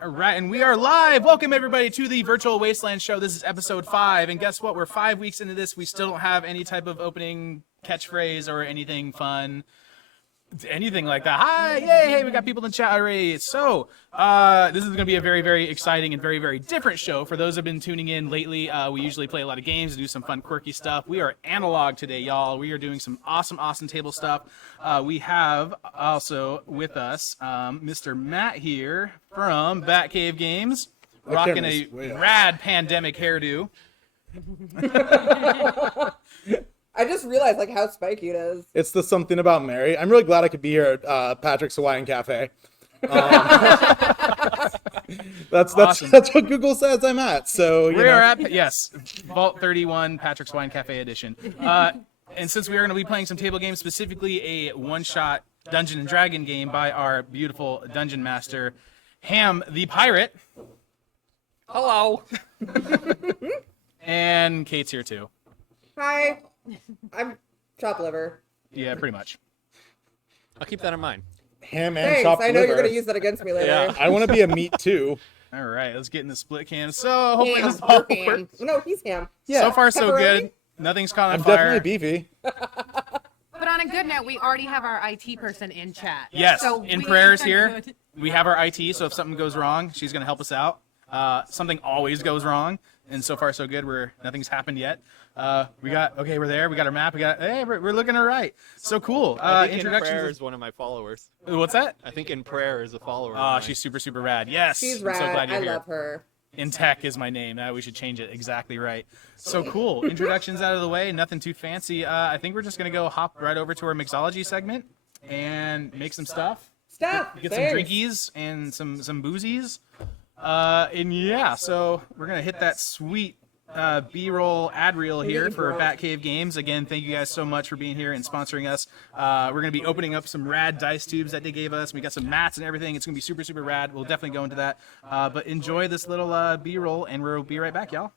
All right, and we are live. Welcome, everybody, to the Virtual Wasteland show. This is episode 5, and guess what? We're 5 weeks into this. We still don't have any type of opening catchphrase or anything fun, anything like that. Hi, yay, hey, we got people in chat already. So, this is going to be a very, very exciting and very, very different show. For those who have been tuning in lately, we usually play a lot of games and do some fun, quirky stuff. We are analog today, y'all. We are doing some awesome, awesome table stuff. We have also with us Mr. Matt here from Batcave Games, rocking a rad pandemic hairdo. I just realized like how spiky it is. It's the something about Mary. I'm really glad I could be here at Patrick's Hawaiian Cafe. That's Awesome. what Google says I'm at. So We are at, yes, Vault 31, Patrick's Wine Cafe edition. And since we are going to be playing some table games, specifically a one-shot Dungeon and Dragon game by our beautiful dungeon master, HamThePirate. Hello. And Kate's here too. Hi, I'm chopped liver. Yeah, pretty much. I'll keep that in mind. ham and Thanks. chopped I know liver. you're gonna use that against me later. Yeah. I want to be a meat too. All right, let's get in the split cam. So hopefully Ham. this all You're ham. works. No, he's ham. Yeah. So far, so Pepperoni? good. Nothing's caught on I'm fire. definitely beefy. But on a good note, we already have our IT person in chat. Yes, So in we prayers are here. good. We have our IT, so if something goes wrong, she's going to help us out. Something always goes wrong, and so far so good. Nothing's happened yet. We're there. We got our map. We're looking all right. So cool. I think in prayer Introductions. is one of my followers. What's that? I think in prayer is a follower. of Oh, mine. she's super, super rad. Yes. She's I'm rad. so glad you're I here. love her. In Tech is my name. We should change it. Exactly right. So cool. Introductions out of the way. Nothing too fancy. I think we're just going to go hop right over to our mixology segment and make some stuff. Stop. Get some drinkies and some boozies. And yeah, so we're going to hit that sweet B-roll ad reel here for Batcave Games. Again, thank you guys so much for being here and sponsoring us. We're going to be opening up some rad dice tubes that they gave us. We got some mats and everything. It's going to be super, super rad. We'll definitely go into that. But enjoy this little B-roll, and we'll be right back, y'all.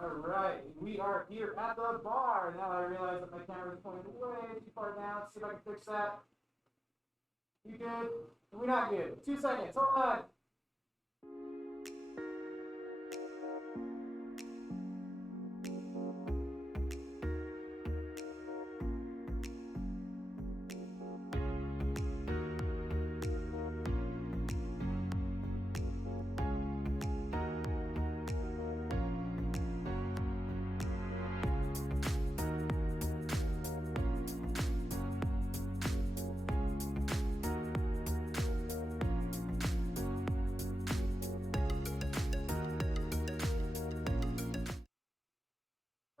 Alright, we are here at the bar. Now I realize that my camera is pointing way too far down. See if I can fix that. You good? We're not good. 2 seconds. Hold on.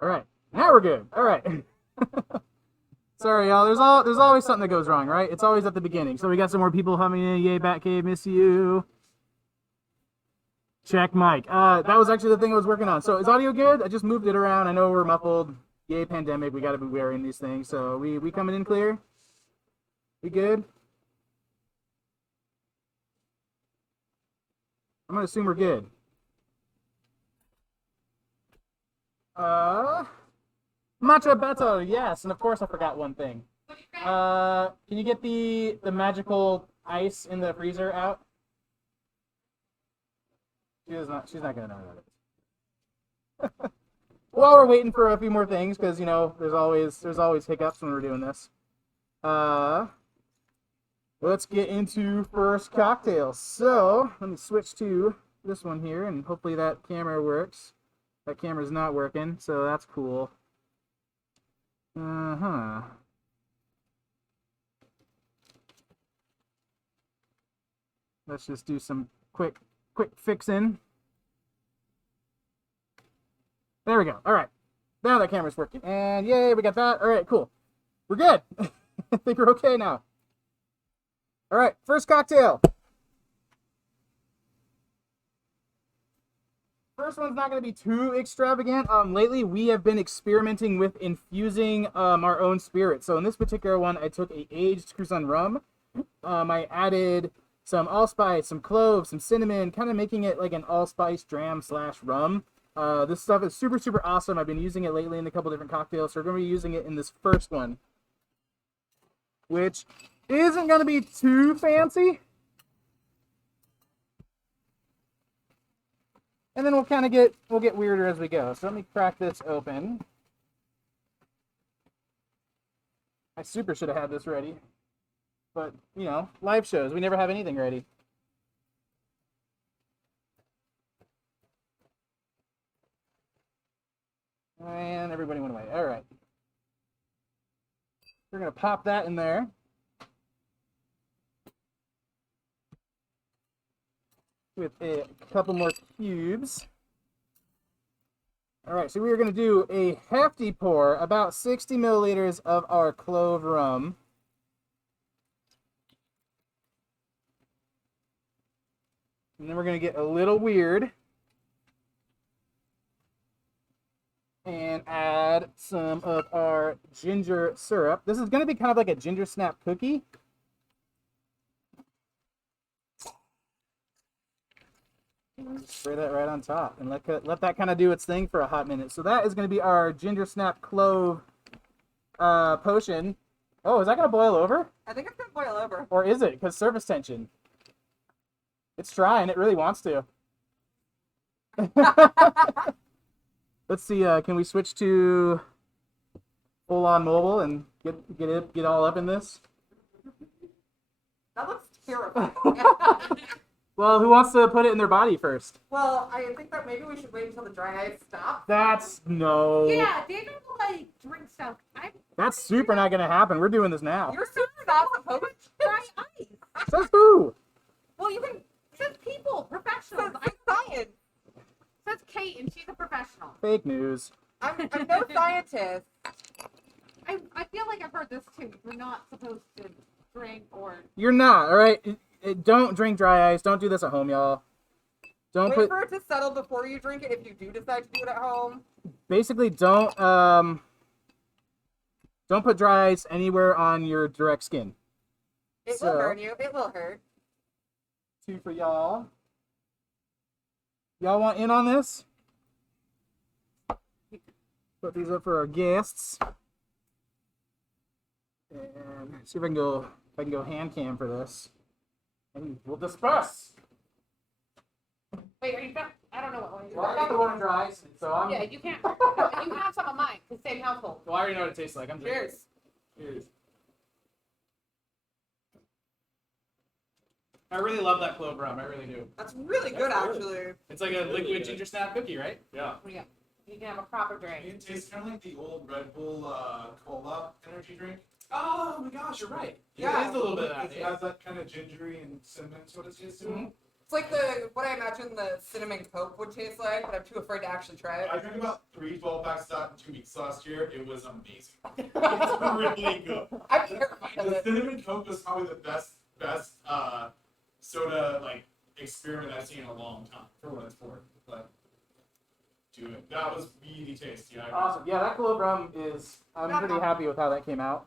All right, now we're good. All right. Sorry, y'all. There's always something that goes wrong, right? It's always at the beginning. So we got some more people humming in. Yay, Batcave, miss you. Check mic. That was actually the thing I was working on. So is audio good? I just moved it around. I know we're muffled. Yay, pandemic. We got to be wearing these things. So we coming in clear? We good? I'm gonna assume we're good. Matcha battle, yes, and of course I forgot one thing. Can you get the magical ice in the freezer out? She's not gonna know that. While we're waiting for a few more things, because you know there's always hiccups when we're doing this. Let's get into first cocktail. So let me switch to this one here, and hopefully that camera works. That camera's not working, so that's cool. Let's just do some quick fixing. There we go. All right. Now that camera's working. And yay, we got that. All right, cool. We're good. I think we're okay now. All right, first cocktail. First one's not going to be too extravagant. Lately, we have been experimenting with infusing our own spirits. So in this particular one, I took a aged Cruzan rum. I added some allspice, some cloves, some cinnamon, kind of making it like an allspice dram / rum. This stuff is super, super awesome. I've been using it lately in a couple different cocktails. So we're going to be using it in this first one, which isn't going to be too fancy. And then we'll get weirder as we go. So let me crack this open. I super should have had this ready. But, you know, live shows, we never have anything ready. And everybody went away. All right. We're going to pop that in there. With a couple more cubes. All right, so we are going to do a hefty pour, about 60 milliliters of our clove rum. And then we're going to get a little weird and add some of our ginger syrup. This is going to be kind of like a ginger snap cookie. Spray that right on top and let that kind of do its thing for a hot minute. So that is going to be our ginger snap clove potion. Oh, is that going to boil over? I think it's gonna boil over. Or is it? Because surface tension. It's trying. It really wants to. Let's see. Can we switch to full on mobile and get all up in this? That looks terrifying. Well, who wants to put it in their body first? Well, I think that maybe we should wait until the dry ice stops. That's no. Yeah, David will like drink stuff. That's super not gonna happen. We're doing this now. You're super not supposed to. Dry ice. Says who? Well, you can. Says people, professionals. Says science. Says Kate, and she's a professional. Fake news. I'm no scientist. I feel like I've heard this too. You're not supposed to drink or. You're not. All right. Don't drink dry ice. Don't do this at home, y'all. Don't Wait for it to settle before you drink it if you do decide to do it at home. Basically, don't put dry ice anywhere on your direct skin. It will burn you. It will hurt. 2 for y'all. Y'all want in on this? Put these up for our guests. And see if I can go hand cam for this. And we'll disperse. Wait, are you? I don't know what one you're. Well, I got the one in dry ice, so I'm. Yeah, you can't. You have some of mine. The same household. Well, I already know what it tastes like. I'm drinking. Cheers. Cheers. I really love that clove rum. I really do. That's really good, actually. It's like a liquid ginger snap cookie, right? Yeah. Yeah, you can have a proper drink. It tastes kind of like the old Red Bull cola energy drink. Oh my gosh, you're right. Yeah. It is a little bit of that. It has that kind of gingery and cinnamon sort of taste to it. It's like what I imagine the cinnamon Coke would taste like, but I'm too afraid to actually try it. I drank about 3 12-packs of that in 2 weeks last year. It was amazing. It's really good. I'm terrified of The it. cinnamon Coke was probably the best soda like experiment I've seen in a long time, for what it's worth. But do it. That was really tasty. Awesome. Yeah, that Globe Rum is. I'm pretty happy with how that came out.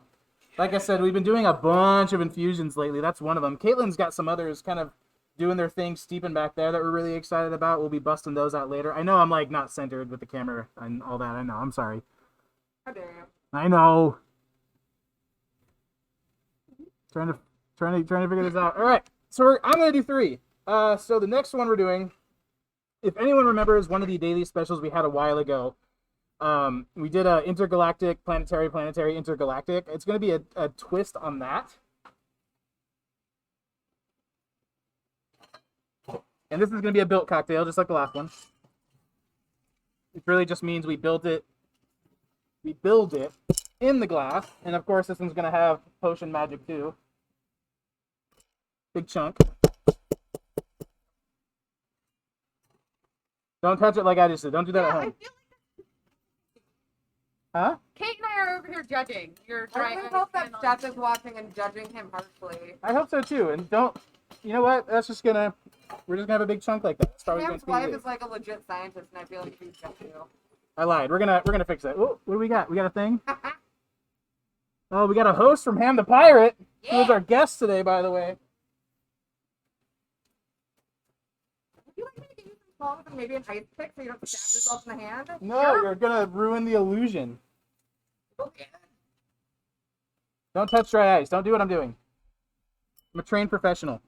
Like I said, we've been doing a bunch of infusions lately. That's one of them. Caitlin's got some others kind of doing their thing, steeping back there that we're really excited about. We'll be busting those out later. I know I'm like not centered with the camera and all that. I know. I'm sorry. How dare you? I know. Trying to figure this out. All right. So I'm gonna do 3. So the next one we're doing, if anyone remembers one of the daily specials we had a while ago, we did a intergalactic, planetary, intergalactic. It's gonna be a twist on that. And this is going to be a built cocktail, just like the last one. It really just means we build it in the glass. And of course, this one's going to have potion magic too. Big chunk. Don't touch it like I just did. Don't do that at I home. feel Huh? Kate and I are over here judging your I dry really ice hope that and all Steph is watching and judging him harshly. I hope so too. And don't, you know what? We're just going to have a big chunk like that. That's probably Sam's gonna wife be is like a legit scientist, and I feel like she's just you. I lied. We're gonna fix that. Oh, what do we got? We got a thing? Oh, we got a host from HamThePirate, who is our guest today, by the way. Would you like me to get you some songs and maybe an ice pick so you don't stab yourself in the hand? No, you're gonna ruin the illusion. Okay. Don't touch dry ice. Don't do what I'm doing. I'm a trained professional.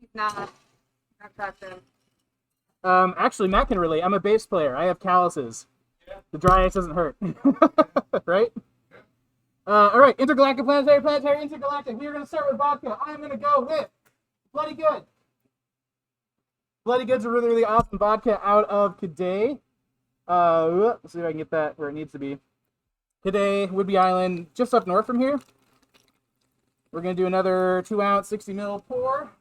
He's not. Not touching. Actually, Matt can relate. I'm a bass player. I have calluses. The dry ice doesn't hurt. Right? All right. Intergalactic, planetary, intergalactic. We are going to start with vodka. I'm going to go with Bloody Good. Bloody Good's a really, really awesome vodka out of Kadai. Let's see if I can get that where it needs to be. Kadai, Whidbey Island, just up north from here. We're going to do another 2-ounce, 60 ml pour.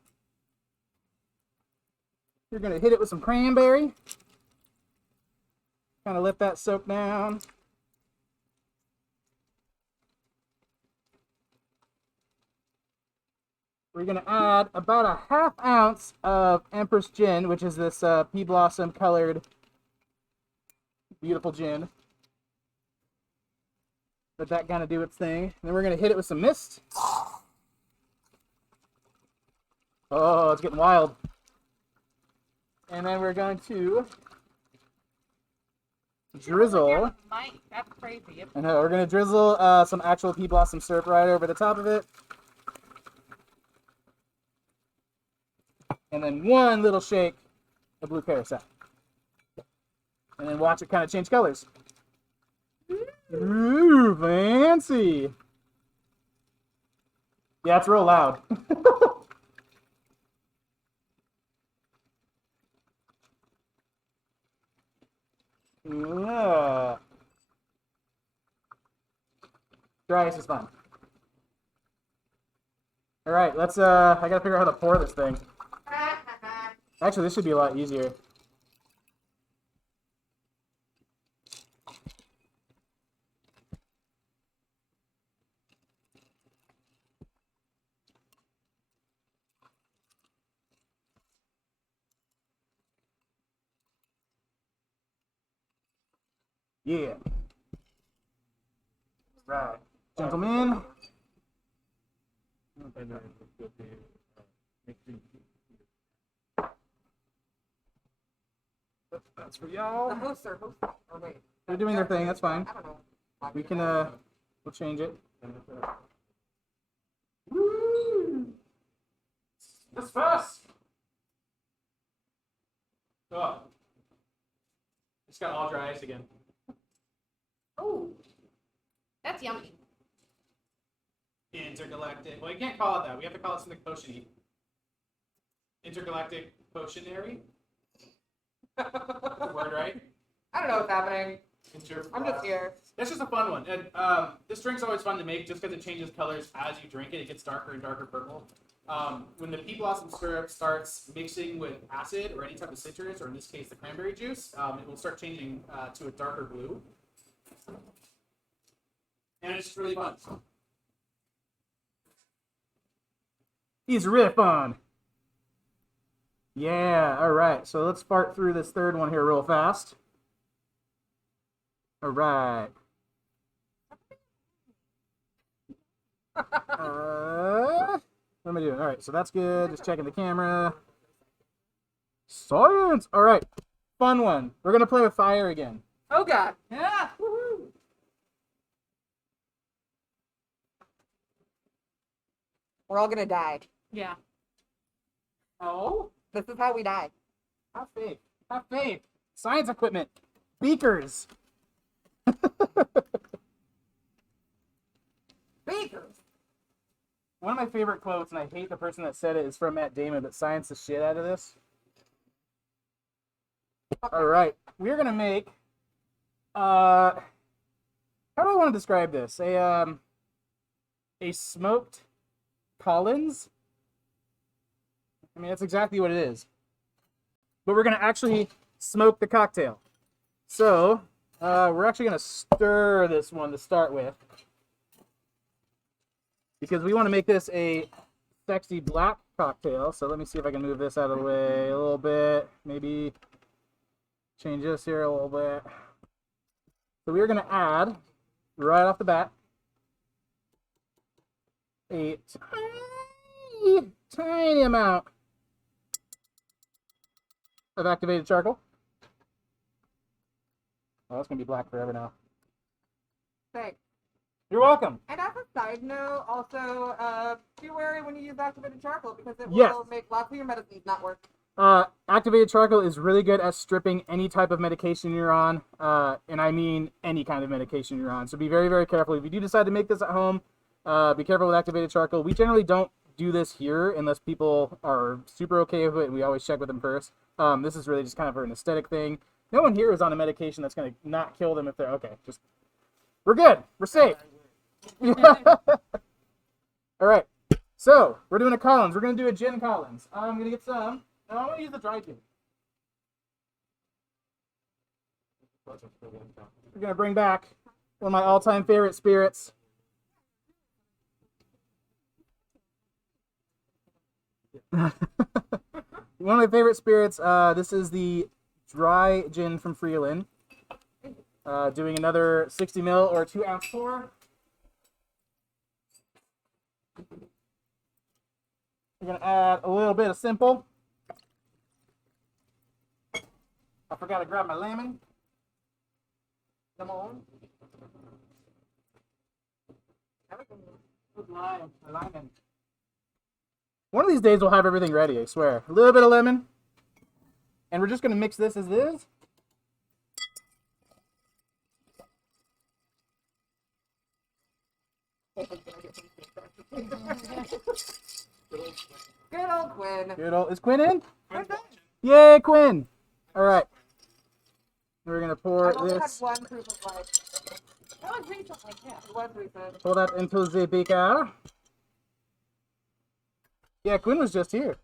You're going to hit it with some cranberry. Kind of let that soak down. We're going to add about a 1/2 ounce of Empress Gin, which is this pea blossom colored beautiful gin. Let that kind of do its thing. Then we're going to hit it with some mist. Oh, it's getting wild. And then we're going to drizzle. Mike, that's crazy. And we're going to drizzle some actual pea blossom syrup right over the top of it. And then one little shake of blue carousel. And then watch it kind of change colors. Ooh, fancy. Yeah, it's real loud. Yeah. Dry ice is fun. All right, let's. I gotta figure out how to pour this thing. Actually, this should be a lot easier. Yeah. Right. Gentlemen. That's for The y'all. hosts are hosting. Or wait. They're doing their thing, that's fine. I don't know. We can, we'll change it. Woo! That's fast! Oh. It's got all dry ice again. Oh, that's yummy. Intergalactic. Well, you can't call it that. We have to call it something potiony. Intergalactic potionary? Word right? I don't know what's happening. I'm just here. That's just a fun one. And this drink's always fun to make just because it changes colors as you drink it. It gets darker and darker purple. When the pea blossom syrup starts mixing with acid or any type of citrus, or in this case the cranberry juice, it will start changing to a darker blue. And it's really fun. He's really fun. Yeah, all right. So let's fart through this third one here real fast. All right. What am I doing? All right, so that's good. Just checking the camera. Science! All right, fun one. We're going to play with fire again. Oh god. Yeah! Woohoo. We're all gonna die. Yeah. Oh? This is how we die. Have faith. Have faith. Science equipment. Beakers. Bakers. One of my favorite quotes, and I hate the person that said it, is from Matt Damon, but science the shit out of this. All right, we're gonna make. How do I want to describe this? A smoked Collins. I mean, that's exactly what it is. But we're gonna actually smoke the cocktail. So we're actually gonna stir this one to start with, because we want to make this a sexy black cocktail. So let me see if I can move this out of the way a little bit. Maybe change this here a little bit. So we're going to add, right off the bat, a tiny amount of activated charcoal. Oh, that's going to be black forever now. Thanks. You're welcome. And as a side note, also, be wary when you use activated charcoal because it Yes. will make lots of your medicines not work. Activated charcoal is really good at stripping any type of medication you're on, and I mean any kind of medication you're on. So be very, very careful. If you do decide to make this at home, be careful with activated charcoal. We generally don't do this here unless people are super okay with it, and we always check with them first. This is really just kind of an aesthetic thing. No one here is on a medication that's going to not kill them if they're okay. Just we're good. We're safe. All right. So we're doing a Collins. We're going to do a gin Collins. I'm going to get some. No, I'm going to use the dry gin. We're going to bring back one of my all-time favorite spirits. One of my favorite spirits. This is the dry gin from Freeland. Doing another 60 ml or 2 ounce pour. We're going to add a little bit of simple. I forgot to grab my lemon. Come on. Lime. One of these days we'll have everything ready, I swear. A little bit of lemon. And we're just going to mix this as it is. Good old Quinn. Good old, is Quinn in? Where's that? Yay, Quinn! All right. We're going to pour I've only had this. one proof of life. That was recently, yeah. It was recent. Pour that into the beaker. Yeah, Quinn was just here.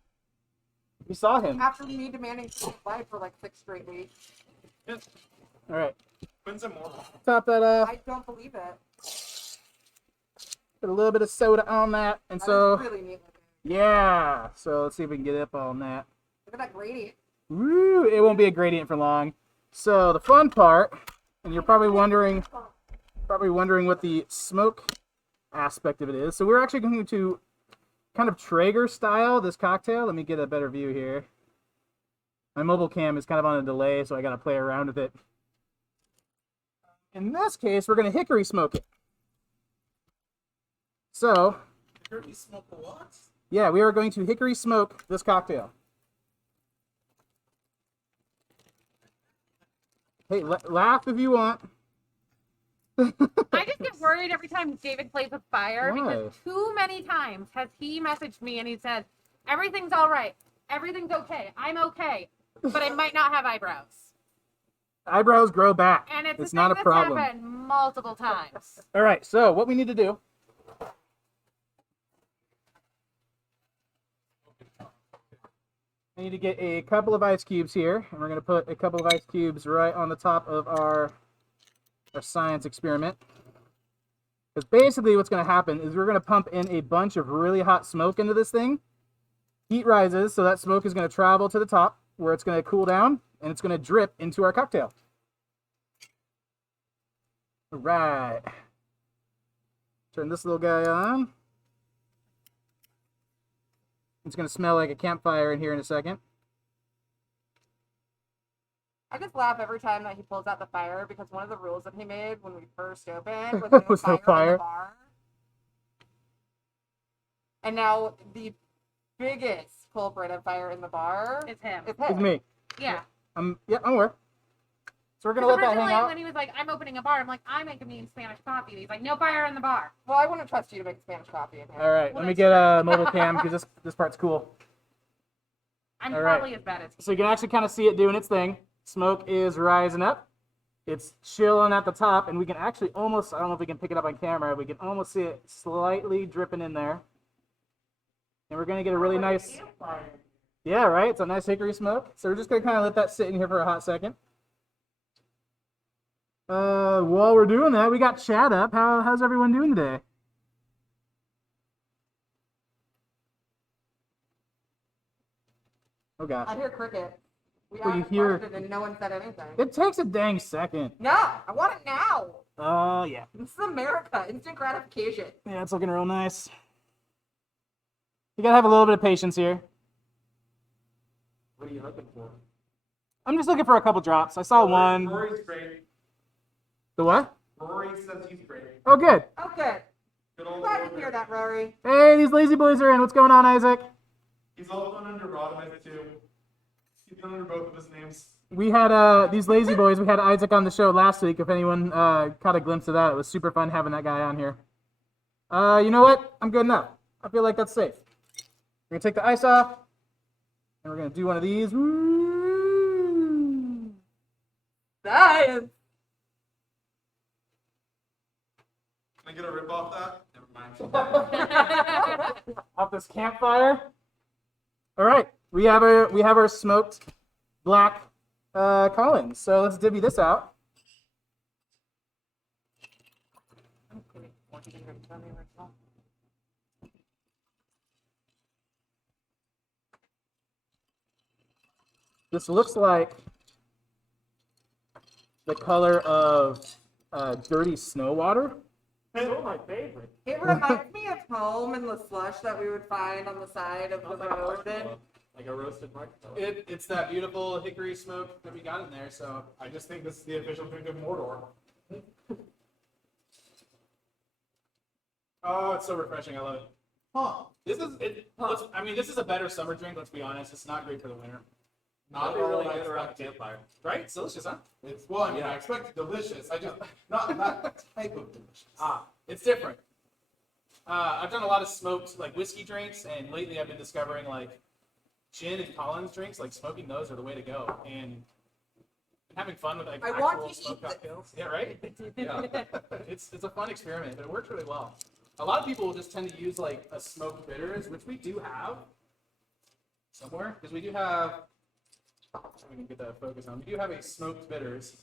We saw him. After me demanding proof of life for like 6 straight weeks. All right. When's it more? Top that off. I don't believe it. Put a little bit of soda on that. And That so, is really neat looking. yeah. So let's see if we can get up on that. Look at that gradient. Woo! It won't be a gradient for long. So the fun part, and you're probably wondering what the smoke aspect of it is. So we're actually going to kind of Traeger style this cocktail. Let me get a better view here. My mobile cam is kind of on a delay, so I got to play around with it. In this case, we're going to hickory smoke it. So, Hickory smoke what? yeah, we are going to hickory smoke this cocktail. Hey, laugh if you want. I just get worried every time David plays with fire Why? because too many times has he messaged me and he said, everything's all right. Everything's okay. I'm okay. But I might not have eyebrows. Eyebrows grow back. And it's not a that's problem. happened multiple times. All right, so what we need to do I need to get a couple of ice cubes here, and we're going to put a couple of ice cubes right on the top of our science experiment. Because basically what's going to happen is we're going to pump in a bunch of really hot smoke into this thing. Heat rises, so that smoke is going to travel to the top, where it's going to cool down, and it's going to drip into our cocktail. All right. Turn this little guy on. It's going to smell like a campfire in here in a second. I just laugh every time that he pulls out the fire because one of the rules that he made when we first opened was Was no no fire in the bar. And now the biggest culprit of fire in the bar It's him. is It's him. me. Yeah. I'm aware. So we're going to Because let that hang originally, out. when he was like, I'm opening a bar, I'm like, I'm making me Spanish coffee. And he's like, no fire in the bar. Well, I wouldn't trust you to make Spanish coffee in here. All right, Well, let me that's get a mobile cam because this part's cool. I'm All right. probably as bad as he. So you can actually kind of see it doing its thing. Smoke is rising up. It's chilling at the top, and we can actually almost, I don't know if we can pick it up on camera, we can almost see it slightly dripping in there. And we're going to get a really nice, yeah, right? It's a nice hickory smoke. So we're just going to kind of let that sit in here for a hot second. While we're doing that, we got chat up. How's everyone doing today? Oh gosh. I hear cricket. We Well, you asked hear- questions and no one said anything. It takes a dang second. No, I want it now. Oh, yeah. This is America. Instant gratification. Yeah, it's looking real nice. You gotta have a little bit of patience here. What are you looking for? I'm just looking for a couple drops. I saw one. Rory's great. The what? Rory says he's great. Oh, good. Oh, good. Good old Glad to Rory. hear that, Rory. Hey, these lazy boys are in. What's going on, Isaac? He's also going under Rodman too. He's been under both of his names. We had these lazy boys. We had Isaac on the show last week. If anyone caught a glimpse of that, it was super fun having that guy on here. You know what? I'm good enough. I feel like that's safe. We're gonna take the ice off, and we're gonna do one of these. Woo! Science. Can I get a rip off that? Never mind. Off this campfire. All right, we have our smoked black Collins. So let's divvy this out. This looks like the color of dirty snow water. Oh, my favorite. It reminds me of home and the slush that we would find on the side of the road. Like a roasted marshmallow. It's that beautiful hickory smoke that we got in there. So I just think this is the official drink of Mordor. oh, it's so refreshing. I love it. Huh. This is it. I mean, this is a better summer drink. Let's be honest. It's not great for the winter, Not That'd be really all I good around expected. campfire. right? It's delicious, huh? It's well, I mean, I expected delicious. I just not that type of delicious. It's different. I've done a lot of smoked like whiskey drinks, and lately I've been discovering like gin and Collins drinks. Like smoking those are the way to go, and having fun with like I want actual to smoked eat this. cocktails. Yeah, right. Yeah, it's a fun experiment, but it works really well. A lot of people will just tend to use like a smoked bitters, which we do have somewhere because we do have. So we can get that focus on. We do have a smoked bitters,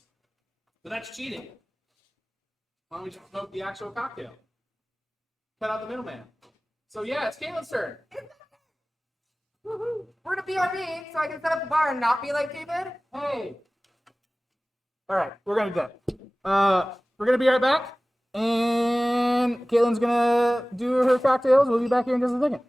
but that's cheating. Why don't we just smoke the actual cocktail? Cut out the middleman. So yeah, it's Caitlin's turn. Woohoo. We're at a BRB, so I can set up a bar and not be like David. Hey. All right, we're gonna do that. We're gonna be right back, and Caitlin's gonna do her cocktails. We'll be back here in just a second.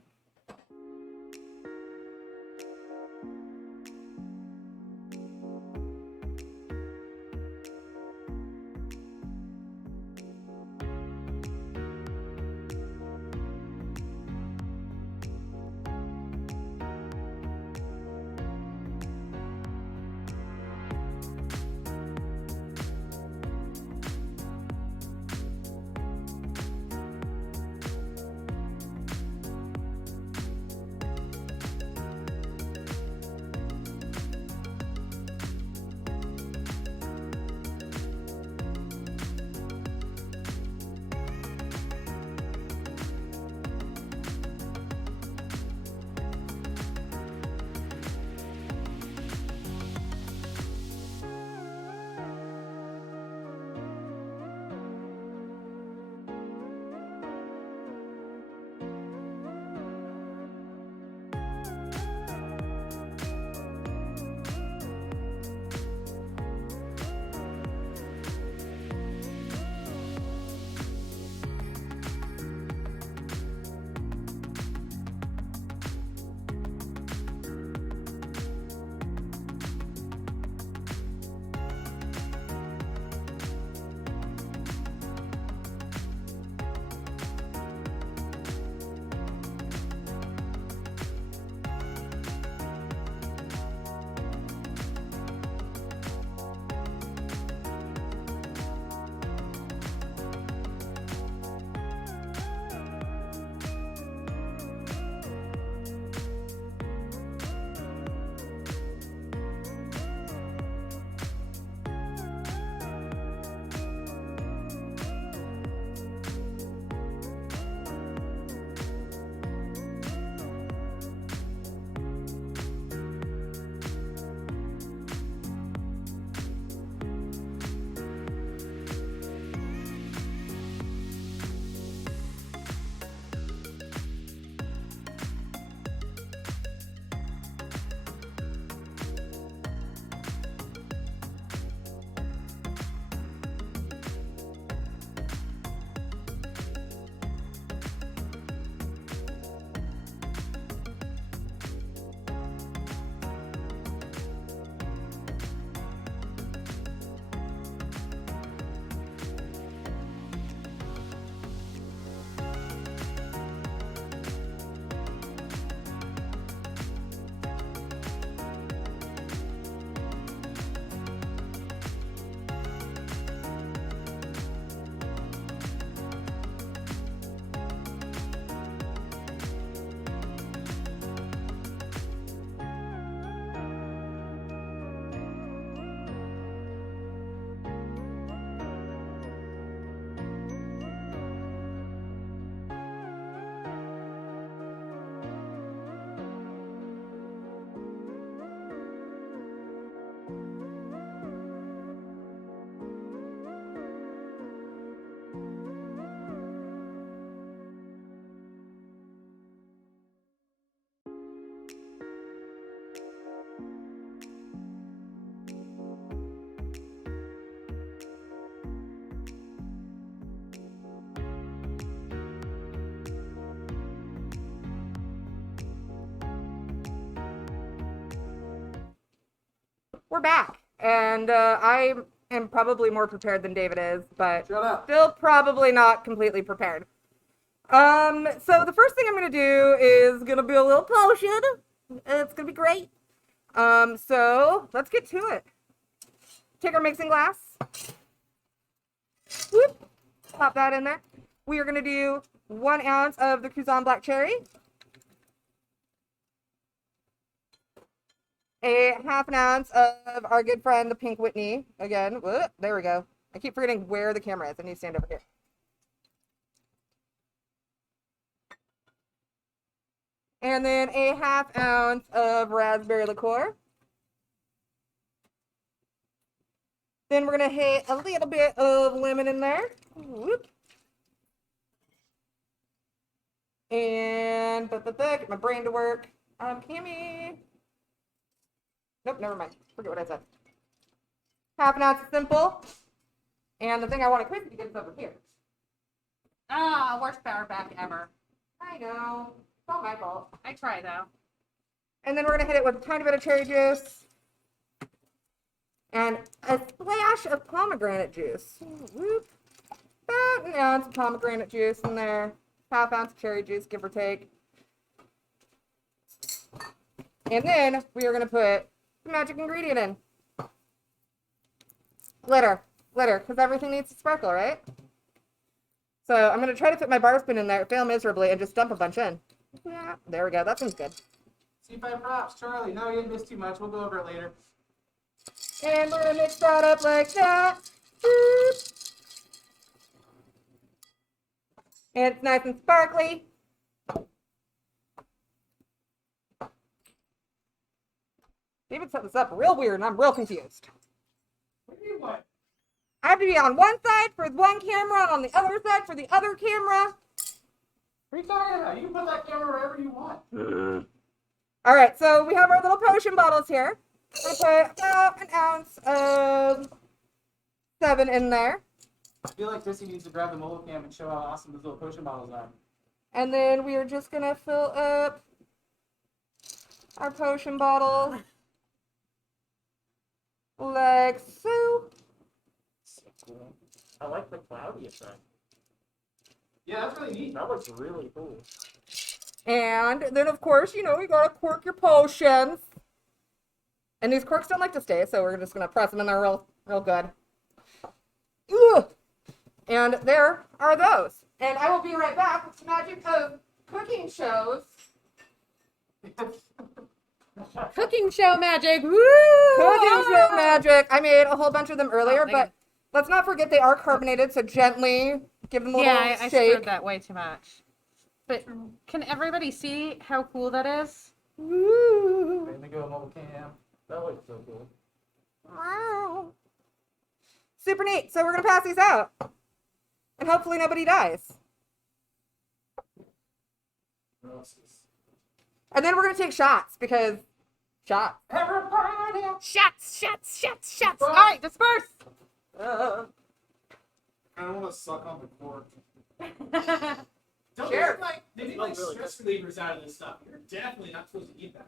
we're back. And I am probably more prepared than David is, but Shut up. still probably not completely prepared. So the first thing I'm going to do is going to be a little potion. It's going to be great. So let's get to it. Take our mixing glass. Whoop. Pop that in there. We are going to do 1 ounce of the Kuzan Black Cherry. A half an ounce of our good friend, the Pink Whitney. Again, whoop, there we go. I keep forgetting where the camera is. I need to stand over here. And then a half ounce of raspberry liqueur. Then we're going to hit a little bit of lemon in there. Whoop. And get my brain to work. Cammy. Nope, never mind. Forget what I said. Half an ounce of simple. And the thing I want to quickly get is over here. Ah, worst power back ever. I know. It's not my fault. I try though. And then we're going to hit it with a tiny bit of cherry juice. And a splash of pomegranate juice. Whoop. About an ounce of pomegranate juice in there. Half ounce of cherry juice, give or take. And then we are going to put the magic ingredient in. Glitter. Glitter, because everything needs to sparkle, right? So I'm going to try to fit my bar spoon in there, fail miserably, and just dump a bunch in. Yeah, there we go. That sounds good. C5 props, Charlie. No, you didn't miss too much. We'll go over it later. And we're going to mix that up like that. Boop. And it's nice and sparkly. David set this up real weird, and I'm real confused. What do you want? I have to be on one side for one camera and on the other side for the other camera. What are you talking about? You can put that camera wherever you want. All right, so we have our little potion bottles here. I'm going to put about an ounce of 7 in there. I feel like Chrissy needs to grab the mobile cam and show how awesome those little potion bottles are. And then we are just going to fill up our potion bottles like so. So cool. I like the cloudy effect. Yeah, that's really neat. That looks really cool. And then, of course, you know, you got to cork your potions. And these corks don't like to stay, so we're just going to press them in there real good. Ugh. And there are those. And I will be right back with the magic of cooking shows. Cooking show magic. Woo! Cooking show magic. I made a whole bunch of them earlier, they but let's not forget they are carbonated, so gently give them a little Yeah, I shake. stirred that way too much. But can everybody see how cool that is? Woo. There we go, mobile cam. That looks so cool. Wow. Super neat. So we're going to pass these out. And hopefully nobody dies. And then we're going to take shots because shots. Everybody! Shots, shots, shots, shots. All right, disperse. Uh, I don't want to suck on the cork. Don't Sure. make like they make like stress relievers out of this stuff. You're definitely not supposed to eat that.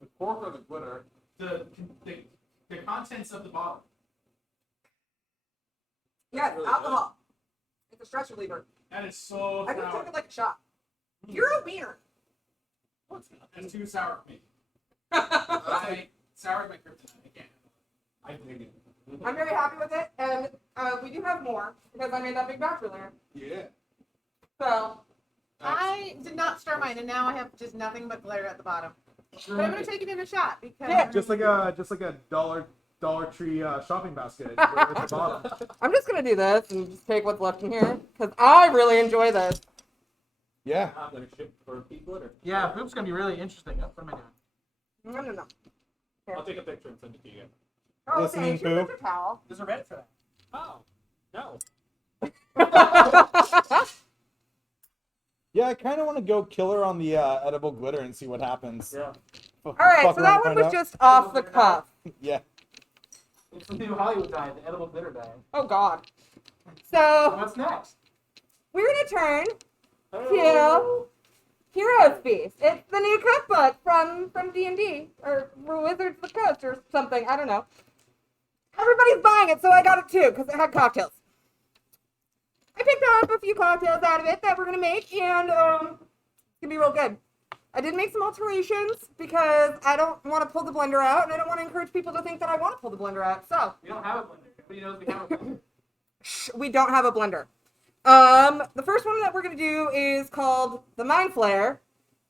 The cork or the glitter? The contents of the bottle. yeah, it's really alcohol. It's a stress reliever. That is so I just sour. took it like a shot. You're a wiener. No, it's not. That's too sour for me. Sour is my kryptonite. I can't. I dig it. I'm very happy with it. And we do have more because I made that big batch earlier. Yeah. So, I did not stir mine, and now I have just nothing but glitter at the bottom. But I'm gonna take it in a shot because Yeah. Just like a Dollar Tree shopping basket at the bottom. I'm just going to do this and just take what's left in here because I really enjoy this. Yeah. I'm gonna ship for pea glitter. Yeah, poop's gonna be really interesting. Oh, what am I doing? No. I'll take a picture and send it to you. Oh, Listening thank you. poo. Put your towel. There's a Reddit for that. Oh, no. Yeah, I kind of want to go killer on the edible glitter and see what happens. Yeah. All right, so that one was just off the cuff. Yeah. It's the new Hollywood diet, the edible glitter diet. Oh, God. So, What's next? we're going to turn to Heroes Feast. It's the new cookbook from D&D or Wizards of the Coast or something. I don't know. Everybody's buying it, so I got it too because it had cocktails. I picked up a few cocktails out of it that we're gonna make, and it's gonna be real good. I did make some alterations because I don't want to pull the blender out, and I don't want to encourage people to think that I want to pull the blender out. So We don't have a blender. Everybody knows we have a blender. we don't have a blender. The first one that we're gonna do is called the Mind Flayer,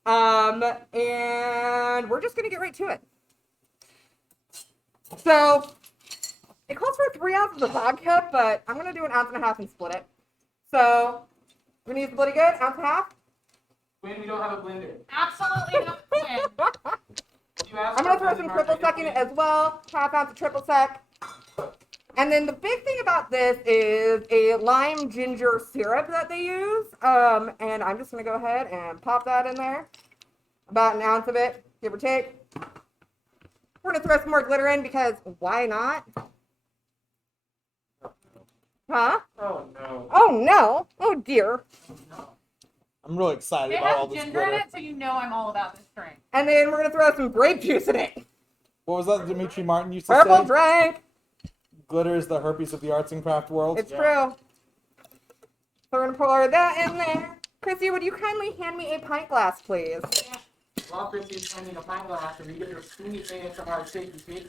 and we're just gonna get right to it. So it calls for 3 ounces of vodka, but I'm gonna do 1.5 ounces and split it. So we're gonna use the Bloody Good, 1.5 ounces. When we don't have a blender. Absolutely not. Quinn. You asked I'm gonna for throw a some blender, triple Mark, sec in it as well. 1/2 ounce of triple sec. And then the big thing about this is a lime ginger syrup that they use. And I'm just gonna go ahead and pop that in there. About 1 ounce of it, give or take. We're gonna throw some more glitter in because why not? Huh? Oh no. Oh no! Oh dear. I'm really excited It about all has this ginger in glitter. it, so you know I'm all about this drink. And then we're gonna throw some grape juice in it. What was that Dimitri Martin used to Purple say? drink. Glitter is the herpes of the arts and craft world. It's true. So we're gonna pour that in there. Chrissy, would you kindly hand me a pint glass, please? While Chrissy's handing a pint glass and we get her spoony ASMR shaky.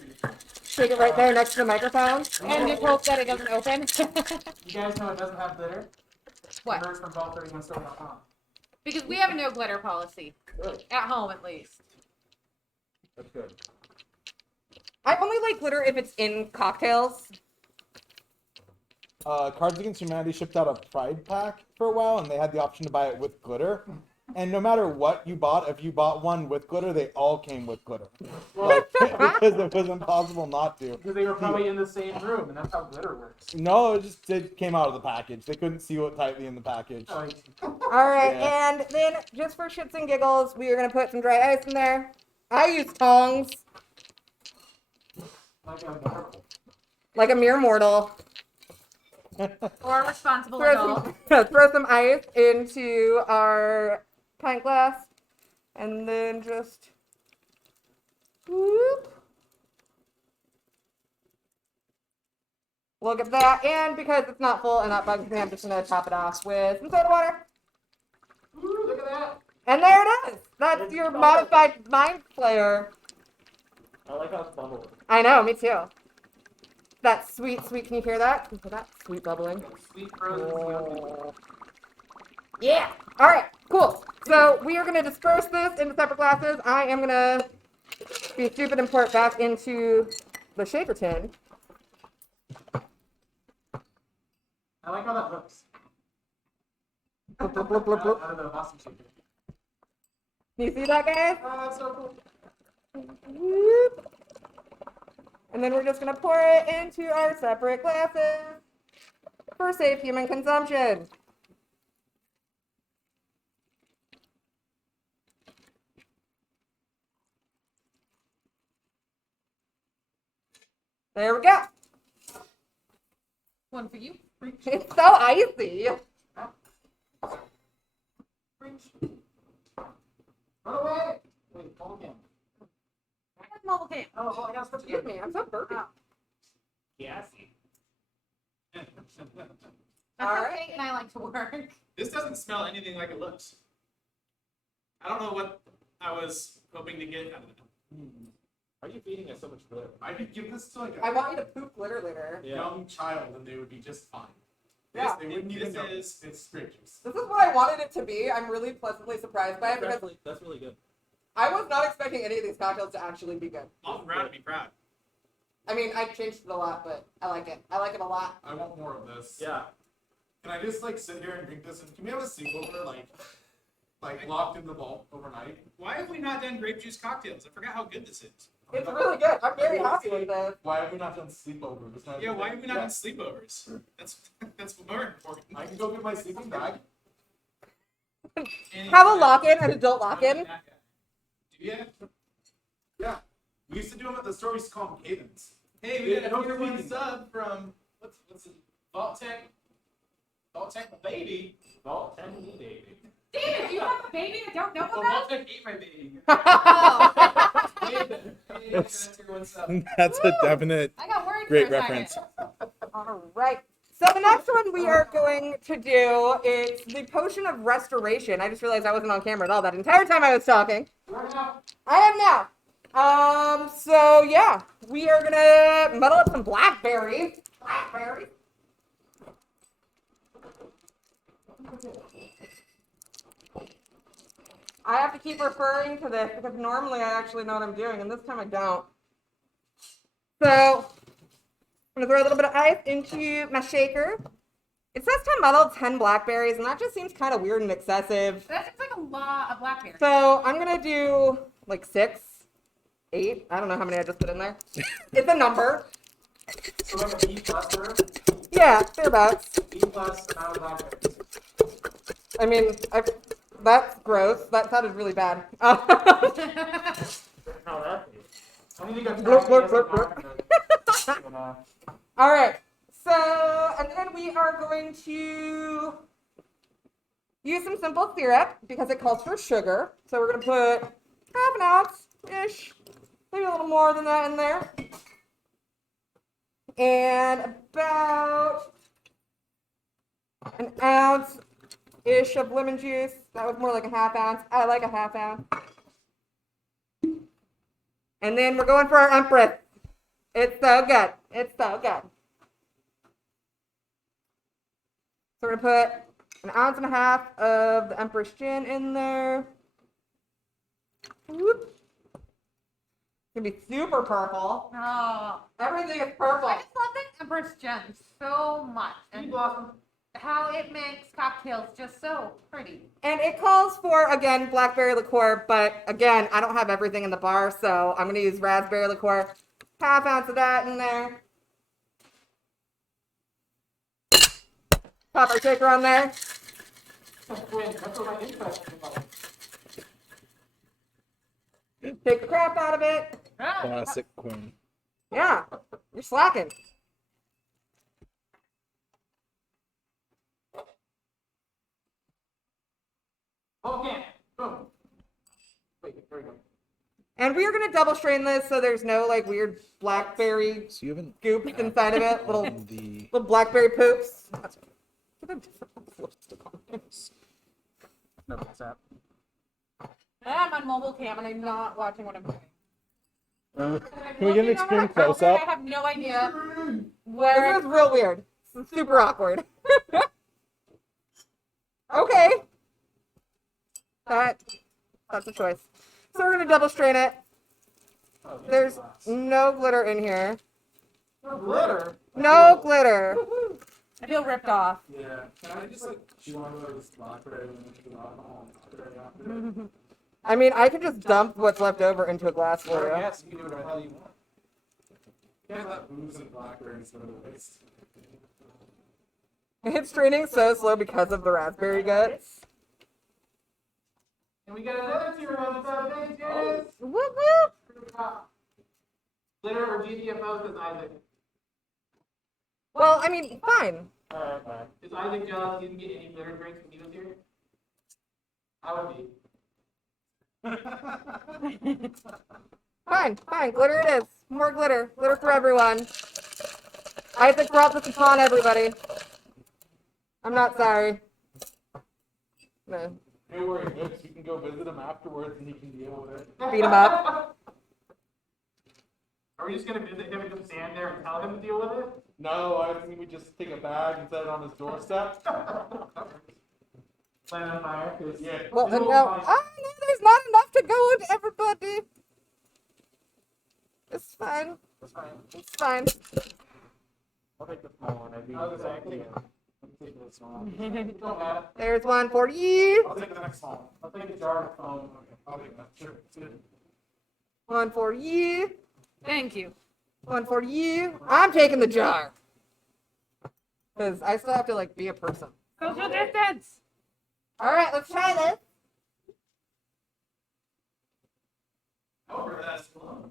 Shake it right there next to the microphone. And just hope that it doesn't open. You guys know it doesn't have glitter? What? Hers from Vault31store.com. Because we have a no glitter policy. Good. At home, at least. That's good. I only like glitter if it's in cocktails. Cards Against Humanity shipped out a Pride pack for a while, and they had the option to buy it with glitter. And no matter what you bought, if you bought one with glitter, they all came with glitter. Well, Because it was impossible not to. because they were probably in the same room, and that's how glitter works. No, it came out of the package. They couldn't seal it tightly in the package. Like, All right, Yeah. and then just for shits and giggles, we are gonna put some dry ice in there. I use tongs like a marble. like a mere mortal. Or a responsible Throw adult. some, throw some ice into our pint glass, and then just whoop. Look at that, and because it's not full and that bugs me, I'm just gonna top it off with some soda water. Ooh, look at that. And there it is. That's It's your bubbling. modified Mind Flayer. I like how it's bubbling. I know, me too. That sweet, sweet. Can you hear that? Can you hear that sweet bubbling? Sweet frozen Ethiopian. Oh. Yeah. All right. Cool. So we are gonna disperse this into separate glasses. I am gonna be stupid and pour it back into the shaker tin. I like how that looks. Bloop, bloop, bloop, bloop, bloop. Out of the Boston shaker. Can you see that, guys? Oh, that's so cool. Whoop. And then we're just gonna pour it into our separate glasses for safe human consumption. There we go. One for you. It's so icy. Run away! Wait, hold again. Mobile game. Oh, well, I gotta switch Excuse again. me, I'm so burpy. Gassy. That's All how right. Kate and I like to work. This doesn't smell anything like it looks. I don't know what I was hoping to get out of it. Why are you feeding us so much glitter? I could give this to like I a want you to poop glitter later. young child and they would be just fine. Yeah. They wouldn't even This know. is- It's grape juice. This is what I wanted it to be. I'm really pleasantly surprised by it because That's really good. I was not expecting any of these cocktails to actually be good. I'm proud to be proud. I mean, I've changed it a lot, but I like it. I like it a lot. I want more of this. Yeah. Can I just like sit here and drink this? And can we have a sleepover like locked in the vault overnight? Why have we not done grape juice cocktails? I forgot how good this is. It's really good. I'm very happy with this. Why have we not done sleepovers? Yeah, why have we not done sleepovers? That's more important. I can go get my sleeping bag. Have a lock-in, an adult lock-in. Do you? Yeah. We used to do them at the store. We used to call them Havens. Hey, we got a tier 1 sub from what's it? Vault Tech baby. Vault 10 baby. David, do you have a baby I don't know Well, about? don't eat my baby. That's a definite I got worried great for a second. reference. All right. So the next one we are going to do is the potion of restoration. I just realized I wasn't on camera at all that entire time I was talking. I am now. So yeah, we are gonna muddle up some blackberries. Blackberries. I have to keep referring to this because normally I actually know what I'm doing, and this time I don't. So I'm gonna throw a little bit of ice into my shaker. It says to muddle 10 blackberries, and that just seems kind of weird and excessive. That seems like a lot of blackberries. So I'm gonna do like 6, 8. I don't know how many I just put in there. It's a number. So like a B plus her, Yeah, thereabouts. B plus amount of blackberries. I mean, that's gross. That sounded really bad. How that is. I don't think I'm Blurp, blurp, trying blurp, to blurp. you know. All right. So, and then we are going to use some simple syrup because it calls for sugar. So we're going to put half an ounce-ish, maybe a little more than that in there. And about an ounce-ish of lemon juice. That was more like a half ounce. I like a half ounce. And then we're going for our Empress. It's so good. It's so good. So we're going to put an ounce and a half of the Empress gin in there. Whoop. It's going to be super purple. Oh, Everything is purple. I just love the Empress Gem so much. And how it makes cocktails just so pretty. And it calls for, again, blackberry liqueur, but again, I don't have everything in the bar, so I'm going to use raspberry liqueur. Half ounce of that in there. Pop our shaker on there. That's what my interest is like. Take the crap out of it. Classic Quinn. Yeah, you're slacking. Okay. Boom. Wait, there we go. And we are going to double strain this so there's no like weird blackberry So you haven't goops inside of it. Little the little blackberry poops. No, what's that? I'm on mobile cam and I'm not watching what I'm doing. Can we get an extreme close I up? have no idea where. This is real weird. This is super awkward. Okay. That's a choice. So we're going to double strain it. There's no glitter in here. Glitter. No glitter. I feel ripped off. Yeah. Can I just like chew on this blackberry and then chew alcohol and after? I mean, I can just dump what's left over into a glass for you. Yes, you can do whatever the hell you want. You can't let booze and blackberries go to waste. It's straining so slow because of the raspberry guts. And we got another 2 rounds of bitches. Whoop whoop. Glitter or GTFO says Isaac. Well, I mean, fine. Alright, fine. Is Isaac jealous he didn't get any glitter drinks when he was here? I would be. Fine, fine. Glitter it is. More glitter. Glitter for everyone. Isaac brought this upon everybody. I'm not sorry. No. Don't worry, Gooks, you can go visit him afterwards and he can deal with it. Beat him up. Are we just gonna visit him and just stand there and tell him to deal with it? No, I think we just take a bag and set it on his doorstep. Light on fire? 'Cause Yeah. Well, This no. will find- Oh, no, there's not enough to go into everybody. It's fine. That's fine. It's fine. I'll take the small one. I'd be exactly. I'll take the small one. Don't matter. There's one for you. I'll take the next one. I'll take a jar of foam. Okay, I'll take that. Sure. It's good. One for you. Thank you. One for you. I'm taking the jar. Because I still have to, like, be a person. Social distance. All right, let's try this. However, that's slow.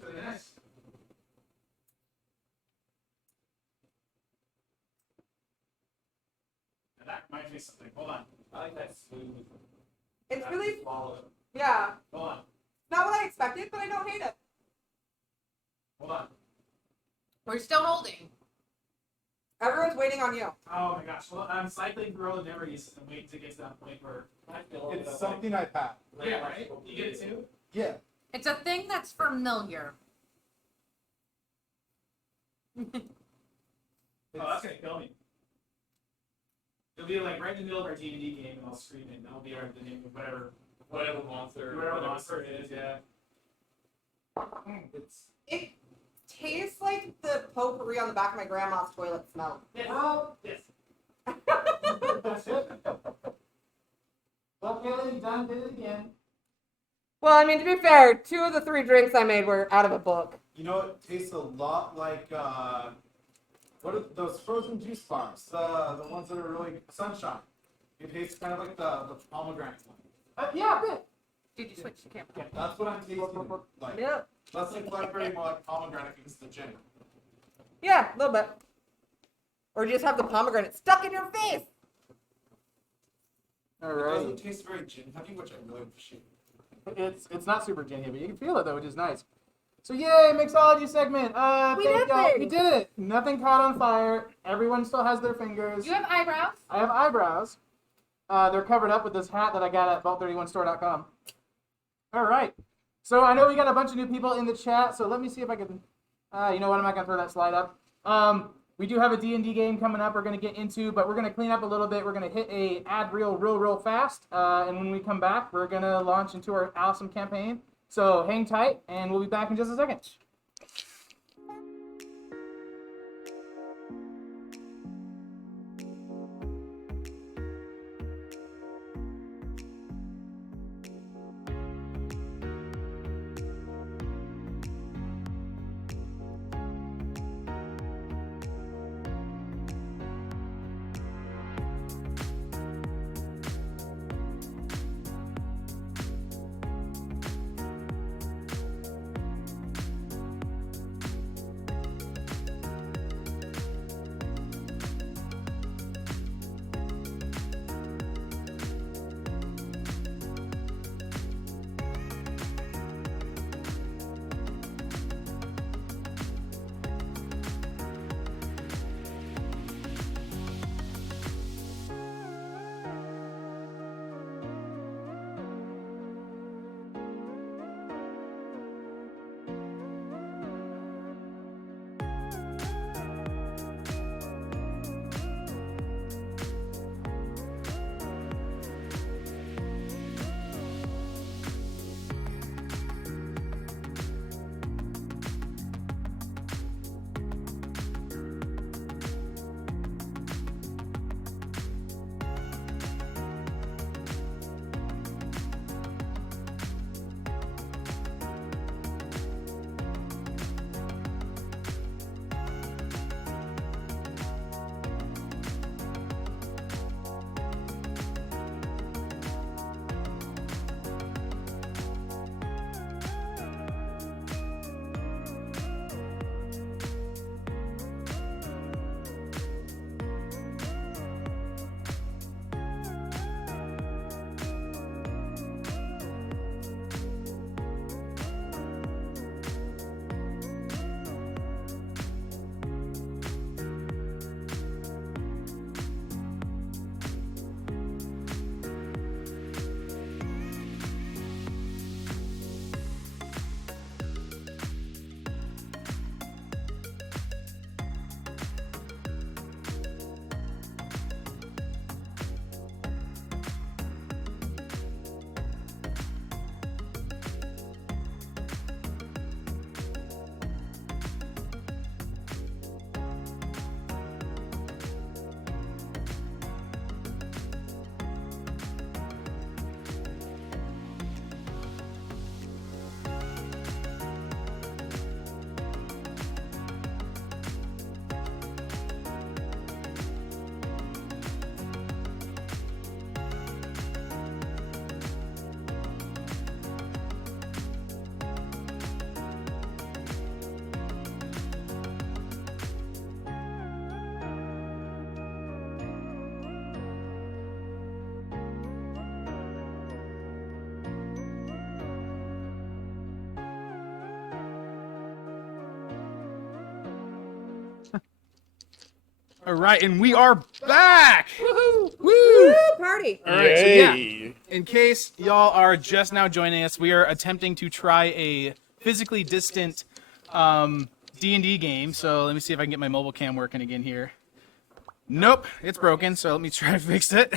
To the next. Might taste something. Hold on. I like that smooth. It's really, Swallow it. yeah, Hold on. not what I expected, but I don't hate it. Hold on. We're still holding. Everyone's waiting on you. Oh my gosh. Well, I'm cycling through all the memories and waiting to get to that point where. I feel It's something I've had. Yeah, right? You get it too? Yeah. It's a thing that's familiar. Oh, that's gonna kill me. It'll be like right in the middle of our D&D game, and I'll scream it, and I'll be right the name of whatever Whatever monster it is. Yeah. It's It tastes like the potpourri on the back of my grandma's toilet smell. Yes. Yes. That's it. Well, Kelly, done did it again. Well, I mean, to be fair, 2 of the 3 drinks I made were out of a book. You know, it tastes a lot like what are those frozen juice bars? The ones that are really sunshine. It tastes kind of like the pomegranate one. Yeah, a bit. Did you switch the camera? That's what I'm tasting. Like Yep. less like blackberry, more like pomegranate because the gin. Yeah, a little bit. Or just have the pomegranate stuck in your face. It Alright. doesn't taste very gin heavy, which I really appreciate. It's not super gin heavy. You can feel it though, which is nice. So yay, mixology segment. We Thank did y'all. We things. did it. Nothing caught on fire. Everyone still has their fingers. You have eyebrows? I have eyebrows. They're covered up with this hat that I got at vault31store.com. All right. So I know we got a bunch of new people in the chat, so let me see if I can. You know what? I'm not gonna throw that slide up. We do have a D&D game coming up. We're gonna get into, but we're gonna clean up a little bit. We're gonna hit a ad reel real fast, and when we come back, we're gonna launch into our awesome campaign. So hang tight, and we'll be back in just a second. All right, and we are back. Woo! Woo! Party. All right, so yeah, in case y'all are just now joining us, we are attempting to try a physically distant D&D game. So let me see if I can get my mobile cam working again here. Nope, it's broken, so let me try to fix it.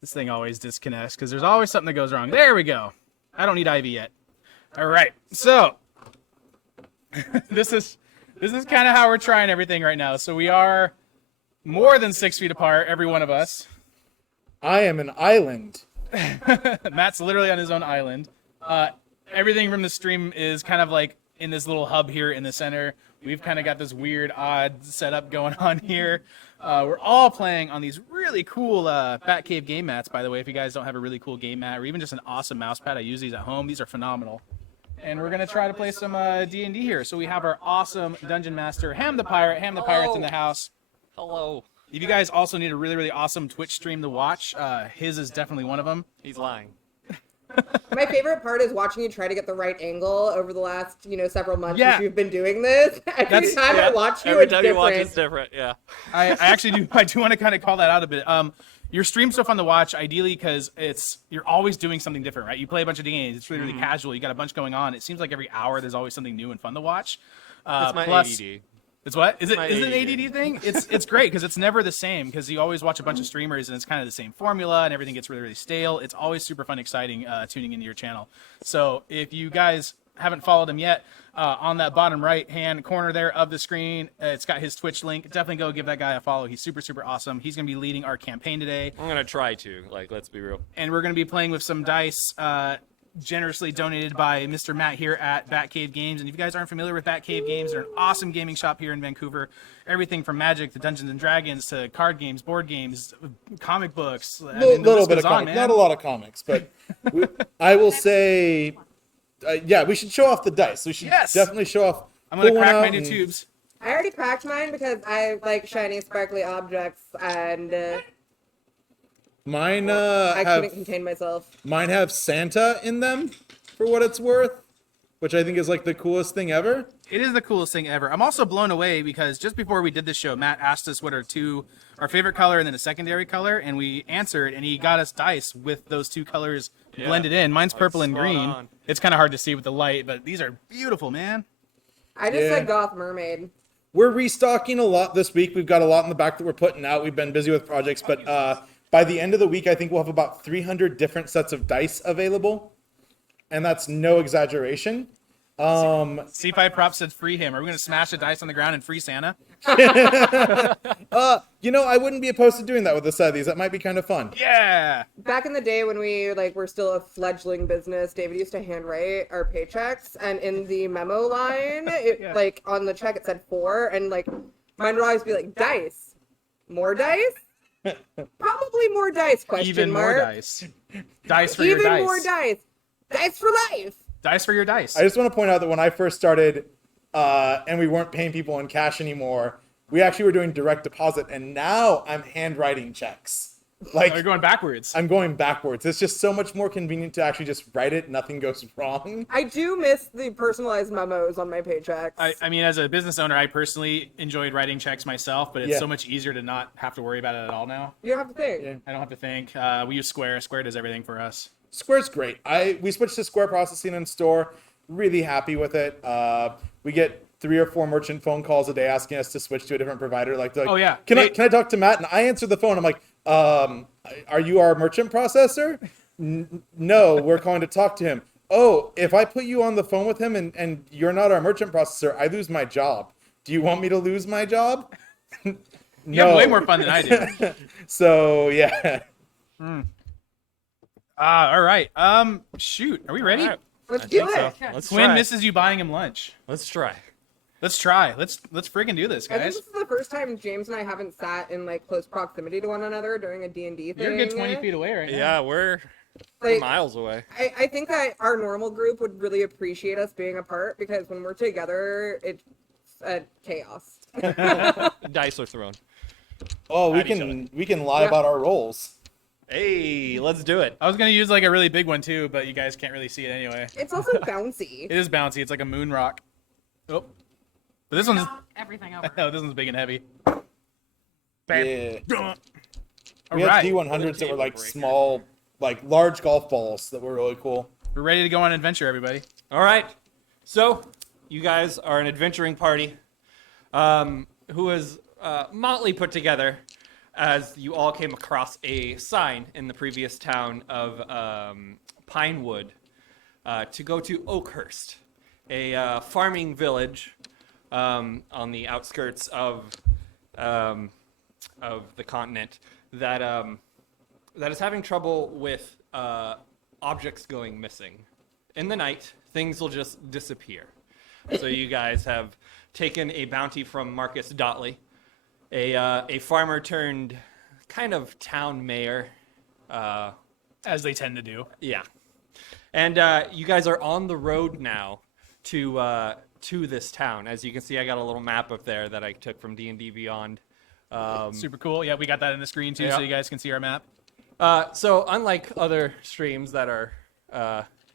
This thing always disconnects because there's always something that goes wrong. There we go. I don't need Ivy yet. All right, so this is kind of how we're trying everything right now. So we are more than 6 feet apart, every one of us. I am an island. Matt's literally on his own island. Everything from the stream is kind of like in this little hub here in the center. We've kind of got this weird, odd setup going on here. We're all playing on these really cool Batcave game mats, by the way. If you guys don't have a really cool game mat or even just an awesome mouse pad, I use these at home. These are phenomenal. And we're going to try to play some D&D here. So we have our awesome Dungeon Master, HamThePirate. HamThePirate's in the house. Hello. If you guys also need a really, really awesome Twitch stream to watch, his is definitely one of them. He's lying. My favorite part is watching you try to get the right angle over the last, several months Yeah. since you've been doing this. Every time I watch you, Every it's time different. you watch, it's different. Yeah. I actually do. I do want to kind of call that out a bit. Your stream's so fun to watch, ideally, because you're always doing something different, right? You play a bunch of games. It's really, really casual. You got a bunch going on. It seems like every hour there's always something new and fun to watch. That's my plus, ADD. It's what? Is it my an ADD. ADD thing? It's great because it's never the same because you always watch a bunch of streamers and it's kind of the same formula and everything gets really, really stale. It's always super fun, exciting tuning into your channel. So if you guys haven't followed him yet, on that bottom right-hand corner there of the screen, it's got his Twitch link. Definitely go give that guy a follow. He's super, super awesome. He's going to be leading our campaign today. I'm gonna try to. Let's be real. And we're going to be playing with some dice generously donated by Mr. Matt here at Batcave Games. And if you guys aren't familiar with Batcave Games, they're an awesome gaming shop here in Vancouver. Everything from Magic to Dungeons and Dragons to card games, board games, comic books. I mean, the Little list bit of goes on, comics, man. not a lot of comics, but I will say, yeah, we should show off the dice. We should Yes. definitely show off. I'm going pull to one crack out my new and- tubes. I already cracked mine because I like shiny, sparkly objects, and Mine I have couldn't contain myself. mine have Santa in them, for what it's worth, which I think is like the coolest thing ever. It is the coolest thing ever. I'm also blown away because just before we did this show, Matt asked us what our favorite color and then a secondary color, and we answered, and he got us dice with those two colors blended in. Mine's purple and spot green. on. It's kind of hard to see with the light, but these are beautiful, man. I just Yeah. said goth mermaid. We're restocking a lot this week. We've got a lot in the back that we're putting out. We've been busy with projects, but by the end of the week, I think we'll have about 300 different sets of dice available, and that's no exaggeration. C5 Prop said free him. Are we going to smash the dice on the ground and free Santa? I wouldn't be opposed to doing that with a set of these. That might be kind of fun. Yeah. Back in the day when we were still a fledgling business, David used to handwrite our paychecks, and in the memo line, on the check it said 4, and mine would always be like dice, more dice, probably more dice. Question Even mark. more dice. Dice for your Even dice. more dice. Dice for life. Dice for your dice. I just want to point out that when I first started, and we weren't paying people in cash anymore, we actually were doing direct deposit, and now I'm handwriting checks. You're going backwards. I'm going backwards. It's just so much more convenient to actually just write it. Nothing goes wrong. I do miss the personalized memos on my paychecks. I mean, as a business owner, I personally enjoyed writing checks myself, but it's Yeah. so much easier to not have to worry about it at all now. You don't have to think. Yeah. I don't have to think. We use Square. Square does everything for us. Square's great. We switched to Square processing in store. Really happy with it. We get 3 or 4 merchant phone calls a day asking us to switch to a different provider. Oh, yeah. Can I talk to Matt? And I answer the phone. I'm like, are you our merchant processor? No, we're calling to talk to him. Oh, if I put you on the phone with him and you're not our merchant processor, I lose my job. Do you want me to lose my job? No. You have way more fun than I do. So yeah. All right. Shoot. Are we ready? All right. Let's I do think it. so. Let's Quinn try. misses you buying him lunch. Let's try. Let's try. Let's freaking do this, I think guys. this is the first time James and I haven't sat in close proximity to one another during a D&D thing. You're a good 20 feet away right now. Yeah, we're Like, miles away. I think that our normal group would really appreciate us being apart because when we're together, it's chaos. Dice are thrown. Oh, we At each can lie about our roles. Hey, let's do it. I was gonna use like a really big one too, but you guys can't really see it anyway. It's also bouncy. It is bouncy. It's like a moon rock. Oh, but this one's Knock everything over. oh, this one's big and heavy. Yeah. All We had right, D100s that were like Breaker. small, like large golf balls that were really cool. we're ready to go on an adventure, everybody. All right. So, you guys are an adventuring party who is motley put together as you all came across a sign in the previous town of Pinewood to go to Oakhurst, a farming village on the outskirts of the continent that that is having trouble with objects going missing. In the night, things will just disappear. So you guys have taken a bounty from Marcus Dotley, a farmer turned kind of town mayor. As they tend to do. Yeah, and you guys are on the road now to this town. As you can see, I got a little map up there that I took from D&D Beyond. Super cool. Yeah, we got that in the screen too, Yeah. so you guys can see our map. So unlike other streams that are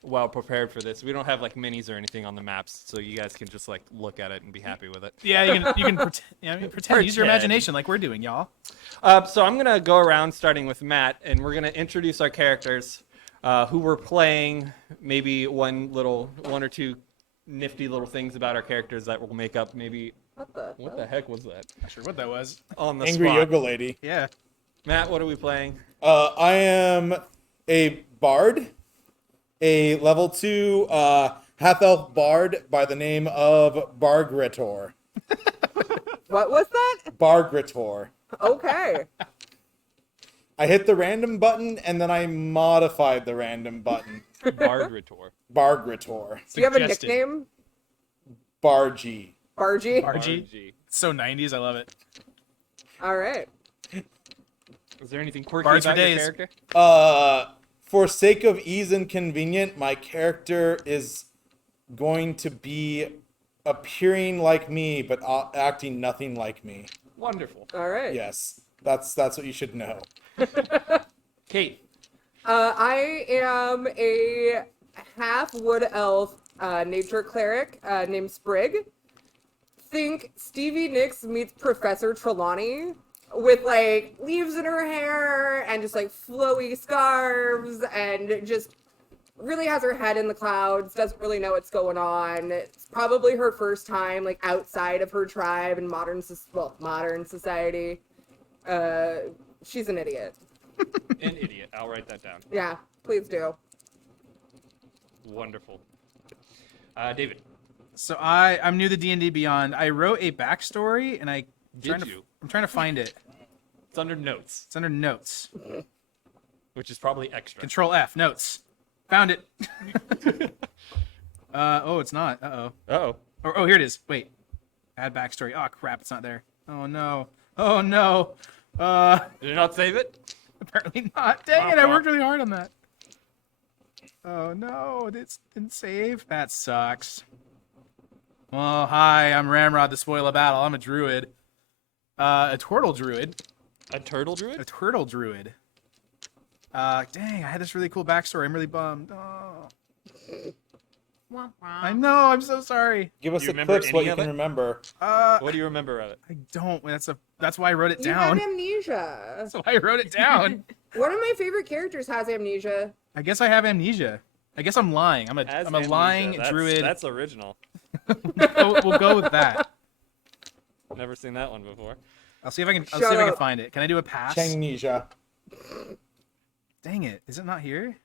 well prepared for this, we don't have like minis or anything on the maps, so you guys can just like look at it and be happy with it. Yeah, you can pretend. Yeah, I mean, pretend. Use your Pretend. imagination, like we're doing, y'all. So I'm gonna go around starting with Matt, and we're gonna introduce our characters, who we're playing. Maybe one or two nifty little things about our characters that will make up maybe. What the heck was that? Not sure what that was. On the Angry spot. Yoga Lady. Yeah. Matt, what are we playing? I am a bard, a level 2 half-elf bard by the name of Bargritor. What was that? Bargritor. Okay. I hit the random button and then I modified the random button. Bardritor. Bargritor. Do you have a Suggested. nickname? Bargy. Bargy? RG. So 90s. I love it. All right. Is there anything quirky Bards for about your days. character? For sake of ease and convenient, my character is going to be appearing like me, but acting nothing like me. Wonderful. All right. Yes, that's what you should know. Kate. I am a half wood elf nature cleric named Sprig. Think Stevie Nicks meets Professor Trelawney with like leaves in her hair and just like flowy scarves and just really has her head in the clouds, doesn't really know what's going on. It's probably her first time like outside of her tribe in modern society. She's an idiot. An idiot. I'll write that down. Yeah, please do. Wonderful. David. So I'm new to D&D Beyond. I wrote a backstory, and I'm trying to find it. It's under notes, It's under notes. which is probably extra. Control F. Notes. Found it. Oh, it's not. Uh-oh. Uh-oh. Oh, here it is. Wait. Add backstory. Oh, crap. It's not there. Oh, no. Oh, no. Did you not save it? Apparently not. Dang it. I worked really hard on that. Oh, no. It didn't save. That sucks. Well, hi. I'm Ramrod, the Spoil of Battle. I'm a druid. A turtle druid. A turtle druid? A turtle druid. Dang, I had this really cool backstory. I'm really bummed. Oh. Womp I womp. know. I'm so sorry. Give us Do you the remember clips what any you of can it? remember. What do you remember of it? I don't. That's why I wrote it You have down. amnesia. That's why I wrote it down. One of my favorite characters has amnesia. I guess I have amnesia. I guess I'm lying. I'm a Amnesia. lying That's- druid. That's original. We'll go with that. Never seen that one before. I'll see if I can. I'll Shut see if I can up. find it. Can I do a pass? Changnesia. Dang it! Is it not here?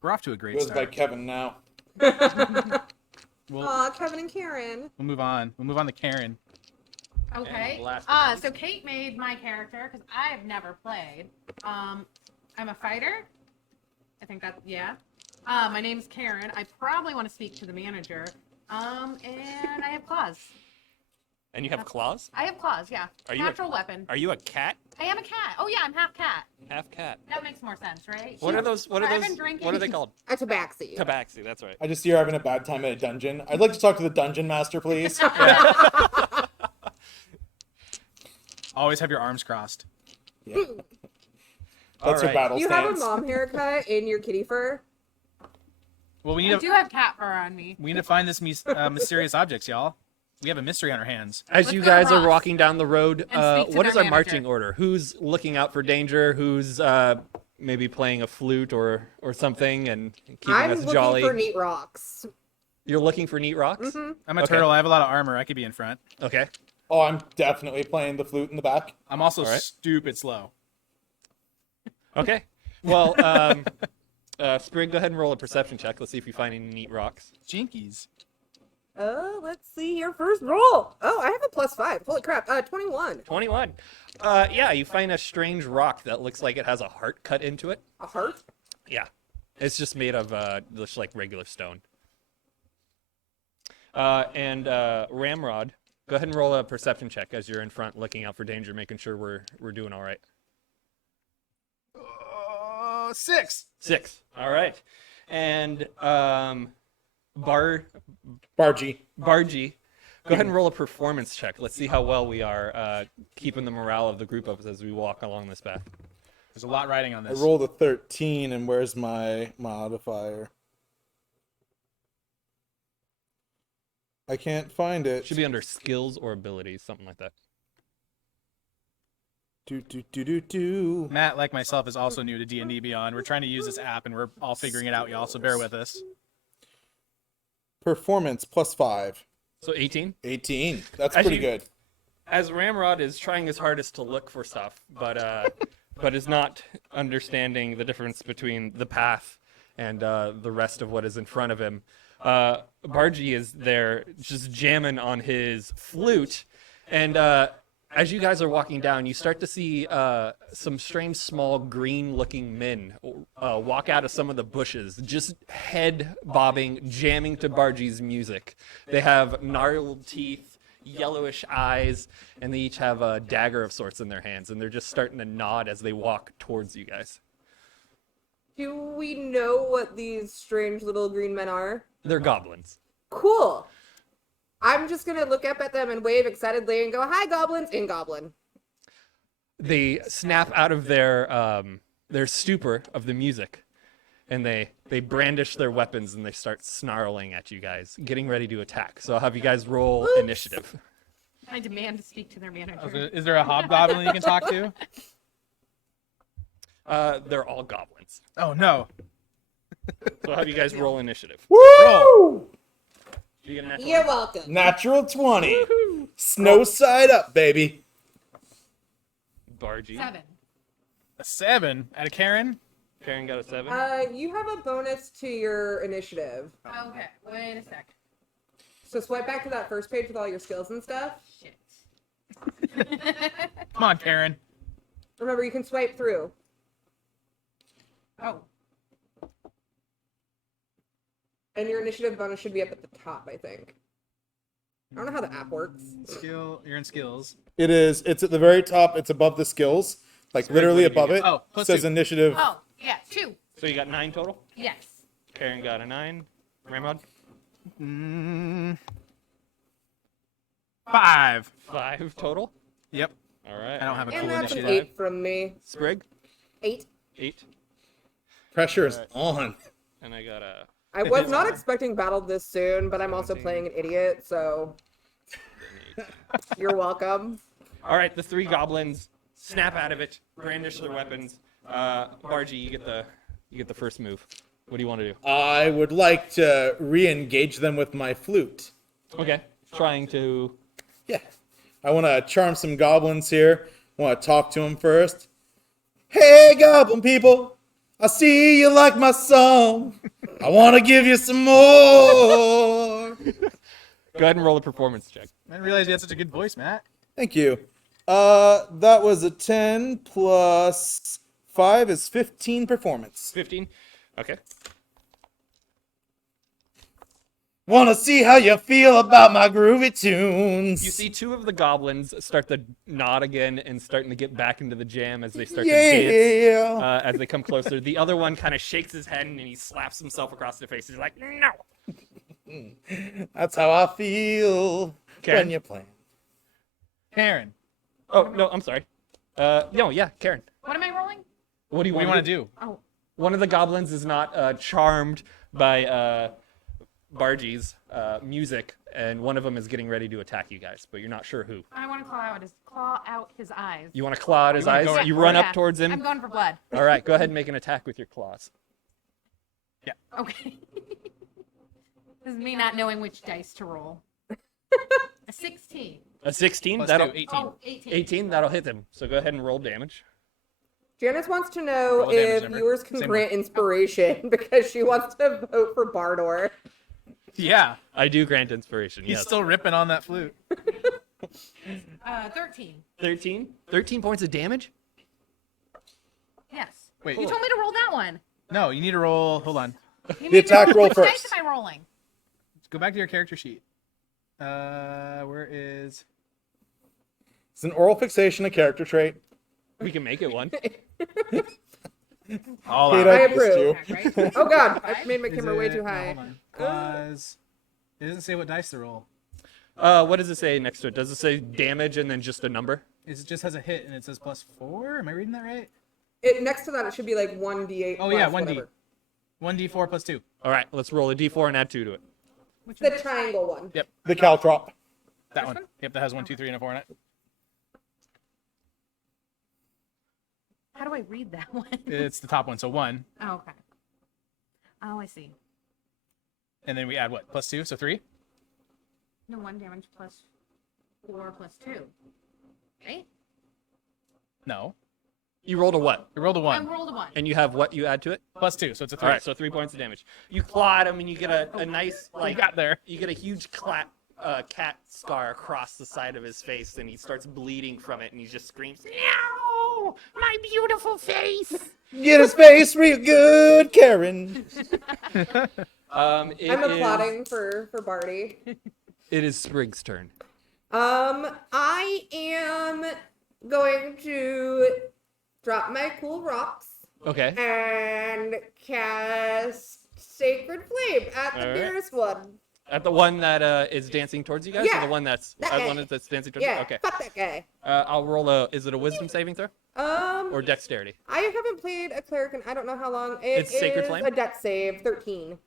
We're off to a great Goes by start. Kevin now. We'll Aw, Kevin and Karen. move on. We'll move on to Karen. Okay. And last but not So Kate made my character because I've never played. I'm a fighter. I think that yeah. My name's Karen. I probably want to speak to the manager. And I have claws. And you have claws? I have claws. Yeah. Are you a- Natural weapon. Are you a cat? I am a cat. Oh yeah, I'm half cat. Half cat. That makes more sense, right? What are those? What are I've those? been drinking. What are they called? A tabaxi. Tabaxi. That's right. I just see you're having a bad time at a dungeon. I'd like to talk to the dungeon master, please. Always have your arms crossed. Yeah. That's All your right. battle Do you have a stance. mom haircut in your kitty fur? Well, we I need do to have cat fur on me. find this mysterious objects, y'all. We have a mystery on our hands. As Let's you go to guys are Ross walking down the road, and speak to what their is our manager. marching order? Who's looking out for danger? Who's maybe playing a flute or something and keeping I'm us looking jolly? for neat rocks. You're looking for neat rocks? Mm-hmm. I'm a Okay. turtle. I have a lot of armor. I could be in front. Okay. Oh, I'm definitely playing the flute in the back. I'm also All right. stupid slow. Okay. Well, Sprig, go ahead and roll a perception check. Let's see if you find any neat rocks. Jinkies. Let's see your first roll. Oh, I have a +5. Holy crap. 21. 21. Yeah, you find a strange rock that looks like it has a heart cut into it. A heart? Yeah. It's just made of just like regular stone. And Ramrod, go ahead and roll a perception check as you're in front, looking out for danger, making sure we're doing all right. 6. 6. All right. And Bargy. Bargy, go ahead and roll a performance check. Let's see how well we are keeping the morale of the group up as we walk along this path. There's a lot riding on I this. rolled a 13, and where's my modifier? I can't find it. Should be under skills or abilities, something like that. Do. Matt, like myself, is also new to D&D Beyond. We're trying to use this app, and we're all figuring it out, y'all, so bear with us. Performance +5. So 18. 18. That's As pretty you- good. As Ramrod is trying his hardest to look for stuff, but is not understanding the difference between the path and the rest of what is in front of him, Bargy is there just jamming on his flute, and as you guys are walking down, you start to see some strange, small, green-looking men walk out of some of the bushes, just head bobbing, jamming to Bargy's music. They have gnarled teeth, yellowish eyes, and they each have a dagger of sorts in their hands, and they're just starting to nod as they walk towards you guys. Do we know what these strange little green men are? They're goblins. Cool. I'm just gonna look up at them and wave excitedly and go, "Hi, goblins!" in Goblin. They snap out of their stupor of the music, and they brandish their weapons and they start snarling at you guys, getting ready to attack. So I'll have you guys roll Oops. initiative. I demand to speak to their manager. Is there a hobgoblin you can talk to? They're all goblins. Oh, no. So I'll have you guys roll initiative. Woo! You get a natural You're one? welcome. Natural 20. Snow side up, baby. Bargy. 7. A 7 out of Karen? Karen got a 7. You have a bonus to your initiative. Okay, wait a sec. So swipe back to that first page with all your skills and stuff. Shit. Come on, Karen. Remember, you can swipe through. Oh, And your initiative bonus should be up at the top, I think. I don't know how the app works. You're in skills. It is. It's at the very top. It's above the skills. Like literally what did you above get? it. Oh, It plus says 2. initiative. oh, yeah, 2. So you got 9 total? Yes. Karen got a 9. Ramrod? 5. 5 total? Yep. All right. I don't have a And cool that's an initiative. 8 from me. Sprig? 8. 8. Pressure is on. And I got a... I was not expecting battle this soon, but I'm also playing an idiot, so you're welcome. All right, the 3 goblins snap out of it, brandish their weapons. Bargy, you get the first move. What do you want to do? I would like to re-engage them with my flute. Okay, trying to... Yeah. I want to charm some goblins here. I want to talk to them first. Hey, goblin people. I see you like my song. I want to give you some more. Go ahead and roll a performance check. I didn't realize you had such a good voice, Matt. Thank you. That was a 10 plus 5 is 15 performance. 15. Okay. Want to see how you feel about my groovy tunes. You see 2 of the goblins start to nod again and starting to get back into the jam as they start to Yeah. dance as they come closer. The other one kind of shakes his head and he slaps himself across the face. He's like, no. That's how I feel Karen? when you're playing. Karen. Oh, no, I'm sorry. No, yeah, Karen. What am I rolling? What do you What do want you want to do? Oh, One of the goblins is not charmed by Bargie's music, and one of them is getting ready to attack you guys, but you're not sure who. I want to claw out his eyes. You want to claw out his wanna eyes? go right You for run Yeah, up towards him. I'm going for blood. All right, go ahead and make an attack with your claws. Okay. This is me not knowing which dice to roll. A 16. A 16? Plus That'll 2, 18. Oh, 18. 18. That'll hit him. So go ahead and roll damage. Janice wants to know Roll a damage if number. viewers can Same grant inspiration because she wants to vote for Bardor. Yeah, I do grant inspiration. he's Yes. still ripping on that flute. 13. 13. 13 points of damage. Yes. Wait. You told me to roll that one. No, you need to roll. Hold on. You The need to attack roll which dice first. am I rolling? Go back to your character sheet. Where is? It's an oral fixation, a character trait. We can make it one. All Kate, out. I I missed approve. you. Attack, right? Oh god, I Five? made my Is camera way it- too no, high. hold on. Claws. It doesn't say what dice to roll. What does it say next to it? Does it say damage and then just a number? It just has a hit and it says +4. Am I reading that right? Next to that, it should be like 1d8. Oh yeah, plus 1d. whatever. 1d4 plus 2. All right, let's roll a d4 and add 2 to it. Which The one? triangle one. The caltrop. That one. Yep, that has 1, 2, 3, and a 4 in it. How do I read that one? It's the top one, so 1, Oh, okay. Oh, I see. and then we add what? +2, so 3. No, 1 damage plus 4 plus 2. Right? No, You rolled a what? we rolled a I 1 rolled a 1. And you have what you add to it? +2, so it's a 3. All right, so 3 points of damage. You claw at him and you get a nice, We like, got there. you get a huge cat scar across the side of his face, and he starts bleeding from it, and he just screams, "No! My beautiful face!" Get his face real good, Karen. It I'm is- applauding for Barty. It is Sprig's turn. I am going to drop my cool rocks Okay. and cast Sacred Flame at the All right. nearest one. At the one that is dancing towards you guys, or Yeah, the one that's that the one guy. that's dancing towards Yeah, you? Okay. fuck that guy. I'll roll a. Is it a Wisdom saving throw or Dexterity? I haven't played a cleric in I don't know how long. It's Sacred is Flame? a dex save, 13.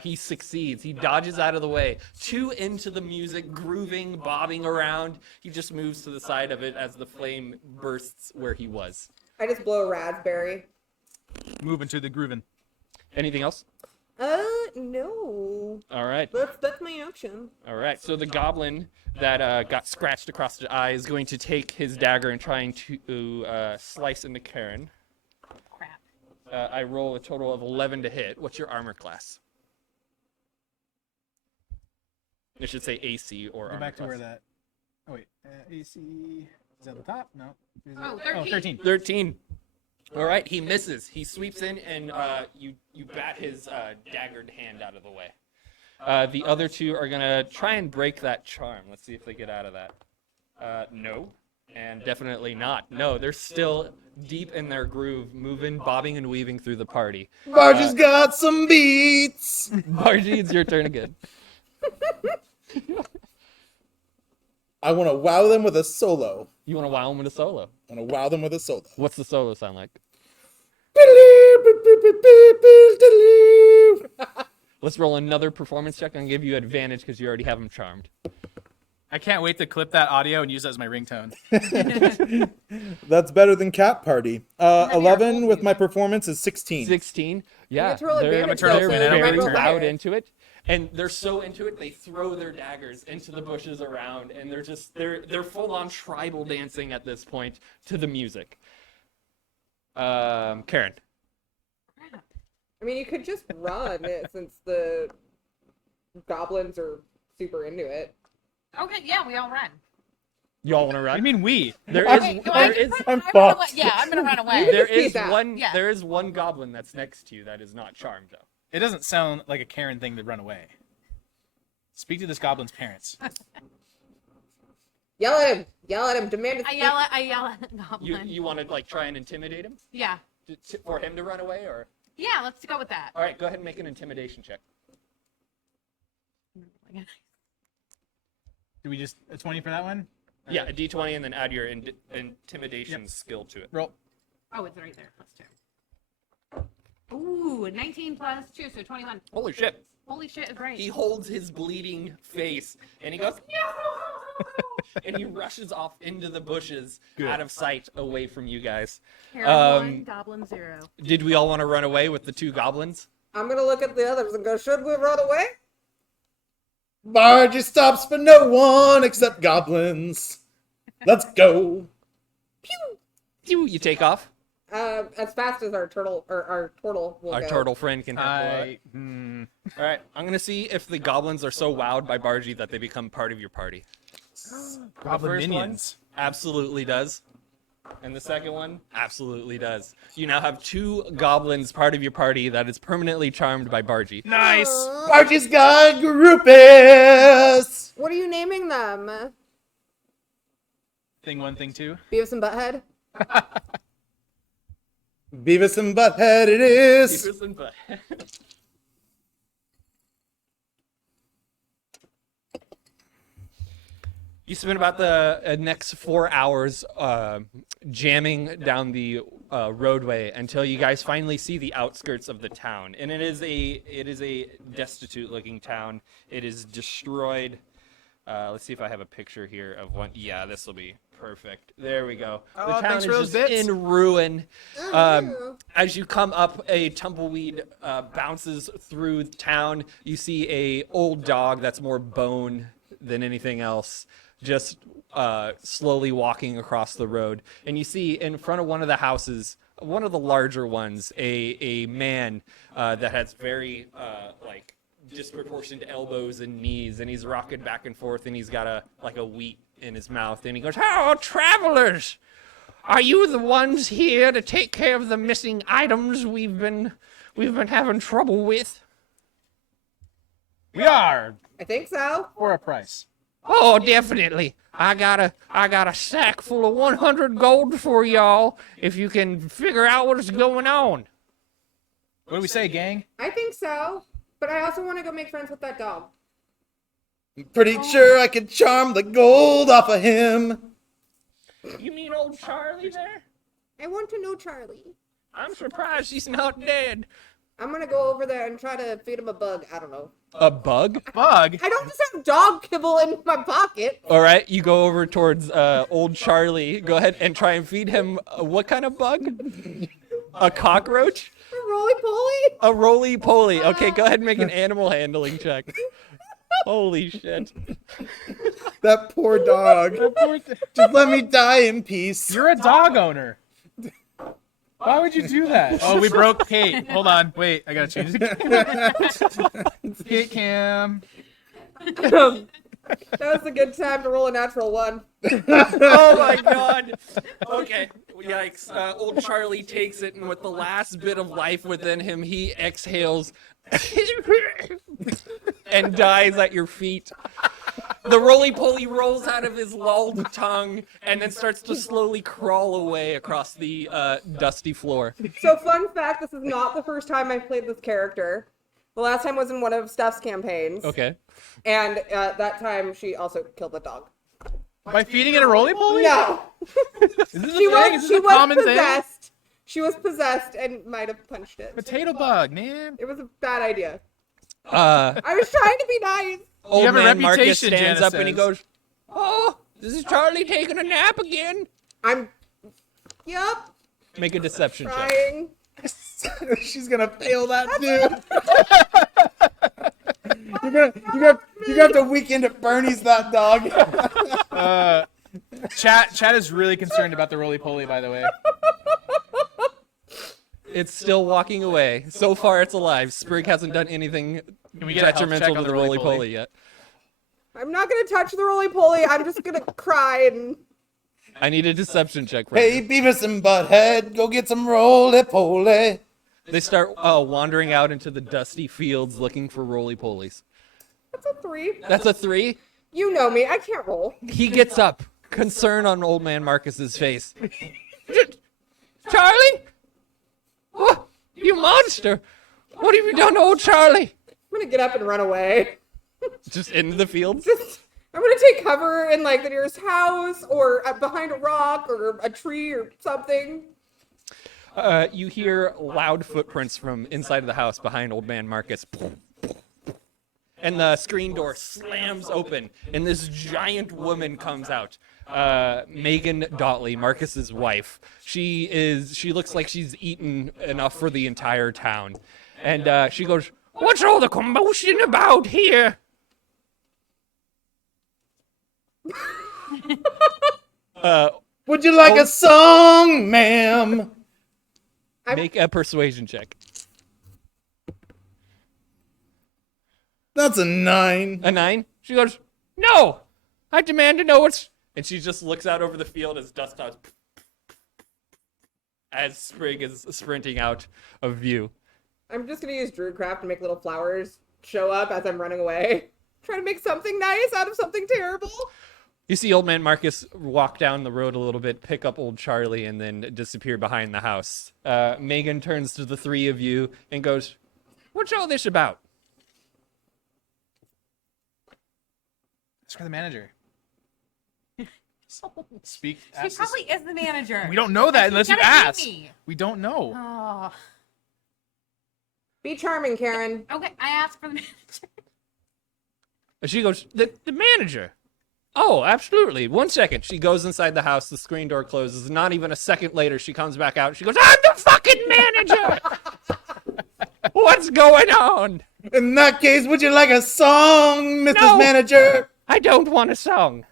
He succeeds. He dodges out of the way. 2 into the music, grooving, bobbing around. He just moves to the side of it as the flame bursts where he was. I just blow a raspberry. Moving to the grooving. Anything else? No. All right. That's my action. All right. So the goblin that got scratched across the eye is going to take his dagger and trying to slice into Karen. Crap. I roll a total of 11 to hit. What's your armor class? It should say AC or Go armor back to class. where that. Oh wait, AC is at the top. No. Is it- Oh, 13. 13. All right, he misses. He sweeps in, and you bat his daggered hand out of the way. The other 2 are gonna try and break that charm. Let's see if they get out of that. No, and definitely not. No, they're still deep in their groove, moving, bobbing, and weaving through the party. Margie's got some beats. Margie, it's your turn again. I want to wow them with a solo. You want to wow him with a solo? I want to wow them with a solo. What's the solo sound like? Let's roll another performance check. I'm gonna give you advantage because you already have him charmed. I can't wait to clip that audio and use that as my ringtone. That's better than Cat Party. Have your 11 whole with my performance is 16. 16. Yeah, get to roll they're, advantage, though, they're so you might very roll loud higher. into it, and they're so into it they throw their daggers into the bushes around, and they're full on tribal dancing at this point to the music. Karen. Crap. I mean, you could just run it since the goblins are super into it. Okay, yeah, we all run. Y'all want to What do run? you mean we? There I is mean, Do I there just is run? I'm I run away. fucked. Yeah, I'm gonna run away. there see is that. one Yeah. there is one goblin that's next to you that is not charmed though. It doesn't sound like a Karen thing to run away. Speak to this goblin's parents. Yell at him! Yell at him! Demand to I speak. yell at the goblin. You want to like try and intimidate him Yeah. for him to run away, or Yeah, let's go with that. all right, go ahead and make an intimidation check. Do we just a 20 for that one? Yeah, a d20 and then add your intimidation skill to it. Roll. Oh, it's right there. Plus 2. Ooh, 19 plus 2, so 21. Holy shit. Holy shit is right. He holds his bleeding face and he goes, no! And he rushes off into the bushes, out of sight, away from you guys. Karen 1, Goblin 0. Did we all want to run away with the 2 goblins? I'm gonna look at the others and go, should we run away? Bargy stops for no one except goblins. Let's go. You take off. As fast as our turtle will Our go. turtle friend can handle it. All right, I'm gonna see if the goblins are so wowed by Bargy that they become part of your party. Goblin first minions. One absolutely does, and the second one absolutely does. You now have 2 goblins part of your party that is permanently charmed by Bargy. Nice. Bargy's got groupies. What are you naming them? Thing 1, thing 2. Beavis and Butthead? Beavis and Butthead it is. Beavis and Butt. You spend about the next 4 hours jamming down the roadway until you guys finally see the outskirts of the town, and it is a destitute-looking town. It is destroyed. Let's see if I have a picture here of one. Yeah, this will be perfect. There we go. The Oh, town thanks is for those just bits. in ruin. As you come up, a tumbleweed bounces through town. You see a old dog that's more bone than anything else, just slowly walking across the road. And you see in front of one of the houses, one of the larger ones, a man that has very like disproportioned elbows and knees, and he's rocking back and forth, and he's got a wheat in his mouth, and he goes, "Hello, travelers! Are you the ones here to take care of the missing items we've been having trouble with?" We are I think so. for a price. Oh, definitely. I got a sack full of 100 gold for y'all if you can figure out what's going on. What do we say, gang? I think so. But I also want to go make friends with that dog. I'm pretty sure I could charm the gold off of him. You mean old Charlie there? I want to know Charlie. I'm surprised he's not dead. I'm gonna go over there and try to feed him a bug. I don't know. A bug? Bug? I don't just have dog kibble in my pocket. All right, you go over towards old Charlie. Go ahead and try and feed him what kind of bug? A cockroach? A roly-poly? A roly-poly. Okay, go ahead and make an animal handling check. Holy shit. That poor dog. Just let me die in peace. You're a dog owner. Why would you do that? Oh, we broke Kate. Hold on. Wait, I gotta change it. Kate cam. That was a good time to roll a natural 1. Oh my god. Okay. Yikes. Old Charlie takes it, and with the last bit of life within him, he exhales and dies at your feet. The roly-poly rolls out of his lolled tongue and then starts to slowly crawl away across the dusty floor. So fun fact, this is not the first time I've played this character. The last time was in one of Steph's campaigns. Okay. And that time she also killed the dog. By feeding it a roly-poly? No. Is this a thing? She Is this a common thing? possessed. She was possessed and might have punched it. Potato bug, man. It was a bad idea. Uh, I was trying to be nice. old have a man Marcus reputation, stands Jana up and he says. goes, "Oh, this is Charlie taking a nap again." Yep, Make a deception check. trying. She's gonna fail that too. You're gonna have to weekend at Bernie's that dog. Chat is really concerned about the roly-poly, by the way. It's still walking away. So far, it's alive. Sprig hasn't done anything Can we get a health check detrimental on to the the roly-poly? roly-poly yet. I'm not gonna touch the roly-poly. I'm just gonna cry and. I need a deception check from Hey, you. Beavis and Butthead, go get some roly-poly. They start wandering out into the dusty fields looking for roly-polies. That's a 3. That's a 3. You know me. I can't roll. He gets up, concern on old man Marcus's face. Charlie? What? You monster! What have you done to old Charlie? I'm gonna get up and run away. Just into the fields? I'm gonna take cover in like the nearest house or behind a rock or a tree or something. You hear loud footprints from inside of the house behind Old Man Marcus. And the screen door slams open, and this giant woman comes out. Megan Dotley, Marcus's wife. She looks like she's eaten enough for the entire town. And she goes, "What's all the commotion about here?" Would you like a song, ma'am? Make a persuasion check. That's a 9. A 9? She goes, "No! I demand to know what's..." And she just looks out over the field as dust clouds... as Sprig is sprinting out of view. I'm just gonna use Druidcraft to make little flowers show up as I'm running away. Try to make something nice out of something terrible. You see Old Man Marcus walk down the road a little bit, pick up old Charlie, and then disappear behind the house. Megan turns to the three of you and goes, "What's all this about?" It's for the manager. Speak. She ask probably is the manager. We don't know that unless you gotta be ask. me. We don't know. Oh. Be charming, Karen. Okay, I asked for the manager. And she goes, the manager. Oh, absolutely. 1 second. She goes inside the house. The screen door closes. Not even a second later, she comes back out. She goes, "I'm the fucking manager. What's going on?" In that case, would you like a song, Mrs. No. Manager? "I don't want a song.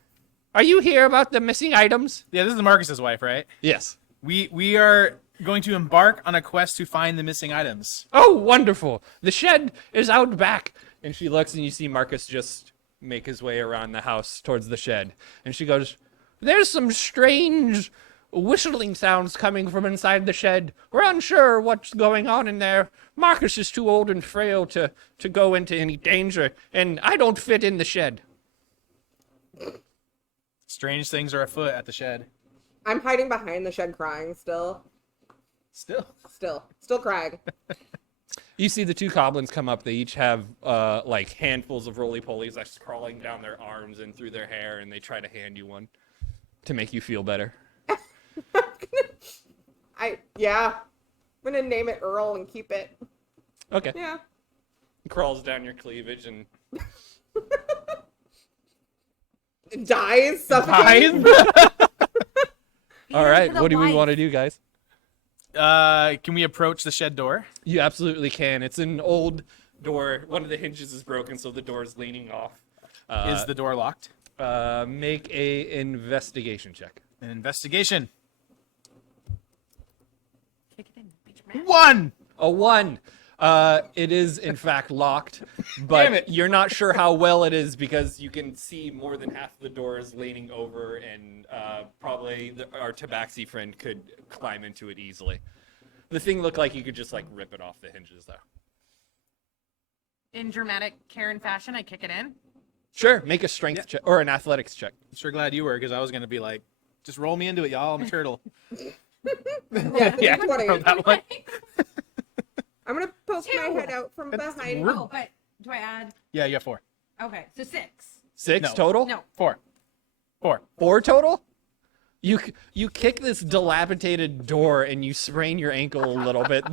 Are you here about the missing items?" Yeah, this is Marcus's wife, right? Yes. We are going to embark on a quest to find the missing items. "Oh, wonderful. The shed is out back." And she looks, and you see Marcus just make his way around the house towards the shed. And she goes, "There's some strange whistling sounds coming from inside the shed. We're unsure what's going on in there. Marcus is too old and frail to go into any danger, and I don't fit in the shed." Strange things are afoot at the shed. I'm hiding behind the shed crying still. Still crying. You see the two goblins come up. They each have like handfuls of roly-polies that's crawling down their arms and through their hair, and they try to hand you one to make you feel better. Yeah. I'm gonna name it Earl and keep it. Okay. Yeah. Crawls down your cleavage and Dies, suffocates. all right. to the What do we wife. want to do, guys? Can we approach the shed door? You absolutely can. It's an old door. One of the hinges is broken, so the door is leaning off. Is the door locked? Make a investigation check. An investigation. Kick it in, bitch, man. 1! A 1. It is in fact locked, Damn but it. you're not sure how well it is because you can see more than half the door is leaning over, and probably our Tabaxi friend could climb into it easily. The thing looked like you could just like rip it off the hinges, though. In dramatic Karen fashion, I kick it in. Sure, make a strength check or an athletics check. I'm sure glad you were, because I was going to be like, just roll me into it, y'all. I'm a turtle. Yeah, 20. Throw that one. I'm gonna poke my 2. head out from That's behind. rude. Oh, but do I add? Yeah, you have 4. Okay, so 6. 6 No. total? No. 4. 4 total? You kick this dilapidated door and you sprain your ankle a little bit.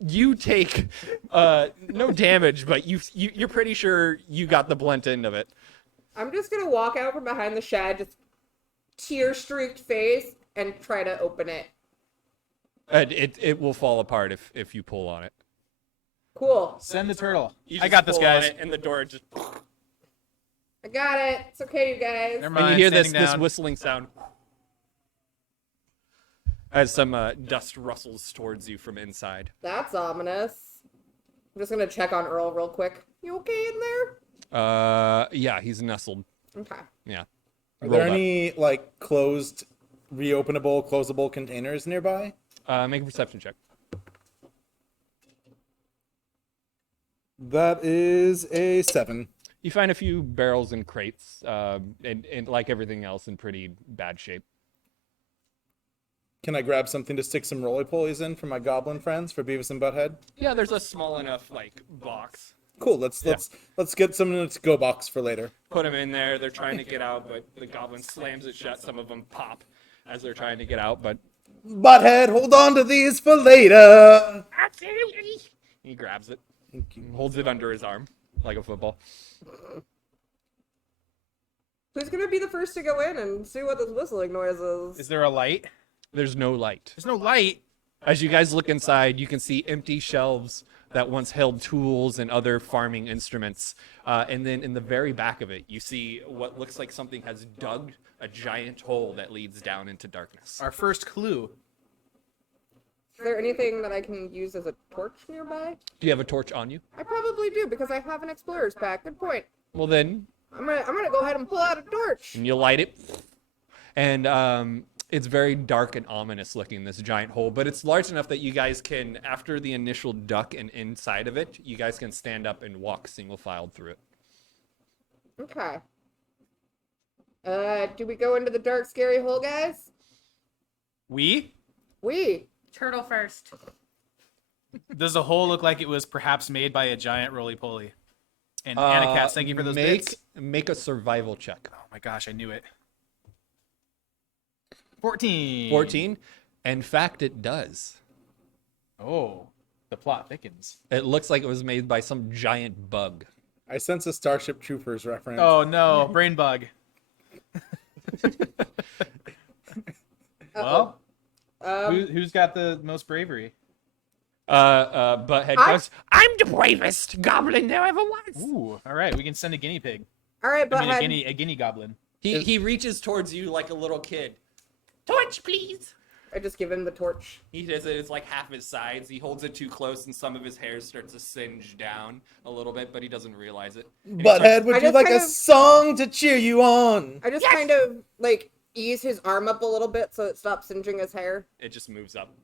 You take no damage, but you're pretty sure you got the blunt end of it. I'm just gonna walk out from behind the shed, just tear-streaked face, and try to open it. It will fall apart if you pull on it. Cool. Send the turtle. You I just got this, pull on guys. it, and the door just. I got it. It's okay, you guys. Never And mind. you hear this standing down. whistling sound as some dust rustles towards you from inside. That's ominous. I'm just gonna check on Earl real quick. You okay in there? Yeah, he's nestled. Okay. Yeah. Are Rolled there up. any like closed, reopenable, closable containers nearby? Make a perception check. That is a 7. You find a few barrels and crates, and like everything else, in pretty bad shape. Can I grab something to stick some roly-polies in for my goblin friends for Beavis and Butthead? Yeah, there's a small enough like box. Cool. Let's get some in its go box for later. Put them in there. They're trying to get out, but the goblin slams it shut. Some of them pop as they're trying to get out, but Butthead, hold on to these for later. Absolutely. He grabs it, and holds it under his arm like a football. Who's gonna be the first to go in and see what this whistling noise is? Is there a light? There's no light. There's no light. As you guys look inside, you can see empty shelves that once held tools and other farming instruments. And then in the very back of it, you see what looks like something has dug a giant hole that leads down into darkness. Our first clue. Is there anything that I can use as a torch nearby? Do you have a torch on you? I probably do because I have an explorer's pack. Good point. Well, then, I'm gonna go ahead and pull out a torch. and you light it. And it's very dark and ominous looking, this giant hole. But it's large enough that you guys can, after the initial duck and inside of it, you guys can stand up and walk single-filed through it. Okay. Do we go into the dark, scary hole, guys? We? We. Turtle first. Does the hole look like it was perhaps made by a giant roly-poly? And Anna Katz, thank you for those bits. Make a survival check. Oh my gosh, I knew it. 14. 14. In fact, it does. Oh, the plot thickens. It looks like it was made by some giant bug. I sense a Starship Troopers reference. Oh no, brain bug. Well, who's got the most bravery? Butthead goes, I'm the bravest goblin there ever was. Ooh, all right, we can send a guinea pig. All right, I mean, Butthead. a guinea goblin. He reaches towards you like a little kid. Torch, please. I just give him the torch. He does it. It's like half his sides. He holds it too close, and some of his hair starts to singe down a little bit, but he doesn't realize it. And he Butthead, starts- would I you just like kind a of- song to cheer you on? I just kind of like ease his arm up a little bit so it stops singeing his hair. It just moves up.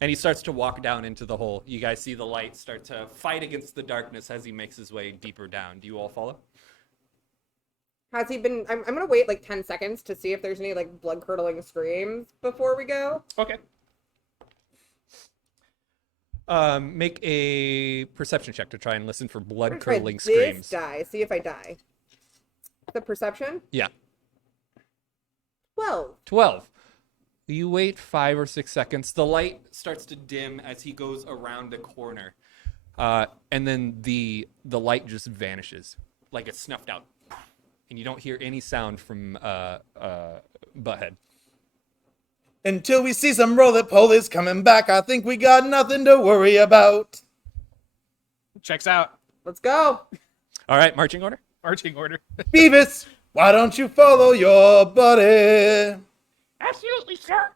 And he starts to walk down into the hole. You guys see the light start to fight against the darkness as he makes his way deeper down. Do you all follow? Has he been? I'm gonna wait like 10 seconds to see if there's any like blood curdling screams before we go. Okay. Make a perception check to try and listen for I'm blood gonna try curdling this screams. die. See if I die. The perception. Yeah. 12. 12. You wait 5 or 6 seconds. The light starts to dim as he goes around a corner. And then the light just vanishes like it's snuffed out. And you don't hear any sound from Butthead. Until we see some roly-polies coming back, I think we got nothing to worry about. Checks out. Let's go. All right, marching order. Marching order. Beavis, why don't you follow your buddy? Absolutely, sir.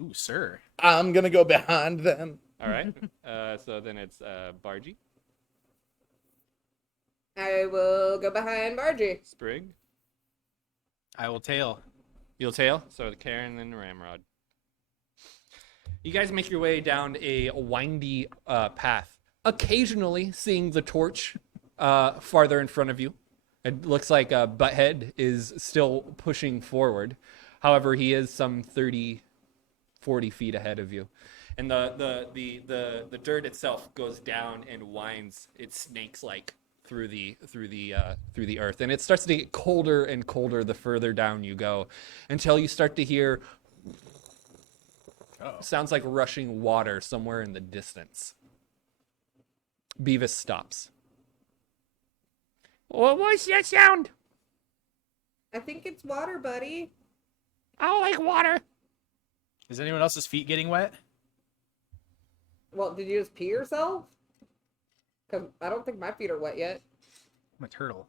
Ooh, sir. I'm gonna go behind them. All right. So then it's Bargy, I will go behind Margie. Sprig. I will tail. You'll tail. So the Karen and the Ramrod. You guys make your way down a windy path, occasionally seeing the torch farther in front of you. It looks like Butthead is still pushing forward. However, he is some 30, 40 feet ahead of you. And the dirt itself goes down and winds. It snakes like through the earth, and it starts to get colder and colder the further down you go, until you start to hear sounds like rushing water somewhere in the distance. Beavis stops. What was that sound? I think it's water, buddy. I don't like water. Is anyone else's feet getting wet? Well, did you just pee yourself? Because I don't think my feet are wet yet. I'm a turtle.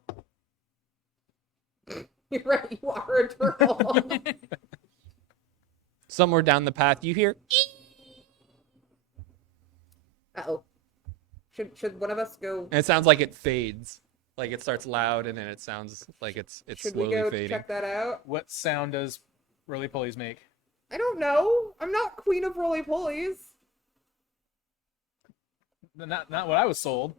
You're right, you are a turtle. Somewhere down the path, you hear. Uh-oh. Should one of us go... And it sounds like it fades. Like it starts loud and then it sounds like it's Should slowly we go fading. check that out? What sound does roly-polies make? I don't know. I'm not queen of roly-polies. Not what I was sold.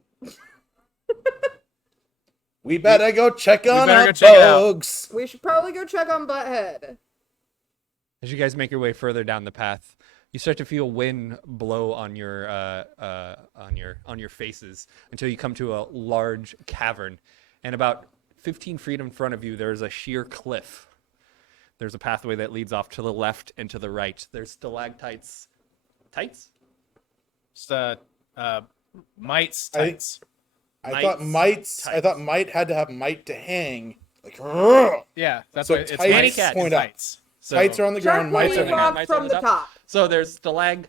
We better go check on better our go check it out. folks. We should probably go check on Butthead. As you guys make your way further down the path, you start to feel wind blow on your faces until you come to a large cavern, and about 15 feet in front of you, there is a sheer cliff There's a pathway that leads off to the left and to the right. There's stalactites. Tights? Just mites, I think- tights. I thought Mites, I thought might had to have might to hang. Like, "Rrrr." Yeah, that's So what it's tights mites cat. point up. tights. So, Tights are on the Sharp ground. Mites pointy are hanging. off Mites from on the the top. so there's stalag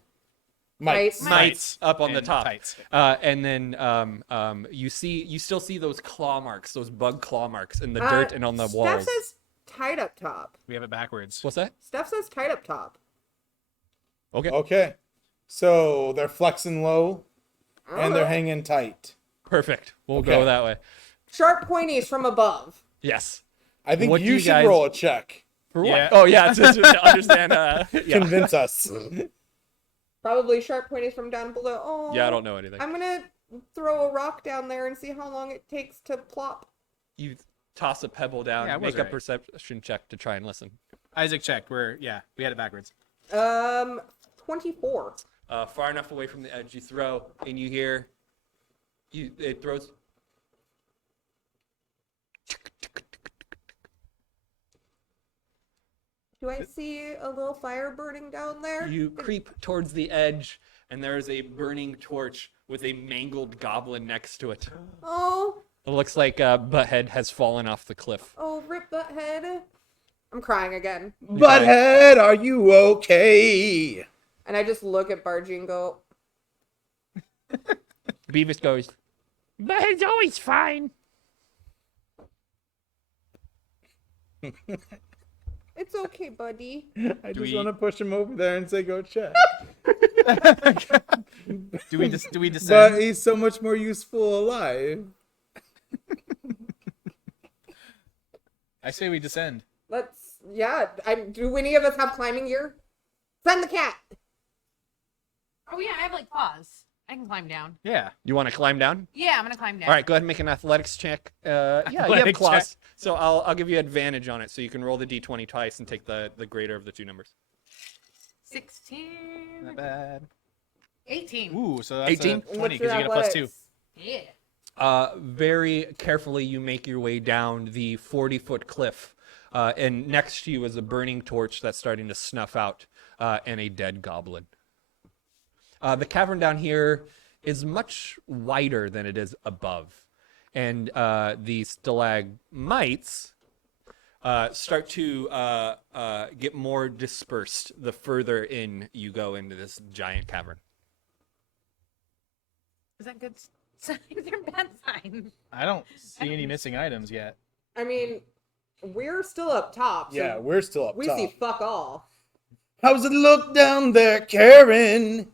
Mites. mites up on the and top. tights. And then you still see those claw marks, those bug claw marks in the dirt and on the Steph walls. says tight up top. We have it backwards. What's that? Steph says tight up top. Okay. Okay. So they're flexing low and they're Oh. hanging tight. Perfect. We'll Okay. go that way. Sharp pointies from above. Yes. I think What do you you should guys- roll a check. For what? Yeah. Oh yeah, to understand. Yeah. Convince us. Probably sharp pointies from down below. Oh. Yeah, I don't know anything. I'm gonna throw a rock down there and see how long it takes to plop. You toss a pebble down, Yeah, it was make a right. perception check to try and listen. Isaac checked. We had it backwards. 24. Far enough away from the edge, you throw, and you hear, it throws. Do I see a little fire burning down there? You creep towards the edge, and there is a burning torch with a mangled goblin next to it. Oh, It looks like Butthead has fallen off the cliff. oh, rip butthead. I'm crying again. Butthead, are you okay? And I just look at Bargy and go, Beavis goes, Butthead's always fine. it's okay, buddy. I just we- want to push him over there and say, go check. Do we But descend? he's so much more useful alive. I say we descend. Do any of us have climbing gear? Send the cat. Oh yeah, I have like claws. I can climb down. Yeah. You want to climb down? Yeah, I'm gonna climb down. All right, go ahead and make an athletics check. Yeah, you have Athletics claws, check. so I'll give you advantage on it, so you can roll the d20 twice and take the greater of the two numbers. 16. Not bad. 18. Ooh, so that's 18? 20 What's because your you get a plus 2. athletics? Yeah. Very carefully, you make your way down the 40-foot cliff, and next to you is a burning torch that's starting to snuff out, and a dead goblin. The cavern down here is much wider than it is above, and the stalagmites start to get more dispersed the further in you go into this giant cavern. Is that good sign or bad sign? I don't see any missing items yet. I mean, we're still up top. So Yeah, we're still up we top. see fuck all. How's it look down there, Karen?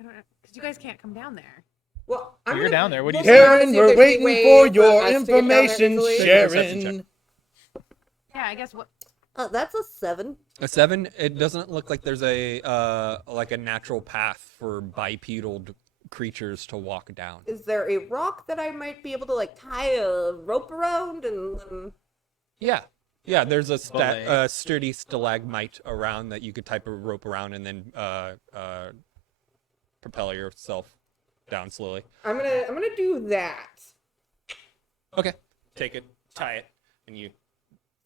I don't know, because you guys can't come down there. Well, I'm You're gonna down there. What do you look around to Karen, see if we're there's any waiting way for for your us to get down there information, easily. Perception Sharon. Yeah, I guess what? Oh, that's a 7. A 7. It doesn't look like there's a like a natural path for bipedal creatures to walk down. Is there a rock that I might be able to like tie a rope around and Yeah, there's a Belay. sturdy stalagmite around that you could type a rope around and then propel yourself down slowly. I'm gonna do that. Okay, take it, tie it, and you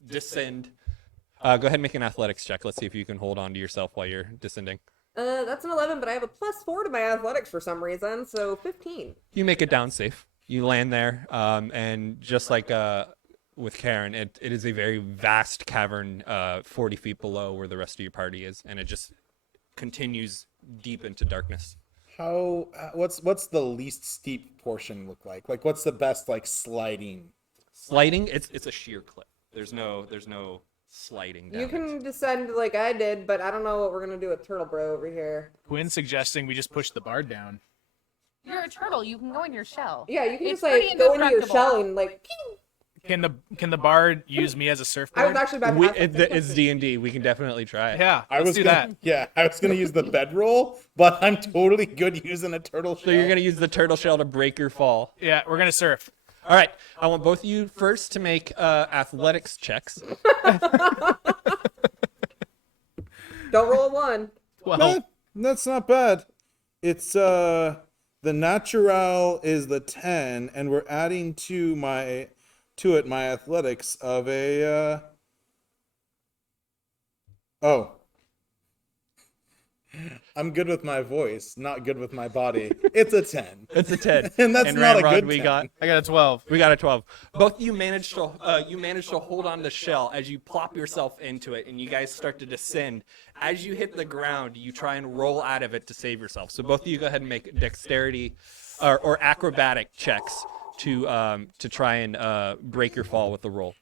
descend. Go ahead and make an athletics check. Let's see if you can hold on to yourself while you're descending. That's an 11, but I have a +4 to my athletics for some reason, so 15. You make it down safe. You land there, and just like with Karen, it is a very vast cavern, 40 feet below where the rest of your party is, and it just continues deep into darkness. How? What's the least steep portion look like? Like, what's the best like sliding? Sliding, it's a sheer cliff. There's no sliding down. You can descend like I did, but I don't know what we're gonna do with Turtle Bro over here. Quinn's suggesting we just push the bard down. You're a turtle. You can go in your shell. Yeah, you can It's just pretty like go into your indestructible. shell and like. Pew! Can the bard use me as a I was surfboard? actually about to ask that same It's question. D&D. We can definitely try it. Yeah, I let's was do gonna, that. Yeah, I was gonna use the bedroll, but I'm totally good using a turtle shell. So you're gonna use the turtle shell to break your fall. Yeah, we're gonna surf. All right. I want both of you first to make athletics checks. Don't roll a 1. Well, That's not bad. It's the natural is the 10, and we're adding to my athletics of a Oh. I'm good with my voice, not good with my body. It's a 10. It's a 10. And that's not a Ramrod, good we 10. got I got a 12. We got a 12. Both of you managed to hold on to the shell as you plop yourself into it, and you guys start to descend. As you hit the ground, you try and roll out of it to save yourself. So both of you go ahead and make dexterity or acrobatic checks to try and break your fall with the roll.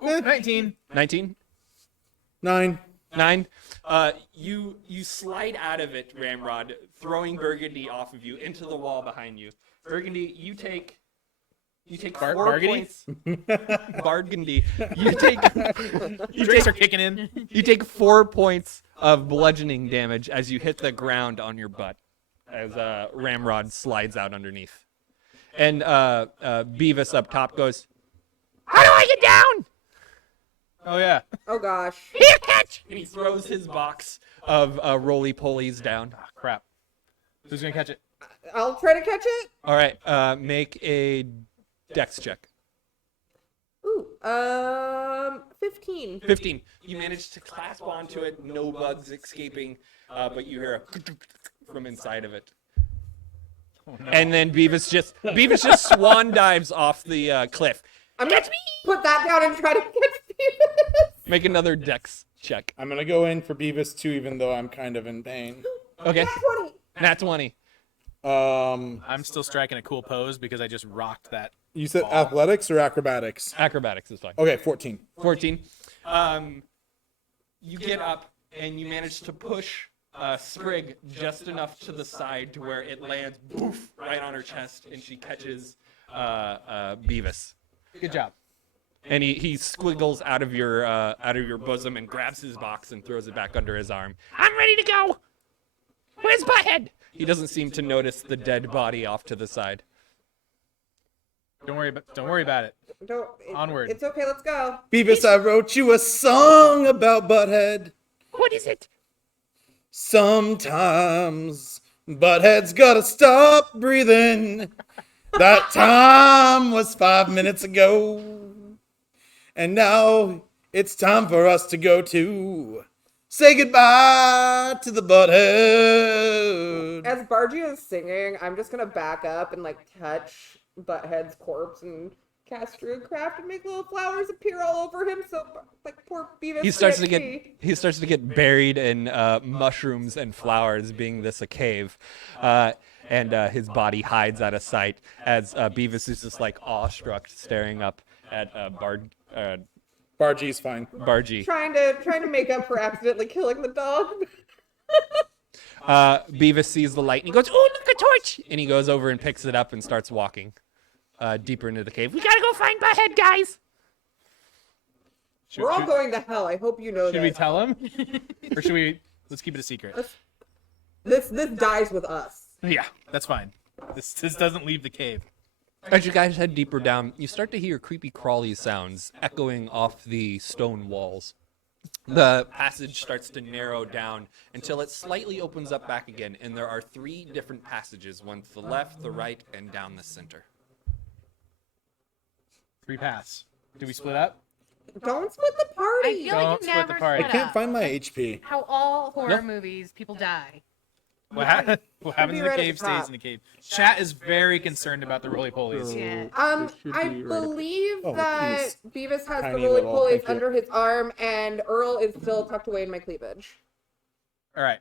19. 19? 9. 9. You slide out of it, Ramrod, throwing Burgundy off of you into the wall behind you. Burgundy, you take 4 Bargany? points. Burgundy. You take Drinks are kicking in. you take 4 points of bludgeoning damage as you hit the ground on your butt as Ramrod slides out underneath. And Beavis up top goes, "How do I get down?" Oh, yeah. Oh gosh. Here, catch! And he throws his box of roly-polies down. Ah, crap. Who's going to catch it? I'll try to catch it. All right, make a dex check. Ooh, 15. 15. You manage to clasp onto it, no bugs escaping, but you hear a from inside of it. Oh, no. And then Beavis just swan dives off the cliff. I'm gonna put that down and try to catch Beavis. Make another dex check. I'm going to go in for Beavis too, even though I'm kind of in pain. Okay. Nat 20. Nat 20. I'm still striking a cool pose because I just rocked that. You said athletics or acrobatics? Acrobatics is fine. Okay, 14. 14. You get up and you manage to push Sprig just enough to the side to where it lands boof, right on her chest, and she catches Beavis. Good job. And he squiggles out of your bosom and grabs his box and throws it back under his arm. I'm ready to go. Where's Butthead? He doesn't seem to notice the dead body off to the side. Don't worry about it. Onward. It's okay, let's go. Beavis, I wrote you a song about Butthead. What is it? Sometimes Butthead's gotta stop breathing. That time was 5 minutes ago. And now it's time for us to go to say goodbye to the Butthead. As Bargy is singing, I'm just gonna back up and like touch Butthead's corpse and cast Druidcraft and make little flowers appear all over him. So like poor Beavis. He starts can't to see. get buried in mushrooms and flowers, being this a cave. And his body hides out of sight as Beavis is just like awestruck, staring up at Bargy's fine. Bargy. Trying to make up for accidentally killing the dog. Beavis sees the light and he goes, "Oh, look, a torch!" And he goes over and picks it up and starts walking deeper into the cave. We gotta go find Butthead, guys. We're all going to hell. I hope you know Should that. we tell him? Or should we... Let's keep it a secret. This dies with us. Yeah, that's fine. This doesn't leave the cave. As you guys head deeper down, you start to hear creepy crawly sounds echoing off the stone walls. The passage starts to narrow down until it slightly opens up back again, and there are 3 different passages, one to the left, the right, and down the center. 3 paths. Do we split up? Don't split the I party. feel Don't like you split the never party. I split can't up. find my HP. How all horror No. movies, people die. What happens in the right at cave the top. stays in the cave. Chat is very concerned about the roly-polies. Yeah. I believe Oh, that please. Beavis has Tiny the roly little, polies thank you. under his arm, and Earl is still tucked away in my cleavage. All right.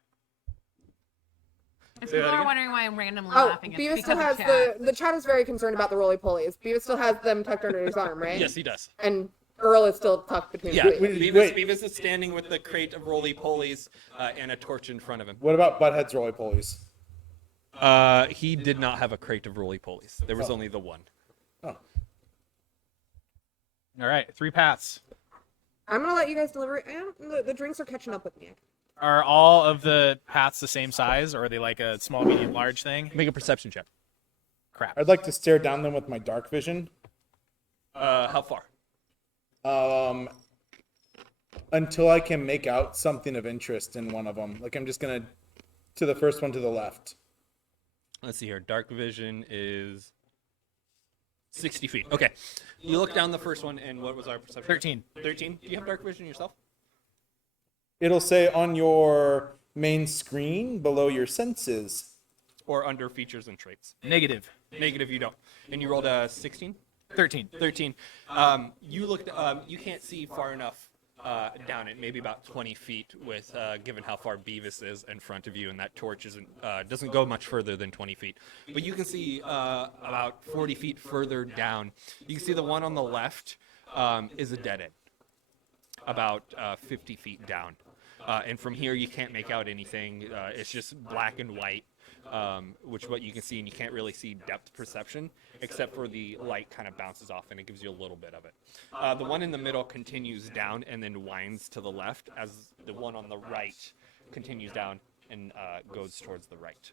If Say that people are again? wondering why I'm randomly Oh, laughing, it's Beavis because still has of chat. the chat is very concerned about the roly polies. Beavis still has them tucked under his arm, right? Yes, he does. And Earl is still tucked between Yeah, the Beavis is standing with the crate of roly-polies and a torch in front of him. What about Butthead's roly-polies? He did not have a crate of roly-polies. There was only the one. Oh. All right. 3 paths. I'm gonna let you guys deliver it. The drinks are catching up with me. Are all of the paths the same size, or are they like a small, medium, large thing? Make a perception check. Crap. I'd like to stare down them with my dark vision. How far? Until I can make out something of interest in one of them. Like I'm just gonna to the first one to the left. Let's see here. Dark vision is 60 feet. Okay. You look down the first one, and what was our perception? 13. 13? Do you have dark vision yourself? It'll say on your main screen below your senses. Or under features and traits. Negative. Negative, you don't. And you rolled a 16? 13. 13. You looked. You can't see far enough down it, maybe about 20 feet, with given how far Beavis is in front of you, and that torch doesn't go much further than 20 feet. But you can see about 40 feet further down. You can see the one on the left is a dead end, about 50 feet down. And from here, you can't make out anything. It's just black and white, which what you can see, and you can't really see depth perception, except for the light kind of bounces off, and it gives you a little bit of it. The one in the middle continues down and then winds to the left, as the one on the right continues down and goes towards the right.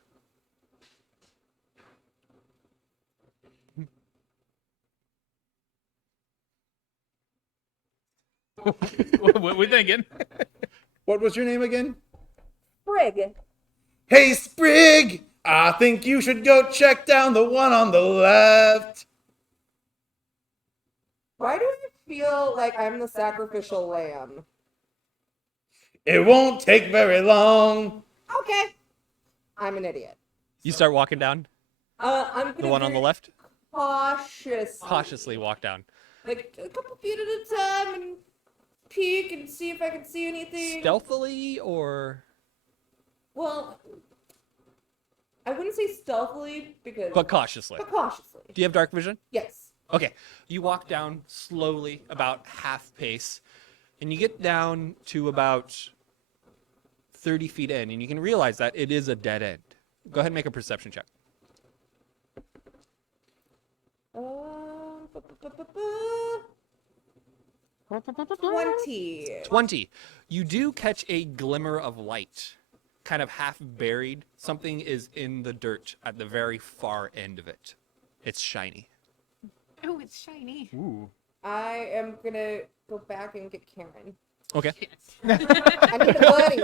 What we thinking? What was your name again? Frig. Hey, Sprig! I think you should go check down the one on the left. Why do I feel like I'm the sacrificial lamb? It won't take very long. Okay. I'm an idiot. You start walking down. I'm gonna The one on the left. cautiously Walk down. like a couple feet at a time and peek and see if I can see anything. Stealthily or. Well, I wouldn't say stealthily because. But cautiously. But cautiously. Do you have dark vision? Yes. Okay, you walk down slowly, about half pace, and you get down to about 30 feet in, and you can realize that it is a dead end. Go ahead and make a perception check. Uh, 20. 20. You do catch a glimmer of light, kind of half buried. Something is in the dirt at the very far end of it. It's shiny. Oh, it's shiny. Ooh. I am gonna go back and get Karen. Okay. I need a buddy.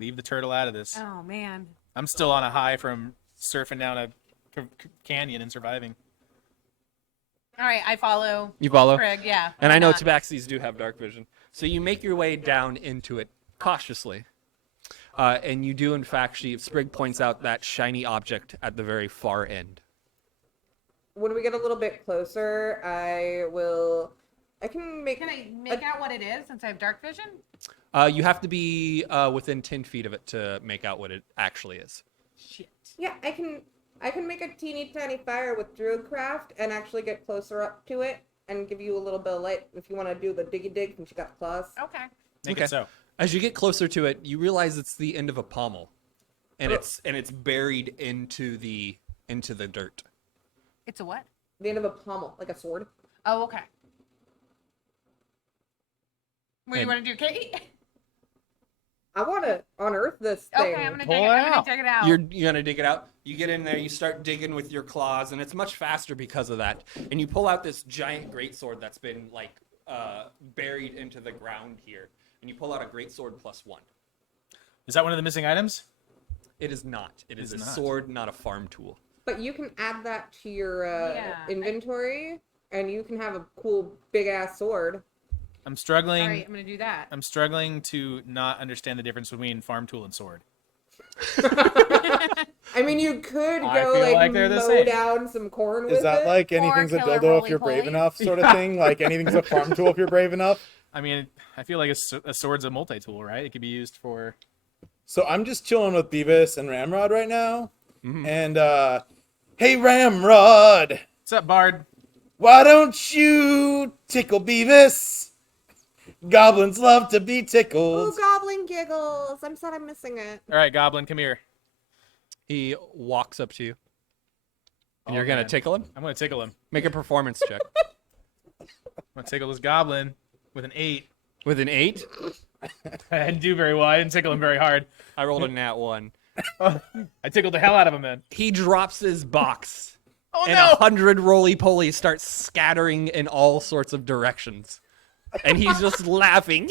Leave the turtle out of this. Oh man. I'm still on a high from surfing down a canyon and surviving. All right, I follow. You follow? Craig, yeah. And why I know not? tabaxis do have dark vision. So you make your way down into it cautiously. And you do, in fact, Sprig points out that shiny object at the very far end. When we get a little bit closer, I can make. Can I make out what it is since I have dark vision? You have to be within 10 feet of it to make out what it actually is. Shit. Yeah, I can make a teeny tiny fire with Druidcraft and actually get closer up to it and give you a little bit of light if you want to do the diggy dig since you got claws. Okay. Make Okay. it so. As you get closer to it, you realize it's the end of a pommel, and it's buried into the dirt. It's a what? The end of a pommel, like a sword. Oh, okay. What do you And- want to do, Katie? I want to unearth this thing. Okay, I'm gonna Pull dig it. it I'm gonna out. dig it out. You're gonna dig it out. You get in there, you start digging with your claws, and it's much faster because of that. And you pull out this giant greatsword that's been like buried into the ground here, and you pull out a greatsword +1. Is that one of the missing items? It is not. It is It's a not. sword, not a farm tool. But you can add that to your Yeah, inventory, and you can have a cool big ass sword. I'm struggling. All right, I'm gonna do that. I'm struggling to not understand the difference between farm tool and sword. I mean, you could I go feel like like they're the mow same. down some corn with Is that it. like anything's a kill a dildo if you're brave roly-poly? enough sort of thing? Like anything's a farm tool if you're brave enough? I mean, I feel like a sword's a multi-tool, right? It could be used for. So I'm just chilling with Beavis and Ramrod right now. Mhm. And, hey, Ramrod, What's up, Bard? why don't you tickle Beavis? Goblins love to be Ooh, tickled. goblin giggles. I'm sad I'm missing it. All right, Goblin, come here. He walks up to you, and Oh, you're gonna man. tickle him. I'm gonna tickle him. Make a performance check I'm gonna tickle this Goblin with an 8. with an 8. I didn't do very well. I didn't tickle him very hard. I rolled a nat 1. I tickled the hell out of him then. He drops his box. Oh And no! 100 roly-polies start scattering in all sorts of directions. And he's just laughing.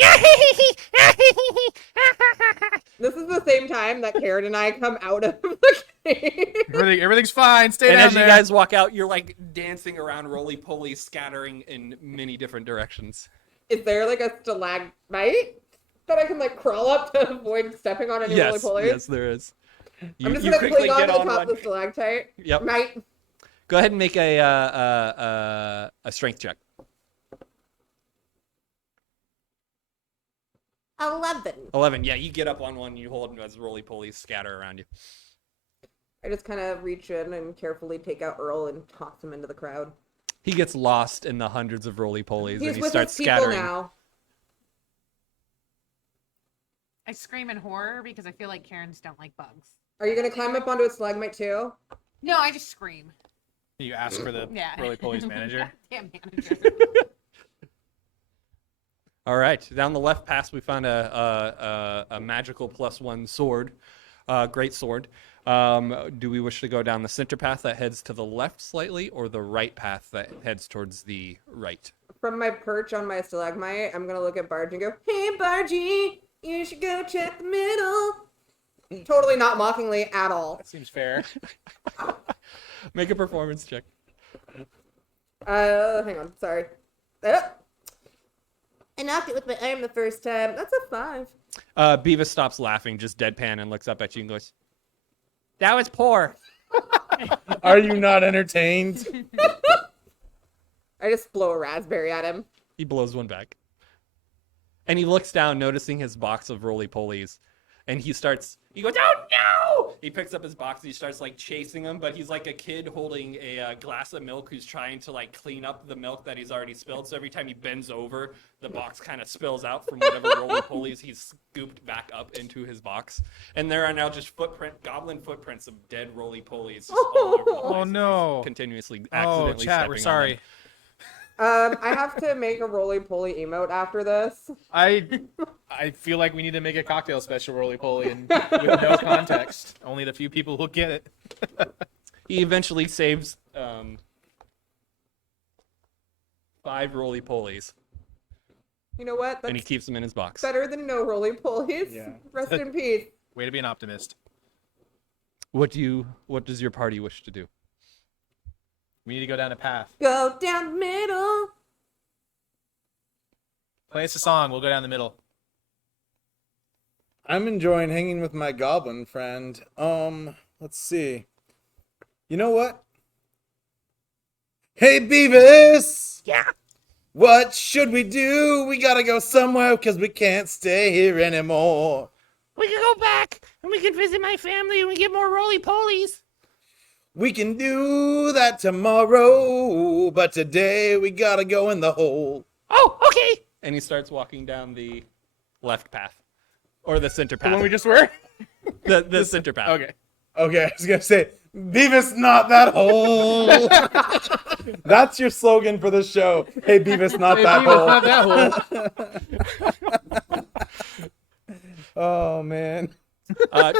This is the same time that Karen and I come out of the cave. Everything's fine. Stay And down as you there. guys walk out, you're like dancing around roly-polies, scattering in many different directions. Is there like a stalagmite that I can like crawl up to avoid stepping on any roly Yes, polies? yes, there is. I'm just gonna quickly cling on to get the on top one. of the stalactite. Yep. Mate. Go ahead and make a strength check. 11. 11. Yeah, you get up on one. You hold as roly polies scatter around you. I just kind of reach in and carefully take out Earl and toss him into the crowd. He gets lost in the hundreds of roly polies He's and he with starts his people scattering. now. I scream in horror because I feel like Karens don't like bugs. Are you gonna climb up onto a stalagmite too? No, I just scream. You ask for the Yeah. roly polies manager. Damn manager. All right, down the left pass, we found a magical +1 sword, great sword. Do we wish to go down the center path that heads to the left slightly, or the right path that heads towards the right? From my perch on my stalagmite, I'm gonna look at Barge and go, "Hey, Bargy, you should go check the middle." Totally not mockingly at all. That seems fair. Make a performance check. Hang on, sorry. I knocked it with my arm the first time. That's a 5. Beavis stops laughing, just deadpan, and looks up at you and goes, "That was poor." Are you not entertained? I just blow a raspberry at him. He blows one back. And he looks down, noticing his box of roly-polies. And he goes, "Oh no!" He picks up his box and he starts like chasing him, but he's like a kid holding a glass of milk who's trying to like clean up the milk that he's already spilled. So every time he bends over, the box kind of spills out from whatever roly-polies he's scooped back up into his box. And there are now just goblin footprints of dead roly-polies just all over the place. Oh, as he's no. continuously Oh, accidentally chat, we're stepping on sorry. them. I have to make a roly-poly emote after this. I feel like we need to make a cocktail special roly poly and with no context. Only the few people will get it. He eventually saves 5 roly-polies, You know what? and he That's keeps them in his box. better than no roly-polies. Yeah. Rest in peace. Way to be an optimist. What does your party wish to do? We need to go down a path. Go down the middle. Play us a song. We'll go down the middle. I'm enjoying hanging with my goblin friend. Let's see. You know what? Hey, Beavis! Yeah. What should we do? We gotta go somewhere because we can't stay here anymore. We can go back and we can visit my family and we get more roly-polies. We can do that tomorrow, but today we gotta go in the hole. Oh, okay. And he starts walking down the left path. Or the center The path. one we just were? the center path. Okay. Okay, I was gonna say, Beavis, not that hole. That's your slogan for the show. Hey, Beavis, not that hole. Not that hole. Oh man.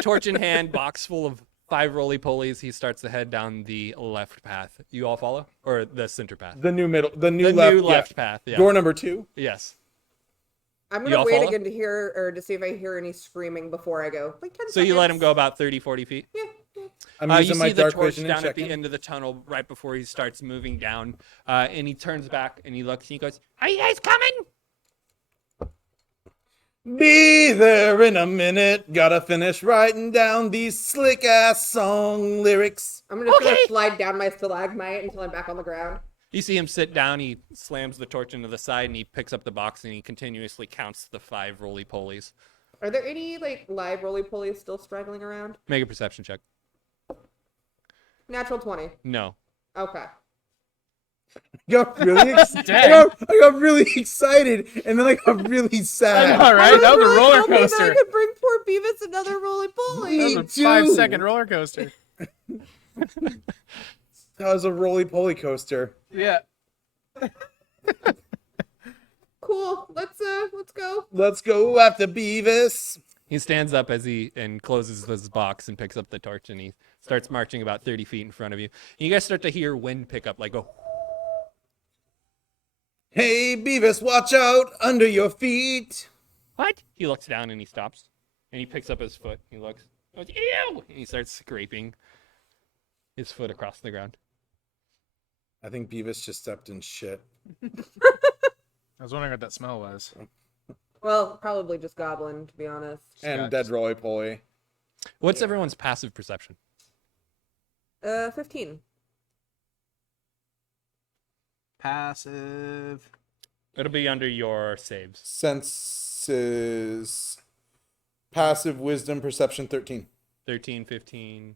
Torch in hand, box full of 5 roly-polies. He starts to head down the left path. You all follow? Or the center path? The new The left, new yeah. left path, yeah. Door number 2. Yes. I'm You gonna all wait follow? again to hear or to see if I hear any screaming before I go. Like 10 So you let him seconds. go about 30, 40 feet? Yeah. I'm You using see my the dark torch vision down and at the checking. end of the tunnel right before he starts moving down. And he turns back and he looks and he goes, "Are you guys coming?" Be there in a minute. Gotta finish writing down these slick ass song lyrics. I'm just gonna Okay. slide down my stalagmite until I'm back on the ground. You see him sit down, he slams the torch into the side, and he picks up the box and he continuously counts the 5 roly-polies. Are there any like live roly-polies still straggling around? Make a perception check. Natural 20. No. Okay. Got really I got really excited and then I got really sad. All right, that was a really roller hoping that I coaster. could bring poor Beavis another roly-poly. That was a Me 5-second too. roller coaster. That was a roly-poly coaster. Yeah. Cool. Let's go. Let's go after Beavis. He stands up and closes his box and picks up the torch and he starts marching about 30 feet in front of you. And you guys start to hear wind pick up, like go. Hey, Beavis, watch out under your feet. What? He looks down and he stops. And he picks up his foot. He looks. Goes, ew! And he starts scraping his foot across the ground. I think Beavis just stepped in shit. I was wondering what that smell was. Well, probably just goblin, to be honest. And dead roly poly. What's everyone's passive perception? 15. Passive. It'll be under your saves. Senses. Passive wisdom perception 13. 13, 15,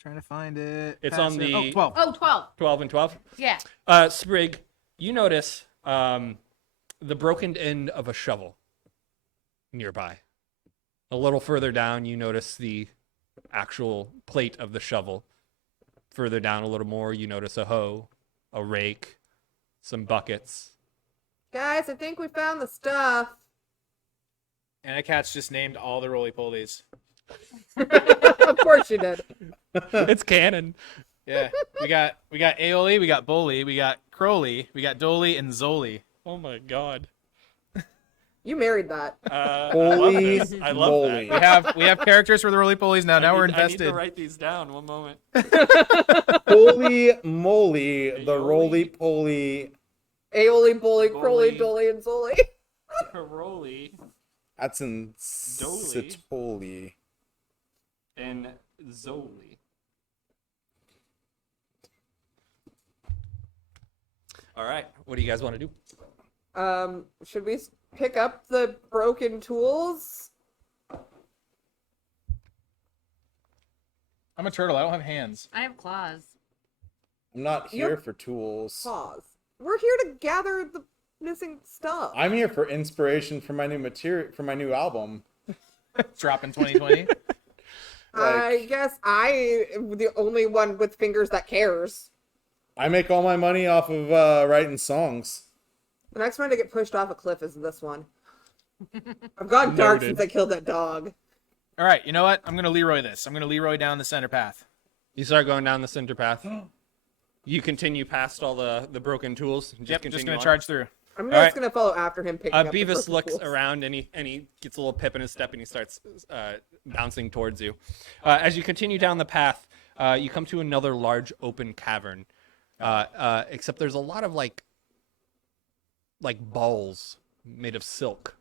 Trying to find it. It's on Passive. the- 12. Oh, 12. 12 and 12. Yeah. Sprig, you notice the broken end of a shovel nearby. A little further down, you notice the actual plate of the shovel. Further down a little more, you notice a hoe, a rake, some buckets. Guys, I think we found the stuff. And Cat's just named all the roly polies. Of course you did. It's canon. Yeah. we got Aoli, we got Bully, we got Crowley, we got Dolly, and Zoli. Oh my god. You married that. Holy I love moly. that. We have characters for the roly polies now. Now we're I need invested. to write these down. One moment. Holy moly, the roly poly. Aoli, Bully, Crowley, Bully. Dolly, and Zoli. Caroli That's in Dolly. Sitoli. and Zoli. All right. What do you guys want to do? Should we pick up the broken tools? I'm a turtle. I don't have hands. I have claws. I'm not here Yep. for tools. Pause. We're here to gather the missing stuff. I'm here for inspiration for my new material, for my new album. Drop in 2020. I guess I am the only one with fingers that cares. I make all my money off of writing songs. The next one to get pushed off a cliff is this one. I've gone dark Noted. since I killed that dog. All right. You know what? I'm going to Leroy this. I'm going to Leroy down the center path. You start going down the center path. You continue past all the broken tools. And Yep. continue Just going on. to charge through. I'm All just right. gonna follow after him picking up the Beavis broken looks tools. around and he gets a little pip in his step and he starts bouncing towards you. As you continue down the path, you come to another large open cavern. Except there's a lot of like balls made of silk.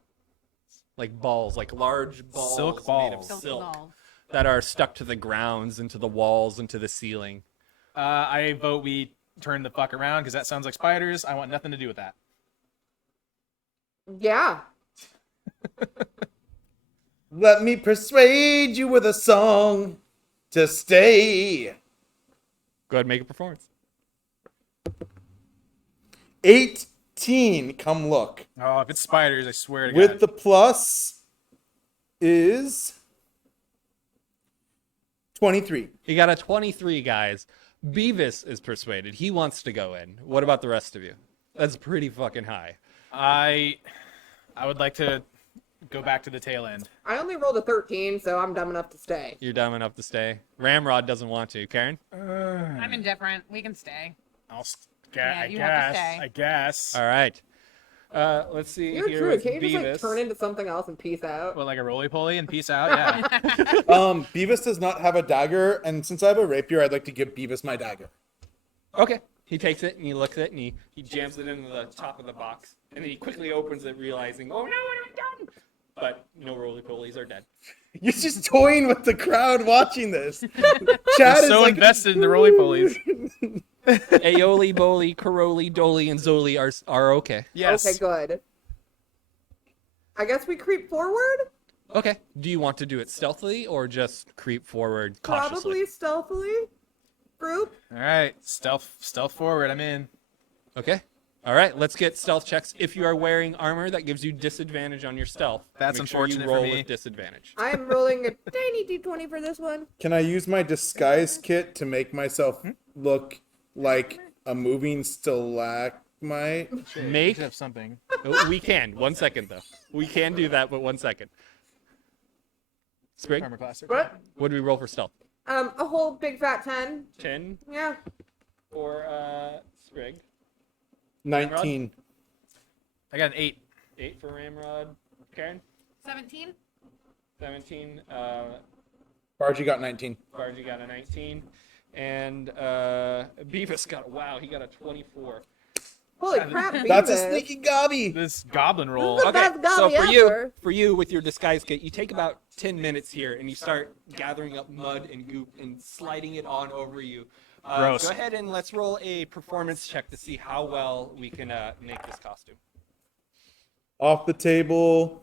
Like balls, like large balls Silk made of balls. Silk silk balls. that are stuck to the grounds, into the walls, into the ceiling. I vote we turn the fuck around because that sounds like spiders. I want nothing to do with that. Yeah. Let me persuade you with a song to stay. Go ahead and make a performance. 18, come look. Oh, if it's spiders, I swear to With God. the plus is 23. You got a 23, guys. Beavis is persuaded. He wants to go in. What about the rest of you? That's pretty fucking high. I would like to go back to the tail end. I only rolled a 13, so I'm dumb enough to stay. You're dumb enough to stay. Ramrod doesn't want to. Karen? I'm indifferent. We can stay. I you have to guess. stay. I guess. All right. Let's see You're here true. with Can't you just like Beavis. turn into something else and peace out? Well, like a roly poly and peace out. Yeah. Beavis does not have a dagger, and since I have a rapier, I'd like to give Beavis my dagger. Okay. He takes it and he looks at it and he jams it into the top of the box. And then he quickly opens it, realizing, oh no, what have I done? But no roly-polies are dead. You're just toying with the crowd watching this. Chad is so like, invested in the roly polies. Aoli, Boli, Caroli, Doli, and Zoli are okay. Yes. Okay, good. I guess we creep forward? Okay. Do you want to do it stealthily or just creep forward cautiously? Probably stealthily. Group? All right. Stealth forward. I'm in. Okay. All right. Let's get stealth checks. If you are wearing armor, that gives you disadvantage on your stealth. That's Make sure unfortunate you for roll me. with disadvantage. I am rolling a tiny d20 for this one. can I use my disguise kit to make myself look like a moving stalagmite? Make Should have something. we can. 1 second though. We can do that, but 1 second. Sprig, Armor class. What? what do we roll for stealth? A whole big fat 10. 10 Yeah. for Sprig. 19. I got an 8. 8 for Ramrod. Karen? 17? 17. Bargy got 19. Bargy got a 19. And Beavis got, wow, he got a 24. Holy crap, That's a Beavis. sneaky gobby. This goblin roll. This is the Okay, best so gobby ever. for you with your disguise kit, you take about 10 minutes here, and you start gathering up mud and goop and sliding it on over you. Gross. Go ahead and let's roll a performance check to see how well we can make this costume. Off the table,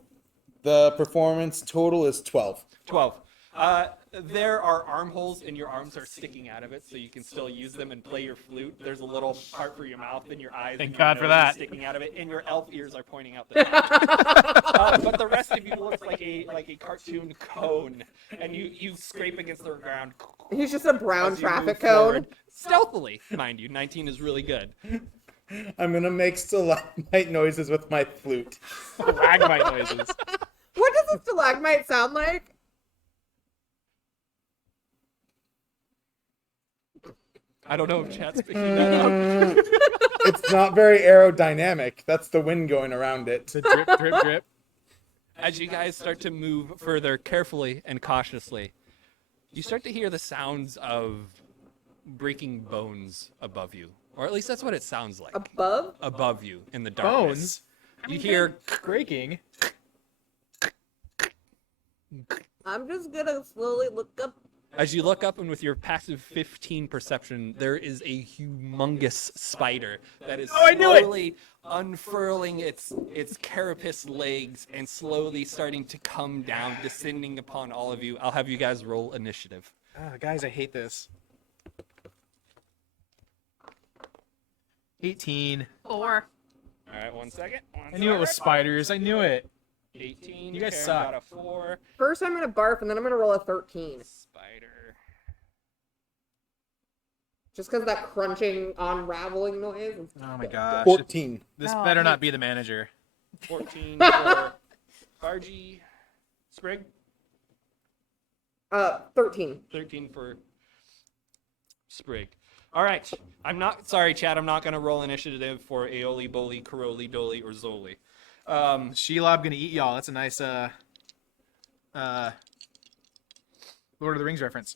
the performance total is 12. 12. There are armholes, and your arms are sticking out of it, so you can still use them and play your flute. There's a little part for your mouth and your eyes. Thank and your God for nose that. Sticking out of it, and your elf ears are pointing out the top. But the rest of you looks like a cartoon cone, and you scrape against the ground. He's just a brown as you move traffic forward. cone. Stealthily, mind you. 19 is really good. I'm gonna make stalagmite noises with my flute. Stalagmite noises. What does a stalagmite sound like? I don't know if chat's picking that up. It's not very aerodynamic. That's the wind going around it. It's a drip, drip, drip. As you guys start to move further carefully and cautiously, you start to hear the sounds of breaking bones above you. Or at least that's what it sounds like. Above? Above you in the darkness. Bones. You hear Breaking. I'm just gonna slowly look up. as you look up, and with your passive 15 perception, there is a humongous spider that is I knew it! slowly unfurling its carapace legs and slowly starting to come down, descending upon all of you. I'll have you guys roll initiative. Guys, I hate this. 18. 4. All right, 1 second. I knew it was spiders. I knew it. 18. You guys Karen suck. Got a 4. First, I'm gonna barf, and then I'm gonna roll a 13. Spider. Just because that crunching, unraveling noise. is- Oh my gosh. 14. This No, better I- not be the manager. 14 for Fargy. Sprig. 13. 13 for Sprig. All right. I'm not sorry, Chad. I'm not going to roll initiative for Aoli, Boli, Karoli, Doli, or Zoli. Shelob gonna eat y'all. That's a nice Lord of the Rings reference.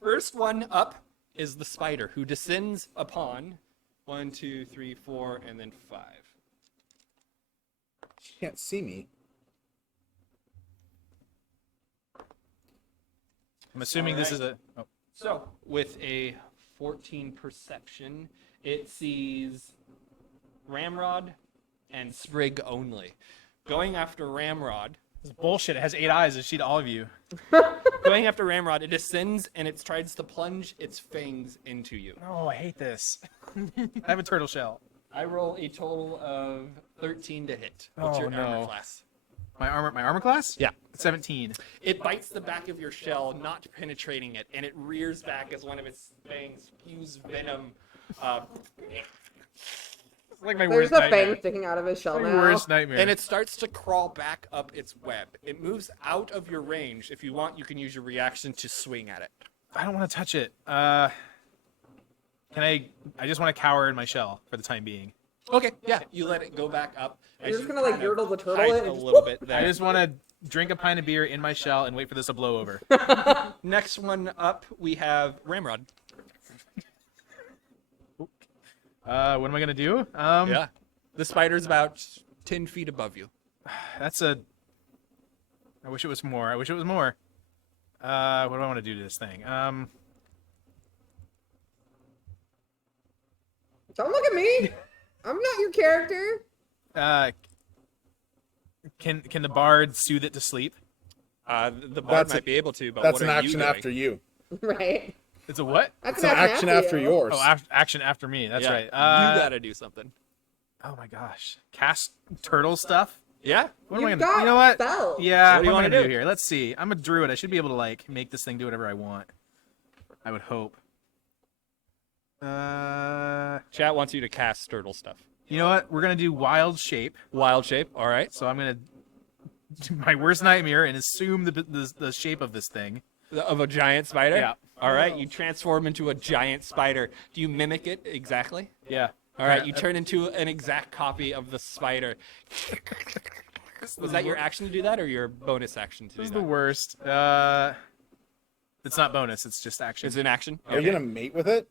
First one up is the spider, who descends upon 1, 2, 3, 4, and then 5. She can't see me. I'm assuming this is a. Oh. So, with a 14 perception, it sees Ramrod and Sprig only. Going after Ramrod. This is bullshit. It has 8 eyes. It's she to all of you. Going after Ramrod, it descends and it tries to plunge its fangs into you. Oh, I hate this. I have a turtle shell. I roll a total of 13 to hit. What's Oh, your armor no. class? My armor class? Yeah. 17. It bites the back of your shell, not penetrating it, and it rears back as one of its fangs spews venom. It's like my There's worst a nightmare. fang sticking out of his shell My now. worst nightmare. And it starts to crawl back up its web. It moves out of your range. If you want, you can use your reaction to swing at it. I don't want to touch it. Can I just want to cower in my shell for the time being. Okay, yeah. You let it go back up. as You're just you gonna, like, kind of yordle the turtle hide in a and just little whoop. bit there. I just want to drink a pint of beer in my shell and wait for this to blow over. Next one up, we have Ramrod. What am I gonna do? Yeah. The spider's about 10 feet above you. That's a. I wish it was more. What do I want to do to this thing? Don't look at me. I'm not your character. Can the bard soothe it to sleep? The bard That's might be able to, but That's what an are action you doing? after you. Right. It's a what? That's It's an action after you. yours. Oh, action after me. That's Yeah, right. you gotta do something. Oh my gosh. Cast turtle stuff. Yeah? What am I You've gonna? got You know what? spells. Yeah. What do you am I wanna gonna do? here? Let's see. I'm a druid. I should be able to like make this thing do whatever I want. I would hope. Chat wants you to cast turtle stuff. You know what? We're gonna do wild shape. Wild shape, all right. So I'm gonna do my worst nightmare and assume the shape of this thing. Of a giant spider? Yeah. All right, you transform into a giant spider. Do you mimic it exactly? Yeah. All right, you turn into an exact copy of the spider. Was that your action to do that, or your bonus action to do This is that? the worst. It's not bonus. It's just action. Is it an action? Are you gonna mate with it?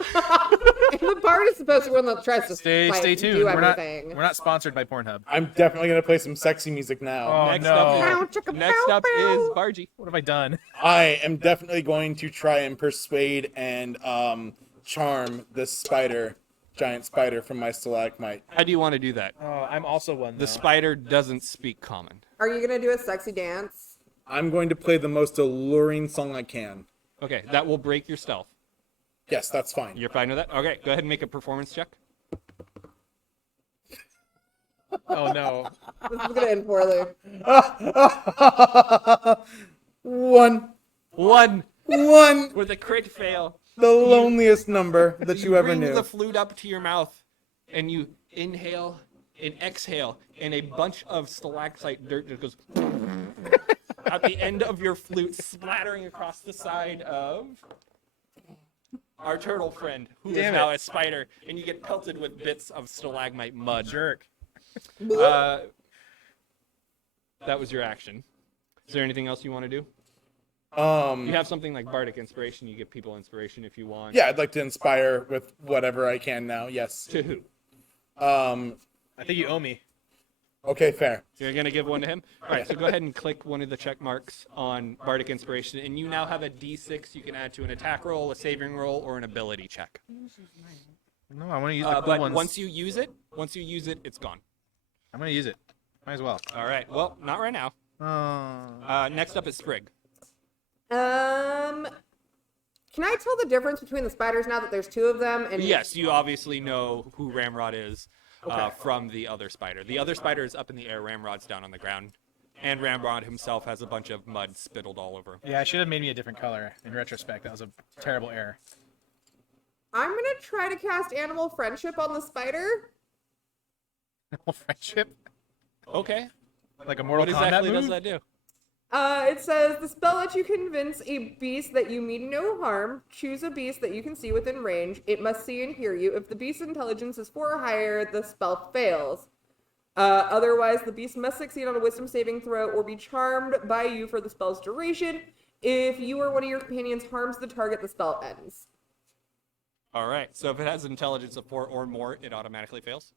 And the bard is supposed to be one that tries to Stay like, tuned. do We're not everything. sponsored by Pornhub. I'm definitely gonna play some sexy music now. Oh Next no! up, Bow, chicka, next bow, up bow. is Bargy. What have I done? I am definitely going to try and persuade and charm this giant spider from my stalagmite. How do you want to do that? Oh, I'm also one. The spider doesn't speak common. Are you gonna do a sexy dance? I'm going to play the most alluring song I can. Okay, that will break your stealth. Yes, that's fine. You're fine with that? Okay, go ahead and make a performance check. Oh no! This is gonna end poorly. One One One, with a crit fail. the loneliest number that you ever bring knew. the flute up to your mouth, and you inhale and exhale, and a bunch of stalactite dirt just goes at the end of your flute, splattering across the side of our turtle friend, who is Damn now it. a spider, and you get pelted with bits of stalagmite mud. Jerk. That was your action. Is there anything else you want to do? You have something like bardic inspiration. You give people inspiration if you want. Yeah, I'd like to inspire with whatever I can now. Yes. To who? I think you owe me. Okay, fair. You're gonna give one to him. All right. So go ahead and click one of the check marks on bardic inspiration, and you now have a D6 you can add to an attack roll, a saving roll, or an ability check. No, I want to use the cool But ones. once you use it, it's gone. I'm gonna use it. Might as well. All right. Well, not right now. Oh. Next up is Sprig. Can I tell the difference between the spiders now that there's two of them? And Yes, you obviously know who Ramrod is from the other spider. The other spider is up in the air. Ramrod's down on the ground. And Ramrod himself has a bunch of mud spittled all over him. Yeah, I should have made me a different color. In retrospect, that was a terrible error. I'm gonna try to cast animal friendship on the spider. Friendship, Okay. like a Mortal What Kombat exactly move. does that do? It says the spell lets you convince a beast that you mean no harm. Choose a beast that you can see within range. It must see and hear you. If the beast's intelligence is 4 or higher, the spell fails. Otherwise, the beast must succeed on a wisdom saving throw or be charmed by you for the spell's duration. If you or one of your companions harms the target, the spell ends. All right. So if it has intelligence of 4 or more, it automatically fails?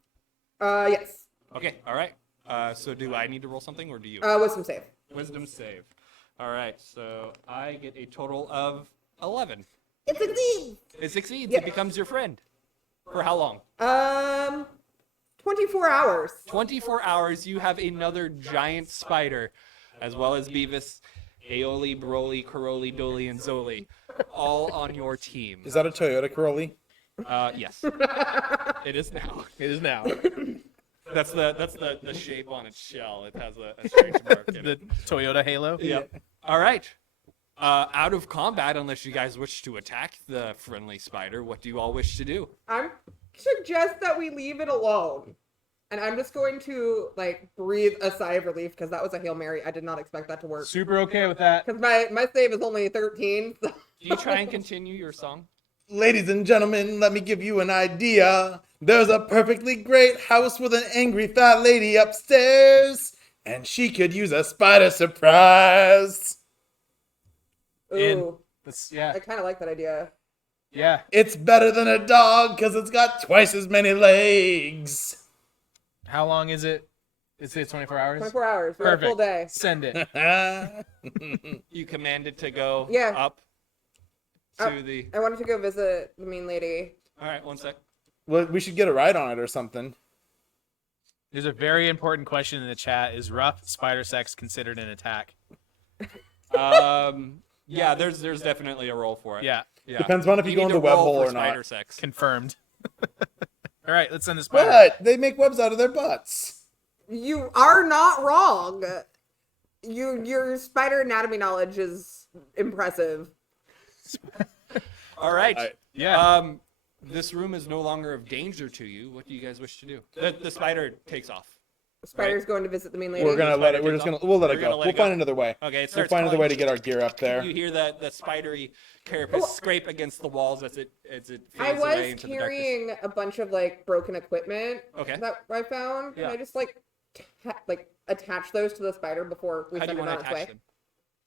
Yes. Okay. All right. So do I need to roll something, or do you? Wisdom save. Wisdom save. All right. So I get a total of 11. It succeeds! It succeeds. Yeah. It becomes your friend. For how long? 24 hours. 24 hours, you have another giant spider, as well as Beavis, Aoli, Broly, Caroli, Dolly, and Zoli, all on your team. Is that a Toyota Corolla? Yes. It is now. It is now. That's the shape on its shell. It has a strange mark in The it. Toyota Halo. Yep. All right. Out of combat, unless you guys wish to attack the friendly spider, what do you all wish to do? I suggest that we leave it alone. And I'm just going to, like, breathe a sigh of relief because that was a Hail Mary. I did not expect that to work. Super okay with that. Because my save is only 13. So. Do you try and continue your song? Ladies and gentlemen, let me give you an idea. There's a perfectly great house with an angry fat lady upstairs, and she could use a spider surprise. In. Ooh, Yeah. I kind of like that idea. Yeah. It's better than a dog because it's got twice as many legs. How long is it? Is it 24 hours? 24 hours. We're a full day. Send it. You commanded to go Yeah. up to the... I wanted to go visit the mean lady. All right, one sec. Well, we should get a ride on it or something. There's a very important question in the chat. Is rough spider sex considered an attack? Yeah, there's definitely a role for it. Yeah. Yeah. Depends on if you go need in to the web roll hole for or not. spider sex. Confirmed. All right, let's send the spider. But they make webs out of their butts. You are not wrong. Your spider anatomy knowledge is impressive. All right. Yeah. This room is no longer of danger to you. What do you guys wish to do? The spider takes off. The spider's going to visit the mean lady. We're gonna let it. We'll let it We're go. gonna let We'll it go. find another way. Okay, it We'll starts find another way to calling. get our gear up there. You hear the spidery carapace scrape against the walls as it I fades away was into the darkness. carrying a bunch of like broken equipment Okay. that I found. Can Yeah. I just like attach those to the spider before we How do send you it want on to its way? attach them?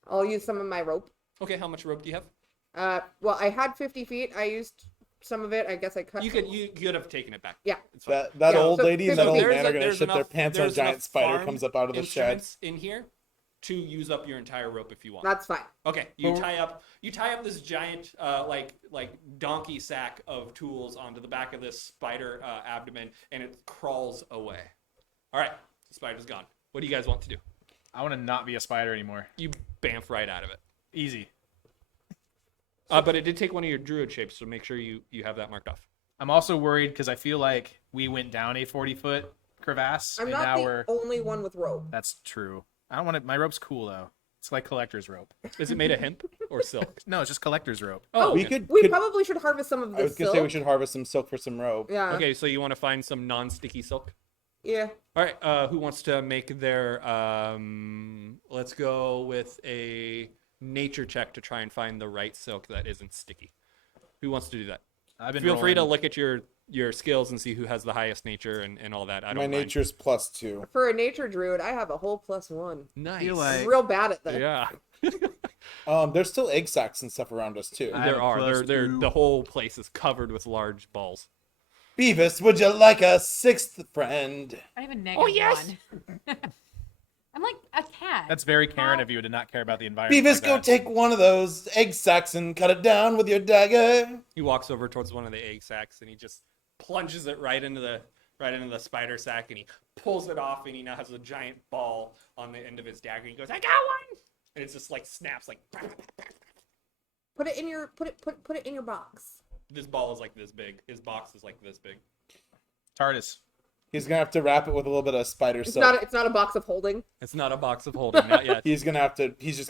I'll use some of my rope. Okay, how much rope do you have? Well, I had 50 feet. I used some of it. I guess I cut. You could have taken it back. Yeah. It's fine. That Yeah, old so lady and that 50 old feet. man are gonna There's shit their enough- pants on a there's giant enough spider farm comes up out of the shed. instruments in here to use up your entire rope if you want. That's fine. Okay, you tie up this giant like donkey sack of tools onto the back of this spider abdomen, and it crawls away. All right, the spider's gone. What do you guys want to do? I want to not be a spider anymore. You bamf right out of it. Easy. But it did take one of your druid shapes, so make sure you have that marked off. I'm also worried because I feel like we went down a 40-foot crevasse, I'm and not now the we're. only one with rope. That's true. I don't want it. My rope's cool though. It's like collector's rope. Is it made of hemp or silk? No, it's just collector's rope. Oh, We okay. could. probably should harvest some of I the was gonna silk. say we should harvest some silk for some rope. Yeah. Okay, so you want to find some non-sticky silk? Yeah. All right, who wants to make their, let's go with a nature check to try and find the right silk that isn't sticky. Who wants to do that? I've been Feel free to rolling- look at your skills and see who has the highest nature and all that. I don't My mind. nature's +2. For a nature druid, I have a whole +1. Nice. feel like- I'm real bad at this. Yeah, There's still egg sacs and stuff around us too. I have there a are. plus They're two. the whole place is covered with large balls. Beavis, would you like a 6th friend? I have a negative yes! 1. I'm like a cat. That's very Karen of you to not care about the environment. Beavis, like go that. take one of those egg sacs and cut it down with your dagger. He walks over towards one of the egg sacs and he just plunges it right into the spider sack, and he pulls it off, and he now has a giant ball on the end of his dagger. He goes, "I got one!" And it's just like snaps like. Put it in your put it in your box. This ball is like this big. His box is like this big. TARDIS. He's gonna have to wrap it with a little bit of spider It's silk. not a box of holding. It's not a box of holding, not yet. He's just gonna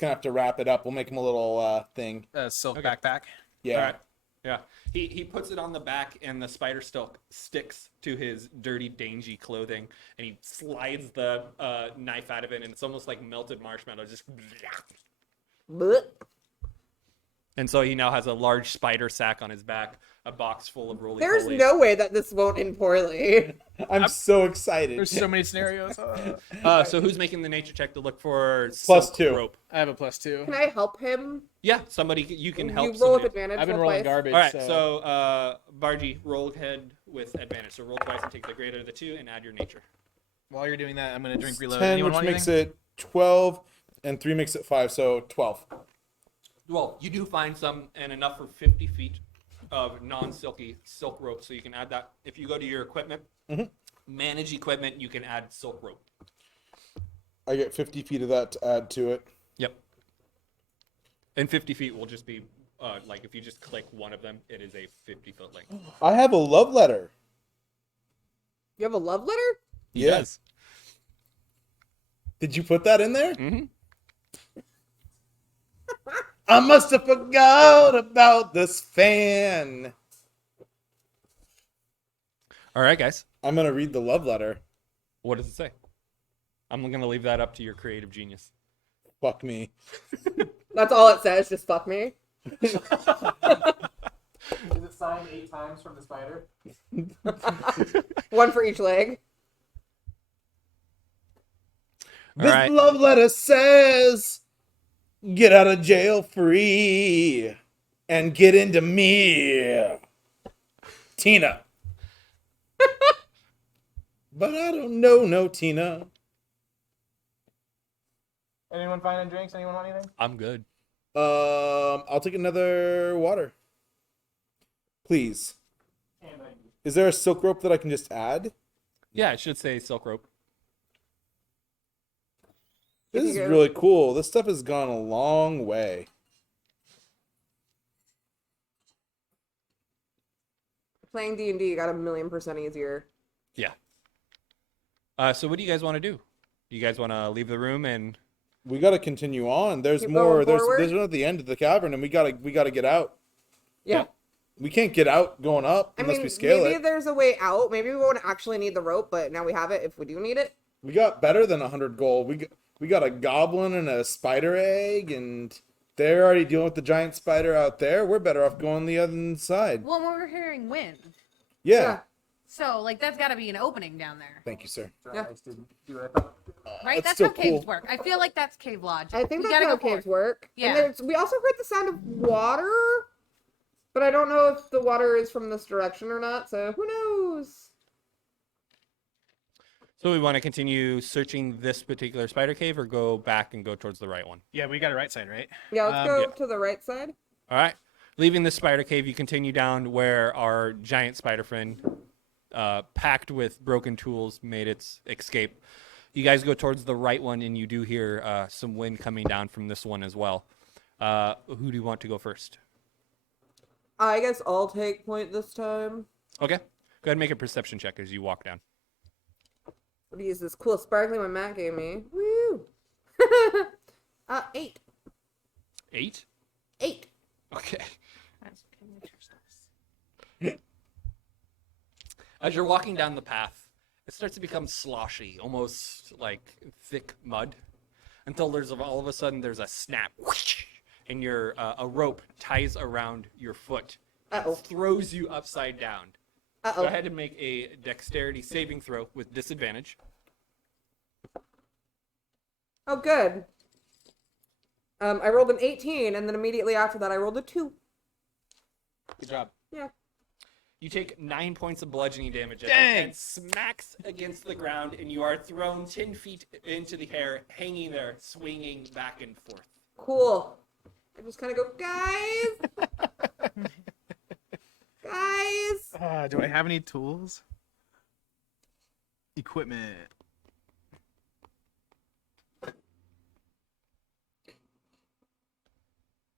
have to wrap it up. We'll make him a little thing. Silk Okay. backpack. Yeah. All right. Yeah. He puts it on the back, and the spider silk sticks to his dirty, dingy clothing, and he slides the knife out of it, and it's almost like melted marshmallow. Just. Blech. And so he now has a large spider sack on his back, a box full of roly There's polies. no way that this won't end poorly. I'm so excited. There's so many scenarios. So who's making the nature check to look for Plus silk 2. rope? I have a +2. Can I help him? Yeah, you can help. You roll with somebody. advantage. I've been roll rolling twice. garbage. All right, so Bargy, roll ahead with advantage. So roll twice and take the greater of the 2 and add your nature. While you're doing that, I'm gonna drink reload. 10, Anyone which want makes anything? it 12, and 3 makes it 5, so 12. Well, you do find some and enough for 50 feet of non-silky silk rope, so you can add that. If you go to your equipment, manage equipment, you can add silk rope. I get 50 feet of that to add to it. Yep. And 50 feet will just be, like, if you just click one of them, it is a 50-foot length. I have a love letter. You have a love letter? Yes. Did you put that in there? Mm-hmm. I must have forgot about this fan. All right, guys. I'm gonna read the love letter. What does it say? I'm going to leave that up to your creative genius. Fuck me. That's all it says. Just fuck me. Is it signed 8 times from the spider? One for each leg. All This right. love letter says, get out of jail free and get into me. Tina. But I don't know no Tina. Anyone finding drinks? Anyone want anything? I'm good. I'll take another water. Please. And Is there a silk rope that I can just add? Yeah, it should say silk rope. This is Yeah. really cool. This stuff has gone a long way. Playing D&D got 1,000,000% easier. Yeah. So what do you guys want to do? Do you guys want to leave the room and... We got to continue on. There's Keep more. going There's forward? one at the end of the cavern, and we gotta get out. Yeah. We can't get out going up I unless mean, we scale maybe it. there's a way out. Maybe we won't actually need the rope, but now we have it if we do need it. We got better than 100 gold. We got a goblin and a spider egg, and they're already dealing with the giant spider out there. We're better off going the other side. Well, we're hearing wind. Yeah. So, like, that's got to be an opening down there. Thank you, sir. Yeah. I just didn't do what I thought. Right? That's That's how still caves cool. work. I feel like that's cave logic. I think we that's gotta how go forward. caves work. Yeah. And we also heard the sound of water. But I don't know if the water is from this direction or not, so who knows? So we want to continue searching this particular spider cave or go back and go towards the right one? Yeah, we got a right side, right? Yeah, let's go yeah. to the right side. All right. Leaving the spider cave, you continue down where our giant spider friend, packed with broken tools, made its escape. You guys go towards the right one, and you do hear some wind coming down from this one as well. Who do you want to go first? I guess I'll take point this time. Okay. Go ahead and make a perception check as you walk down. I'm gonna use this cool sparkling one Matt gave me. Woo! 8. 8? 8. Okay. As you're walking down the path, it starts to become sloshy, almost like thick mud, until there's all of a sudden there's a snap, whoosh, and your a rope ties around your foot, and Uh-oh. throws you upside down. Uh-oh. Go ahead and make a dexterity saving throw with disadvantage. Oh, good. I rolled an 18, and then immediately after that, I rolled a 2. Good job. Yeah. You take 9 points of bludgeoning damage as Dang. your head smacks against the ground, and you are thrown 10 feet into the air, hanging there, swinging back and forth. Cool. I just kind of go, guys! Guys! Do I have any tools? Equipment.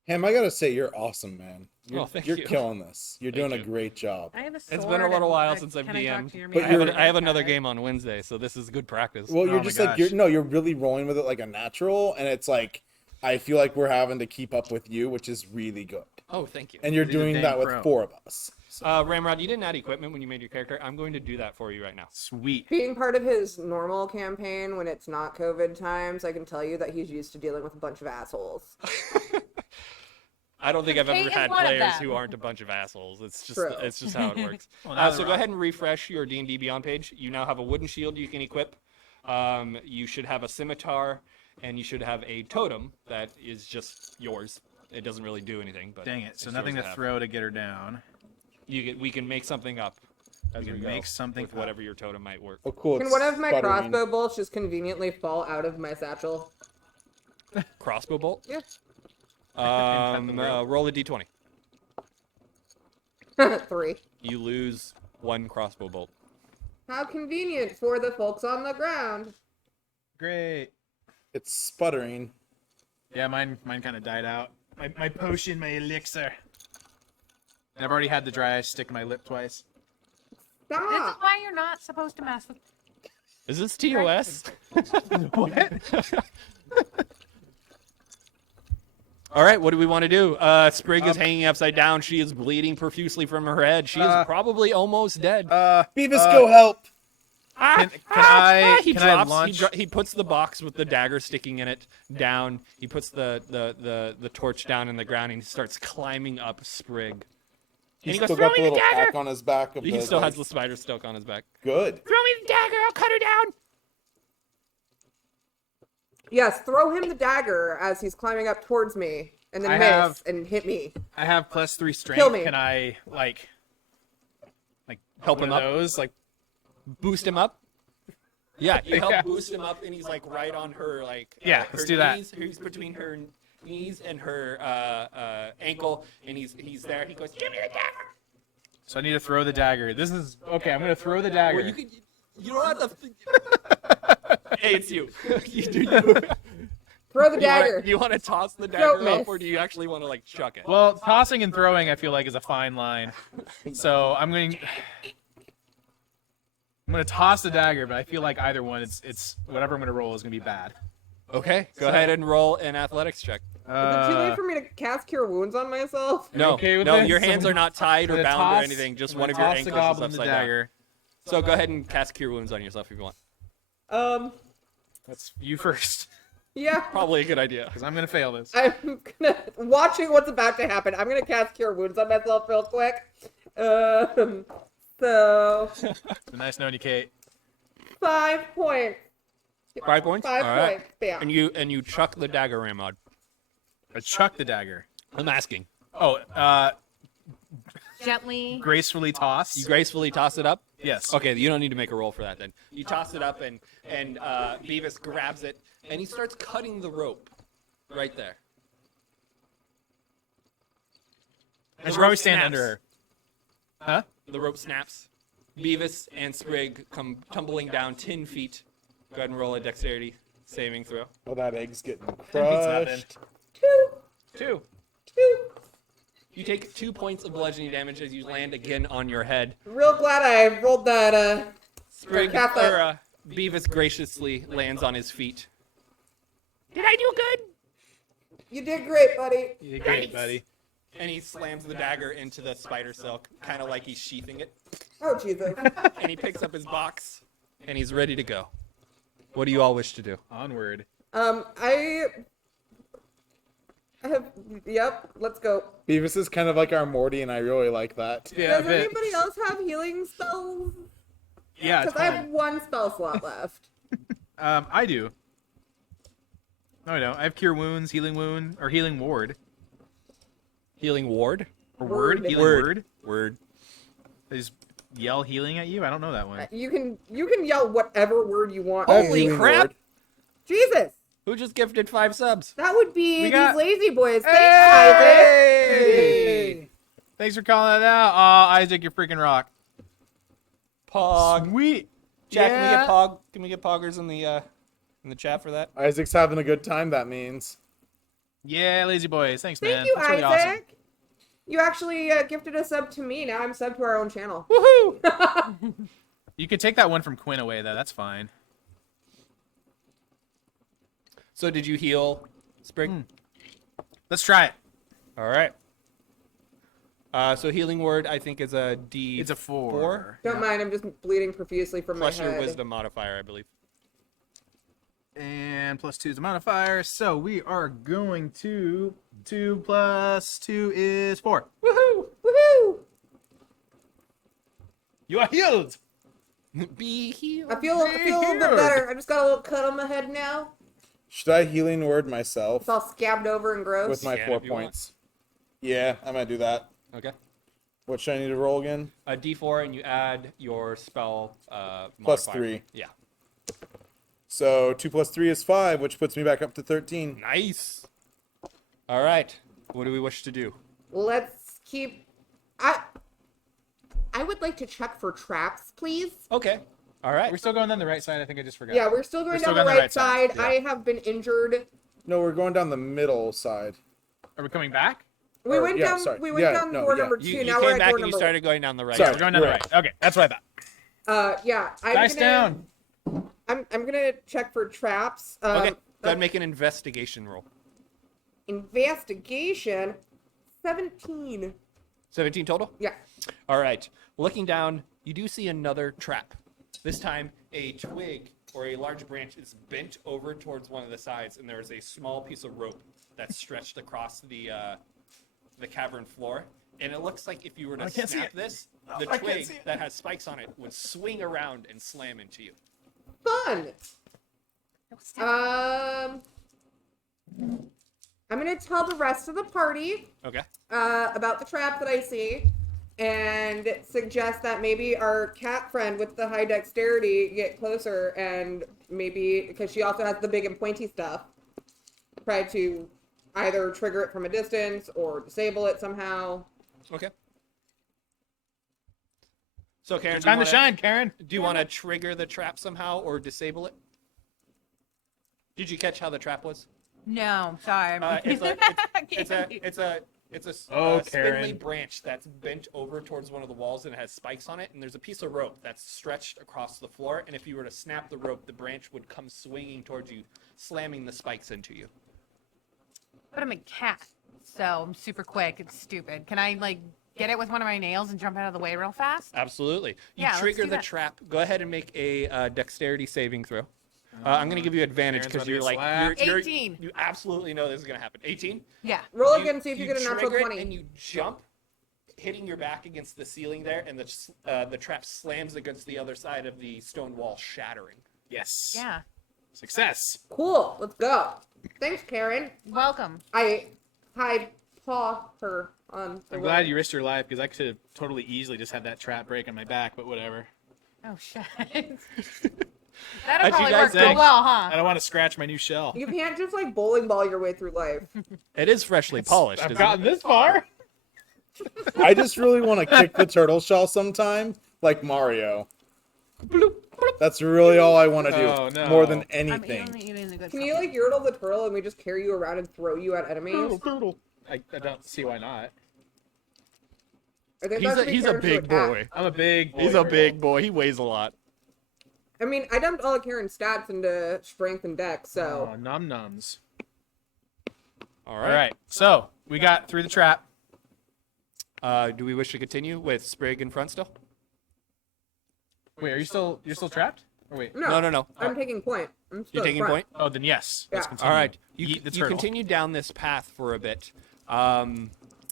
Ham, I gotta say, you're awesome, man. You're, thank you're you. killing this. You're doing you. a great job. I have a sword. It's been a little and, while since I've can I talk DM'd. to your But I have, you're- I have another game on Wednesday, so this is good practice. Well, you're Oh my just like gosh. you're really rolling with it like a natural, and it's like I feel like we're having to keep up with you, which is really good. Oh, thank you. And you're He's a doing dang that with pro. 4 of us. Ramrod, you didn't add equipment when you made your character. I'm going to do that for you right now. Sweet. Being part of his normal campaign when it's not COVID times, I can tell you that he's used to dealing with a bunch of assholes. I don't think I've Kate ever is had one of players them. who aren't a bunch of assholes. It's just True. it's just how it works. now So they're go ahead and refresh your D&D Beyond page. You now have a wooden shield you can equip. You should have a scimitar, and you should have a totem that is just yours. It doesn't really do anything, but Dang it. it's So yours nothing to have. throw to get her down. We can make something up. As We can go make something with up. whatever your totem might work. Oh, cool. Can it's one of my sputtering. crossbow bolts just conveniently fall out of my satchel? Crossbow bolt. Yeah. Roll a d20. 3. You lose 1 crossbow bolt. How convenient for the folks on the ground. Great. It's sputtering. Yeah, mine kind of died out. My potion, my elixir. And I've already had the dry ice stick in my lip twice. This is Stop! why you're not supposed to mess with. Is this TOS? What? All right, what do we want to do? Sprig is hanging upside down. She is bleeding profusely from her head. She is probably almost dead. Beavis, go help! Can I He can I drops. launch? He puts the box with the dagger sticking in it down. He puts the torch down in the ground and he starts climbing up Sprig. And He's he goes, still "Throw got me the the little dagger!" pack on his back. Of He the, still like, has the spider stuck on his back. Good. Throw me the dagger! I'll cut her down. Yes, throw him the dagger as he's climbing up towards me, and then I miss have- and hit me. I have +3 strength. Kill me. Can I like Help one him of up. those? Like Boost him up. Yeah, you help Yeah. boost him up, and he's like right on her Yeah, her let's do that. knees. He's between her knees and her ankle, and he's there. He goes, "Give me the dagger." so I need to throw the dagger. This is okay. I'm gonna throw the dagger. Well, you don't have to. Hey, it's you. you do you. Throw the dagger. Do you want to toss the dagger miss. up, or do you actually want to like chuck it? Well, tossing and throwing, I feel like, is a fine line. So I'm gonna toss the dagger, but I feel like either one, it's whatever I'm gonna roll is gonna be bad. Okay, go ahead and roll an athletics check. Is it too late for me to cast Cure Wounds on myself? No, okay with no, this? your So hands I'm are not tied or I'm gonna bound or toss- anything. Just I'm one gonna of your toss the ankles is goblin the upside down. dagger. So go ahead and cast Cure Wounds on yourself if you want. That's you first, Yeah. Probably a good idea. because I'm gonna fail this. I'm gonna watching what's about to happen. I'm gonna cast Cure Wounds on myself real quick. So It's been nice knowing you, Kate. 5 points. 5 points. 5 All right. points. Bam. And you chuck the dagger, Ramod. I chuck the dagger. I'm asking. Oh, gently. Gracefully toss. You gracefully toss it up. Yes. Okay, you don't need to make a roll for that then. You toss it up, and Beavis grabs it, and he starts cutting the rope right there. I should probably stand under her. Huh? The rope snaps. Beavis and Sprig come tumbling down 10 feet. Go ahead and roll a dexterity saving throw. Oh, that egg's getting 10 feet's nothing. crushed. 2. You take 2 points of bludgeoning damage as you land again on your head. Real glad I rolled that. Sprig, Cap that. or, Beavis graciously lands on his feet. Did I do good? You did great, buddy. You did great, buddy. And he slams the dagger into the spider silk, kind of like he's sheathing it. Oh, Jesus. And he picks up his box, and he's ready to go. What do you all wish to do? Onward. I have. Yep, let's go. Beavis is kind of like our Morty, and I really like that. Yeah, a Does bit. anybody else have healing spells? Yeah, Because I have one spell slot left. I do. No, I don't. I have Cure Wounds, Healing Wound, or Healing Ward. Healing ward? Or Word? Word. Healing Word? Word. They just yell healing at you? I don't know that one. You can yell whatever word you want. I have Holy healing crap! word. Jesus, Who just gifted 5 subs? that would be We got- these lazy boys. Thanks, Isaac. Hey! Thanks for calling that out. Aw, Isaac, you're freaking rock. Pog. Sweet. Jack, Yeah. can we get poggers in the chat for that? Isaac's having a good time, that means. Yeah, lazy boys. Thanks, man. Thank you, That's really Isaac. awesome. You actually gifted a sub to me. Now I'm sub to our own channel. Woohoo! You could take that one from Quinn away, though. That's fine. So did you heal, Sprig? Let's try it. All right. So healing word, I think, is a D. It's a 4. Don't mind, I'm just bleeding profusely from Plus my your head. wisdom modifier, I believe. And +2 is the modifier. So we are going to 2 + 2 is 4. Woohoo! Woohoo! You are healed. Be healed. I feel a little bit better. I just got a little cut on my head now. Should I healing word myself It's all scabbed over and gross. with my Scan 4 if you want. points? Yeah, I might do that. Okay. What should I need to roll again? A D4, and you add your spell Plus modifier. 3. Yeah. So 2 + 3 is 5, which puts me back up to 13. Nice. All right. What do we wish to do? Let's keep. I would like to check for traps, please. Okay. All right. We're still going down the right side. I think I just forgot. Yeah, we're still going still down the going right side. Yeah. I have been injured. No, we're going down the middle side. Are we coming back? We Or- went yeah, down. sorry. We went Yeah, down no, door yeah. number 2. You now we're came at back door and you number started going down the right. Sorry. We're going down the You're right. Okay, that's what I thought. Yeah. Dice down. I'm gonna check for traps. Okay. Go ahead and make an investigation roll. Investigation. 17. 17 total? Yeah. All right. Looking down, you do see another trap. This time, a twig or a large branch is bent over towards one of the sides, and there is a small piece of rope that's stretched across the cavern floor. And it looks like if you were to I can't see snap it. this, I the can't twig see it. that has spikes on it would swing around and slam into you. Fun. I'm gonna tell the rest of the party Okay. about the trap that I see, and suggest that maybe our cat friend with the high dexterity get closer, and maybe because she also has the big and pointy stuff, try to either trigger it from a distance or disable it somehow. Okay. So, Karen, Time to shine, Karen. do you want to trigger the trap somehow or disable it? Did you catch how the trap was? No, sorry. It's a Oh, spindly Karen. branch that's bent over towards one of the walls and it has spikes on it, and there's a piece of rope that's stretched across the floor, and if you were to snap the rope, the branch would come swinging towards you, slamming the spikes into you. But I'm a cat, so I'm super quick. It's stupid. Can I like get it with one of my nails and jump out of the way real fast? Absolutely. You Yeah, let's trigger do the that. trap. Go ahead and make a dexterity saving throw. I'm going to give you advantage Karen's because about to you're get like slapped. you're 18. you absolutely know this is going to happen. 18. Yeah. Roll again, see if you get a natural trigger it 20. and you jump, hitting your back against the ceiling there, and the trap slams against the other side of the stone wall, shattering. Yes. Yeah. Success. Cool. Let's go. Thanks, Karen. Welcome. I paw her on the I'm glad you risked your life because I could have totally easily just had that trap break on my back, but whatever. Oh shit. That'd you probably guys work real think? well, I huh? don't want to scratch my new shell. You can't just like bowling ball your way through life. It is freshly polished. I've isn't gotten it? this far. I just really want to kick the turtle shell sometime, like Mario. That's really all I want to do, Oh, no. more than I'm anything. only eating the good Can you like Yordle the turtle and we just carry you around and throw you at enemies? I don't see why not. I think that should be He's a Karen's big attack. boy. I'm a big boy. He's a big boy. He weighs a lot. I mean, I dumped all of Karen's stats into strength and dex, so. Oh, num nums. All All right. right, so we got through the trap. Do we wish to continue with Sprig in front still? Wait, you're still trapped? Or wait. No, No. I'm taking point. I'm still You're taking front. point? Oh, then yes. Let's Yeah. continue. All right. Eat the You turtle. continue down this path for a bit.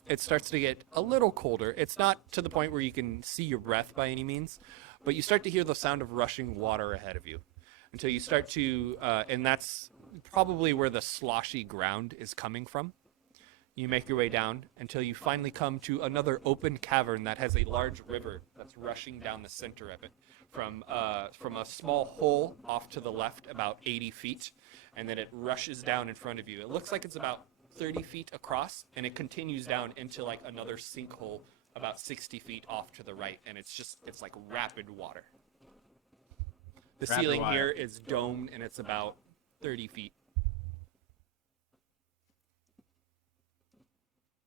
It starts to get a little colder. It's not to the point where you can see your breath by any means, but you start to hear the sound of rushing water ahead of you until you start to, and that's probably where the sloshy ground is coming from. You make your way down until you finally come to another open cavern that has a large river that's rushing down the center of it from a small hole off to the left about 80 feet, and then it rushes down in front of you. It looks like it's about 30 feet across, and it continues down into like another sinkhole about 60 feet off to the right, and it's like rapid water. The Rapid ceiling water. here is domed, and it's about 30 feet.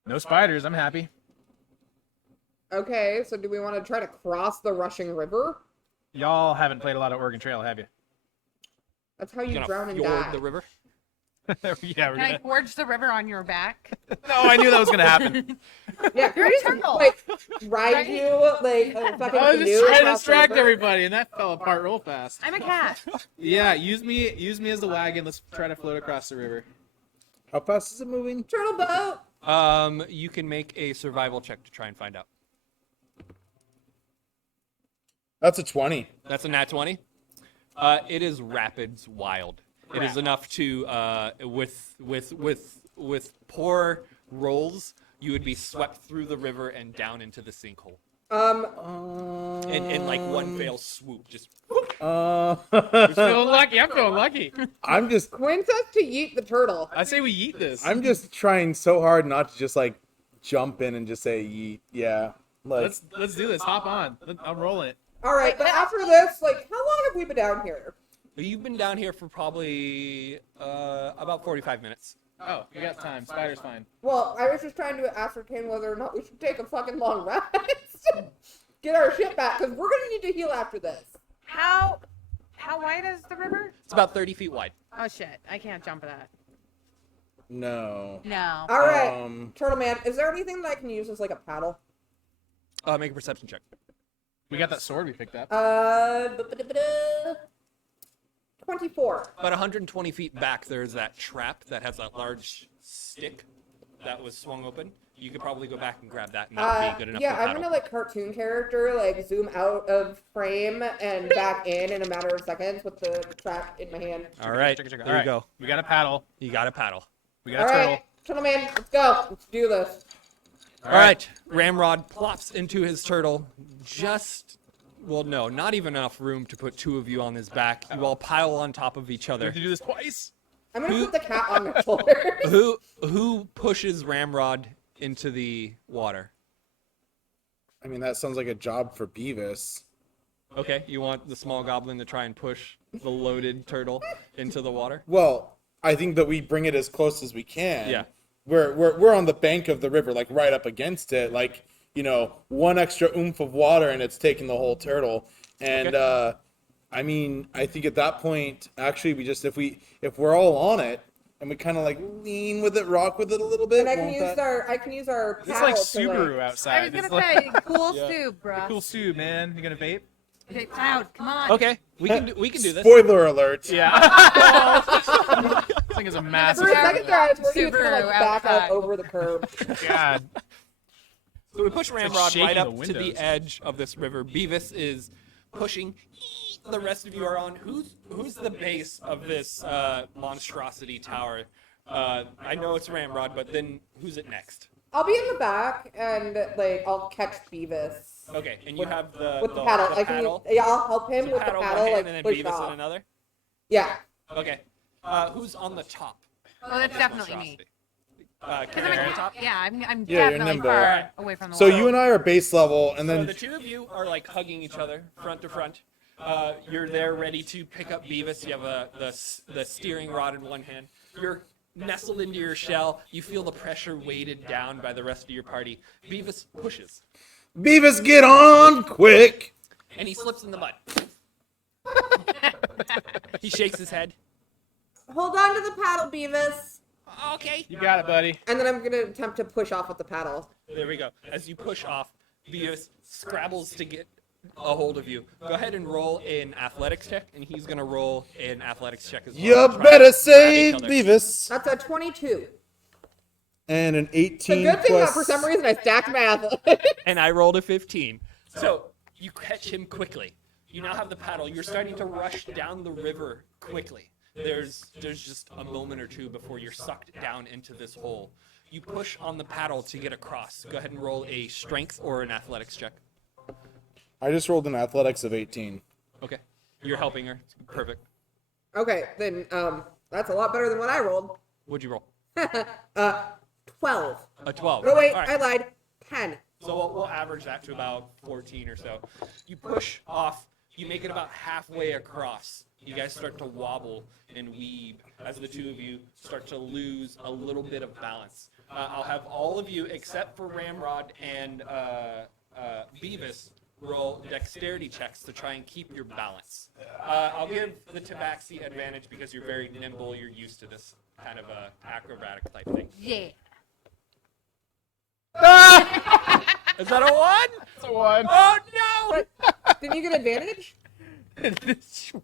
No spiders. I'm happy. Okay, so do we want to try to cross the rushing river? Y'all haven't played a lot of Oregon Trail, have you? That's how You you gonna drown and fjord die. the river? Yeah, we're Can I gonna. forge the river on your back? No, I knew that was gonna happen. Yeah, You're a Chris, turtle. like, ride you, like, a fucking I was just canoe trying to across the distract river. everybody, and that fell apart real fast. I'm a cat. Yeah, use me as the wagon. Let's try to float across the river. How fast is it moving? Turtle boat! You can make a survival check to try and find out. That's a 20. That's a nat 20. It is rapids wild. It is Crap. enough to with poor rolls, you would be swept through the river and down into the sinkhole. In like one fell swoop, just Feeling lucky. I'm feeling lucky. I'm just Quinn says to yeet the turtle. I say we eat this. I'm just trying so hard not to just like jump in and just say yeet. Yeah. Like Let's do this. Hop on. I'm rolling it. Alright, but after this, like, how long have we been down here? you've been down here for probably about 45 minutes. Oh, we got time. Spider's fine. Well, I was just trying to ascertain whether or not we should take a fucking long rest. Get our shit back, because we're gonna need to heal after this. How wide is the river? It's about 30 feet wide. Oh shit, I can't jump that. no. No. Alright, Turtle Man, is there anything that I can use as like a paddle? Make a perception check. We got that sword we picked up. 24. About 120 feet back, there's that trap that has that large stick that was swung open. You could probably go back and grab that, and that would be good enough Yeah, for a I'm paddle. gonna like cartoon character, like zoom out of frame and back in a matter of seconds with the trap in my hand. All right, Check. there All right. you go. We got a paddle. You got a paddle. We got a turtle. Alright, Turtle Man, let's go. Let's do this. All right. Ramrod plops into his turtle. Well, no, not even enough room to put two of you on his back. You all pile on top of each We other. have to do this twice. I'm gonna put the cat on my shoulder. Who pushes Ramrod into the water? I mean, that sounds like a job for Beavis. Okay, you want the small goblin to try and push the loaded turtle into the water? Well, I think that we bring it as close as we can. Yeah. We're on the bank of the river, like right up against it, like, you know, one extra oomph of water and it's taking the whole turtle. And I mean, I think at that point, actually, we just if we're all on it and we kind of like lean with it, rock with it a little bit. And I can won't use that- our This is paddle like to, Subaru I outside. was It's gonna like say cool Yeah. soup, bro. cool suit, man. You gonna vape? Okay, Cloud, come on. Okay, we can do this. Spoiler alert. Yeah. This thing is a For massive. a second there, I was worried he was gonna Subaru like back out outside. over the curb. God. So we push Ramrod shaking right the up to windows. the edge of this river. Beavis is pushing. The rest of you are on. Who's the base of this monstrosity tower? I know it's Ramrod, but then who's it next? I'll be in the back and like I'll catch Beavis Okay, and you have the with the paddle. I can use, yeah, I'll help him So with the paddle one paddle, hand like and then push Beavis off. in another. Yeah. Okay. Who's on the top? Oh, that's definitely me. Monstrosity. 'Cause Karen I'm on a, top. yeah, I'm Yeah, you're definitely nimble. far Alright. away from the So wall. you and I are base level, and So then the two of you are like hugging each other, front to front. You're there ready to pick up Beavis. You have the steering rod in one hand. You're nestled into your shell. You feel the pressure weighted down by the rest of your party. Beavis pushes, Beavis, get on quick. and he slips in the mud. He shakes his head. Hold on to the paddle, Beavis. Okay. You got it, buddy. And then I'm gonna attempt to push off with the paddle. There we go. As you push off, Beavis scrabbles to get a hold of you. Go ahead and roll an athletics check, and he's gonna roll an athletics check as well. You Try to better grab save each other. Beavis. That's a 22. And an The 18 good thing that plus. for some reason I stacked math. And I rolled a 15. So you catch him quickly. You now have the paddle. You're starting to rush down the river quickly. There's just a moment or two before you're sucked down into this hole. You push on the paddle to get across. Go ahead and roll a strength or an athletics check. I just rolled an athletics of 18. Okay. You're helping her. Perfect. Okay, then that's a lot better than what I rolled. What'd you roll? 12. A 12. Oh wait, All right. I lied. 10. So we'll average that to about 14 or so. You push off. You make it about halfway across. You guys start to wobble and weave as the two of you start to lose a little bit of balance. I'll have all of you, except for Ramrod and Beavis, roll dexterity checks to try and keep your balance. I'll give the Tabaxi advantage because you're very nimble. You're used to this kind of acrobatic type thing. Yeah. Is that a 1? It's a 1. Oh no! Didn't you get advantage?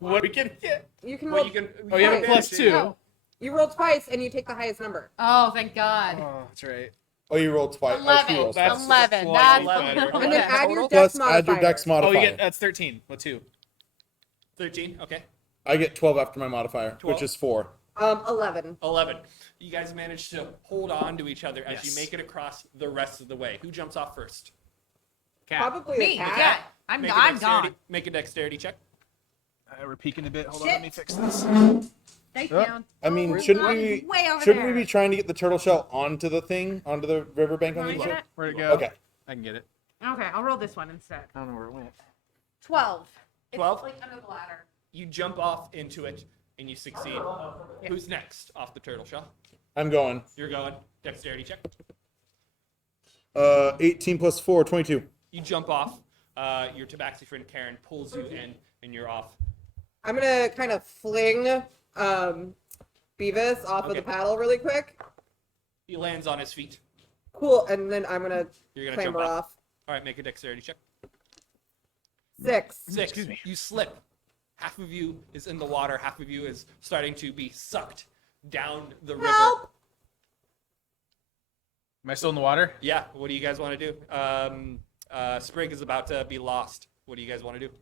What we can get? You can Well, roll. you can. Oh, you have a Right. plus 2. No. You roll twice and you take the highest number. Oh, thank God. Oh, that's right. Oh, you rolled twice. 11. Oh, she rolls That's twice. 11. slightly That's better. And then add your Total? dex Plus modifier. add your dex Oh, modifier. you get that's 13 with 2. 13. Okay. I get 12 after my modifier, 12. which is 4. 11. 11. You guys manage to hold on to each other as Yes. you make it across the rest of the way. Who jumps off first? Cat. Probably Me, the yeah. cat. I'm Make a gone. dexterity- Make a dexterity check. We're peeking a bit. Hold on, Shit. let me fix this. Stay Oh, down. I mean, Oh, shouldn't God, we it's way over shouldn't there. we be trying to get the turtle shell onto the thing, onto the riverbank on the Wanna other get side? Where'd it go? Okay. I can get it. Okay, I'll roll this one instead. I don't know where it went. 12. It's 12? like under the ladder. You jump off into it and you succeed. Who's next off the turtle shell? I'm going. You're going. Dexterity check. 18 plus 4, 22. You jump off. Your tabaxi friend Karen pulls you in and you're off. I'm gonna kind of fling Beavis off of Okay. the paddle really quick. He lands on his feet. Cool, and then I'm gonna You're going to jump clamber off. off. All right, make a dexterity check. 6. 6. Excuse me. You slip. Half of you is in the water. Half of you is starting to be sucked down the river. Help! Am I still in the water? Yeah. What do you guys want to do? Sprig is about to be lost. What do you guys want to do?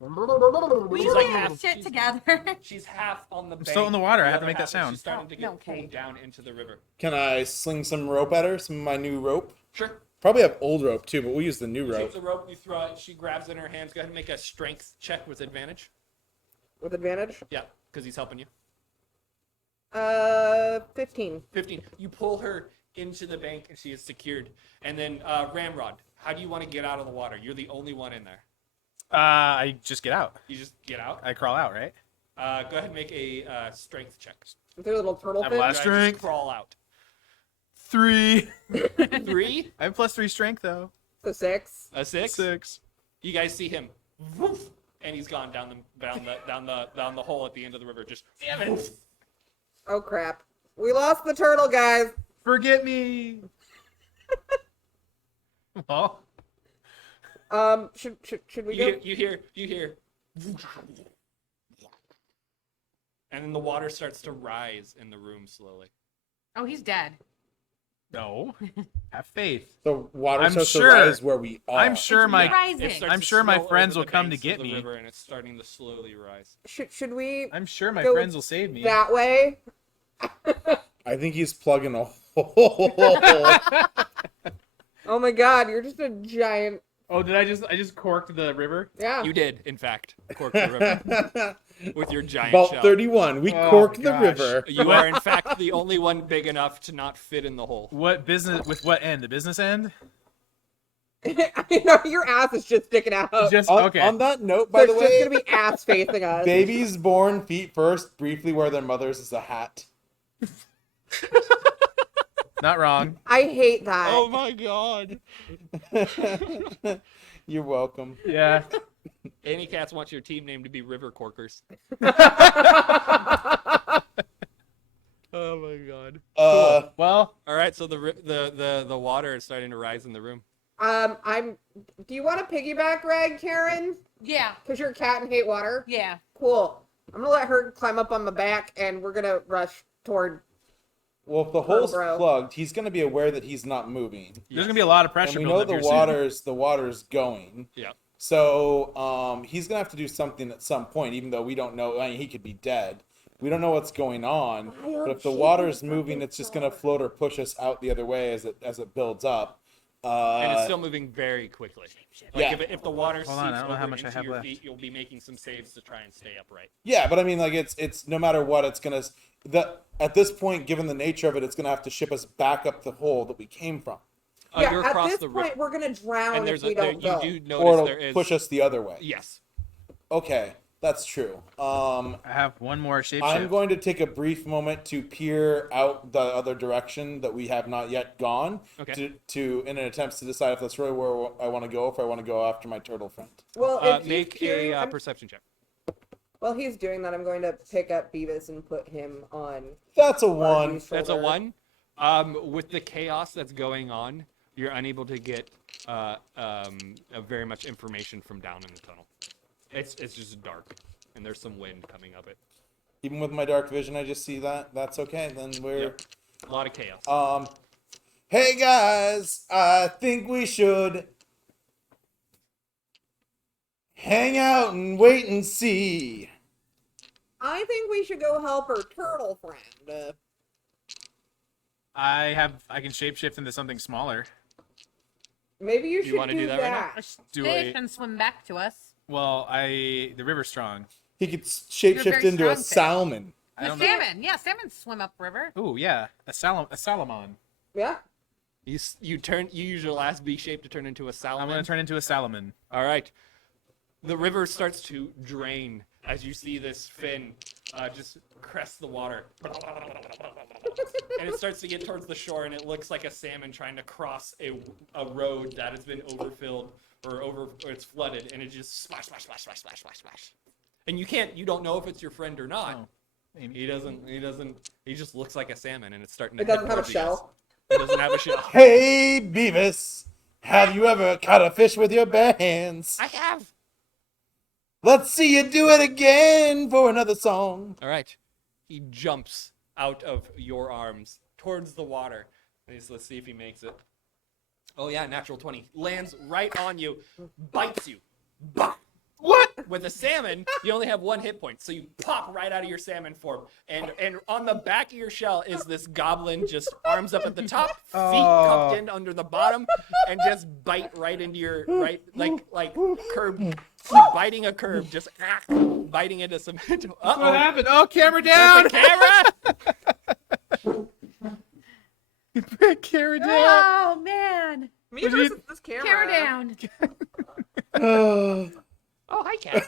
We She's like like half- shit together. She's half on the bank. still in the water. I The have to other make that half is sound. She's starting to get Oh, okay. pulled down into the river. Can I sling some rope at her? Some of my new rope? Sure. Probably have old rope too, but we'll use the new You take rope. the rope, you throw it. She grabs it in her hands. Go ahead and make a strength check with advantage. With advantage? Yeah, because he's helping you. 15. 15. You pull her into the bank and she is secured. And then Ramrod, how do you want to get out of the water? You're the only one in there. I just get out. You just get out. I crawl out, right? Go ahead and make a strength check. With their little turtle I have fin. last- Guys, Strength. Just crawl out. 3. 3, I have plus 3 strength though. So 6. a 6. 6. You guys see him, woof, and he's gone down the hole at the end of the river. Just damn it. Oh crap. We lost the turtle, guys. Forget me. Well, Should we You go? hear, and then the water starts to rise in the room slowly. Oh, he's dead. no. Have faith. The water I'm starts sure- to rise where we are. I'm sure It's my rising. It starts I'm to sure my spill friends over will the come to banks get of the me. river, and it's starting to slowly rise. Should we I'm sure my Go friends will save me. that way? I think he's plugging a Oh my god, you're just a giant. Oh, did I just corked the river? Yeah. You did, in fact, cork the river with your giant Vault shell. 31. We Oh, corked the gosh. river. You are, in fact, the only one big enough to not fit in the hole. What business? With what end? The business end? You know, your ass is just sticking out. Just On, okay. on that note, So by it's the just way, gonna be ass facing us. babies born feet first briefly wear their mothers as a hat. Not wrong. I hate that. Oh my god. You're welcome. Yeah. Annie Cats wants your team name to be River Corkers. Oh my god. Well, All right, so the water is starting to rise in the room. Do you want to piggyback, Greg, Karen? Yeah. Because you're a cat and hate water. Yeah. Cool. I'm gonna let her climb up on my back, and we're gonna rush toward. Well, if the hole's bro. plugged, he's going to be aware that he's not moving. there's gonna be a lot of And pressure we building know up the here soon. water's going. Yeah. So he's gonna have to do something at some point, even though we don't know. I mean, he could be dead. We don't know what's going on. But if the water's moving, it's just gonna float or push us out the other way as it builds up. And it's still moving very quickly. Like Yeah. if the water seeps Hold on, I don't know how over much I into have your left. feet, you'll be making some saves to try and stay upright. Yeah, but I mean, like it's no matter what, it's gonna at this point, given the nature of it, it's gonna have to ship us back up the hole that we came from, Yeah, you're at across this the point, river. we're gonna drown And if there's we don't go. you do or notice it'll there is push us the other way. Yes. Okay, that's true. I have one more shapeshift. I'm going to take a brief moment to peer out the other direction that we have not yet gone. Okay. To in an attempt to decide if that's really where I want to go, if I want to go after my turtle friend. Well, if he's Make peering- a I'm- perception check. while he's doing that, I'm going to pick up Beavis and put him on. That's a one. Archie's That's a shoulder. 1. With the chaos that's going on, you're unable to get very much information from down in the tunnel. It's just dark, and there's some wind coming up it. Even with my dark vision, I just see that. That's okay. Then we're. Yep. A lot of chaos. Hey guys, I think we should hang out and wait and see. I think we should go help our turtle friend. I can shapeshift into something smaller. Maybe you should wanna do that right now? Do They a can swim back to us. well. The river's strong. He could You're shapeshift very into a strong fish. salmon. I The don't know. salmon. Yeah, salmon swim upriver. Ooh, yeah, a salamon. Yeah. You use your last B shape to turn into a salmon. I'm gonna turn into a salmon. All right. The river starts to drain as you see this fin just crest the water. And it starts to get towards the shore, and it looks like a salmon trying to cross a road that has been overfilled or it's flooded, and it just splash, splash, splash, splash, splash, splash, splash. And you don't know if it's your friend or not. Oh, maybe. He just looks like a salmon, and it's starting to It doesn't head have a towards you guys. shell. It doesn't have a shell. Hey Beavis, have you ever caught a fish with your bare hands? I have. Let's see you do it again for another song. All right. He jumps out of your arms towards the water. Let's see if he makes it. Oh yeah, natural 20. Lands right on you, bites you. Bah! What? With a salmon, you only have 1 hit point, so you pop right out of your salmon form. And on the back of your shell is this goblin, just arms up at the top, feet cupped in under the bottom, and just bite right into your like curb, like biting a curb, just biting into some. What happened? Oh, camera down! The camera. Camera down! Oh man. Me Would you- versus this camera. Camera down. Oh, hi, cat.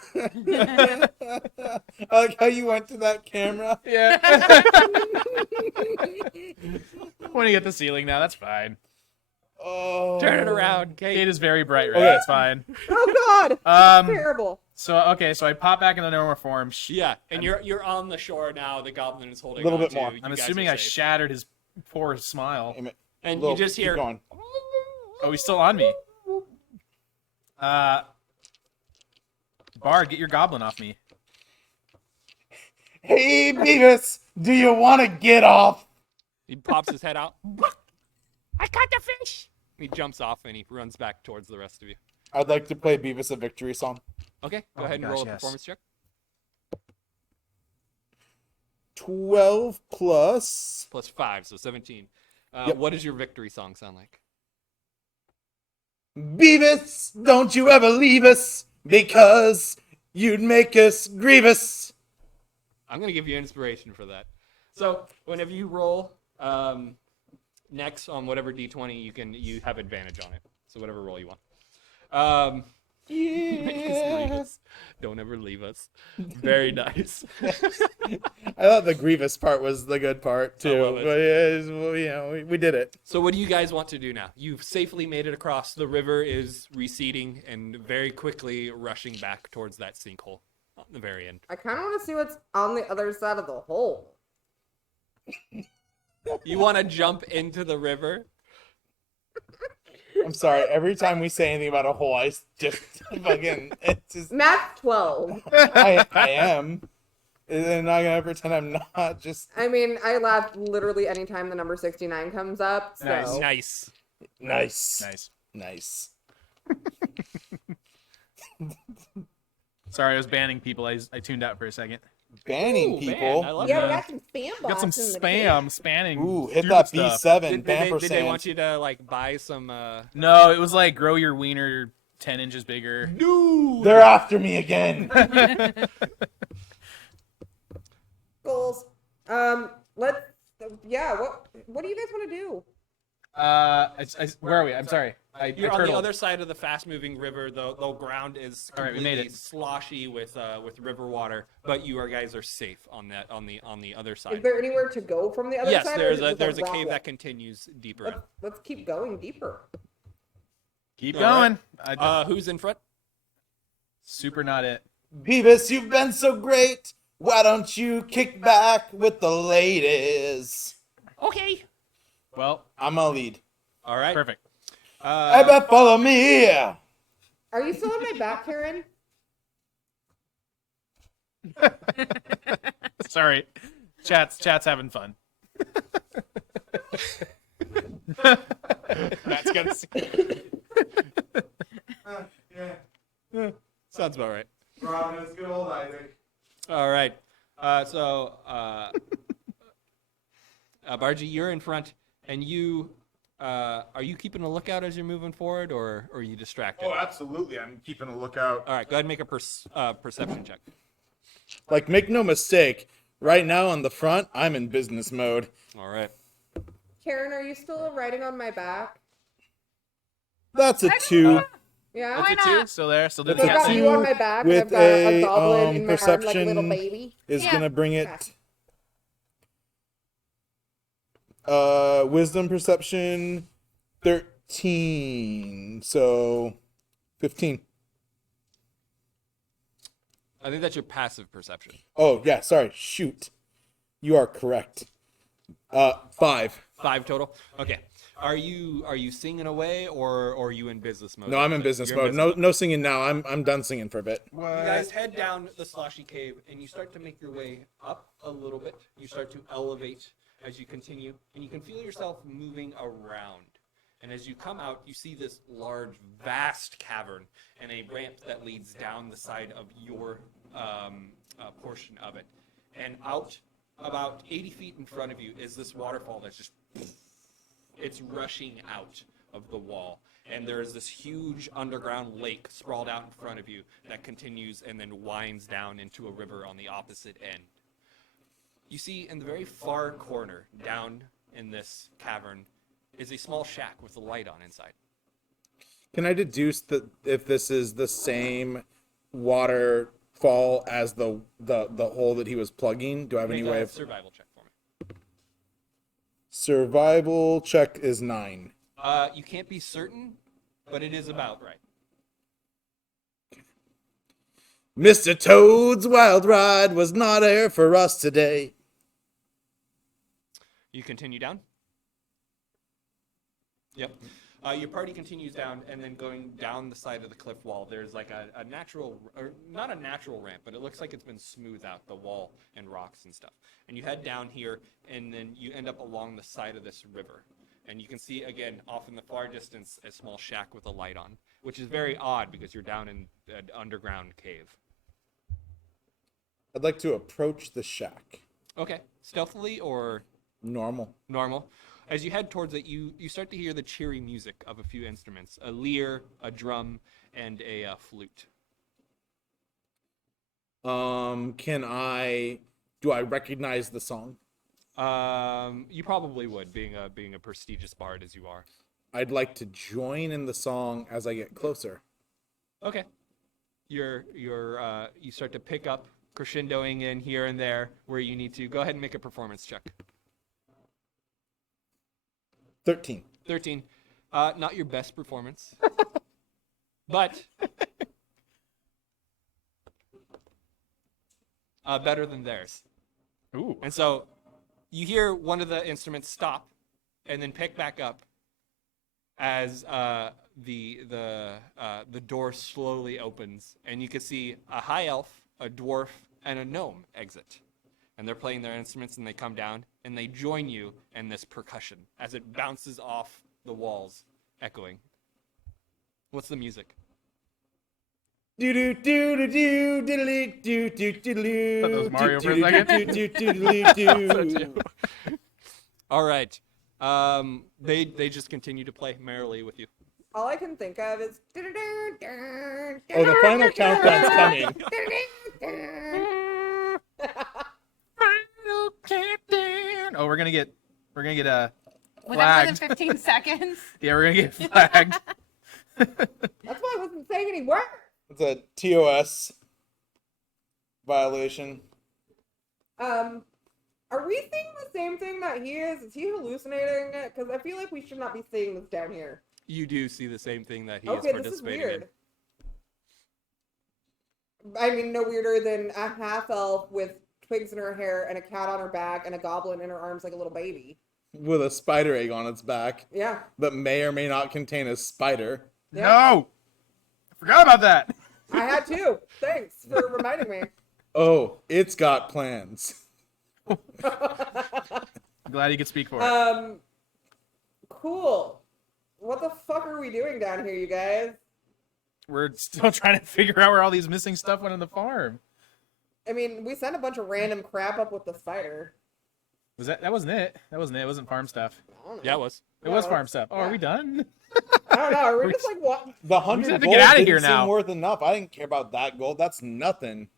I like how you went to that camera. Yeah. Pointing at the ceiling now. That's fine. Oh. Turn it around, Kate. It is very bright red. Okay. That's fine. Oh God. Um. Terrible. So okay. So I pop back in the normal form. Yeah, and you're on the shore now. The goblin is holding A little on bit to more. you. I'm You guys assuming are I safe. shattered his poor smile. And Little- you just keep hear. going. Oh, he's still on me. Bard, get your goblin off me. Hey Beavis, do you want to get off? He pops his head out. I caught the fish. He jumps off and he runs back towards the rest of you. I'd like to play Beavis a victory song. Okay, go Oh ahead my and roll a gosh, yes. performance check. 12 plus. Plus 5, so 17. Yep. What does your victory song sound like? Beavis, don't you ever leave us, because you'd make us grievous. I'm gonna give you inspiration for that. So whenever you roll next on whatever d20, you have advantage on it. So whatever roll you want. Make us grievous. Don't ever leave us. Very nice. I thought the grievous part was the good part too, love it. but well, we did it. So what do you guys want to do now? You've safely made it across. The river is receding and very quickly rushing back towards that sinkhole on the very end. I kind of want to see what's on the other side of the hole. You want to jump into the river? I'm sorry. Every time we say anything about a hole, I just fucking. It's just. Math 12. I am. And I'm not gonna pretend I'm not. Just I mean, I laugh literally anytime the number 69 comes up. So. Nice. Nice. nice, nice. Sorry, I was banning people. I tuned out for a second. Banning Ooh, people. man, I love Yeah, we that. got some spam bots. Got some in the spam spanning. Ooh, hit stupid that stuff. B7 Did ban they want you to like buy some? No, it was like grow your wiener 10 inches bigger. No. They're after me again. Goals. Let's. Yeah. What do you guys want to do? Where are we? I'm sorry. You're on the other side of the fast-moving river. The ground is All right, we completely made it. sloshy with river water, but guys are safe on the other Is side. there anywhere to go from the other Yes, side? or is it there's just a cave rock that continues deeper. in. Let's keep going deeper. Keep All going. Who's in front? Super not it. Beavis, you've been so great. Why don't you kick back with the ladies? Okay. Well, I'm gonna lead. All right. perfect. I bet follow me. Are you still on my back, Karen? Sorry. Chat's having fun. That's gonna Yeah. Sounds about right. Robin is good old Isaac. All right. Bargy, you're in front, and you are you keeping a lookout as you're moving forward, or are you distracted? Oh, absolutely. I'm keeping a lookout. All right, go ahead and make a perception check. Like, make no mistake. Right now on the front, I'm in business mode. All right. Karen, are you still riding on my back? That's a 2 Yeah. That's a 2. Still there. Still doing I've the That's got a cat you thing. on my back, with and I've got a a, goblin in my arm like a little perception. baby. Is Yeah. gonna bring Okay. it wisdom perception 13, so 15. I think that's your passive perception. Oh yeah, sorry, shoot, you are correct. 5. 5 total. Okay. Are you singing away, or are you in business mode? No, I'm in business You're in mode. No singing now. I'm done singing for a bit. You guys head down the sloshy cave, and you start to make your way up a little bit. You start to elevate as you continue, and you can feel yourself moving around. And as you come out, you see this large, vast cavern and a ramp that leads down the side of your portion of it. And out about 80 feet in front of you is this waterfall that's just, it's rushing out of the wall. And there is this huge underground lake sprawled out in front of you that continues and then winds down into a river on the opposite end. You see in the very far corner, down in this cavern, is a small shack with a light on inside. Can I deduce that if this is the same waterfall as the hole that he was plugging? Do I have any Make way a of survival check for me. survival check is 9. You can't be certain, but it is about right. Mr. Toad's wild ride was not here for us today. You continue down? Yep. Your party continues down, and then going down the side of the cliff wall, there's like a natural, or not a natural ramp, but it looks like it's been smoothed out, the wall and rocks and stuff. And you head down here, and then you end up along the side of this river. And you can see, again, off in the far distance, a small shack with a light on, which is very odd because you're down in an underground cave. I'd like to approach the shack. Okay. Stealthily or Normal. normal? As you head towards it, you start to hear the cheery music of a few instruments: a lyre, a drum, and a flute. Do I recognize the song? You probably would, being a prestigious bard as you are. I'd like to join in the song as I get closer. Okay. You start to pick up, crescendoing in here and there where you need to. Go ahead and make a performance check. 13. 13. Not your best performance, but better than theirs. Ooh. And so you hear one of the instruments stop and then pick back up as the door slowly opens, and you can see a high elf, a dwarf, and a gnome exit. And they're playing their instruments, and they come down, and they join you in this percussion as it bounces off the walls, echoing. What's the music? Do do do do do diddly do do diddly. Thought that was Mario for a second. Do do. All right. They just continue to play merrily with you. All I can think of is. Oh, the final countdown's coming. Oh, we're gonna get Was that more than flagged. 15 seconds? Yeah, we're gonna get flagged. That's why I wasn't saying any words. It's a TOS violation. Are we seeing the same thing that he is? Is he hallucinating? Because I feel like we should not be seeing this down here. You do see the same thing that he is Okay, this is participating weird. I mean, no weirder than a half elf with twigs in her hair and a cat on her back and a goblin in her arms like a little baby. With a spider egg on its back Yeah. that may or may not contain a spider. Yeah. No, I forgot about that. I had to. Thanks for reminding me. Oh, it's got plans. I'm glad you could speak for it. Cool. What the fuck are we doing down here, you guys? We're still trying to figure out where all these missing stuff went on the farm. I mean, we sent a bunch of random crap up with the spider. Was that wasn't it? That wasn't it. It wasn't farm stuff. I don't know. Yeah, it was. It Yeah, was it farm was- stuff. Oh, yeah. are we done? I don't know. Are we just like what? The have 100 to gold get outta didn't here seem now. worth enough. I didn't care about that gold. That's nothing.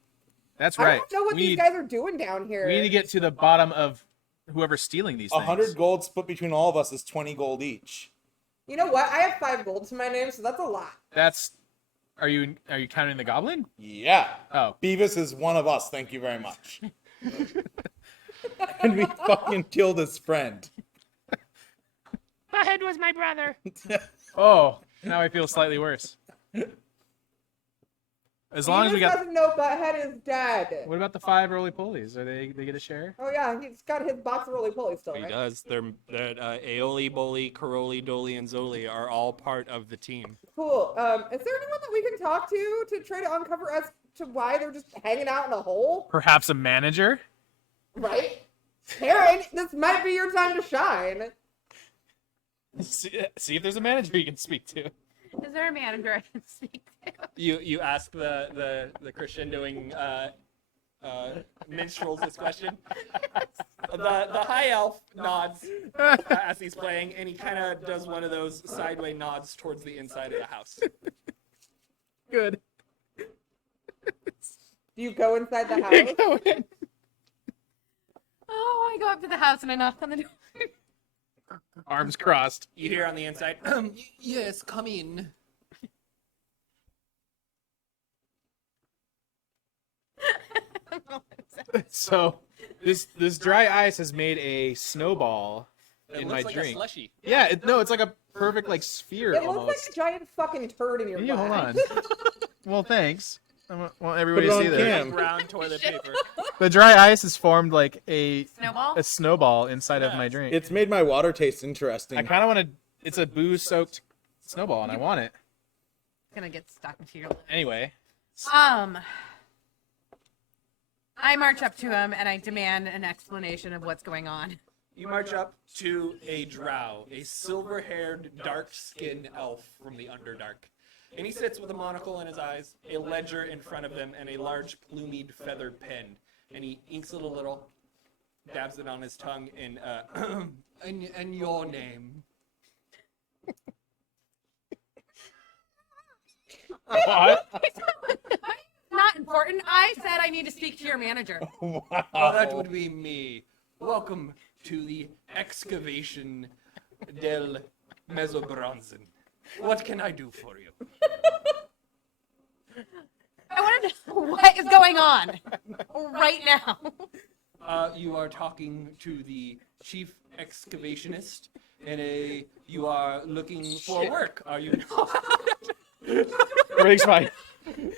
That's I right. don't know what we these need, guys are doing down here. we need to get to the bottom of whoever's stealing these things. 100 gold split between all of us is 20 gold each. You know what? I have 5 gold to my name, so that's a lot. That's. Are you counting the goblin? Yeah. Oh. Beavis is one of us. Thank you very much. And we fucking killed his friend. Butthead was my brother. Oh, now I feel slightly worse. As long as we got. doesn't know Butthead is dead. What about the 5 roly polies? Are they get a share? Oh yeah, he's got his box of roly poly still, He right? does. They're Aoli, Boli, Caroli, Doli, and Zoli are all part of the team. Cool. Is there anyone that we can talk to try to uncover as to why they're just hanging out in a hole? Perhaps a manager? Right? Karen, this might be your time to shine. See if there's a manager you can speak to. Is there a manager I can speak to? You ask the crescendoing minstrels this question. The high elf nods as he's playing, and he kind of does one of those sideways nods towards the inside of the house. Good. Do you go inside the house? Go in. Oh, I go up to the house and I knock on the door. Arms crossed. You hear on the inside, yes, come in. So this dry ice has made a snowball It in looks my like drink. a slushy. Yeah, no, it's like a perfect like sphere It looks like almost. a giant fucking turd in your Can you hold butt. on? Well, thanks. I want Put everybody it to on see this. cam. Brown toilet paper. The dry ice has formed like a Snowball? snowball inside of my drink. It's made my water taste interesting. I kind of want to. It's a booze-soaked snowball, and I want it It's gonna get stuck into your lip. anyway. I march up to him and I demand an explanation of what's going on. You march up to a drow, a silver-haired, dark-skinned elf from the Underdark. And he sits with a monocle in his eyes, a ledger in front of him, and a large plumied feathered pen. And he inks it a little, dabs it on his tongue, and And your name? What? Not important. I said I need to speak to your manager. Oh, that would be me. Welcome to the excavation del Mesobronzen. What can I do for you? I want to know what is going on right now. You are talking to the chief excavationist, and you are looking for work, are you not? Everything's fine. I'm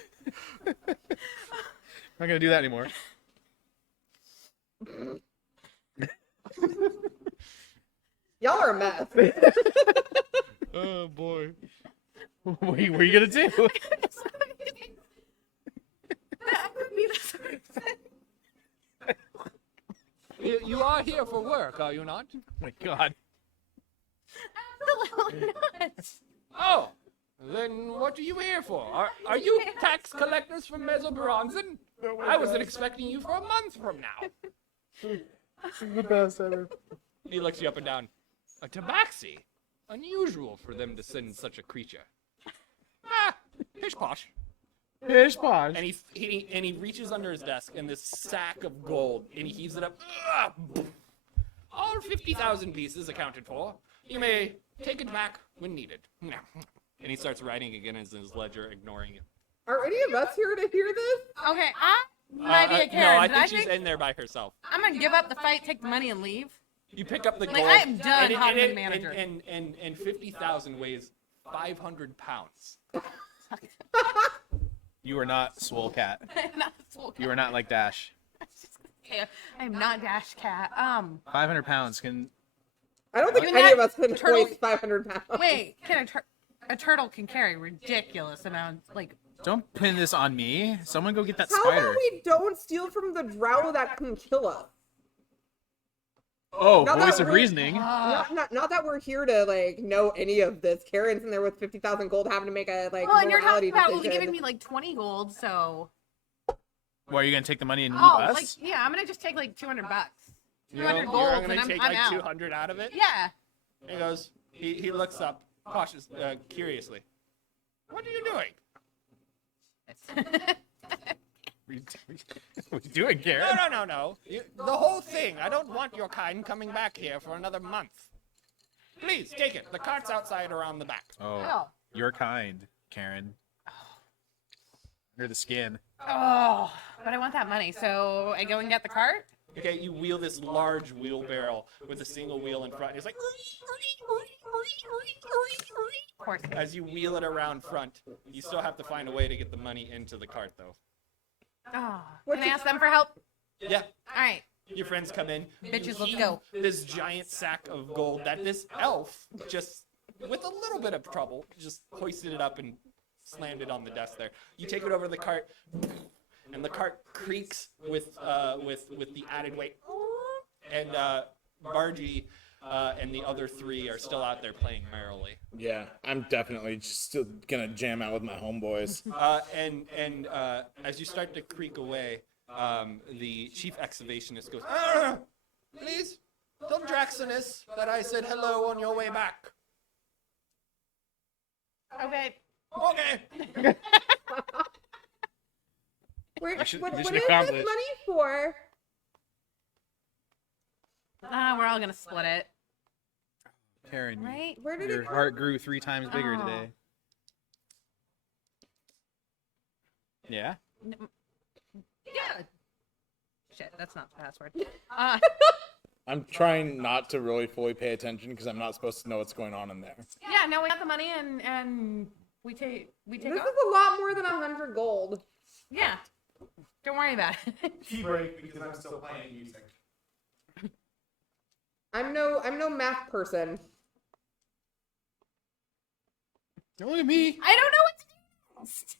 not gonna do that anymore. Y'all are a mess. Oh boy. What are you gonna do? That would be the sort of thing. You are here for work, are you not? Oh my god. Absolutely not. Oh, then what are you here for? Are you tax collectors from Mesobronzen? I wasn't expecting you for a month from now. This is the best ever. He looks you up and down. A tabaxi? Unusual for them to send such a creature. Ah, pish posh. Pish posh. And he reaches under his desk and this sack of gold and he heaves it up. All 50,000 pieces accounted for. You may take it back when needed. And he starts writing again in his ledger, ignoring you. Are any of us here to hear this? Okay, I might be a Karen. No, I but think she's in there by herself. I'm gonna give up the fight, take the money, and leave. You pick up the Like, gold. I am done talking to the and, manager. and 50,000 weighs 500 pounds. You are not Swole Cat. I'm not a swole You are not like Dash. cat. I am not Dash Cat. 500 pounds can. I don't think Even any that of us could turtle- waste 500 pounds. Wait, can a turtle can carry ridiculous amounts, like. Don't pin this on me. Someone go get that How spider. about we don't steal from the drow that can kill us? Oh, Not voice that of we're- reasoning. Not that we're here to like know any of this. Karen's in there with 50,000 gold, having to make a like Well, and you're morality talking about only decision. giving me like 20 gold, so. Why are you gonna take the money and leave Oh, us? like yeah, I'm gonna just take like 200 bucks. You're 200 gonna gold, and take I'm like out. 200 out of it? Yeah. He goes, he looks up, curiously. What are you doing? What are you doing, Karen? No. The whole thing. I don't want your kind coming back here for another month. Please, take it. The cart's outside around the back. Oh. You're kind, Karen. Under the skin. Oh, but I want that money, so I go and get the cart. Okay, you wheel this large wheelbarrow with a single wheel in front. And it's like, Of course. as you wheel it around front, you still have to find a way to get the money into the cart, though. Oh, can I ask them for help? Yeah, All right. your friends come in. Bitches, You let's go. heave This giant sack of gold that this elf just, with a little bit of trouble, just hoisted it up and slammed it on the desk there. You take it over to the cart, and the cart creaks with the added weight. And Margie and the other three are still out there playing merrily. Yeah, I'm definitely just still gonna jam out with my homeboys. And as you start to creak away, the chief excavationist goes, please, tell Draxonus that I said hello on your way back. Okay. Okay. What Mission is this accomplished. money for? We're all gonna split it, Karen, right? Where did your it heart grew 3 times bigger Oh. today. Yeah? Yeah. Shit, that's not the password. I'm trying not to really fully pay attention because I'm not supposed to know what's going on in there. Yeah. No, we got the money and we take This off. is a lot more than 100 gold. Yeah. Don't worry about it. Key break because I'm still playing music. I'm no math person. Don't look at me. I don't know what to do next.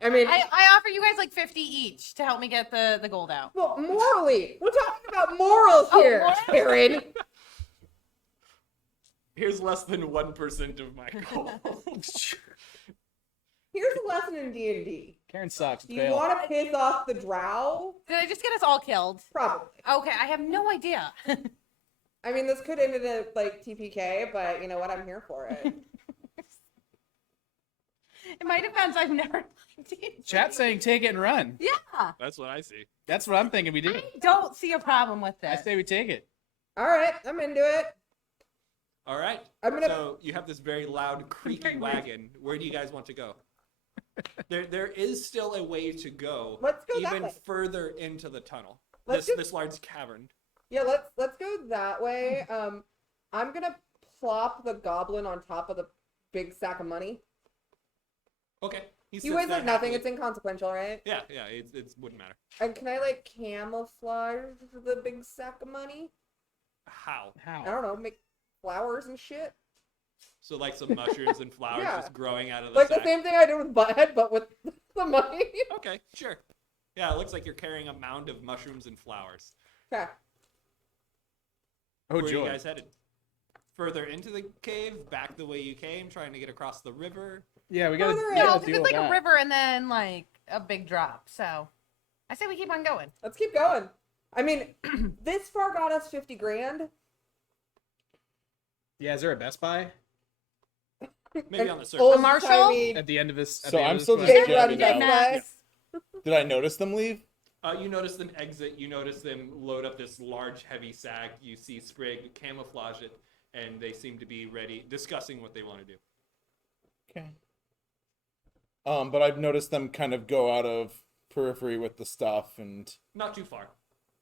I mean, I offer you guys like 50 each to help me get the gold out. well, morally, we're talking about morals Oh, here, morals? Karen. Here's less than 1% of my gold. Here's a lesson in D&D. Karen sucks. Do you Fail. want to piss off the drow? Did I just get us all killed? Probably. Okay, I have no idea. I mean, this could end in a like TPK, but you know what? I'm here for it. In my defense, I've never. Chat saying take it and run. Yeah. That's what I see. That's what I'm thinking we do. I don't see a problem with I this. say we take it. All right, I'm into it. All right. I'm gonna- So you have this very loud, creaky wagon. Where do you guys want to go? There is still a way to go. Let's go that even way. further into the tunnel. Let's This large cavern. Yeah, let's go that way. I'm gonna plop the goblin on top of the big sack of money. Okay. He sits weighs there like nothing. happily. It's inconsequential, right? Yeah, it wouldn't matter. And can I like camouflage the big sack of money? How? I don't know, make flowers and shit. So like some mushrooms and flowers Yeah. just growing out of the Like sack. the same thing I did with Butthead, but with the money. Okay, sure. Yeah, it looks like you're carrying a mound of mushrooms and flowers. Okay. Oh, Where are you joy. guys headed? Further into the cave, back the way you came, trying to get across the river. Yeah, we gotta, Further we in. No, gotta because deal it's with like a that. river and then like a big drop. So I say we keep on going. Let's keep going. I mean, this far got us 50 grand. Yeah, is there a Best Buy Maybe An on the surface. old Marshall? timey at the end of this? At So the end I'm of this still quest? just big run jabbing out. Best Buy. Did I notice them leave? You notice them exit. You notice them load up this large, heavy sack. You see Sprig camouflage it, and they seem to be ready, discussing what they want to do. Okay. But I've noticed them kind of go out of periphery with the stuff, and Not too far.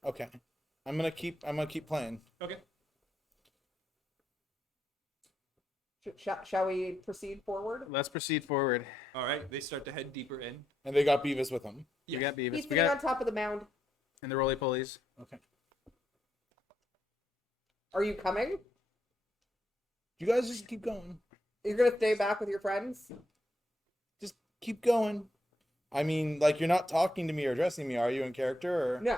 okay, I'm gonna keep playing. Okay. Shall we proceed forward? Let's proceed forward. All right. They start to head deeper in. And they got Beavis with them. We got Beavis. He's We sitting got on top of the mound. and the roly polies. Okay. Are you coming? You guys just keep going. You're gonna stay back with your friends? Just keep going. I mean, like, you're not talking to me or addressing me, are you, in character? Or No.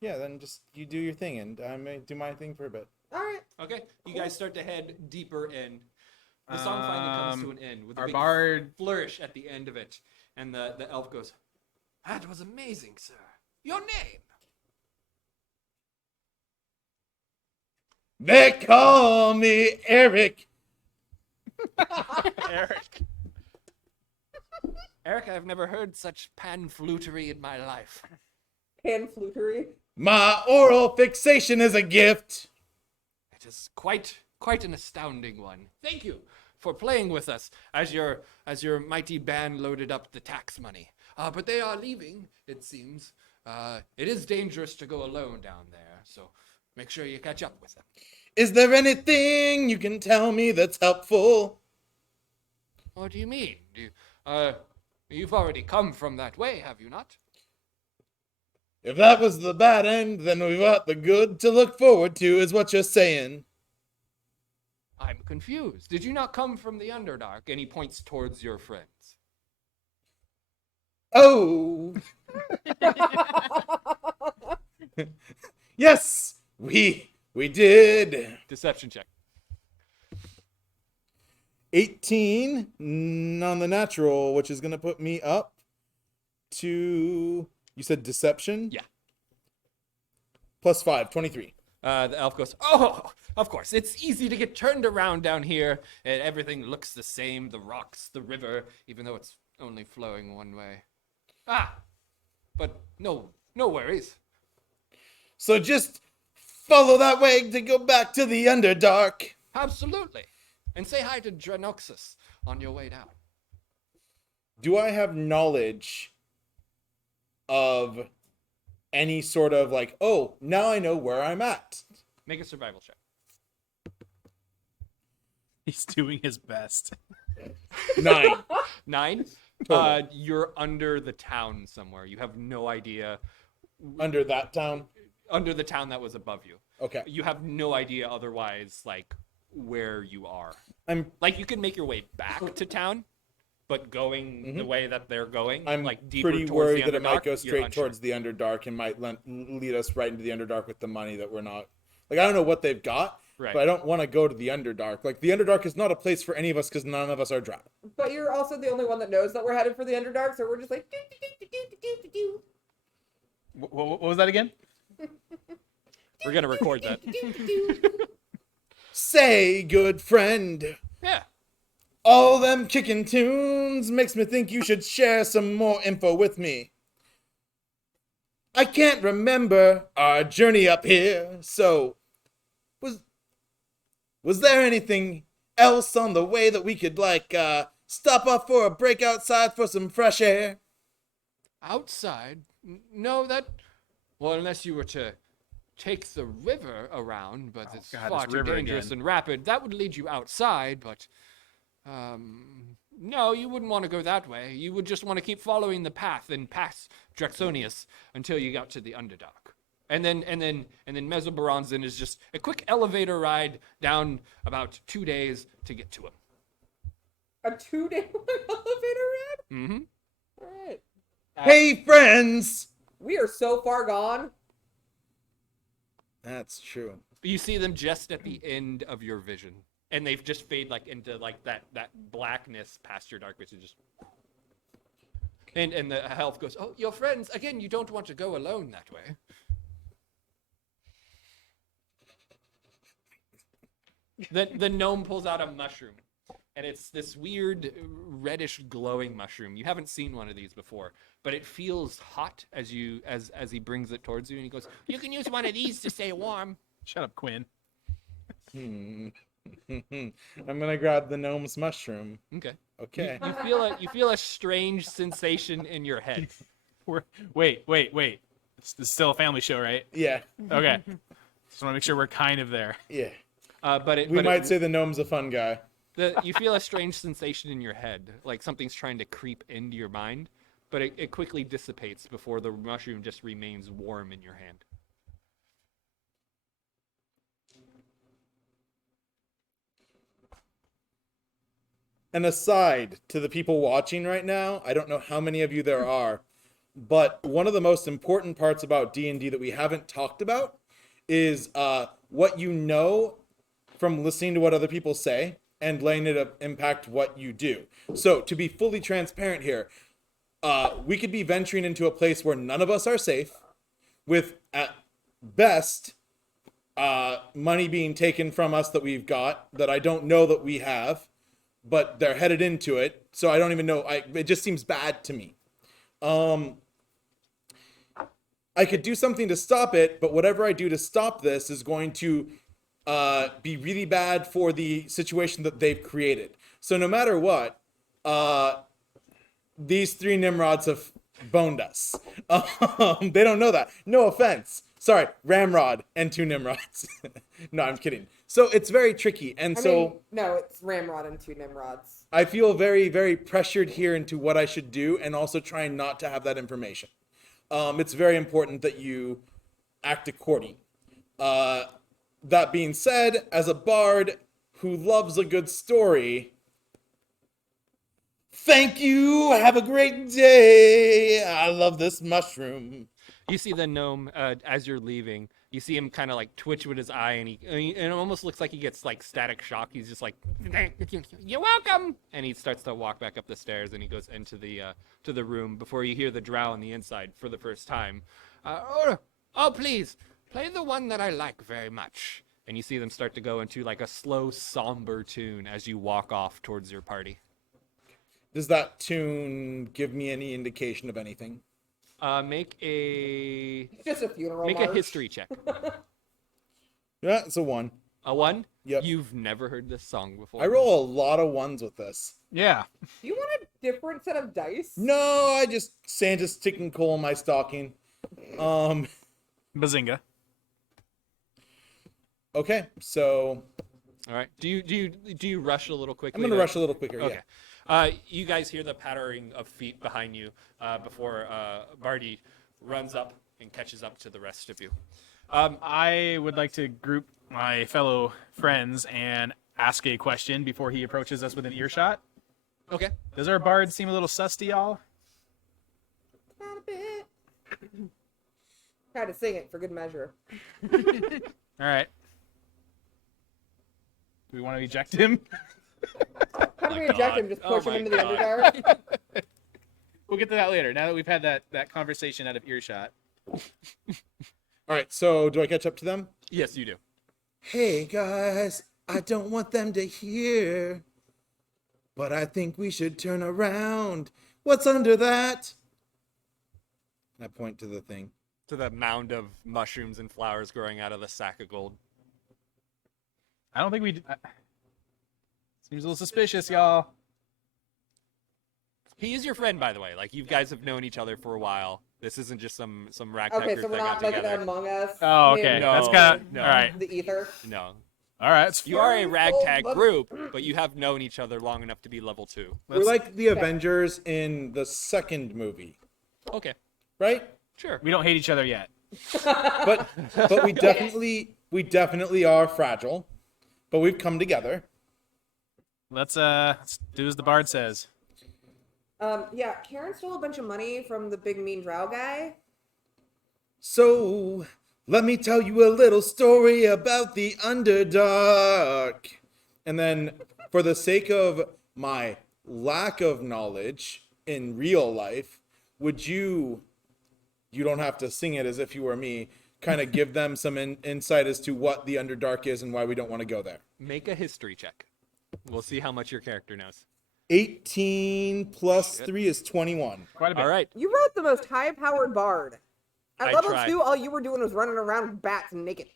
yeah, then just you do your thing, and I may do my thing for a bit. All right. Okay. You guys start to head deeper in. The song finally comes to an end with a Our big bard. flourish at the end of it, and the elf goes, "That was amazing, sir. Your name?" They call me Eric. Eric. Eric, I've never heard such pan-flutery in my life. Pan-flutery. My oral fixation is a gift. It is quite an astounding one. Thank you for playing with us as your mighty band loaded up the tax money. But they are leaving, it seems. It is dangerous to go alone down there, so make sure you catch up with them. Is there anything you can tell me that's helpful? What do you mean? You've already come from that way, have you not? If that was the bad end, then we've got the good to look forward to, is what you're saying. I'm confused. Did you not come from the Underdark? And he points towards your friends. Oh. Yes, we did. Deception check. 18 on the natural, which is going to put me up to, you said deception? Yeah. Plus 5, 23. The elf goes, "Oh, of course. It's easy to get turned around down here, and everything looks the same. The rocks, the river, even though it's only flowing one way. But no worries. So just follow that way to go back to the Underdark. Absolutely. And say hi to Dranoxus on your way down." Do I have knowledge of any sort of like, oh, now I know where I'm at? Make a survival check. He's doing his best. 9. 9. Total. You're under the town somewhere. You have no idea. Under that town? Under the town that was above you. Okay. You have no idea otherwise, like, where you are. I'm Like, you can make your way back to town, but going the way that they're going, I'm like, deeper pretty towards worried the that it might Underdark, go you're straight unsure. towards the Underdark and might lead us right into the Underdark with the money that we're not. Like, I don't know what they've got, Right. but I don't want to go to the Underdark. Like, the Underdark is not a place for any of us because none of us are drow. But you're also the only one that knows that we're headed for the Underdark, so we're just like, do. What was that again? We're going to record that. Say, good friend, Yeah. all them kicking tunes makes me think you should share some more info with me. I can't remember our journey up here, so was there anything else on the way that we could, stop off for a break outside for some fresh air? Outside? No, that. Well, unless you were to take the river around, but it's God, far this too river dangerous again. and rapid. That would lead you outside, but. No, you wouldn't want to go that way. You would just want to keep following the path and pass Draxonius until you got to the Underdark. And then Mesobaronzin is just a quick elevator ride down about 2 days to get to him. A 2-day elevator ride? Mm-hmm. All right. Hey, friends! We are so far gone. That's true. You see them just at the end of your vision, and they've just fade into that blackness past your dark vision. Just and the health goes. Oh, your friends again. You don't want to go alone that way. The gnome pulls out a mushroom, and it's this weird reddish glowing mushroom. You haven't seen one of these before, but it feels hot as he brings it towards you, and he goes, "You can use one of these to stay warm." Shut up, Quinn. I'm gonna grab the gnome's mushroom. Okay. Okay. You feel a strange sensation in your head. Wait. This is still a family show, right? Yeah. Okay. Just want to make sure we're kind of there. Yeah. But We might say the gnome's a fun guy. you feel a strange sensation in your head, like something's trying to creep into your mind, but it quickly dissipates before the mushroom just remains warm in your hand. An aside to the people watching right now, I don't know how many of you there are, but one of the most important parts about D&D that we haven't talked about is what you know from listening to what other people say and letting it impact what you do. So to be fully transparent here, we could be venturing into a place where none of us are safe, with at best money being taken from us that we've got that I don't know that we have, but they're headed into it, so I don't even know. It just seems bad to me. I could do something to stop it, but whatever I do to stop this is going to be really bad for the situation that they've created. So no matter what, these 3 Nimrods have boned us. They don't know that. No offense. Sorry, Ramrod and 2 Nimrods. No, I'm kidding. So it's very tricky, and No, it's Ramrod and 2 Nimrods. I feel very, very pressured here into what I should do, and also trying not to have that information. It's very important that you act according. That being said, as a bard who loves a good story, thank you. Have a great day. I love this mushroom. You see the gnome as you're leaving. You see him kind of like twitch with his eye, and it almost looks like he gets like static shock. He's just like, "You're welcome," and he starts to walk back up the stairs, and he goes into the room before you hear the drow on the inside for the first time. Oh, please play the one that I like very much. And you see them start to go into like a slow, somber tune as you walk off towards your party. Does that tune give me any indication of anything? Make a It's just a funeral make march. a history check. Yeah, it's a 1. A 1? Yep. You've never heard this song before. I roll a lot of 1s with this. Yeah. Do you want a different set of dice? No, I just Santa's sticking coal in my stocking. Bazinga. Okay, so All right. Do you rush a little quickly? I'm gonna rush a little quicker. Okay. Yeah. You guys hear the pattering of feet behind you before Barty runs up and catches up to the rest of you. I would like to group my fellow friends and ask a question before he approaches us within earshot. Okay. Does our bard seem a little sus to y'all? Not a bit. Try to sing it for good measure. All right. Do we want to eject him? How do we my eject God. him? Just Oh push him my into the God. Underdark? We'll get to that later. Now that we've had that conversation out of earshot. All right, so do I catch up to them? Yes, you do. Hey guys, I don't want them to hear. But I think we should turn around. What's under that? And I point to the thing. To the mound of mushrooms and flowers growing out of the sack of gold. I don't think we. Seems a little suspicious, y'all. He is your friend, by the way. Like, you guys have known each other for a while. This isn't just some ragtag Okay, group so we're that not got like together. an Among Us. Oh, okay. in That's No, kind of no. all right. the ether. No. All right. You are a ragtag Let's- group, but you have known each other long enough to be level 2. We're like the Avengers in the second movie, Okay, right? sure. We don't hate each other yet. But we definitely are fragile. But we've come together. Let's do as the bard says. Yeah, Karen stole a bunch of money from the big mean drow guy. So, let me tell you a little story about the Underdark. And then, for the sake of my lack of knowledge in real life, would you don't have to sing it as if you were me, kind of give them some insight as to what the Underdark is and why we don't want to go there? Make a history check. We'll see how much your character knows. 18 plus 3 is 21. Quite a bit. All right. You wrote the most high-powered bard. At I level tried. 2, all you were doing was running around with bats and naked.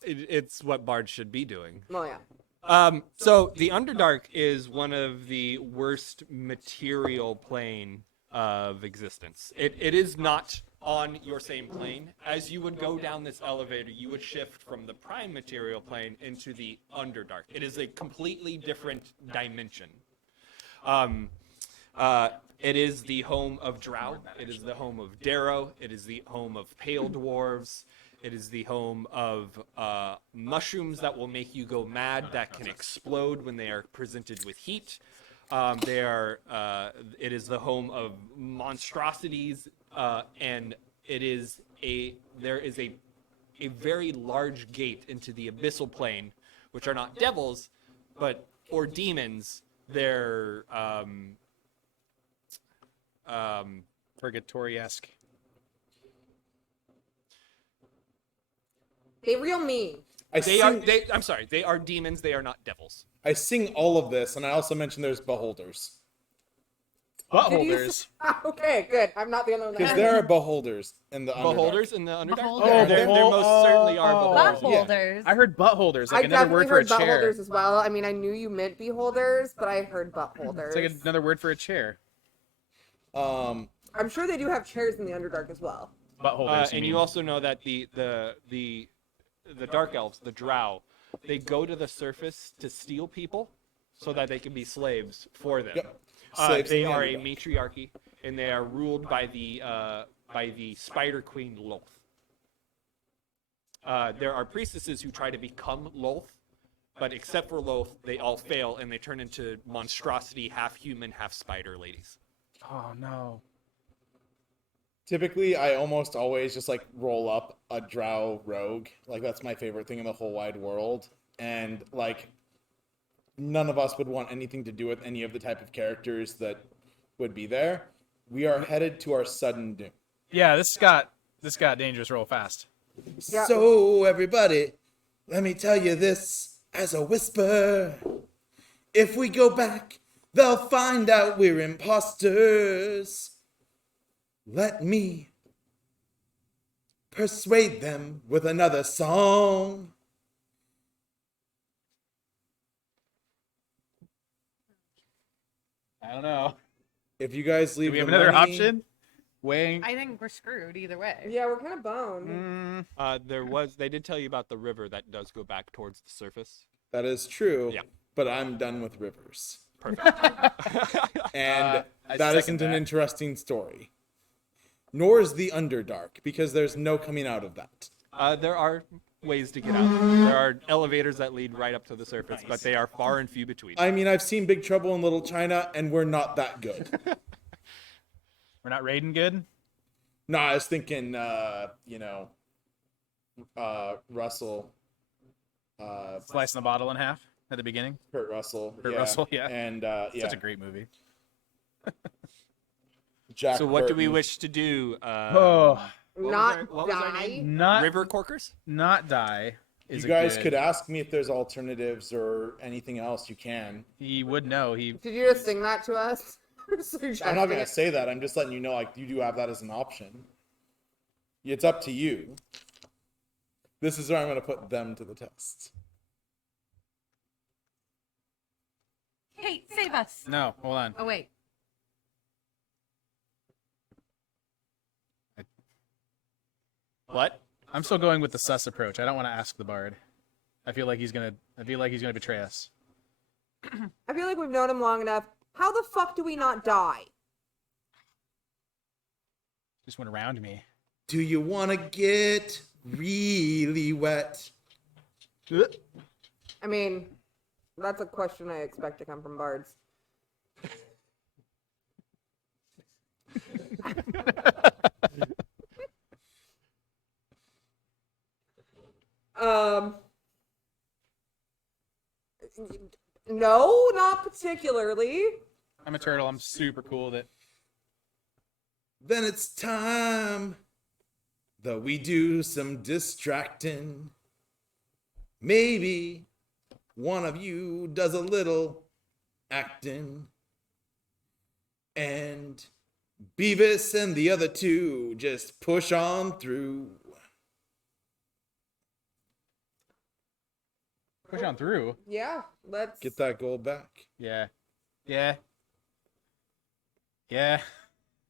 It's what bards should be doing. Oh yeah. So the Underdark is one of the worst material plane of existence. It is not on your same plane. As you would go down this elevator, you would shift from the prime material plane into the Underdark. It is a completely different dimension. It is the home of Drow. It is the home of Darrow. It is the home of Pale Dwarves. It is the home of mushrooms that will make you go mad, that can explode when they are presented with heat. It is the home of monstrosities, and there is a very large gate into the abyssal plane, which are not devils, or demons. They're Purgatory-esque. They real mean. they are demons. They are not devils. I sing all of this, and I also mentioned there's beholders. Did you Buttholders. Okay, good. I'm not the only one that Because has there it. are beholders in the Underdark. Beholders in the Underdark? Beholders. There most certainly are beholders. Yeah. Holders. I heard buttholders, like I another definitely word for a heard butt chair. holders as well. I mean, I knew you meant beholders, but I heard butt holders. It's like another word for a chair. I'm sure they do have chairs in the Underdark as well. Buttholders. And you also know that the dark elves, the Drow, they go to the surface to steal people so that they can be slaves for them. Yep. Slaves They in the are a Underdark. matriarchy, and they are ruled by the Spider Queen Lolth. There are priestesses who try to become Lolth, but except for Lolth, they all fail and they turn into monstrosity, half human, half spider ladies. Oh no. Typically, I almost always just like roll up a drow rogue. Like that's my favorite thing in the whole wide world. And like none of us would want anything to do with any of the type of characters that would be there. We are headed to our sudden doom. Yeah, this got dangerous real fast. Yeah. So everybody, let me tell you this as a whisper. If we go back, they'll find out we're imposters. Let me persuade them with another song. I don't know. If you guys Do leave we have the another money- option? Weighing. I think we're screwed either way. Yeah, we're kind of boned. They did tell you about the river that does go back towards the surface. That is true. Yeah. But I'm done with rivers. Perfect. And I that second isn't an that. interesting story. Nor is the Underdark, because there's no coming out of that. There are ways to get out. There are elevators that lead right up to the surface, but they are far and few between. I mean, I've seen Big Trouble in Little China, and we're not that good. We're not raiding good. No, I was thinking, Russell, Slicing the bottle in half at the beginning. Kurt Russell. Kurt Russell, yeah. And, yeah. Such a great movie. Jack So what do we Burton. wish to do? Oh, what was Not our- what was our die. name? not River Corkers? not die. is You a guys good- could ask me if there's alternatives or anything else you can. He would know. He Did you just sing that to us? I'm not gonna say that. I'm just letting you know, like, you do have that as an option. It's up to you. This is where I'm gonna put them to the test. Hey, save us. no. Hold on. Oh wait. What? I'm still going with the sus approach. I don't want to ask the bard. I feel like he's gonna betray us. I feel like we've known him long enough. How the fuck do we not die? Just went around me. Do you want to get really wet? I mean, that's a question I expect to come from bards. No, not particularly. I'm a turtle. I'm super cool with it. Then it's time that we do some distracting. Maybe one of you does a little acting. And Beavis and the other two just push on through. Push on through. Yeah, let's Get that gold back. Yeah. Yeah. Yeah.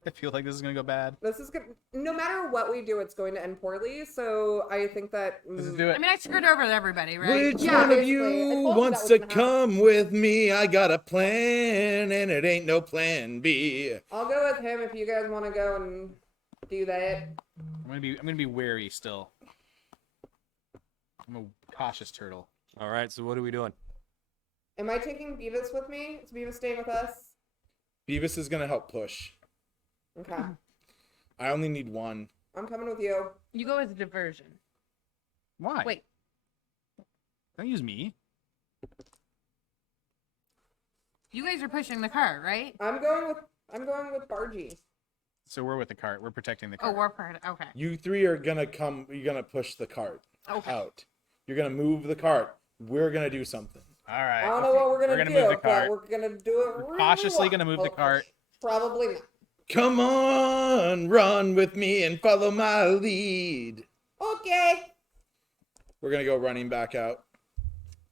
I feel like this is gonna go bad. This is good. No matter what we do, it's going to end poorly. So I think that. Let's just do it. I mean, I screwed over everybody, right? Which Yeah, one of basically. I you told you wants that to was gonna happen. come with me? I got a plan, and it ain't no plan B. I'll go with him if you guys want to go and do that. I'm gonna be wary still. I'm a cautious turtle. All right, so what are we doing? Am I taking Beavis with me? Is Beavis staying with us? Beavis is gonna help push. Okay. I only need one. I'm coming with you. You go as a diversion. Why? Wait. Don't use me. You guys are pushing the cart, right? I'm going with Bargy. So we're with the cart. We're protecting the Oh, cart. we're part. Okay. You three are gonna come. You're gonna push the cart Okay. out. You're gonna move the cart. We're gonna do something. All right. I don't know what we're gonna, gonna do, move the but cart. we're gonna do it We're really cautiously well. gonna move the cart. Probably not. Come on, run with me and follow my lead. Okay. We're gonna go running back out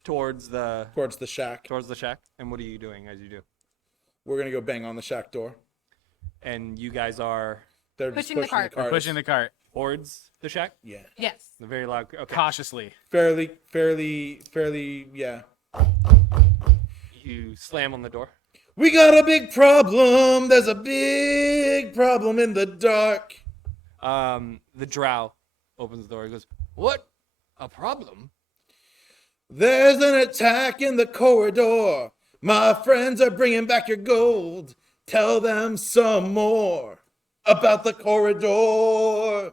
Towards the towards the shack. shack. And what are you doing as you do? We're gonna go bang on the shack door. And you guys are They're just Pushing the pushing cart. the We're cart. pushing the cart towards the shack. Yeah. Yes. The very loud. Okay. cautiously. Fairly. Yeah. You slam on the door. We got a big problem. There's a big problem in the dark. The drow opens the door. He goes, "What? A problem?" There's an attack in the corridor. My friends are bringing back your gold. Tell them some more about the corridor.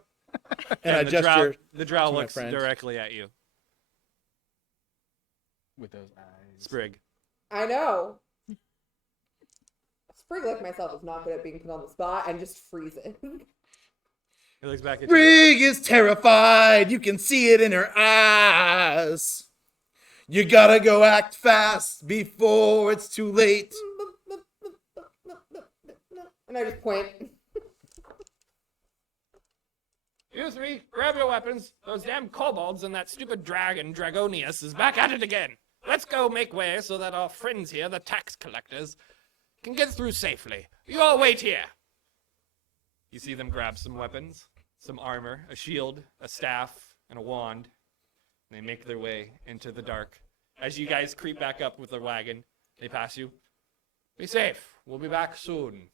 And I the gesture. the drow to my looks friend. directly at you. With those eyes. Sprig. I know. Sprig like myself is not good at being put on the spot and just freezes. He looks back at you. Rig is terrified. You can see it in her eyes. You gotta go act fast before it's too late. And I just point. You three, grab your weapons. Those damn kobolds and that stupid dragon, Dragonius, is back at it again. Let's go make way so that our friends here, the tax collectors, can get through safely. You all wait here. You see them grab some weapons, some armor, a shield, a staff, and a wand. They make their way into the dark. As you guys creep back up with the wagon, they pass you. Be safe. We'll be back soon.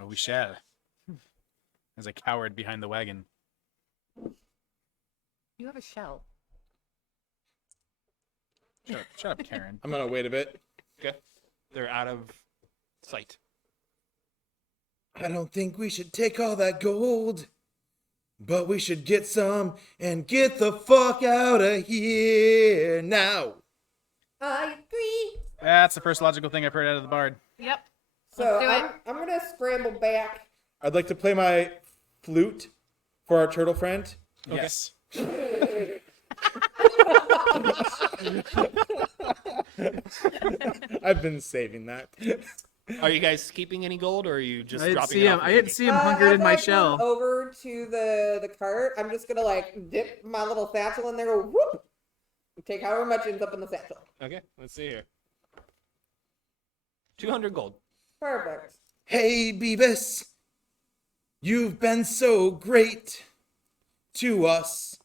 Oh, we shall. As a coward behind the wagon. You have a shell. Shut up, Karen. I'm gonna wait a bit. Okay. They're out of sight. I don't think we should take all that gold, but we should get some and get the fuck out of here now. I agree. That's the first logical thing I've heard out of the bard. Yep. So Let's do it. I'm gonna scramble back. I'd like to play my flute for our turtle friend. Yes. I've been saving that. Are you guys keeping any gold, or are you just I didn't dropping see it him. off? I and didn't taking see him hunkered in my As I shell. come over to the cart, I'm just gonna like dip my little satchel in there, go whoop, and take however much ends up in the satchel. it? Okay, let's see here. 200 gold. Perfect. Hey, Beavis. You've been so great to us.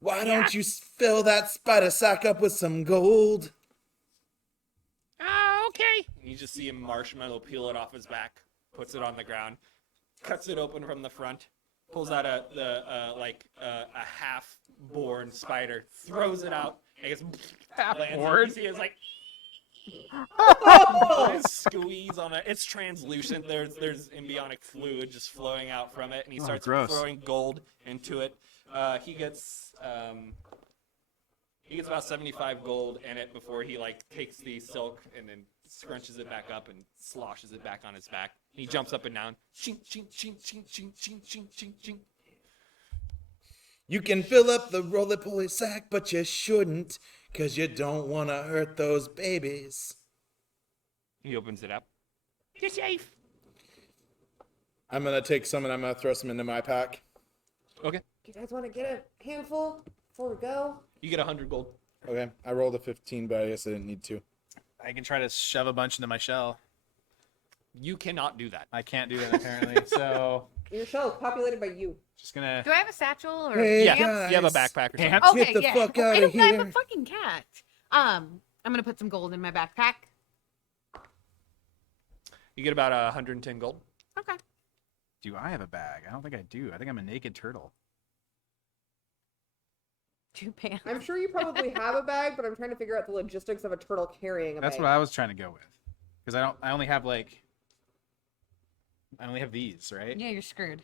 Why don't you fill that spider sack up with some gold? Okay. You just see him marshmallow peel it off his back, puts it on the ground, cuts it open from the front, pulls out a half-born spider, throws it out, and gets Half-born? You see it's like squeeze on it. It's translucent. There's embryonic fluid just flowing out from it, and he starts gross. throwing gold into it. He gets about 75 gold in it before he like takes the silk and then scrunches it back up and sloshes it back on his back. He jumps up and down. Ching, ching, ching, ching, ching, ching, ching, ching, ching. You can fill up the roly-poly sack, but you shouldn't, 'cause you don't want to hurt those babies. He opens it up. You're safe. I'm going to take some and I'm going to throw some into my pack. Okay. Do you guys want to get a handful before we go? You get 100 gold. Okay, I rolled a 15, but I guess I didn't need to. I can try to shove a bunch into my shell. You cannot do that. I can't do that apparently. So Your shell is populated by you. just gonna. Do I have a satchel or Hey, pants? guys. You have a backpack or something. Pants? Okay, Get the yeah. fuck out I of don't have here. a fucking cat. I'm gonna put some gold in my backpack. You get about 110 gold. Okay. Do I have a bag? I don't think I do. I think I'm a naked turtle. 2 pants. I'm sure you probably have a bag, but I'm trying to figure out the logistics of a turtle carrying a That's bag. what I was trying to go with. Because I only have these, right? Yeah, you're screwed.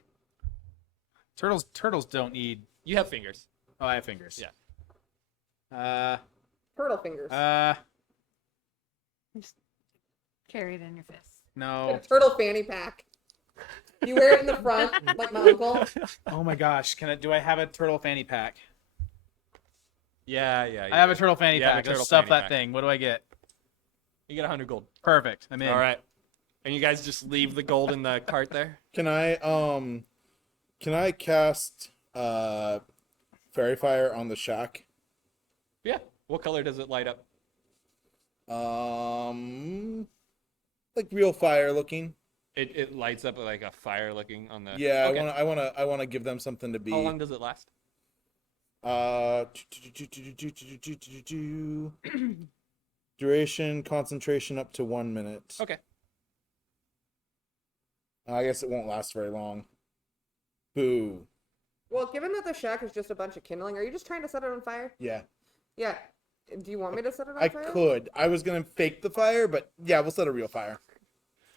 Turtles don't need. You have fingers. Oh, I have fingers. Yeah. Turtle fingers. Just carry it in your fist. No. A turtle fanny pack. You wear it in the front, like my uncle. Oh my gosh. Do I have a turtle fanny pack? Yeah. I have a turtle fanny You have a pack. Let's turtle stuff fanny that pack. thing. What do I get? You get 100 gold. Perfect. I'm in. All right. And you guys just leave the gold in the cart there? Can I cast fairy fire on the shack? Yeah. What color does it light up? Like real fire looking. It lights up like a fire looking on the. Yeah, Okay. I wanna give them something to be. How long does it last? Duration, concentration up to 1 minute. Okay. I guess it won't last very long. Boo. Well, given that the shack is just a bunch of kindling, are you just trying to set it on fire? Yeah, Yeah. Do you want me to set it on I fire? could. I was gonna fake the fire, but yeah, we'll set a real fire.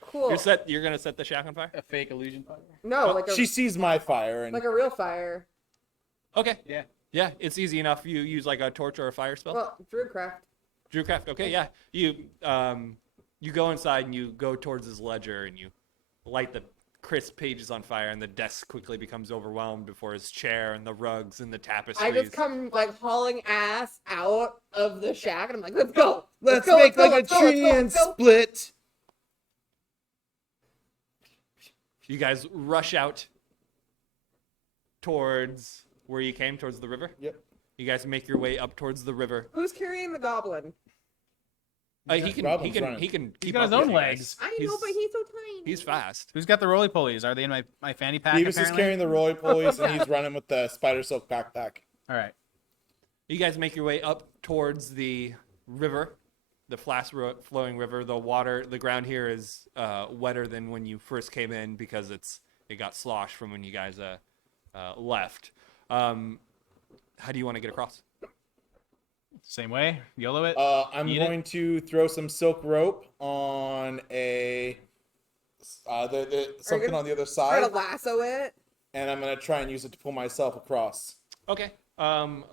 Cool. You're gonna set the shack on fire? A fake illusion fire? No, like a She sees my fire, and like a real fire. Okay. Yeah. Yeah, it's easy enough. You use like a torch or a fire spell. Well, Druidcraft. Drewcraft. Okay, yeah. You go inside and you go towards his ledger and you light the crisp pages on fire, and the desk quickly becomes overwhelmed before his chair and the rugs and the tapestries. I just come like hauling ass out of the shack, and I'm like, let's go. let's go, make let's like go, a let's go, tree let's go, and let's go. split. You guys rush out towards where you came, towards the river. Yep. You guys make your way up towards the river. Who's carrying the goblin? He can Robin's running. keep He's got his up own with you guys. legs. I know, He's- but he's so tiny. He's fast. Who's got the roly polies? Are they in my fanny pack? Beavis is apparently? carrying the roly polies, and he's running with the spider silk backpack. All right. You guys make your way up towards the river, the flowing river. The ground here is wetter than when you first came in because it got sloshed from when you guys left. How do you want to get across? Same way. YOLO it. I'm Eat it? going to throw some silk rope on a something gonna on the other Try side, to lasso it. and I'm gonna try and use it to pull myself across. Okay.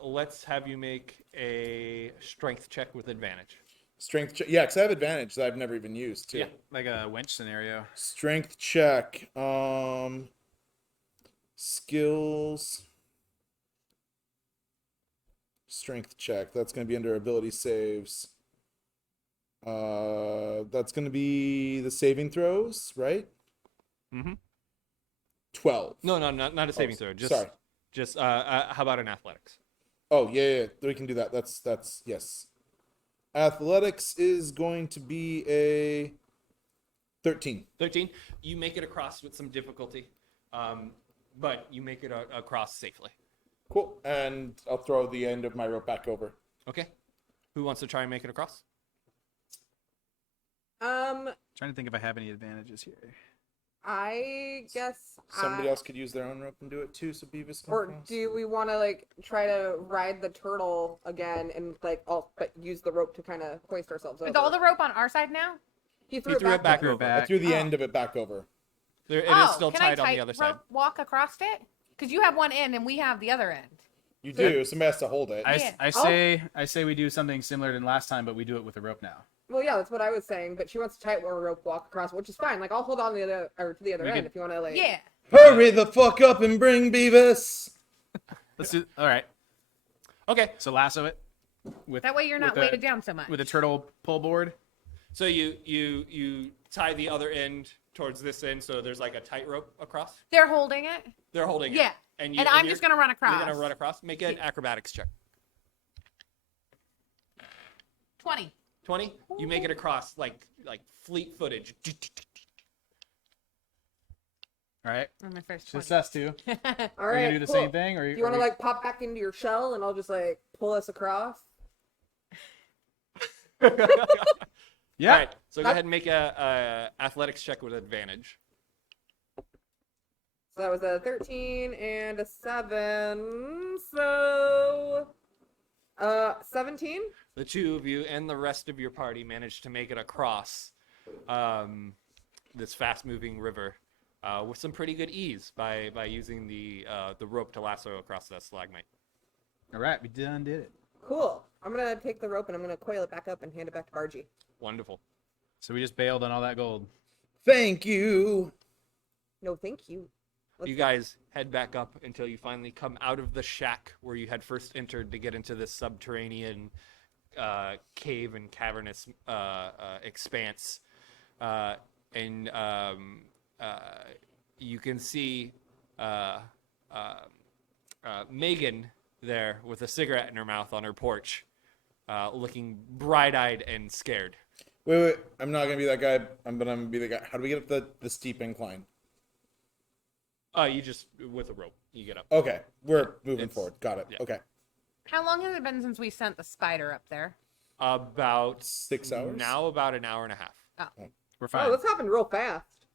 Let's have you make a strength check with advantage. Strength check. Yeah, because I have advantage that I've never even used too. Yeah. Like a winch scenario. Strength check. Skills. strength check. That's going to be under ability saves. That's going to be the saving throws, right? Mm-hmm. 12. No, not a saving throw. Just, sorry. How about an athletics? Oh, yeah, we can do that. That's yes. Athletics is going to be a 13. 13. You make it across with some difficulty, but you make it across safely. Cool. And I'll throw the end of my rope back over. Okay. Who wants to try and make it across? Um, Trying to think if I have any advantages here. I guess. Somebody else could use their own rope and do it too, so Beavis can Or cross. do we want to like try to ride the turtle again and like but use the rope to kind of hoist ourselves over? Is all the rope on our side now? He threw He it threw it back over. over. I threw the Oh. end of it back over. It is still can tied I on the other side. rope walk across it? Because you have one end and we have the other end. You do. Somebody has to hold it. Yeah. I say we do something similar than last time, but we do it with a rope now. Well, yeah, that's what I was saying. But she wants to tight rope walk across, which is fine. Like I'll hold on to the other We end could- if you want to like. Yeah. Hurry the fuck up and bring Beavis. Let's do. All right. Okay. So lasso it. With That way you're not with a- weighted down so much. with a turtle pull board. So you tie the other end towards this end, so there's like a tightrope across. They're holding it. They're holding it. Yeah. And I'm you're- just gonna run across. You're gonna run across. Make an acrobatics check. 20. 20. You make it across like fleet footage. All right. On my first 20. Just us two. All Are right. you gonna do the cool. same thing, or Do you want to like pop back into your shell and I'll just like pull us across? Yeah. All right. So go ahead and make a athletics check with advantage. So that was a 13 and a 7. So 17. The two of you and the rest of your party managed to make it across this fast-moving river with some pretty good ease by using the rope to lasso across that stalagmite. All right, we done did it. Cool. I'm gonna take the rope and I'm gonna coil it back up and hand it back to Bargy. Wonderful. So we just bailed on all that gold. Thank you. No, thank you. You guys head back up until you finally come out of the shack where you had first entered to get into this subterranean cave and cavernous expanse. And you can see Megan there with a cigarette in her mouth on her porch, looking bright-eyed and scared. Wait. I'm not gonna be that guy. I'm gonna be the guy. How do we get up the steep incline? You just, with a rope, you get up. Okay, we're moving It's- forward. Got it. yeah. Okay. How long has it been since we sent the spider up there? About 6 hours. now, about an hour and a half. We're Oh, fine. this happened real fast.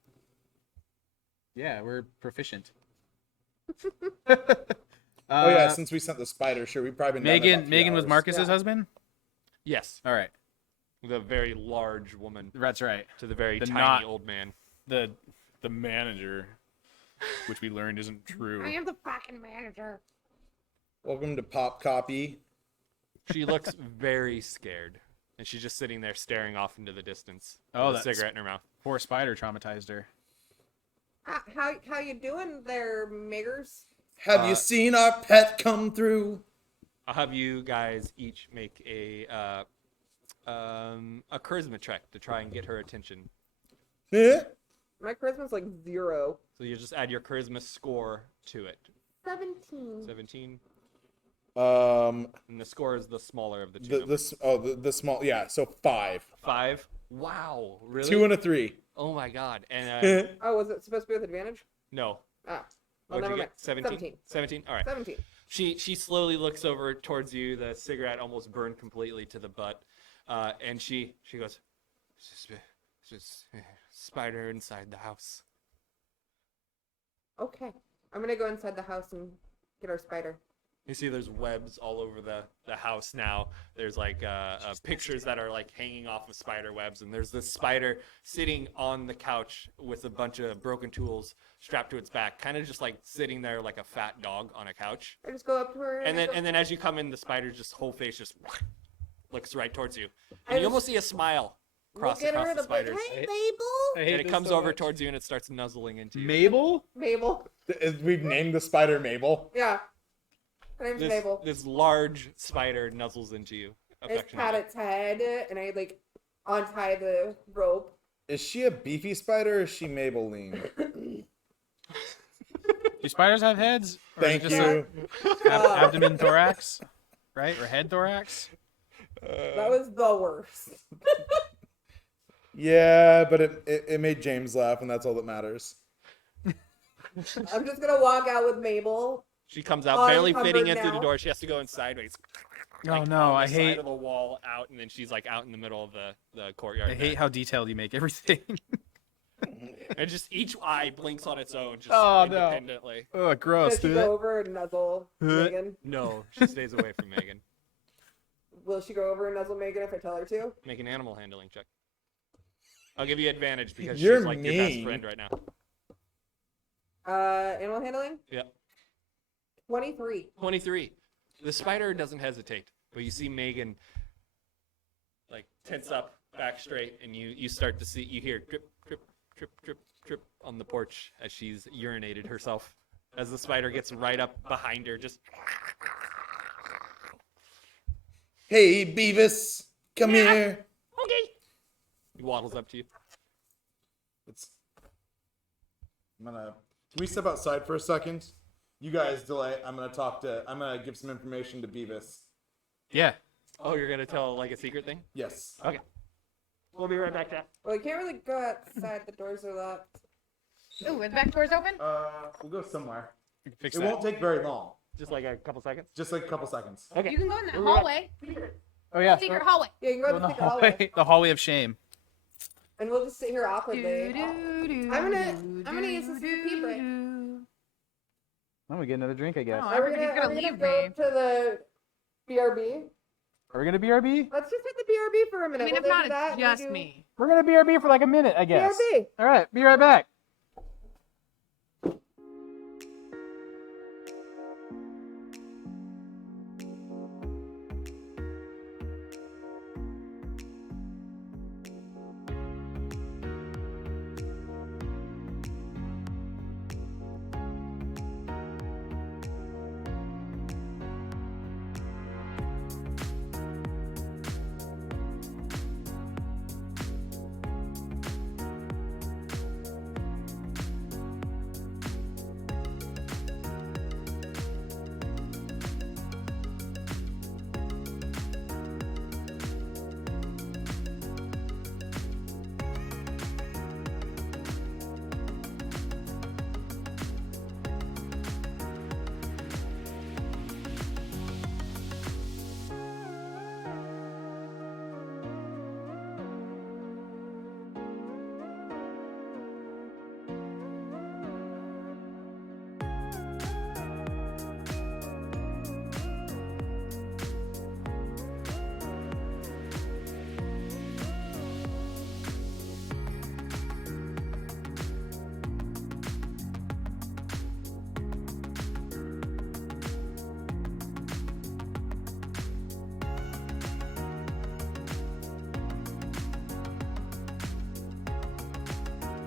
Yeah, we're proficient. Oh yeah, since we sent the spider, sure, we've probably been down there about 3 Megan was hours. Marcus's Yeah. husband. Yes, All right, the very large woman that's right. to the very The tiny not- old man. The manager, which we learned isn't true. am the fucking manager. Welcome to Pop Copy. She looks very scared, and she's just sitting there staring off into the distance Oh, with a that's- cigarette in her mouth. Poor spider traumatized her. How you doing there, Meggers? Have you seen our pet come through? I'll have you guys each make a charisma check to try and get her attention. Eh? My charisma's like 0. So you just add your charisma score to it. 17. 17, Um, and the score is the smaller of the two. the small, yeah. So 5, 5. Wow, really? 2 and a 3. Oh my god. And Oh, was it supposed to be with advantage? no. Ah. Well, What'd you never get? mind. 17? 17? All right. 17. She slowly looks over towards you. The cigarette almost burned completely to the butt, and she goes, "Just spider inside the house." Okay. I'm gonna go inside the house and get our spider. You see, there's webs all over the house now. There's like pictures that are like hanging off of spider webs, and there's this spider sitting on the couch with a bunch of broken tools strapped to its back, kind of just like sitting there like a fat dog on a couch. I just go up to her And I go, then as you come in, the spider's just whole face just looks right towards you, I and you just almost see a smile cross look at across her the and I'm like, spider's. hey, Mabel. And it comes over towards you and it starts nuzzling into you. Mabel? Mabel. We've named the spider Mabel. Yeah. My name's Mabel. This large spider nuzzles into you. I just pat affectionately. its head and I like untie the rope. Is she a beefy spider or is she Maybelline? Do spiders have heads? Or Thank just you. abdomen, thorax, right? Or head, thorax? That was the worst. Yeah, but it made James laugh, and that's all that matters. I'm just gonna walk out with Mabel. She comes out, barely fitting in through the now. door. She has to go in sideways. Oh no, I Side hate of the wall out, and then she's like out in the middle of the courtyard. I hate how detailed you make everything. And just each eye blinks on its own, just Oh, no. independently. Oh, gross. Does she go over and nuzzle Megan? No, she stays away from Megan. Will she go over and nuzzle Megan if I tell her to? Make an animal handling check. I'll give you advantage because You're she's like your best mean. friend right now. Animal handling? Yeah. 23. 23. The spider doesn't hesitate, but you see Megan like tense up, back straight, and you start to see, you hear drip, drip, drip, drip, drip on the porch as she's urinated herself. As the spider gets right up behind her, just Hey, Beavis, come here. okay. He waddles up to you. Can we step outside for a second? You guys delay. I'm gonna give some information to Beavis. Yeah. Oh, you're gonna tell like a secret thing? Yes. Okay. We'll be right back, Jack. Well, you can't really go outside. The doors are locked. Ooh, are the back doors open? We'll go somewhere. We can fix It that. won't take very long. Just like a couple seconds. Just like a couple seconds. Okay. You can go in that hallway. Oh yeah. Secret hallway. Yeah, you can go Go to in the the secret hallway. hallway. The hallway of shame. And we'll just sit here awkwardly. I'm I'm gonna use this new pee break. I'm gonna get another drink, I guess. Oh, Are we everybody's gonna, gonna are we leave gonna me. go to the BRB? Are we gonna BRB? Let's just hit the BRB for a I minute. mean, We'll if not, do that it's and just do me. We're gonna BRB for like a minute, I guess. BRB. All right, be right back.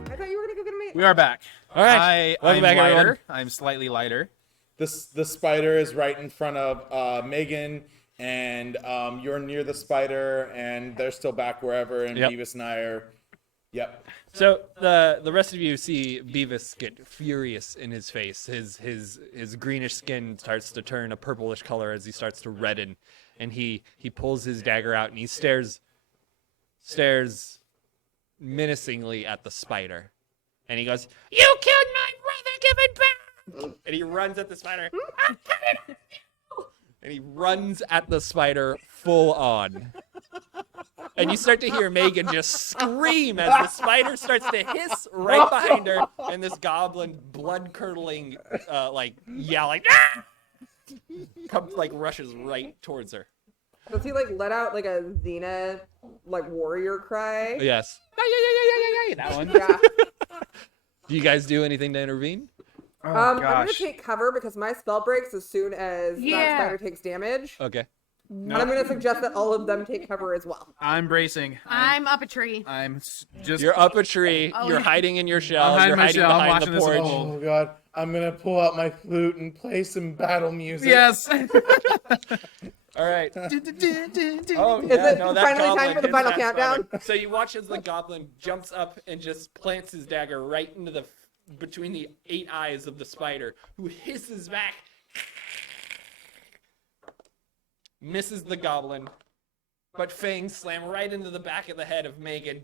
I thought you were gonna go get me. We are back. All right. Welcome I'm back, lighter. everyone. I'm slightly lighter. The spider is right in front of Megan, and you're near the spider, and they're still back wherever, and Yep. Beavis and I are. Yep. So the rest of you see Beavis get furious in his face. His greenish skin starts to turn a purplish color as he starts to redden, and he pulls his dagger out and he stares menacingly at the spider, and he goes, "You killed my brother! Give it back!" And he runs at the spider. "I'm coming after you!" And he runs at the spider full on. And you start to hear Megan just scream as the spider starts to hiss right behind her, and this goblin, blood-curdling, yelling, "Ah!" comes, rushes right towards her. Does he like let out like a Xena like warrior cry? Yes. That one. Yeah. Do you guys do anything to intervene? Oh, I'm gonna gosh. take cover because my spell breaks as soon as that Yeah. spider takes damage. Okay. And I'm gonna suggest that all of them take cover as well. I'm bracing. I'm up a tree. I'm just. You're up a tree. Oh, You're yeah. hiding in your shell. I'm hiding You're my hiding shell, I'm behind watching the this porch. all. Oh God. I'm gonna pull out my flute and play some battle music. Yes. All right. Oh, Is yeah, it no, that finally time goblin for the hits final that countdown? spider. So you watch as the goblin jumps up and just plants his dagger right into the between the 8 eyes of the spider, who hisses back, misses the goblin, but fangs slam right into the back of the head of Megan.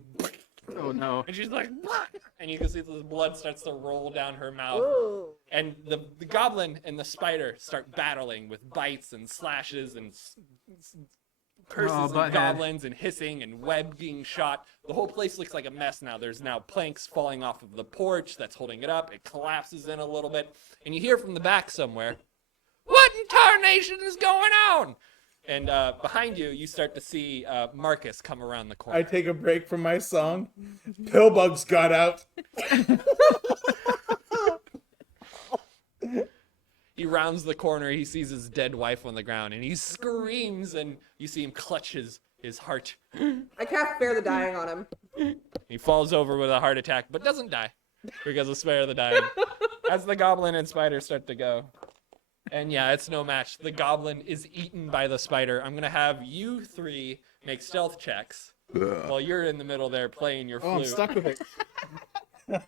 Oh no. And she's like, "What?" And you can see the blood starts to roll down her mouth. Ooh. And the goblin and the spider start battling with bites and slashes and curses Oh, and butthead. goblins and hissing and web being shot. The whole place looks like a mess now. There's now planks falling off of the porch that's holding it up. It collapses in a little bit. And you hear from the back somewhere, "What in tarnation is going on?" And behind you, you start to see Marcus come around the corner. I take a break from my song. Pillbugs got out. He rounds the corner, he sees his dead wife on the ground, and he screams, and you see him clutch his heart. I cast Spare the Dying on him. He falls over with a heart attack, but doesn't die, because of Spare the Dying. As the goblin and spider start to go. And yeah, it's no match. The goblin is eaten by the spider. I'm going to have you three make stealth checks while you're in the middle there playing your flute. Oh, I'm stuck with it. That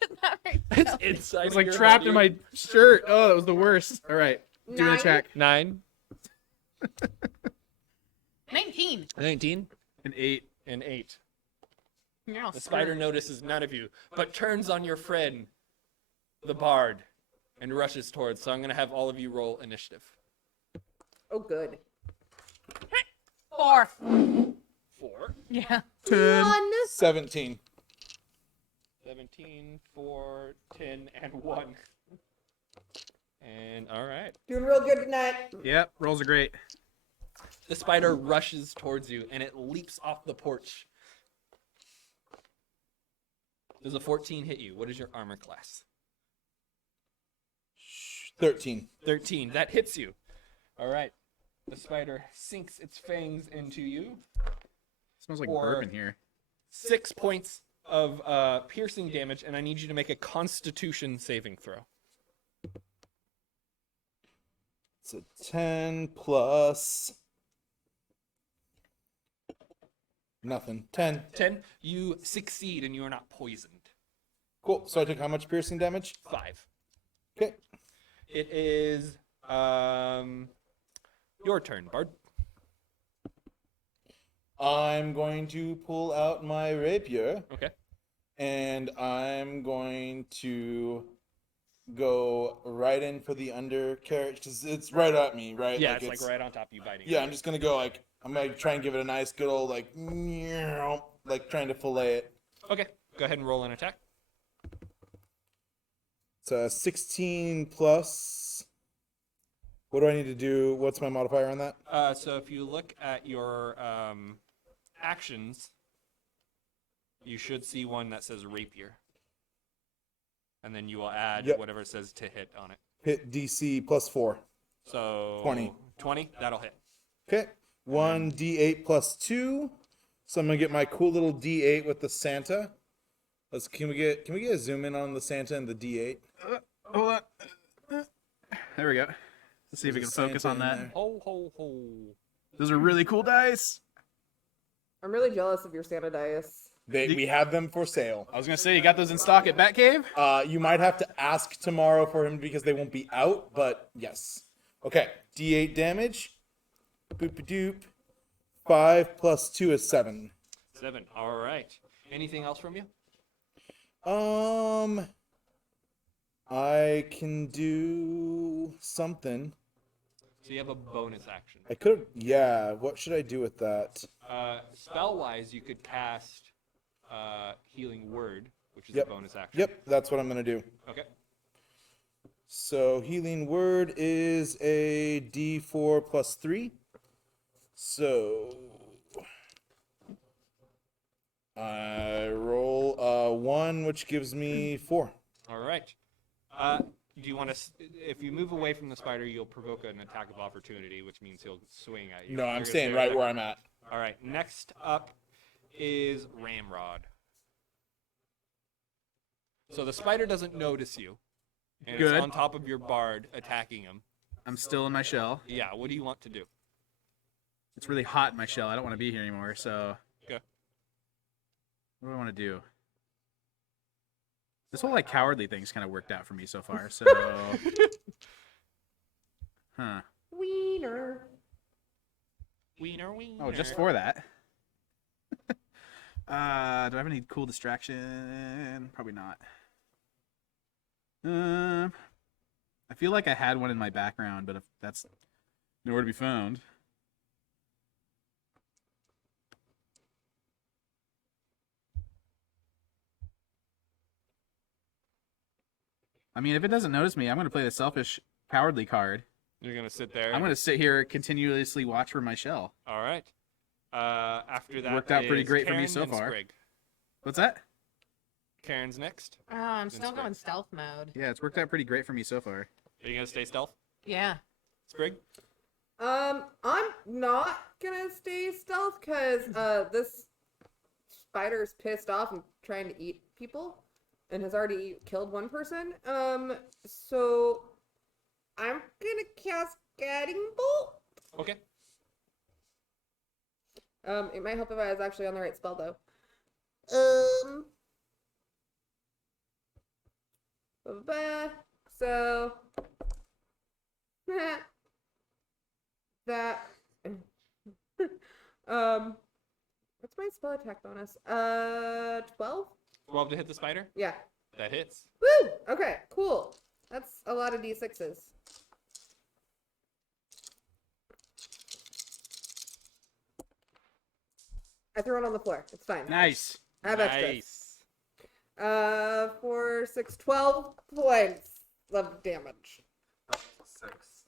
was not very It's inside It's of like your trapped head. in my shirt. Oh, that was the worst. All right. Doing a 9. check. 9, 19. 19, An 8. and 8. You're all The spider screwed. notices none of you, but turns on your friend, the bard, and rushes towards. So I'm going to have all of you roll initiative. Oh, good. 4. 4, Yeah. 1. 17. 17, 4, 10, and 1. And all right. Doing real good tonight. Yep. Rolls are great. The spider rushes towards you, and it leaps off the porch. Does a 14 hit you? What is your armor class? 13. 13. That hits you. All right. The spider sinks its fangs into you. Smells like Or- bourbon here. 6 points of piercing damage, and I need you to make a Constitution saving throw. It's a 10 plus nothing. 10. 10. You succeed, and you are not poisoned. Cool. So I took how much piercing damage? 5. Okay. It is your turn, Bard. I'm going to pull out my rapier Okay. and I'm going to go right in for the undercarriage because it's right at me, right? Yeah, it's like right on top of you biting. Yeah, I'm just gonna go like I'm gonna try and give it a nice good old like trying to fillet it. Okay. Go ahead and roll an attack. It's a 16 plus. What do I need to do? What's my modifier on that? So if you look at your actions, you should see one that says rapier. And then you will add Yep. whatever it says to hit on it. Hit DC plus 4. So 20. 20, that'll hit. Okay. 1d8 plus 2. So I'm gonna get my cool little d8 with the Santa. Can we get a zoom in on the Santa and the d8? Hold on. There we go. Let's see if we can There's a focus Santa on in that. there. Ho, ho, ho. Those are really cool dice. I'm really jealous of your Santa dice. We have them for sale. I was gonna say, you got those in stock at Batcave? You might have to ask tomorrow for him because they won't be out, but yes. Okay, d8 damage. Boop-a-doop. 5 plus 2 is 7. 7. All right. Anything else from you? I can do something. So you have a bonus action. I could, yeah. What should I do with that? Spell-wise, you could cast Healing Word, which is Yep. a bonus action. Yep, that's what I'm gonna do. Okay. So healing word is a d4 plus 3. So I roll 1, which gives me 4. All right. Do you want to? If you move away from the spider, you'll provoke an attack of opportunity, which means he'll swing at you. No, You're I'm gonna staying stay right there? where I'm at. All right. Next up is Ramrod. So the spider doesn't notice you, And Good. it's on top of your bard attacking him. I'm still in my shell. Yeah, what do you want to do? It's really hot in my shell. I don't want to be here anymore. So Okay. what do I want to do? This whole like cowardly thing's kind of worked out for me so far. So, huh? Wiener. Wiener, wiener. Oh, just for that. Do I have any cool distraction? Probably not. I feel like I had one in my background, but if that's nowhere to be found. I mean, if it doesn't notice me, I'm going to play the selfish, cowardly card. You're gonna sit there. I'm going to sit here continuously watch for my shell. All right. After that, Worked out pretty is great for me Karen so and far. Sprig. What's that? Karen's next. Oh, I'm still Sprig. going stealth mode. Yeah, it's worked out pretty great for me so far. Are you gonna stay stealth, Yeah. Sprig? I'm not gonna stay stealth because this spider's pissed off and trying to eat people and has already killed one person. So I'm gonna cast Guiding Bolt. Okay. It might help if I was actually on the right spell though. So that what's my spell attack bonus? 12? 12 to hit the spider. Yeah. That hits. Woo! Okay, cool. That's a lot of d6s. I threw it on the floor. It's fine. Nice. I have extras. Nice. 4, 6, 12 points of damage. 6.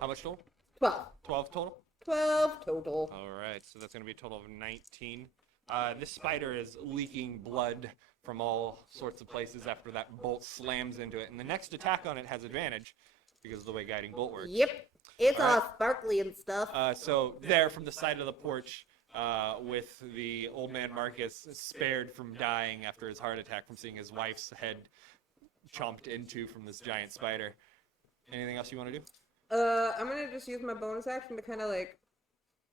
How much total? 12. 12 total. 12 total. All right, so that's going to be a total of 19. This spider is leaking blood from all sorts of places after that bolt slams into it. And the next attack on it has advantage because of the way Guiding Bolt works. Yep. It's All all right. sparkly and stuff. So there from the side of the porch, with the old man Marcus spared from dying after his heart attack from seeing his wife's head chomped into from this giant spider. Anything else you want to do? I'm gonna just use my bonus action to kind of like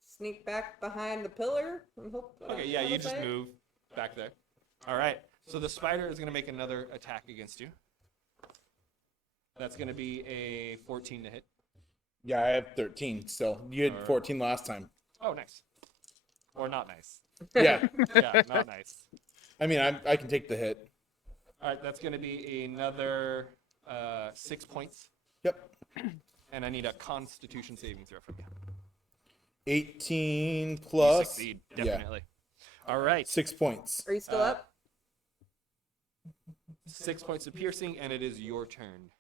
sneak back behind the pillar and hope. Okay, yeah, you just move. move back there. All right, so the spider is going to make another attack against you. That's going to be a 14 to hit. Yeah, I have 13 still. You had Alright. 14 last time. Oh, nice. Or not nice. Yeah. Yeah, not nice. I mean, I can take the hit. All right, that's going to be another 6 points. Yep. And I need a Constitution saving throw from you. 18 You plus. succeed, definitely. All right, 6 points. Are you still up? 6 points of piercing, and it is your turn.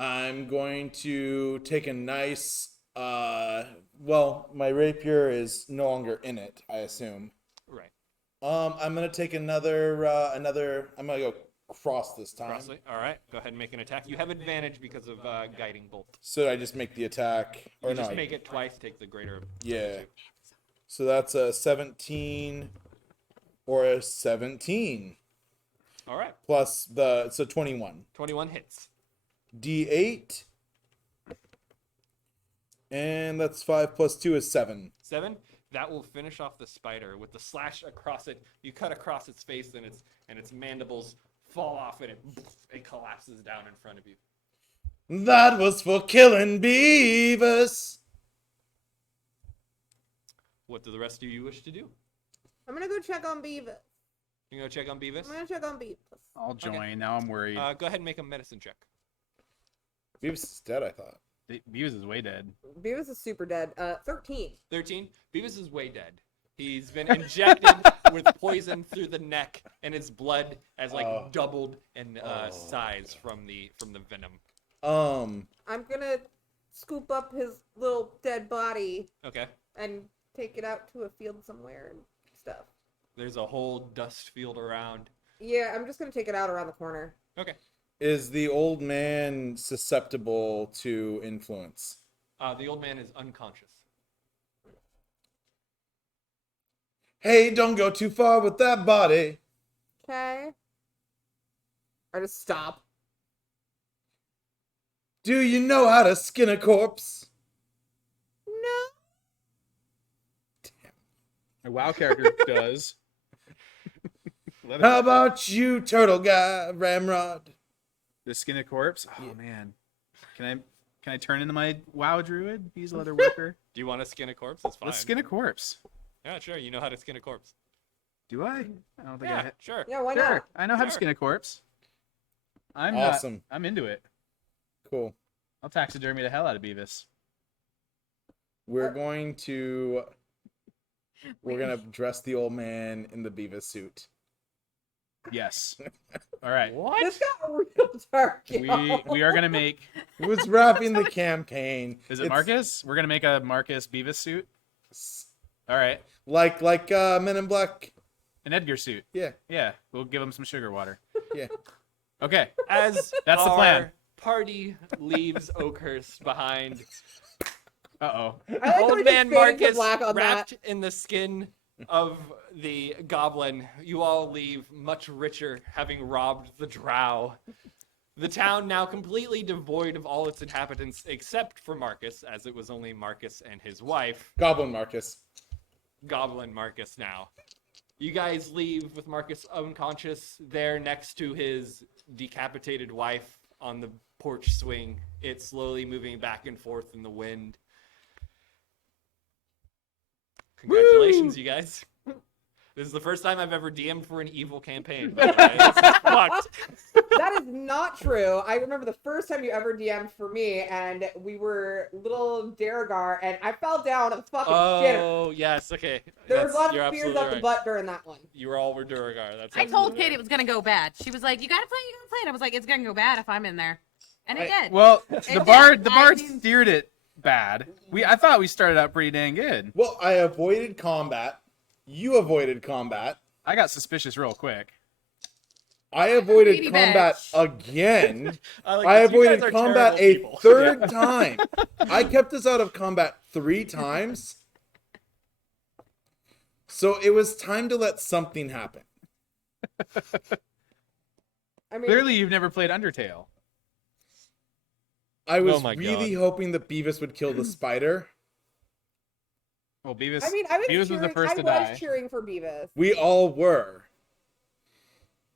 I'm going to take a nice. Well, my rapier is no longer in it, I assume. Right. I'm gonna take another. I'm gonna go cross this time. Crossly. All right, go ahead and make an attack. You have advantage because of Guiding Bolt. So I just make the attack, or You no? just make it twice, take the greater. of the Yeah. two. So that's a 17 or a 17 All right, plus the 21. 21 hits. D8. And that's 5 plus 2 is 7. 7. That will finish off the spider with the slash across it. You cut across its face, and its mandibles fall off, and it collapses down in front of you. That was for killing Beavis. What do the rest of you wish to do? I'm gonna go check on Beavis. You gonna check on Beavis? I'm gonna check on Beavis. I'll join. Now I'm worried. Go ahead and make a medicine check. Beavis is dead, I thought. Beavis is way dead. Beavis is super dead. 13. 13. Beavis is way dead. He's been injected with poison through the neck, and his blood has doubled in size from the venom. I'm gonna scoop up his little dead body Okay. and take it out to a field somewhere and stuff. There's a whole dust field around. Yeah, I'm just gonna take it out around the corner. Okay. Is the old man susceptible to influence? The old man is unconscious. Hey, don't go too far with that body. Okay. I just stop. Do you know how to skin a corpse? No. My WoW character does. How about you, turtle guy, Ramrod? The skin of corpse? Oh man. Can I turn into my WoW druid? He's a leather worker. Do you want to skin a corpse? That's fine. Let's skin a corpse. Yeah, sure. You know how to skin a corpse. Do I? I don't think Yeah, sure. Yeah, why Sure. not? I know how to Sure. skin a corpse. I'm Awesome. I'm into it. Cool. I'll taxidermy the hell out of Beavis. We're going to dress the old man in the Beavis suit. Yes. All right. What? This got real dark. We are gonna make. Who's wrapping the campaign? Is it Marcus? We're gonna make a Marcus Beavis suit. All right. Like Men in Black. An Edgar suit. Yeah, Yeah. We'll give him some sugar water. yeah. Okay. As That's the our plan. party leaves Oakhurst behind, Uh-oh. I like how we old just man faded to Marcus black on wrapped that. in the skin of the goblin. You all leave much richer, having robbed the drow. The town now completely devoid of all its inhabitants except for Marcus, as it was only Marcus and his wife. Goblin Marcus. Goblin Marcus now. You guys leave with Marcus unconscious there next to his decapitated wife on the porch swing. It's slowly moving back and forth in the wind. Congratulations, you guys. This is the first time I've ever DM'd for an evil campaign. By the way. This is fucked. That is not true. I remember the first time you ever DM'd for me, and we were little Daragar, and I fell down a fucking shitter. Oh, yes, okay. There was a lot You're of spears absolutely up the right. butt during that one. You all were Duragar. That's I told absolutely Kate it was gonna go bad. She was like, "You gotta play, you gotta play." And I was like, "It's gonna go bad if I'm in there," and it did. Well, the bard I mean- steered it bad. I thought we started out pretty dang good. Well, I avoided combat. You avoided combat. I got suspicious real quick. I avoided Greedy combat bitch. again. like I this. You avoided guys are combat terrible a people. third time. I kept us out of combat 3 times. So it was time to let something happen. I mean, Clearly, you've never played Undertale. I was Oh my really God. hoping that Beavis would kill the spider. Well, Beavis. I Beavis was cheering, the first to I die. was cheering for Beavis. We all were.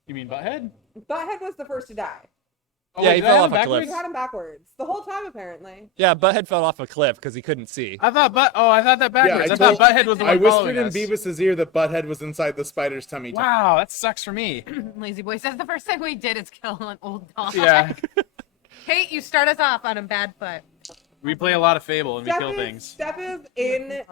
You mean Butthead? Butthead was the first to die. Oh, Yeah, wait, he did I fell have off him a backwards? cliff. We had him backwards the whole time, apparently. Yeah, Butthead fell off a cliff because he couldn't see. I thought I thought that backwards. I I thought told- Butthead was the I one following whispered in us. Beavis's ear that Butthead was inside the spider's tummy. Wow, that sucks for me. Lazy boy says the first thing we did is kill an old dog. Yeah, Kate, you start us off on a bad foot. we play a lot of Fable and we kill things. Steph is in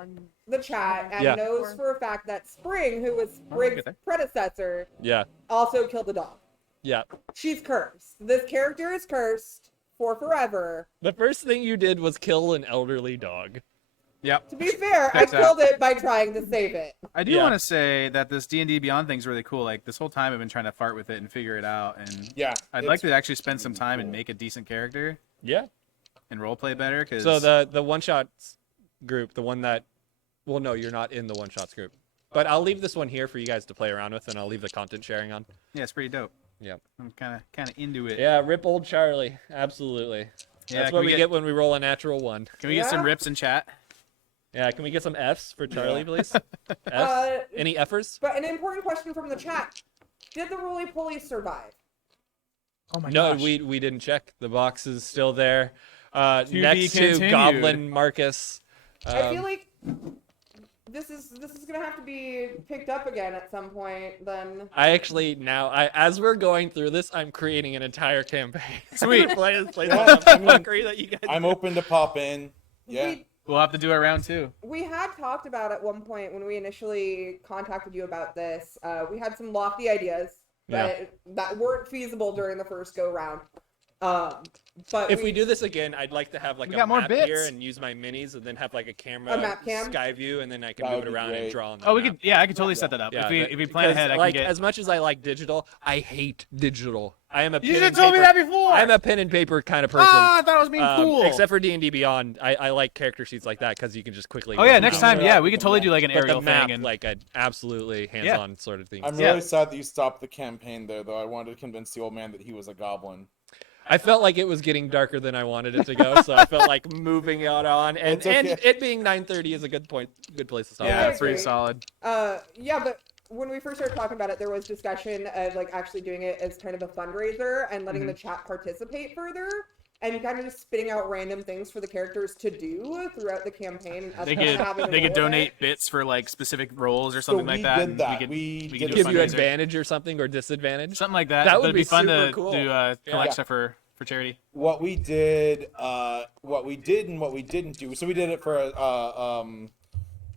the chat and Yeah. knows for a fact that Spring, who was Sprig's get there. predecessor, Yeah, also killed a dog. yeah. She's cursed. This character is cursed for forever. The first thing you did was kill an elderly dog. Yep. To be fair, I Checks out. killed it by trying to save it. I do Yeah. want to say that this D&D Beyond thing's really cool. Like this whole time I've been trying to fart with it and figure it out, and Yeah. I'd like to actually spend some time and make a decent character Yeah. and roleplay better. Cause So the one shots group, the one that, well, no, you're not in the one shots group, but I'll leave this one here for you guys to play around with, and I'll leave the content sharing on. yeah, it's pretty dope. Yeah. I'm kind of into it. Yeah, rip old Charlie. Absolutely. Yeah, That's can what we we get when we roll a natural one. Can we get some Yeah. rips in chat? Yeah, can we get some Fs for Charlie, please? Fs? Any Fers? But an important question from the chat. Did the roly-poly survive? Oh my No, gosh. we didn't check. The box is still there. be Next to continued. Goblin Marcus. I feel like this is gonna have to be picked up again at some point. Then I actually now, as we're going through this, I'm creating an entire campaign. Sweet. play Yeah, some I mean, fuckery that you guys. I'm open to pop in. Yeah. We'll have to do it round 2. we had talked about at one point when we initially contacted you about this. We had some lofty ideas that weren't feasible during the first go round. But If we do this again, I'd like to have like We a got more map bits. here and use my minis, and then have like a camera, A map cam? sky view, and then I can That move would it be around and great. draw on the Oh, we map. could. Yeah, I could totally set that up. Yeah, if we plan because, ahead, I like, can get. as much as I like digital, I hate digital. I am a. You pen should and have told me paper- that before. I'm a pen and paper kind of person. Ah, I thought I was being cool. Except for D&D Beyond, I like character sheets like that because you can just quickly. Oh yeah, go next through them. time, yeah, we could totally do like an But aerial the map, thing and like an absolutely hands-on sort of thing. I'm Yeah. really sad that you stopped the campaign there, though. I wanted to convince the old man that he was a goblin. I felt like it was getting darker than I wanted it to go, so I felt like moving it on, and It's okay. and it being 9:30 is a good place to stop. yeah, I it's pretty agree. solid. Yeah, but when we first started talking about it, there was discussion of like actually doing it as kind of a fundraiser and letting the chat participate further, and kind of just spitting out random things for the characters to do throughout the campaign. And us They kinda having could a they could roll with donate it. bits for like specific roles or So something we like that. did and that. We could, We could did do a Give you fundraiser. advantage or something or disadvantage. Something like that. That would That'd be be fun super to cool. do. Collect Yeah. stuff for charity. What we did and what we didn't do. So we did it for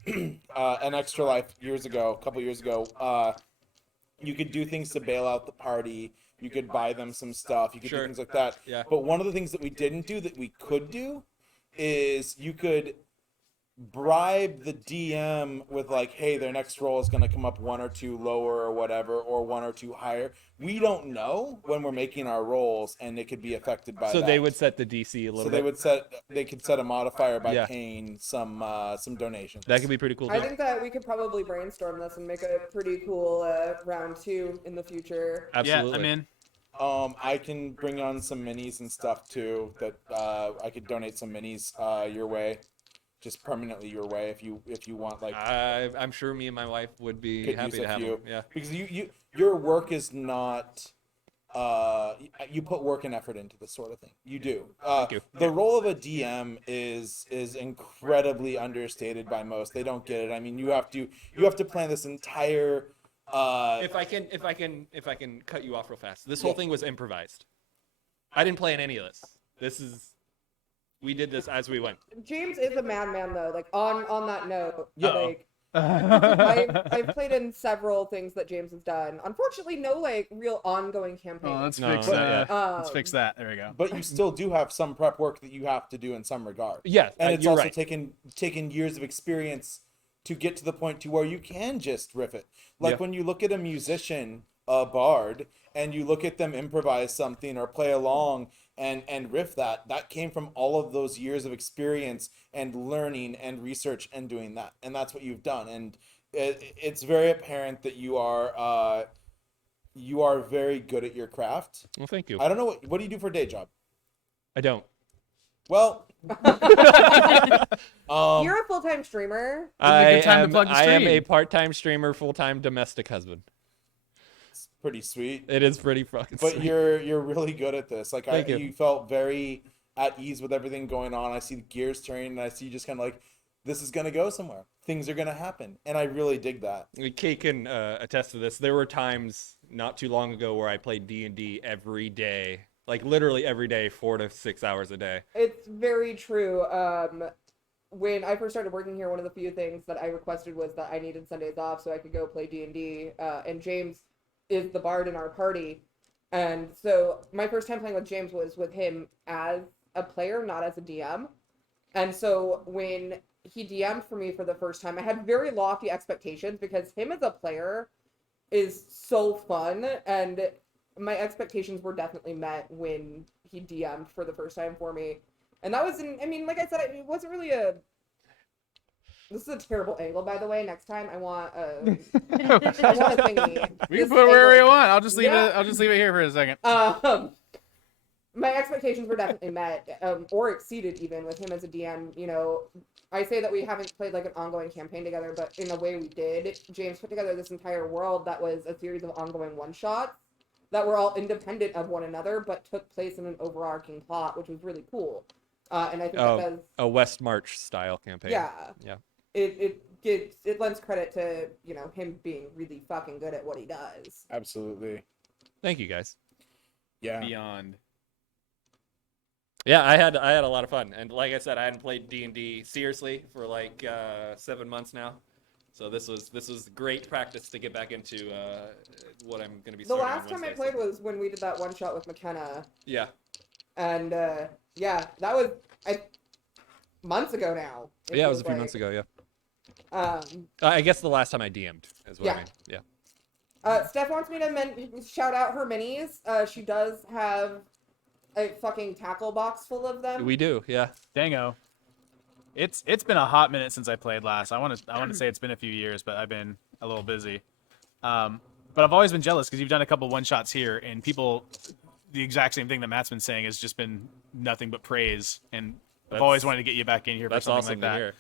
an Extra Life a couple years ago. You could do things to bail out the party. You could buy them some stuff. You could Sure. do things like that. Yeah. But one of the things that we didn't do that we could do is you could bribe the DM with like, hey, their next roll is going to come up 1 or 2 lower or whatever, or 1 or 2 higher. We don't know when we're making our rolls, and it could be affected by So that. they would set the DC a little bit. They could set a modifier by Yeah. paying some donations. That could be pretty cool. I too. think that we could probably brainstorm this and make a pretty cool round 2 in the future. Absolutely. Yeah, I'm in. I can bring on some minis and stuff too. That I could donate some minis your way, just permanently your way if you want. Like, I'm sure me and my wife would be could happy use to a have few. them. Yeah. Because your work is not. You put work and effort into this sort of thing. You do. Thank you. The role of a DM is incredibly understated by most. They don't get it. I mean, you have to plan this entire. If I can cut you off real fast. This whole Yeah. thing was improvised. I didn't plan any of this. We did this as we went. James is a madman though. Like on that note, Uh-oh. like I've played in several things that James has done. Unfortunately, no like real ongoing campaign. Oh, let's No, fix not that. yet. Let's fix that. There we go. But you still do have some prep work that you have to do in some regard. Yeah, And it's you're also right. taken years of experience to get to the point to where you can just riff it. Like Yeah. when you look at a musician, a bard, and you look at them improvise something or play along and riff that came from all of those years of experience and learning and research and doing that. And that's what you've done. And it's very apparent that you are very good at your craft. Well, thank you. I don't know what do you do for a day job? I don't. Well, You're a full-time streamer. I a good time to am, plug the I am a stream. part-time streamer, full-time domestic husband. it's pretty sweet. It is pretty fucking But sweet. you're really good at this. Like Thank you. you felt very at ease with everything going on. I see the gears turning, and I see you just kind of like, this is gonna go somewhere. Things are gonna happen, and I really dig that. Kate can attest to this. There were times not too long ago where I played D&D every day, like literally every day, 4 to 6 hours a day. It's very true. When I first started working here, one of the few things that I requested was that I needed Sundays off so I could go play D&D. And James is the bard in our party. And so my first time playing with James was with him as a player, not as a DM. And so when he DM'd for me for the first time, I had very lofty expectations because him as a player is so fun. And my expectations were definitely met when he DM'd for the first time for me. And that was, like I said, it wasn't really this is a terrible angle, by the way. Next time I want a thingy. We This can put it wherever you angle. want. I'll just leave Yeah. it. I'll just leave it here for a second. My expectations were definitely met, or exceeded even with him as a DM. You know, I say that we haven't played like an ongoing campaign together, but in a way we did. James put together this entire world that was a series of ongoing one-shots that were all independent of one another, but took place in an overarching plot, which was really cool. And I think that does, A West March style campaign. yeah, Yeah. it lends credit to him being really fucking good at what he does. Absolutely. Thank you guys. Yeah. Beyond. Yeah, I had a lot of fun, and like I said, I hadn't played D&D seriously for like 7 months now, so this was great practice to get back into what I'm going to be. The starting last on time I Wednesday, played was when we did that one shot with McKenna. Yeah. And yeah, that was months ago now. Yeah, it was a few months ago. Yeah. Um, I guess the last time I DM'd is what I Yeah. mean. Yeah. Steph wants me to shout out her minis. She does have a fucking tackle box full of them. We do, yeah. Dango. It's been a hot minute since I played last. I want to say it's been a few years, but I've been a little busy. But I've always been jealous because you've done a couple one shots here, and people, the exact same thing that Matt's been saying has just been nothing but praise. And I've always wanted to get you back in here for That's something awesome like to hear.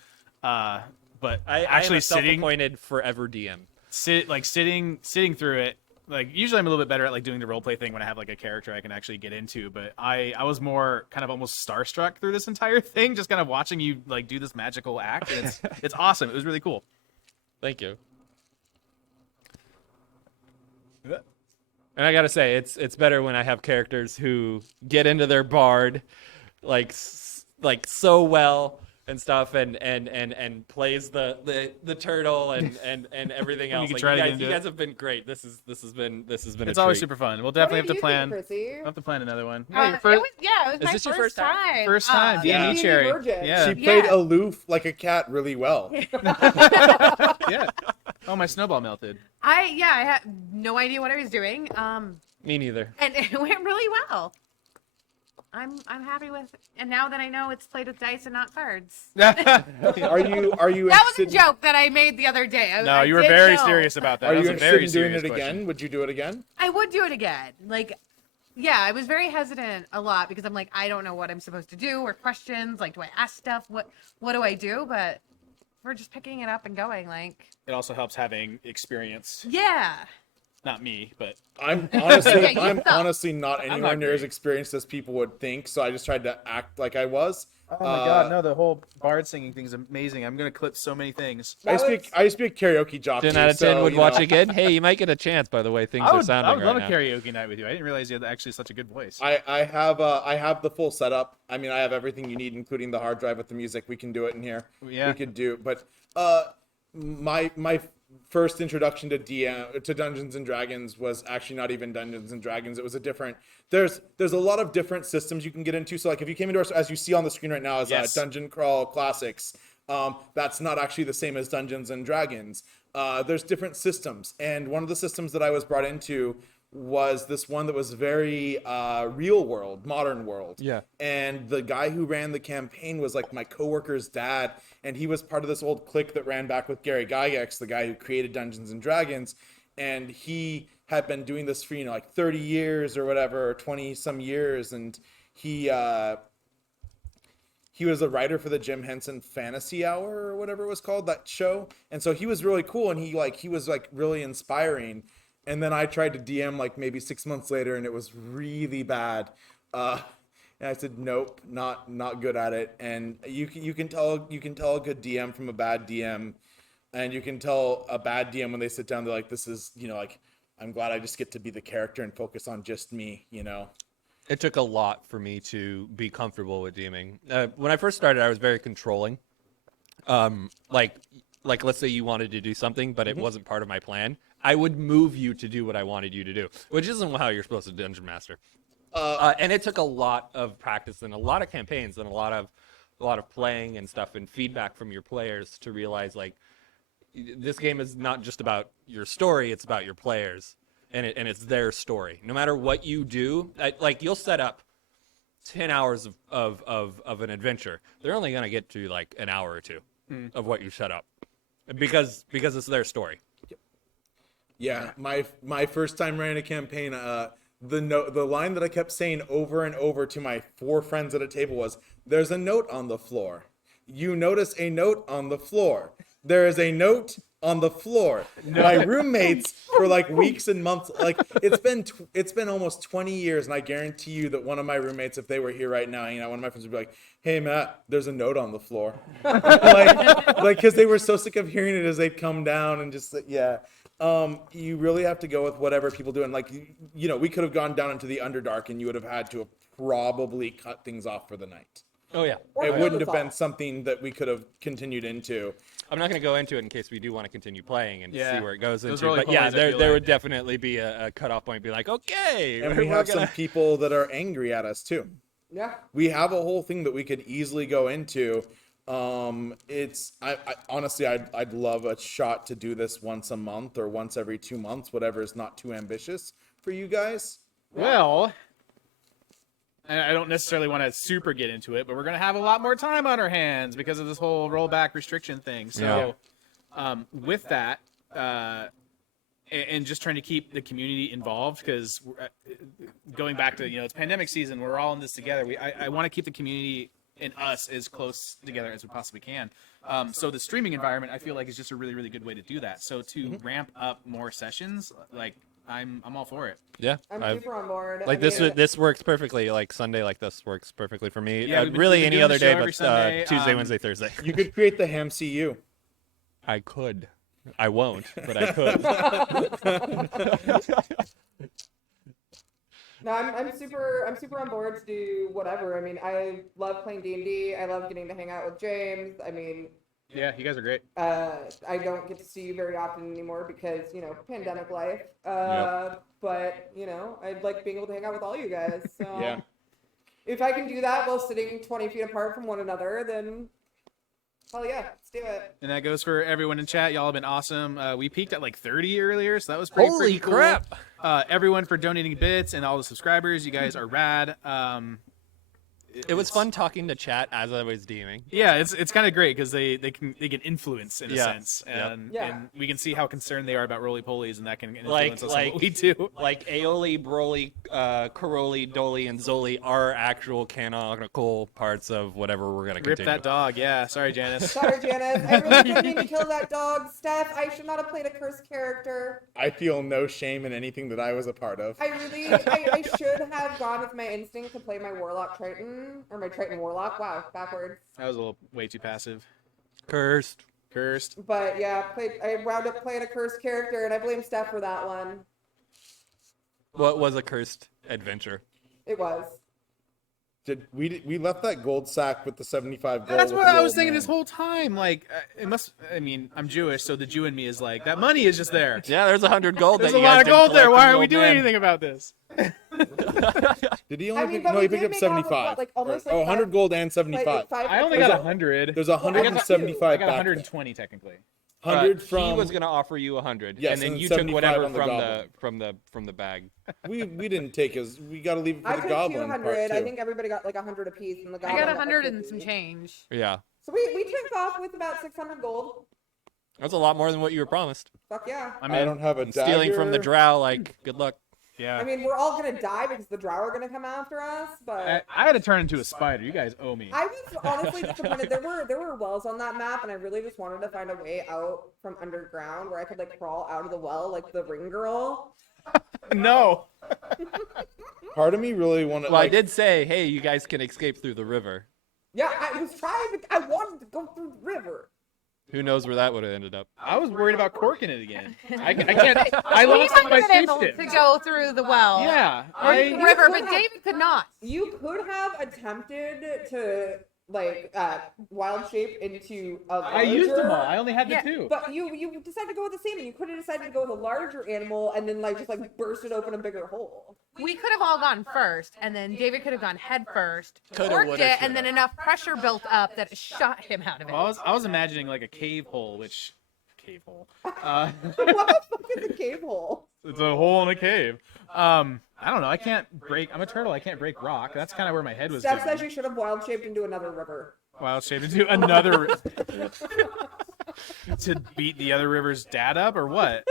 that. But I actually am a self-appointed forever DM. sitting through it. Like usually I'm a little bit better at like doing the role play thing when I have like a character I can actually get into, but I was more kind of almost starstruck through this entire thing, just kind of watching you like do this magical act. And it's awesome. It was really cool. Thank you. And I gotta say, it's better when I have characters who get into their bard like so well and stuff, and plays the turtle and everything else. can Like, try to get into you it. guys have been great. This has been It's a always treat. super fun. We'll definitely have to plan. Chrissy? We'll have to plan another one. It was Is my this your first first time? time. First time, Yeah. D&D Cherry. Virgin. Yeah. She played Yeah. aloof like a cat really well. Yeah. Oh, my snowball melted. I had no idea what I was doing. Me neither. And it went really well. I'm happy with it. And now that I know it's played with dice and not cards. Are you That was a interested? joke that I made the other day. No, I you were did very know. serious about that. Are That you was a interested very in doing serious it question. again? Would you do it again? I would do it again. Like, yeah, I was very hesitant a lot because I'm like, I don't know what I'm supposed to do or questions. Like, do I ask stuff? What do I do? But we're just picking it up and going. Like, It also helps having experience. yeah. Not me, but I'm honestly, Yeah, you I'm suck. honestly not I'm anywhere not near as great. experienced as people would think. So I just tried to act like I was. oh my god, no, the whole bard singing thing is amazing. I'm gonna clip so many things. I used to be a karaoke jockey. 10 out of 10 so, would you watch know, again. Hey, you might get a chance. By the way, things I are would sounding love right a now. karaoke night with you. I didn't realize you had actually such a good voice. I have the full setup. I mean, I have everything you need, including the hard drive with the music. We can do it in here. Yeah. We could do, but my first introduction to Dungeons and Dragons was actually not even Dungeons and Dragons. It was a different. There's a lot of different systems you can get into. So like if you came into our, as you see on the screen right now, is Yes. Dungeon Crawl Classics. That's not actually the same as Dungeons and Dragons. There's different systems, and one of the systems that I was brought into was this one that was very real world, modern world. Yeah. And the guy who ran the campaign was like my coworker's dad, and he was part of this old clique that ran back with Gary Gygax, the guy who created Dungeons and Dragons, and he had been doing this for like 30 years or whatever, or 20 some years, and he was a writer for the Jim Henson Fantasy Hour or whatever it was called, that show. And so he was really cool, and he was really inspiring. And then I tried to DM like maybe 6 months later, and it was really bad. And I said, nope, not good at it. And you can tell a good DM from a bad DM, and you can tell a bad DM when they sit down. They're like, this is like, I'm glad I just get to be the character and focus on just me. It took a lot for me to be comfortable with DMing. When I first started, I was very controlling. Like let's say you wanted to do something, but it wasn't part of my plan. I would move you to do what I wanted you to do, which isn't how you're supposed to dungeon master. And it took a lot of practice and a lot of campaigns and a lot of playing and stuff and feedback from your players to realize like this game is not just about your story; it's about your players. And it's their story. No matter what you do, like you'll set up 10 hours of an adventure. They're only gonna get to like an hour or two of what you set up, because it's their story. Yeah, my first time running a campaign, the line that I kept saying over and over to my 4 friends at a table was, "There's a note on the floor. You notice a note on the floor. There is a note on the floor." My roommates for like weeks and months, like it's been almost 20 years, and I guarantee you that one of my roommates, if they were here right now, one of my friends would be like, "Hey Matt, there's a note on the floor," like because they were so sick of hearing it as they'd come down and just yeah. You really have to go with whatever people do, and like we could have gone down into the Underdark, and you would have had to have probably cut things off for the night. Oh yeah. It wouldn't have been something that we could have continued into. I'm not going to go into it in case we do want to continue playing and Yeah. see where it goes Those into. roly But yeah, polies, I feel there like. would definitely be a cutoff point. Be like, okay, And we we're have gonna... some people that are angry at us too. Yeah. We have a whole thing that we could easily go into I honestly, I'd love a shot to do this once a month or once every 2 months, whatever is not too ambitious for you guys. Well, I don't necessarily want to super get into it, but we're going to have a lot more time on our hands because of this whole rollback restriction thing. So, with that, and just trying to keep the community involved, because going back to, it's pandemic season, we're all in this together. I want to keep the community and us as close together as we possibly can. So the streaming environment, I feel like, is just a really, really good way to do that. So to ramp up more sessions, like, I'm all for it. Yeah, I'm super on board. like I mean, this works perfectly. Like Sunday like this works perfectly for me. Yeah, we've really been any doing other the show day every but Sunday. Tuesday, Wednesday, Thursday. You could create the Ham CU. I could. I won't, but I could. No, I'm super on board to do whatever. I mean, I love playing D&D. I love getting to hang out with James. I mean, Yeah, you guys are great. I don't get to see you very often anymore because, pandemic life. But, I like being able to hang out with all you guys. So Yeah. if I can do that while sitting 20 feet apart from one another, then hell yeah, let's do it. And that goes for everyone in chat. Y'all have been awesome. We peaked at like 30 earlier, so that was pretty Holy cool. crap. Everyone for donating bits and all the subscribers. You guys are rad. It was fun talking to chat as I was DMing. Yeah, it's kind of great because they can influence in a Yeah. sense, Yep. and we can see how concerned they are about roly polies, and that can Like- influence us on like- what we do. Like Aeoli, Broly, Caroli, Dolly, and Zoli are actual canonical parts of whatever we're gonna Rip continue. that dog. Yeah, sorry, Janice. Sorry, Janice. I really didn't mean to kill that dog. Steph, I should not have played a cursed character. I feel no shame in anything that I was a part of. I should have gone with my instinct to play my Warlock Triton, or my Triton Warlock. Wow, backwards. That was a little way too passive. Cursed. Cursed. But yeah, I wound up playing a cursed character, and I blame Steph for that one. What was a cursed adventure? It was. We left that gold sack with the 75 gold. That's with what the I was old thinking man. this whole time. Like, it must. I mean, I'm Jewish, so the Jew in me is like, that money is just there. Yeah, there's 100 gold. There's that a you lot guys of didn't gold there. collect Why from aren't we the old doing man. anything about this? Did he I only mean, pick, but no, we he picked did up make 75. off of, almost like 100 gold and 75. I only There's got a- 100. There's I got 175 I got back. 120 technically. 100 from. He was gonna offer you 100, Yes, and then and you took 75 whatever on the goblin. from the bag. We didn't take his. We got to leave it for I the took goblin part 200. I too. think everybody got like 100 apiece, and the I goblin got like 100 and 50. some change. Yeah, So we took off with about 600 gold. that's a lot more than what you were promised. Fuck yeah. I I mean, don't have a dagger. Stealing from the drow, like, good luck. yeah. I mean, we're all gonna die because the drow are gonna come after us, but I had to turn into a spider. You guys owe me. I was honestly disappointed. There were wells on that map, and I really just wanted to find a way out from underground where I could like crawl out of the well like the ring girl. No. Part of me really wanted. Well, like, I did say, hey, you guys can escape through the river. Yeah, I was trying to. I wanted to go through the river. Who knows where that would have ended up? I was worried about corking it again. I can't. I We lost might my have been able safety. to go through the well. Yeah. Or the river, but David could not. You could have attempted to like wild shape into a larger. I used them all. I only had the Yeah, two. But you decided to go with the salmon. You could have decided to go with a larger animal and then like just like burst it open a bigger hole. We could have all gone first, and then David could have gone head first, Coulda, worked woulda, it, shoulda. and then enough pressure built up that it shot him out of it. Well, I was imagining like a cave hole, which cave hole. What the fuck is a cave hole? It's a hole in a cave. I don't know. I can't break. I'm a turtle. I can't break rock. That's kind of where my head was. Steph going. says you should have wild shaped into another river. Wild shape into another to beat the other river's dad up or what?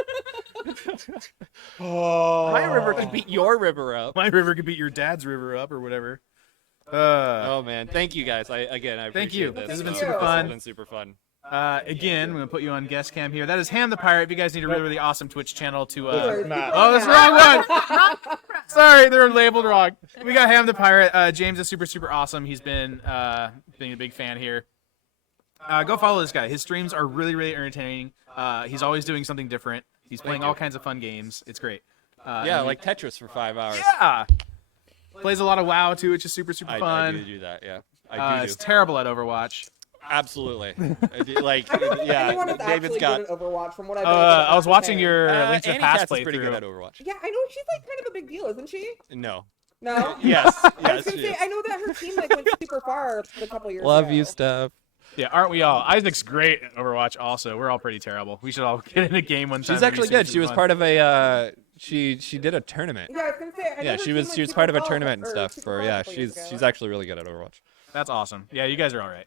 Oh. My river could beat your river up. My river could beat your dad's river up or whatever. Oh man, thank you guys. I appreciate Thank you. this. This has been Thank super you. This has fun. been super fun. Again, I'm gonna put you on guest cam here. That is HamThePirate. If you guys need a really, really awesome Twitch channel to Sorry, Matt. people Oh, are that's the mad. wrong one. Sorry, they're labeled wrong. We got HamThePirate. James is super, super awesome. He's been being a big fan here. Go follow this guy. His streams are really, really entertaining. He's always doing something different. He's playing all kinds of fun games. It's great. Yeah, and like Tetris for 5 hours. yeah. Plays a lot of WoW too, which is super, super I fun. do that. Yeah, I do. It's terrible at Overwatch. Absolutely. I do, like, I don't think yeah, anyone is David's actually got. good at Overwatch from what I've been able to I was watching ascertain. your Link to the Annie Past Katz is pretty good at playthrough. Overwatch. Yeah, I know she's like kind of a big deal, isn't she? No. No. Yes. I was Yes. gonna she say is. I know that her team like went super far a couple years Love ago. you, Steph. Yeah, aren't we all? Isaac's great at Overwatch. Also, we're all pretty terrible. We should all get in a game one time. She's actually good. She was part of a she did a tournament. Yeah, I was gonna say. I Yeah, know her she team was went she was super part of a well, tournament and or stuff. super For well a yeah, couple years ago. she's actually really good at Overwatch. That's awesome. Yeah, you guys are all right.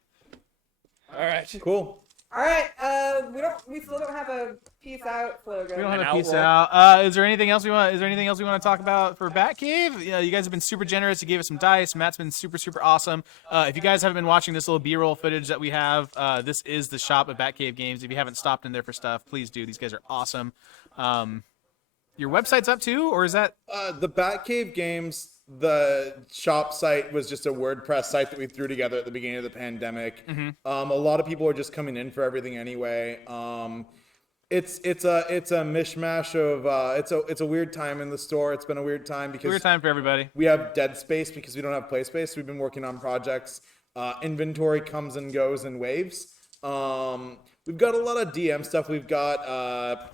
All right. Cool. All right. We still don't have a peace out slogan. We don't have An a peace outroar. out. Is there anything else we want? Is there anything else we want to talk about for Batcave? You guys have been super generous. You gave us some dice. Matt's been super awesome. If you guys haven't been watching this little B-roll footage that we have, this is the shop at Batcave Games. If you haven't stopped in there for stuff, please do. These guys are awesome. Your website's up too, or is that? The Batcave Games, the shop site was just a WordPress site that we threw together at the beginning of the pandemic. A lot of people are just coming in for everything anyway. It's a mishmash of it's a weird time in the store. It's been a weird time because Weird time for everybody. we have dead space because we don't have play space. We've been working on projects. Inventory comes and goes in waves. We've got a lot of DM stuff. We've got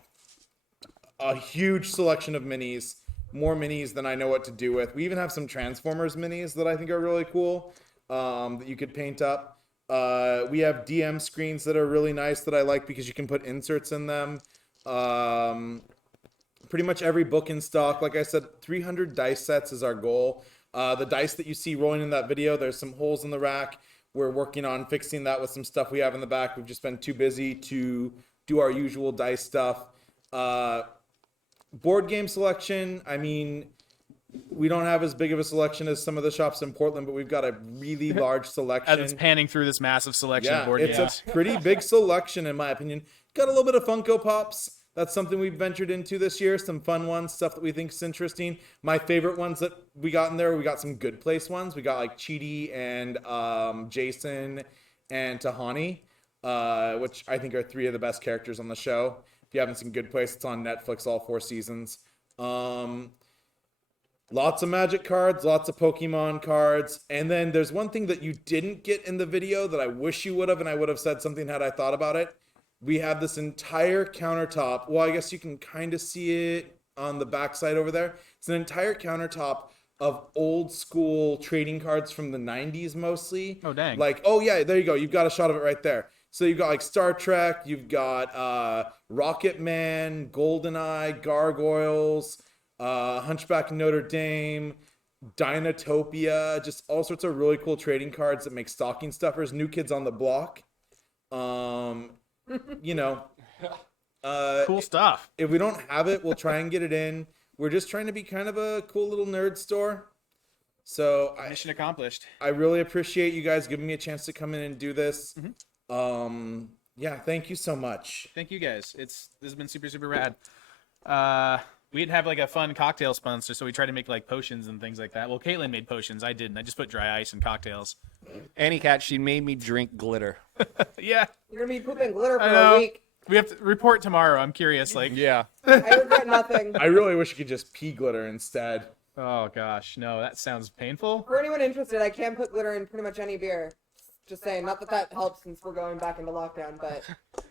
a huge selection of minis, more minis than I know what to do with. We even have some Transformers minis that I think are really cool that you could paint up. We have DM screens that are really nice that I like because you can put inserts in them. Pretty much every book in stock. Like I said, 300 dice sets is our goal. The dice that you see rolling in that video, there's some holes in the rack. We're working on fixing that with some stuff we have in the back. We've just been too busy to do our usual dice stuff. Board game selection, I mean, we don't have as big of a selection as some of the shops in Portland, but we've got a really large selection. As it's panning through this massive selection of board it's games. a pretty big selection in my opinion. Got a little bit of Funko Pops. That's something we've ventured into this year. Some fun ones, stuff that we think is interesting. My favorite ones that we got in there, we got some Good Place ones. We got like Cheaty and Jason and Tahani, which I think are three of the best characters on the show. If you haven't seen Good Place, it's on Netflix, all 4 seasons. Lots of Magic cards, lots of Pokemon cards. And then there's one thing that you didn't get in the video that I wish you would have, and I would have said something had I thought about it. We have this entire countertop. Well, I guess you can kind of see it on the backside over there. It's an entire countertop of old school trading cards from the 90s mostly. Oh, dang. Like, oh yeah, there you go. You've got a shot of it right there. So you've got like Star Trek, you've got Rocket Man, GoldenEye, Gargoyles, Hunchback of Notre Dame, Dinotopia, just all sorts of really cool trading cards that make stocking stuffers. New Kids on the Block. You know, Cool stuff. if we don't have it, we'll try and get it in. We're just trying to be kind of a cool little nerd store. So Mission accomplished. I really appreciate you guys giving me a chance to come in and do this. Yeah, thank you so much. Thank you guys. This has been super rad. We'd have like a fun cocktail sponsor, so we tried to make like potions and things like that. Well, Caitlin made potions. I didn't. I just put dry ice in cocktails. Annie Cat, she made me drink glitter. Yeah, You're gonna be pooping glitter for I know. a week. We have to report tomorrow. I'm curious. Like, Yeah. I regret nothing. I really wish you could just pee glitter instead. oh gosh, no, that sounds painful. For anyone interested, I can put glitter in pretty much any beer. Just saying, not that that helps since we're going back into lockdown, but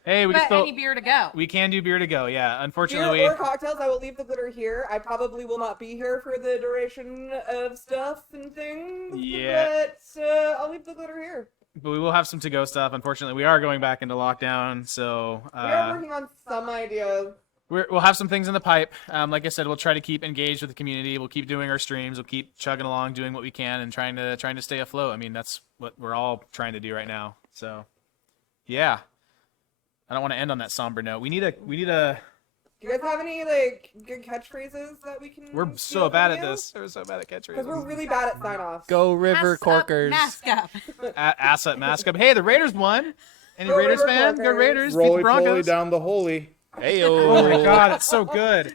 Hey, we can But still any beer to go. we can do beer to go. Yeah, unfortunately, beer or cocktails, I will leave the glitter here. I probably will not be here for the duration of stuff and things. Yeah. But I'll leave the glitter here. but we will have some to go stuff. Unfortunately, we are going back into lockdown, so We are working on some ideas. we'll have some things in the pipe. Like I said, we'll try to keep engaged with the community. We'll keep doing our streams. We'll keep chugging along, doing what we can, and trying to stay afloat. I mean, that's what we're all trying to do right now. So, yeah. I don't want to end on that somber note. We need a. Do you guys have any like good catchphrases that we can? We're so bad at this. We're so bad at Because we're catchphrases. really bad at sign-offs. Go River Corkers. Mask up. Asset mask up. Hey, the Raiders won. Any Go Raiders River fan? Go Corkers. Raiders. Beat the Roly poly Broncos. down the holy. Oh my Heyo. god, it's so good.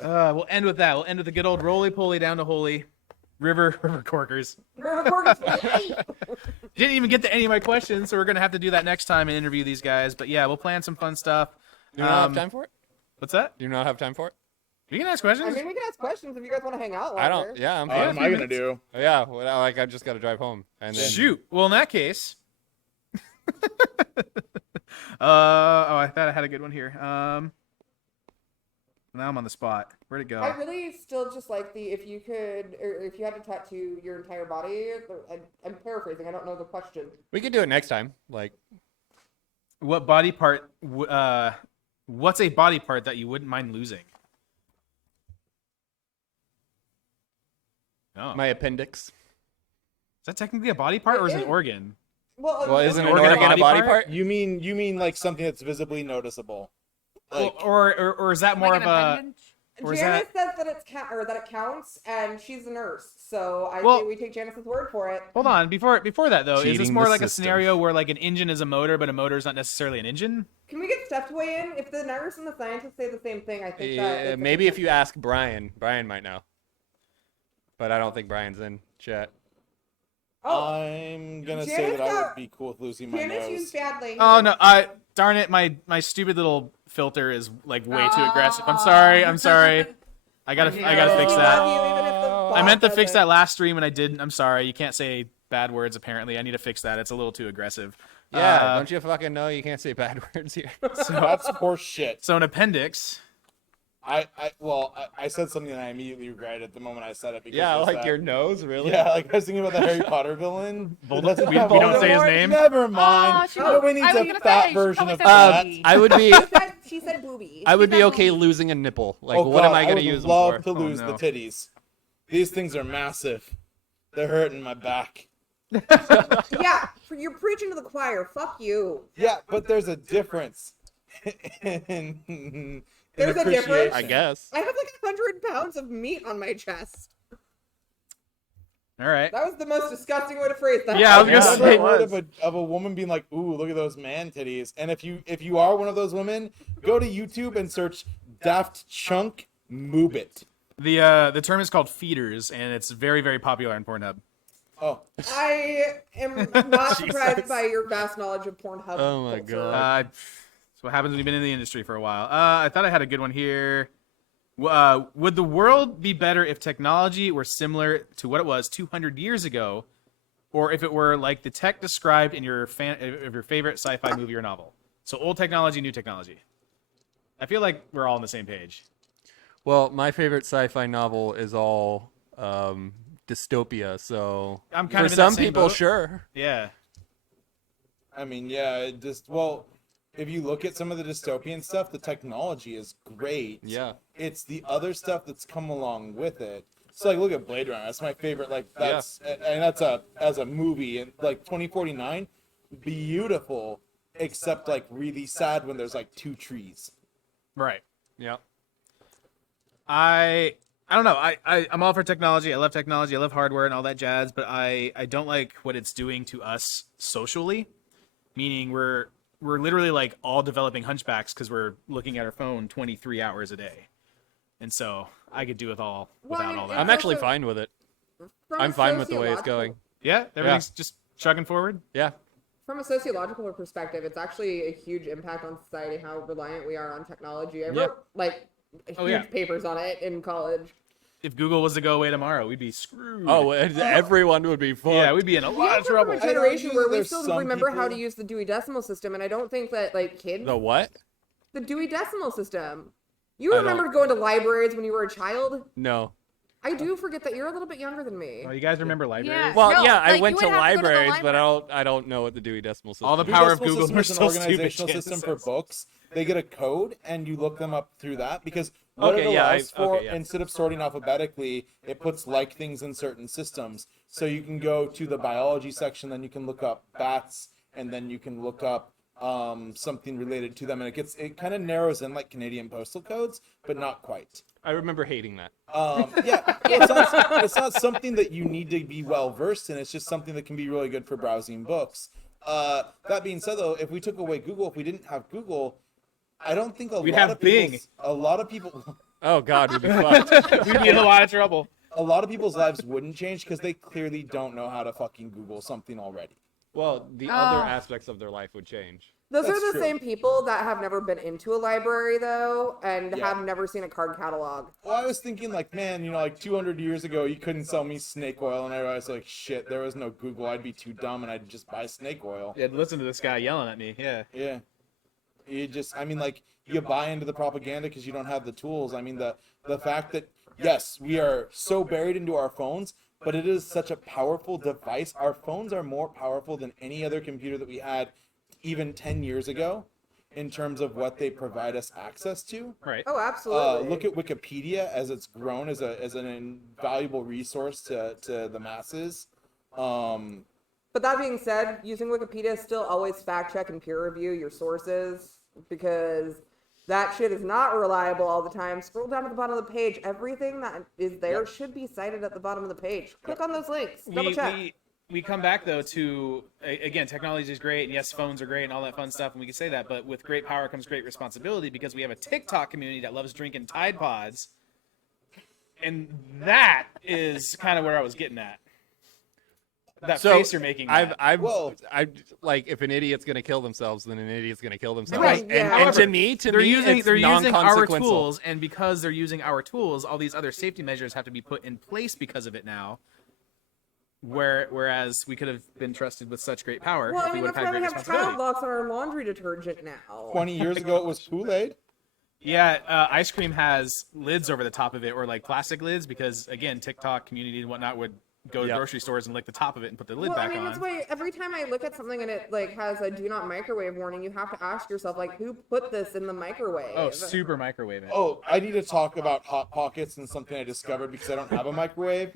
We'll end with that. We'll end with the good old roly poly down to holy. River Corkers. River Corkers. Didn't even get to any of my questions, so we're gonna have to do that next time and interview these guys. But yeah, we'll plan some fun stuff. Do you not have time for it? What's that? Do you not have time for it? You can ask I questions. mean, we can ask questions if you guys want to hang out longer. I don't. Yeah, I'm What fine. am I gonna do? Yeah, well, like I just got to drive home and then. Shoot. Well, in that case. Oh, I thought I had a good one here. Now I'm on the spot. Where'd it go? I really still just like the if you could, or if you had to tattoo your entire body. I'm paraphrasing. I don't know the question. We could do it next time. Like, What body part? What's a body part that you wouldn't mind losing? Oh, my appendix. is that technically a body part or is it an organ? Well, isn't an organ a organ a body body part? part? You mean like something that's visibly noticeable? Like, Or is that more Like of an a? appendage? Or is Janice that? says that that it counts, and she's a nurse, so I Well- say we take Janice's word for it. Hold on. Before that though, is this Cheating more the like a system. scenario where like an engine is a motor, but a motor is not necessarily an engine? Can we get Steph to weigh in? If the nurse and the scientist say the same thing, I think that Yeah, it's a maybe if you consensus. ask Brian, Brian might know. But I don't think Brian's in chat. Oh, I'm gonna say Janice that I would got- be cool with losing my Janice nose. used bad language. Oh no! Darn it! My stupid little filter is like way too aggressive. I'm sorry. I gotta fix that. Love you, even if the I boss meant to fix doesn't. that last stream and I didn't. I'm sorry. You can't say bad words apparently. I need to fix that. It's a little too aggressive. Yeah, don't you fucking know you can't say bad words here? That's horse shit. So an appendix. I said something that I immediately regretted at the moment I said it. Because Yeah, there's like that- your nose, really? Yeah, like I was thinking about the Harry Potter villain. Voldemort? Let's We not don't say his Voldemort. name? Never mind. she Nobody was- needs I was a gonna fat say, she version probably of said that. booby. I would be She said booby. I would be said okay booby. losing a nipple. Like, Oh, what am God, I gonna would use them love for? to lose no. the titties. These things are massive. They're hurting my back. Yeah, you're preaching to the choir. Fuck you. Yeah, but there's a difference. in There's a difference? appreciation. I guess. I have like 100 pounds of meat on my chest. All right. That was the most disgusting way to phrase that. Yeah, I was I've gonna never say- heard of a woman being like, "Ooh, look at those man titties." And if you are one of those women, go to YouTube and search Daft Chunk Moobit. The term is called feeders, and it's very very popular on Pornhub. Oh, I am not surprised by your vast knowledge of Pornhub. Oh my culture. God. That's what happens when you've been in the industry for a while. I thought I had a good one here. Would the world be better if technology were similar to what it was 200 years ago, or if it were like the tech described in your favorite sci-fi movie or novel? So old technology, new technology. I feel like we're all on the same page. Well, my favorite sci-fi novel is all dystopia, so I'm kind for of in that some same people, boat. sure. Yeah. I mean, yeah, it just if you look at some of the dystopian stuff, the technology is great. Yeah. It's the other stuff that's come along with it. So like, look at Blade Runner. That's my favorite. Like that's and that's as a movie and like 2049, beautiful, except like really sad when there's like two trees. Right. Yeah. I don't know. I'm all for technology. I love technology. I love hardware and all that jazz, but I don't like what it's doing to us socially. Meaning we're literally like all developing hunchbacks because we're looking at our phone 23 hours a day. And so I could do with all Well, I without mean, all that. I'm actually also- fine with it. From I'm a fine with the way it's sociological- going. Yeah, everything's just chugging forward. Yeah. From a sociological perspective, it's actually a huge impact on society how reliant we are on technology. I Yeah. wrote like huge Oh, yeah. papers on it in college. If Google was to go away tomorrow, we'd be screwed. Oh, everyone would be fucked. yeah, we'd be in a We lot of come trouble. from a generation argue where that we there's still some remember how to people- use the Dewey Decimal System, and I don't think that like kids The what? the Dewey Decimal System. You I don't- remember going to libraries when you were a child? No. I do forget that you're a little bit younger than me. Oh, you guys remember libraries? Yeah. Well, No, yeah, I like, went you to would have to go to the libraries, but library. I don't know what the Dewey Decimal System All the is. power of Decimal Google system are is an still stupid. organizational system for books. They get a code and you look them up through that because what Okay, it yeah, allows for, okay, yeah. instead of sorting alphabetically, it puts like things in certain systems. So you can go to the biology section, then you can look up bats, and then you can look up something related to them, and it kind of narrows in like Canadian postal codes, but not quite. I remember hating that. Yeah, it's not something that you need to be well versed in. It's just something that can be really good for browsing books. That being said, though, if we took away Google, if we didn't have Google, I don't think We'd have Bing. a lot of people, Oh God, we'd be fucked. We'd be in a lot of trouble. a lot of people's lives wouldn't change because they clearly don't know how to fucking Google something already. Well, the other aspects of their life would change. Those That's are the true. same people that have never been into a library though, and Yeah. have never seen a card catalog. Well, I was thinking like, man, like 200 years ago, you couldn't sell me snake oil, and I realized like, shit, there was no Google. I'd be too dumb, and I'd just buy snake oil. Yeah, listen to this guy yelling at me. Yeah. Yeah. I mean, like, you buy into the propaganda because you don't have the tools. I mean, the fact that, yes, we are so buried into our phones, but it is such a powerful device. Our phones are more powerful than any other computer that we had even 10 years ago in terms of what they provide us access to. Right. Oh, absolutely. Look at Wikipedia as it's grown as an invaluable resource to the masses. But that being said, using Wikipedia, still always fact check and peer review your sources, because that shit is not reliable all the time. Scroll down to the bottom of the page. Everything that is there should be cited at the bottom of the page. Click on those links. Double check. We come back though to, again, technology is great, and yes, phones are great and all that fun stuff, and we can say that, but with great power comes great responsibility, because we have a TikTok community that loves drinking Tide Pods, and that is kind of where I was getting at. That face you're making. I like, if an idiot's gonna kill themselves, then an idiot's gonna kill themselves. Right, yeah. And to me, they're using it's our non-consequential. tools, and because they're using our tools, all these other safety measures have to be put in place because of it now. Whereas we could have been trusted with such great power Well, if I we mean, would that's have had why we great have responsibility. child locks on our laundry detergent now. 20 years ago, it was Kool-Aid. Yeah, ice cream has lids over the top of it, or like plastic lids, because again, TikTok community and whatnot would go to grocery stores and lick the top of it and put the lid Well, back I mean, on. that's why every time I look at something and it like has a do not microwave warning, you have to ask yourself, like, who put this in the microwave? Oh, super microwave it. Oh, I need to talk about Hot Pockets and something I discovered because I don't have a microwave.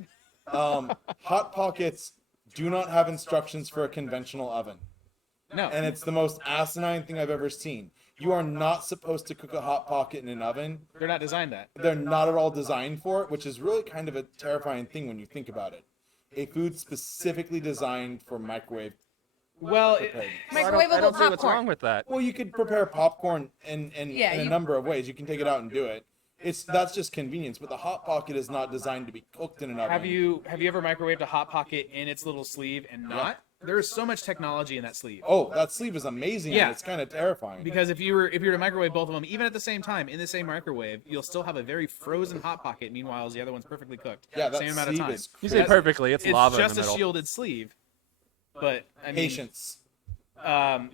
Hot Pockets do not have instructions for a conventional oven. No. And it's the most asinine thing I've ever seen. You are not supposed to cook a Hot Pocket in an oven. They're not designed that. They're not at all designed for it, which is really kind of a terrifying thing when you think about it. A food specifically designed for microwave. Well, Microwavable I don't see what's popcorn. wrong with that. Well, you could prepare popcorn in Yeah, a you- number of ways. You can take it out and do it. That's just convenience, but the Hot Pocket is not designed to be cooked in an oven. have you ever microwaved a Hot Pocket in its little sleeve and not? There is so much technology in that sleeve. Oh, that sleeve is amazing. Yeah. And it's kind of terrifying. Because if you were to microwave both of them, even at the same time in the same microwave, you'll still have a very frozen Hot Pocket. Meanwhile, the other one's perfectly cooked. Yeah, that same amount of sleeve time. is You say perfectly. It's lava in just the a middle. shielded sleeve, but I mean, Patience.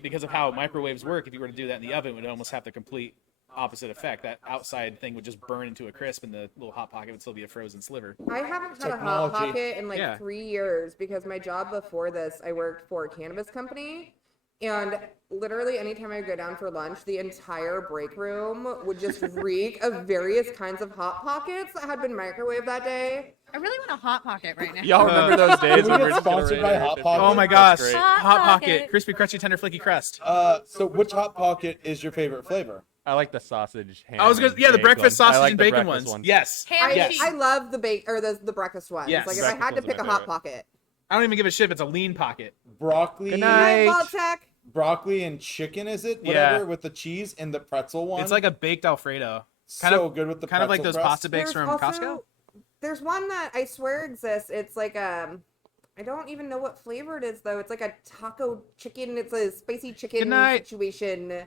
because of how microwaves work, if you were to do that in the oven, it would almost have the complete opposite effect. That outside thing would just burn into a crisp, and the little Hot Pocket would still be a frozen sliver. I haven't had a Hot Technology. Pocket in like Yeah. 3 years because my job before this, I worked for a cannabis company. And literally anytime I go down for lunch, the entire break room would just reek of various kinds of Hot Pockets that had been microwaved that day. I really want a Hot Pocket right now. Y'all remember those days Did we when get we're just gonna sponsored rate by it Hot 50? Pocket? Oh my gosh! That's great. Hot Pocket. Crispy, crunchy, tender, flaky crust. So which Hot Pocket is your favorite flavor? I like the sausage. Ham, I was gonna, yeah, the and breakfast bacon. I sausage like and the bacon breakfast ones. Yes. Ham yes. cheese. I love the breakfast ones. Yes. Like if I had to Breakfast pick a ones are my Hot favorite. Pocket. I don't even give a shit if it's a lean pocket. Broccoli. Good night. Voltec. Broccoli and chicken, is it? Yeah. Whatever, with the cheese and the pretzel one. It's like a baked Alfredo. so good with the Kind of like pretzel those crust. pasta bakes from Costco. There's one that I swear exists. It's like I don't even know what flavor it is though. It's like a taco chicken. It's a spicy chicken Good night. situation.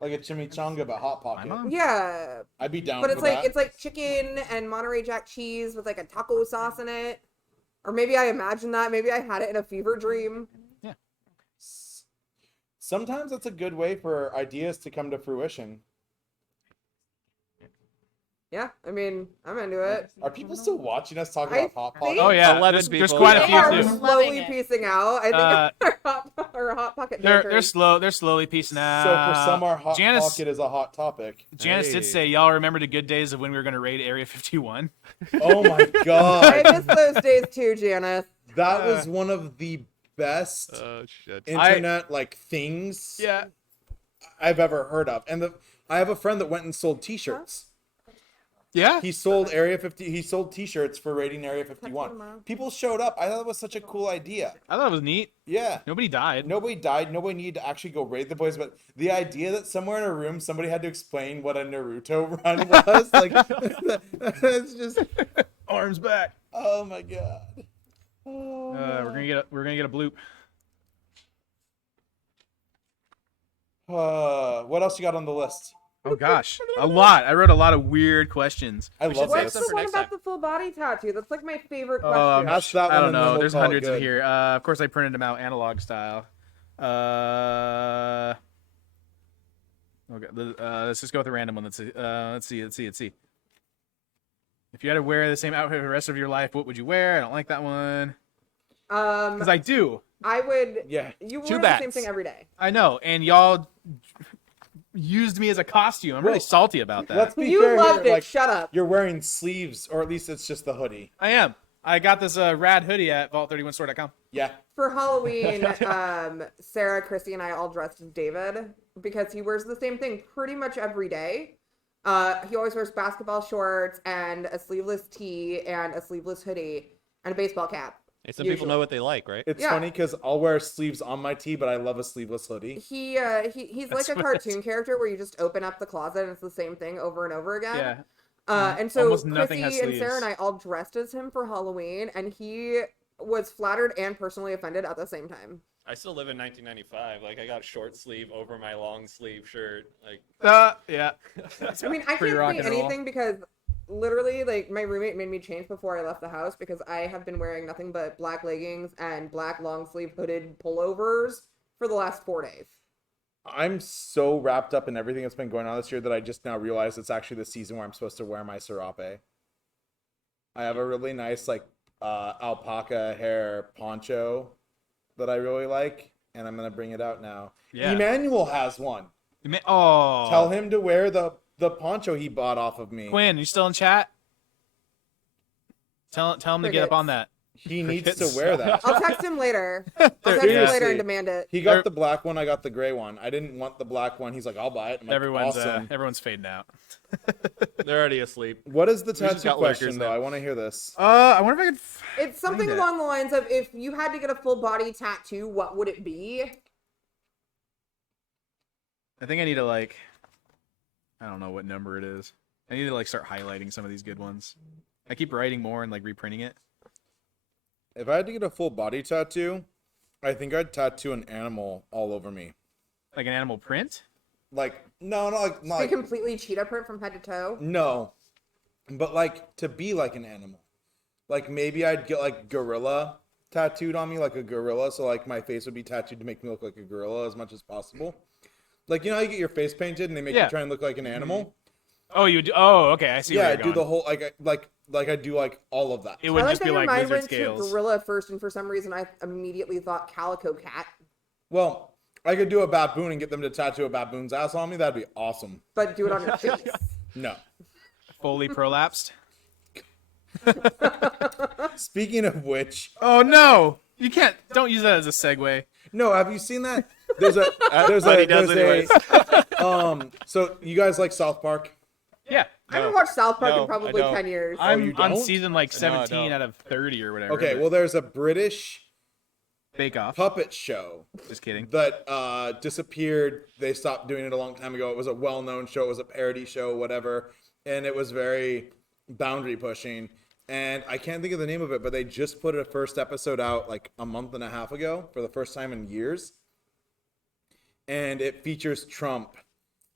Like a chimichanga, but Hot Pocket. mom. Yeah, I'd be down but for it's like that. it's like chicken and Monterey Jack cheese with like a taco sauce in it. Or maybe I imagined that. Maybe I had it in a fever dream. Sometimes that's a good way for ideas to come to fruition. Yeah, I mean, I'm into it. Are people still watching us talk I about Hot Pocket? think- Oh yeah, 11 there's people. quite a They few are too. Loving slowly it. piecing out. I think our hot pocket. They're banters. they're slowly piecing out. So for some, our Hot Janice Pocket is a hot topic. Janice Hey. did say, y'all remember the good days of when we were going to raid Area 51? Oh my I god, miss those days too, Janice. that was one of the best Oh shit. internet like things Yeah. I've ever heard of. And I have a friend that went and sold T-shirts. Yeah? He sold Area 50. He sold T-shirts for raiding Area 51. tomorrow. People showed up. I thought it was such a cool idea. I thought it was neat. Yeah. Nobody died. Nobody died. Nobody needed to actually go raid the boys. But the idea that somewhere in a room somebody had to explain what a Naruto run was, like, it's just, Arms back. oh my god. We're gonna get a bloop. What else you got on the list? Oh gosh, a lot. I wrote a lot of weird questions. I should love save What's this. the for one next about time. the full body tattoo? That's like my favorite Oh, question. Ask that I one don't and then know. we'll There's call it hundreds of good. here. Of course, I printed them out analog style. Okay, let's just go with a random one. Let's see. If you had to wear the same outfit for the rest of your life, what would you wear? I don't like that one. Because I do. I would. Yeah. You Two wear the same bats. thing every day. I know, and y'all used me as a costume. I'm really Well, salty about that. Let's be You fair loved here, it. like, Shut up. you're wearing sleeves, or at least it's just the hoodie. I am. I got this rad hoodie at vault31store.com. Yeah. For Halloween, Sarah, Christy, and I all dressed as David because he wears the same thing pretty much every day. He always wears basketball shorts and a sleeveless tee and a sleeveless hoodie and a baseball cap. Hey, some people know what they like, right? It's Yeah. funny because I'll wear sleeves on my tee, but I love a sleeveless hoodie. He's like a cartoon character where you just open up the closet and it's the same thing over and over again. Yeah. And so Almost nothing Chrissy has and Sarah sleeves. and I all dressed as him for Halloween, and he was flattered and personally offended at the same time. I still live in 1995. Like, I got short sleeve over my long sleeve shirt. Like, Yeah. I mean, I Pretty can't rock say and roll. anything because literally, like, my roommate made me change before I left the house because I have been wearing nothing but black leggings and black long sleeve hooded pullovers for the last 4 days. I'm so wrapped up in everything that's been going on this year that I just now realize it's actually the season where I'm supposed to wear my serape. I have a really nice, like, alpaca hair poncho that I really like, and I'm going to bring it out now. Yeah. Emmanuel has one. Oh. Tell him to wear the poncho he bought off of me. Quinn, you still in chat? Tell him to get up on that. He needs to Crickets. wear that. I'll text him later. I'll text him later Seriously. and demand it. He got the black one, I got the gray one. I didn't want the black one. He's like, I'll buy it. I'm like, awesome. Everyone's fading out. they're already asleep. What is the We just tattoo got question, lurkers though? now. I want to hear this. I wonder if I could. It's something Find it. along the lines of if you had to get a full body tattoo, what would it be? I think I need to I don't know what number it is. I need to start highlighting some of these good ones. I keep writing more and reprinting it. If I had to get a full body tattoo, I think I'd tattoo an animal all over me. Like an animal print. Like, no, not Be completely cheetah print from head to toe. no, but like to be like an animal. Like maybe I'd get like gorilla tattooed on me, like a gorilla. So like my face would be tattooed to make me look like a gorilla as much as possible. Like, you know how you get your face painted and they make Yeah. you try and look like an animal? Oh, you do. Oh, okay. I see. Yeah, where I you're do going. the whole like I do like all of that. It would I like just that be your like mind lizard went to scales. gorilla first, and for some reason I immediately thought calico cat. Well, I could do a baboon and get them to tattoo a baboon's ass on me. That'd be awesome. But do it on your face. No. Fully prolapsed. Speaking of which, Oh no! You can't. Don't use that as a segue. no, have you seen that? There's a But he does anyways. so you guys like South Park? Yeah. I haven't watched South Park No, in probably I don't. 10 years. I'm you on don't? season I 17 don't. out of 30 or whatever. Okay, but well there's a British Bake Off. puppet show Just kidding. that disappeared. They stopped doing it a long time ago. It was a well-known show. It was a parody show, whatever, and it was very boundary pushing. And I can't think of the name of it, but they just put a first episode out like a month and a half ago for the first time in years. And it features Trump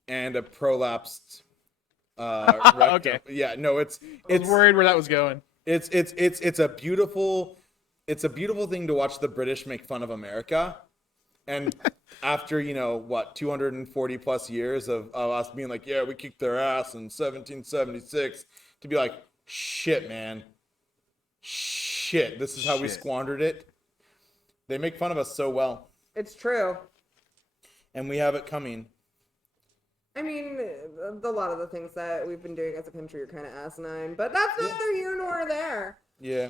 and a prolapsed rectum. Okay. Yeah, no, it's I was worried where that was going. it's a beautiful thing to watch the British make fun of America. And after, 240 plus years of us being like, yeah, we kicked their ass in 1776, to be like, shit, man. Shit, this is how we Shit. squandered it. They make fun of us so well. It's true. And we have it coming. I mean, a lot of the things that we've been doing as a country are kind of asinine, but that's neither here nor there. Yeah.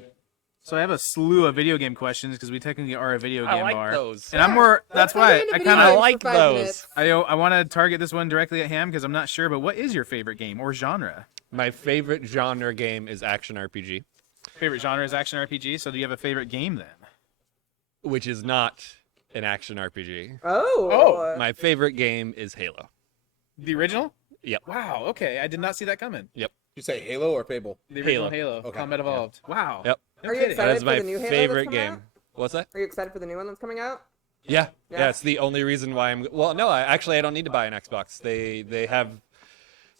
So I have a slew of video game questions because we technically are a video game I like bar. those. And I'm more. That's Let's why get into I video kind games of for like 5 those. minutes. I want to target this one directly at Ham because I'm not sure. But what is your favorite game or genre? My favorite genre game is action RPG, Favorite genre is action RPG. So do you have a favorite game then? which is not an action RPG. Oh. My favorite game is Halo. The original? Yep. Wow. Okay, I did not see that coming. Did you say Halo or Fable? The original Halo. Halo, Okay. Combat Evolved. Wow. Yep. No Are you kidding. excited? That's for my the new Halo favorite that's coming game. out? What's that? Are you excited for the new one that's coming out? Yeah. Yeah. Yeah, it's the only reason why I'm. Well, no, I don't need to buy an Xbox. They have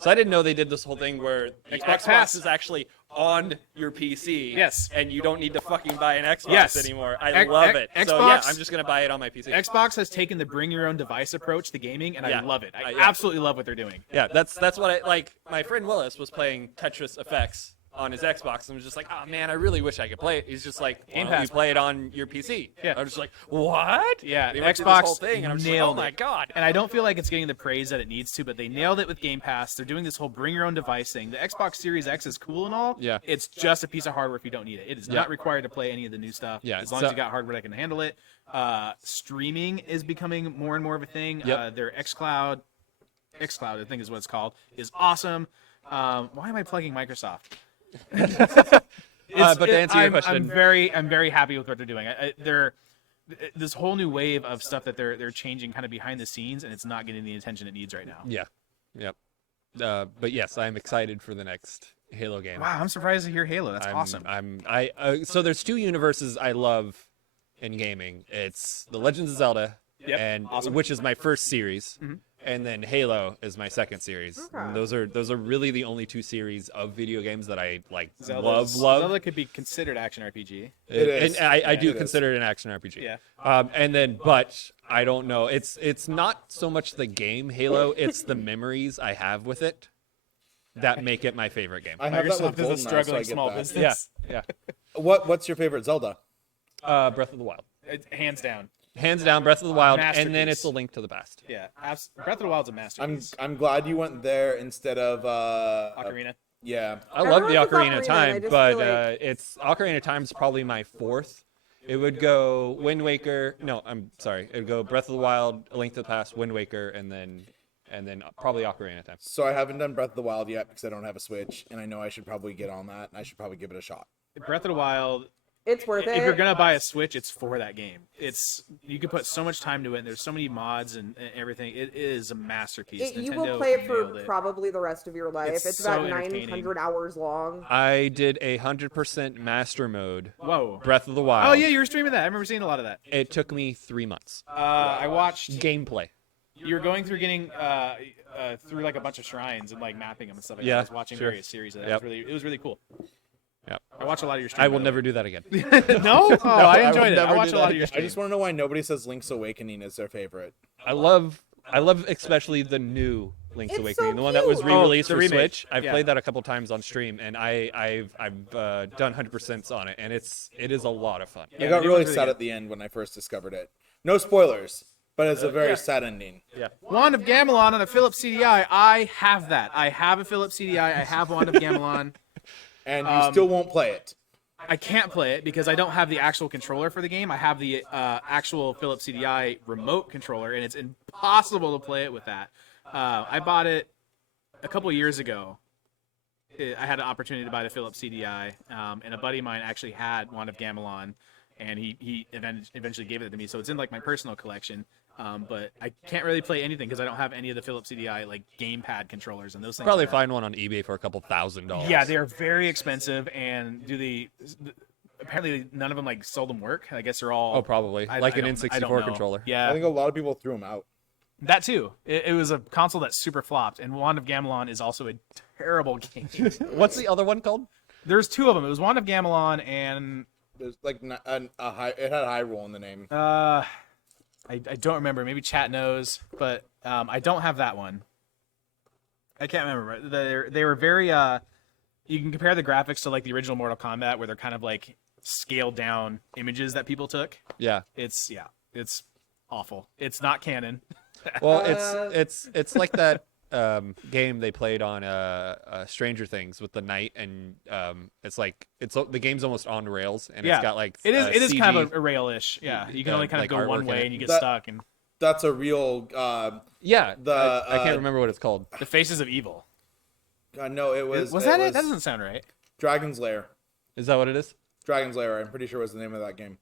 So I didn't know they did this whole thing where the Xbox Xbox Pass. is actually on your PC. Yes. And you don't need to fucking buy an Xbox Yes. anymore. I X- love X- it. So yeah, Xbox- I'm just gonna buy it on my PC. Xbox has taken the bring your own device approach to gaming, and I Yeah. love it. I Yeah. absolutely love what they're doing. Yeah, that's what I like. My friend Willis was playing Tetris Effects on his Xbox and was just like, oh man, I really wish I could play it. He's just like, Game well, Pass. you play it on your PC. Yeah. I was just like, what? Yeah, They went through Xbox this whole thing, and I'm just like, oh nailed my it. god. And I don't feel like it's getting the praise that it needs to, but they nailed it with Game Pass. They're doing this whole bring your own device thing. The Xbox Series X is cool and all. Yeah. It's just a piece of hardware if you don't need it. It is Yeah. not required to play any of the new stuff. Yeah, As long so- as you got hardware that can handle it. Streaming is becoming more and more of a thing. Yep. Their xCloud, I think is what it's called, is awesome. Why am I plugging Microsoft? But to answer your question, I'm very happy with what they're doing. They're this whole new wave of stuff that they're changing kind of behind the scenes, and it's not getting the attention it needs right now. yeah, yep. But yes, I'm excited for the next Halo game. Wow, I'm surprised to hear Halo. That's I'm, awesome. So there's two universes I love in gaming. It's The Legends of Zelda, Yep, and awesome. which is my first series, Mhm. and then Halo is my second series. Okay. And those are really the only two series of video games that I like love. Zelda could be considered action RPG. It is. And I do Yeah, it is. consider it an action RPG. Yeah. And then, but I don't know. It's not so much the game Halo; it's the memories I have with it that make it my favorite game. I have that Microsoft with is a GoldenEye, so I struggling get small that. business. Yeah, What's your favorite Zelda? Breath of the Wild, Hands down. hands down. Breath of the Wild, and then Masterpiece. it's A Link to the Past. Yeah. Breath of the Wild's a masterpiece. I'm glad you went there instead of Ocarina. Yeah. I love the Everyone says Ocarina of Ocarina, I Time, just but feel like- it's Ocarina of Time is probably my fourth. It would go Wind Waker. No, I'm sorry. It would go Breath of the Wild, A Link to the Past, Wind Waker, and then probably Ocarina of Time. So I haven't done Breath of the Wild yet because I don't have a Switch, and I know I should probably get on that, and I should probably give it a shot. Breath of the Wild. It's worth it. If you're gonna buy a Switch, it's for that game. You can put so much time to it. And there's so many mods and everything. It is a masterpiece. You Nintendo will play it nailed for it. probably the rest of your life. It's It's so about entertaining. 900 hours long. I did 100% master mode. Whoa. Breath of the Wild. Oh yeah, you were streaming that. I remember seeing a lot of that. It took me 3 months. I watched. Gameplay. You were going through getting through like a bunch of shrines and like mapping them and stuff like Yeah, that. I was watching sure. various series of that. Yep. It was really cool. Yep. I watch a lot of your streams. I will never do that again. No? Oh, I will enjoyed it. I never watch do a lot that of your I streams. just want to know why nobody says Link's Awakening is their favorite. I love especially the new Link's It's Awakening, so the one that was cute. re-released the for remake. Switch. I've Yeah. played that a couple times on stream, and I've done 100% on it, and it is a lot of fun. Yeah, I got the new really one's really sad good. at the end when I first discovered it. No spoilers, but it's a very yeah. sad ending. Yeah. Wand of Gamelon on a Philips CDI. I have that. I have a Philips CDI. I have Wand of Gamelon. And you still won't play it. I can't play it because I don't have the actual controller for the game. I have the actual Philips CDI remote controller, and it's impossible to play it with that. I bought it a couple years ago. I had an opportunity to buy the Philips CDI, and a buddy of mine actually had Wand of Gamelon, and he eventually gave it to me. So it's in like my personal collection. But I can't really play anything because I don't have any of the Philips CDI like gamepad controllers and those things. Probably are- find one on eBay for a couple $1,000s. Yeah, they're very expensive, and apparently none of them like seldom work. I guess they're all. Oh, probably. I Like an don't- I don't N64 know. controller. Yeah, I think a lot of people threw them out. that too. It was a console that super flopped, and Wand of Gamelon is also a terrible game. What's the other one called? There's two of them. It was Wand of Gamelon and There's like a high. It had a high roll in the name. I don't remember. Maybe chat knows, but I don't have that one. I can't remember. They were very. You can compare the graphics to like the original Mortal Kombat, where they're kind of like scaled down images that people took. Yeah. It's awful. It's not canon. Well, it's like that game they played on Stranger Things with the knight, and the game's almost on rails, and Yeah. it's got like It is CG. kind of a rail-ish. Yeah, you can only kind of like go artwork one in way it. and you get That- stuck. And That's a real. Yeah, I can't uh, remember what it's called. the Faces of Evil. No, it was. Was that it? That doesn't sound right. Dragon's Lair. Is that what it is? Dragon's Lair. I'm pretty sure was the name of that game.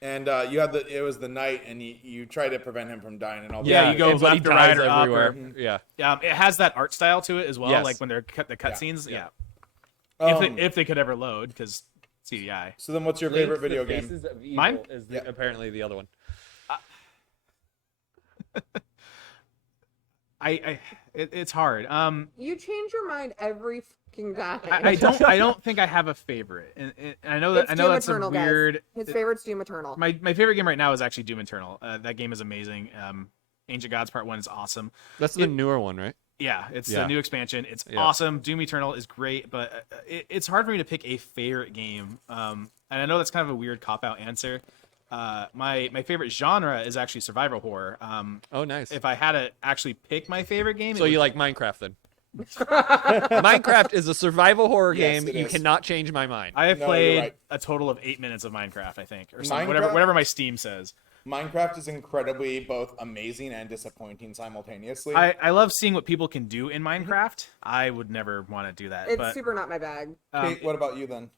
And you had it was the knight, and you try to prevent him from dying and all. Yeah, that. you go it's left or ties right or up everywhere. or- Yeah. It has that art style to it as well. Yes. Like when they're the cutscenes. Yeah. Um, If they could ever load, because CDI. so then, what's your favorite Links video to game? Faces of Evil Mine? is Yeah. apparently the other one. It's hard. You change your mind every fucking time. I don't think I have a favorite, and I know It's that's a Doom Eternal, guys. weird. His favorite's Doom Eternal. My favorite game right now is actually Doom Eternal. That game is amazing. Ancient Gods Part 1 is awesome. That's the newer one, right? Yeah, it's Yeah. the new expansion. It's Yeah. awesome. Doom Eternal is great, but it's hard for me to pick a favorite game. And I know that's kind of a weird cop-out answer. My favorite genre is actually survival horror. Oh, nice. If I had to actually pick my favorite game, So you like Minecraft then? Minecraft is a survival horror Yes, game. it You is. cannot change my mind. I have No, you're played right. a total of 8 minutes of Minecraft, I think, or something. Minecraft- Whatever my Steam says. Minecraft is incredibly both amazing and disappointing simultaneously. I love seeing what people can do in Minecraft. I would never want to do that. It's but, super not my bag. Kate, what about you then?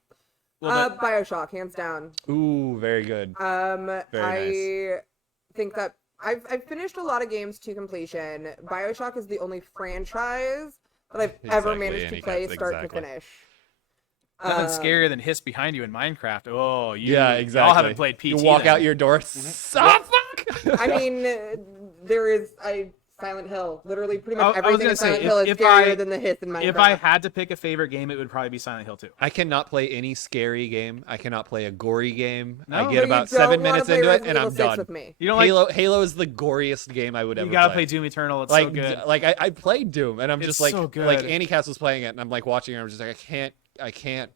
well, but- Bioshock, hands down. Ooh, very good. I Very think that I've finished a lot of games to completion. Bioshock is the only franchise that I've ever Exactly, managed to Annie, play that's start exactly. to finish. Nothing Um, scarier than hiss behind you in Minecraft. Oh, Yeah, exactly. Y'all haven't played PT. You walk then. out your door. Oh, fuck! I mean, there is Silent Hill. Literally, pretty I much was everything gonna in say, Silent Hill is if scarier I- than the hiss in Minecraft. If I had to pick a favorite game, it would probably be Silent Hill 2. I cannot play any scary game. I cannot play a gory game. No? I But get you about don't 7 wanna minutes play into it Resident and I'm Evil 6 done. with me. You don't like. Halo is the goriest game I would ever You gotta play. play Doom Eternal. It's Like, so good. I played Doom, and I'm It's just like, so good. like Annie Cass was playing it, and I'm like watching it. I'm just like, I can't.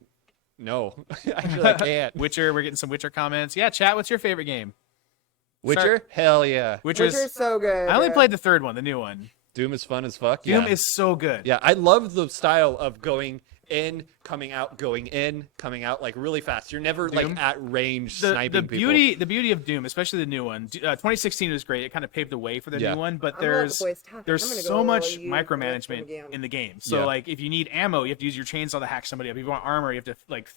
No, I can't. Witcher. We're getting some Witcher comments. Yeah, chat. What's your favorite game? Witcher, hell yeah. Witcher's so good. I only played the third one, the new one. Doom is fun as fuck. Doom yeah. is so good. Yeah, I love the style of going in, coming out, going in, coming out like really fast. You're never Doom? like at range The sniping beauty of Doom, especially the new one. 2016 was great. It kind of paved the way for the Yeah. new one, but I'm gonna let there's the boys talk. there's I'm gonna so go much use the micromanagement again. in the game. So Yeah. like if you need ammo, you have to use your chainsaw to hack somebody up. If you want armor, you have to like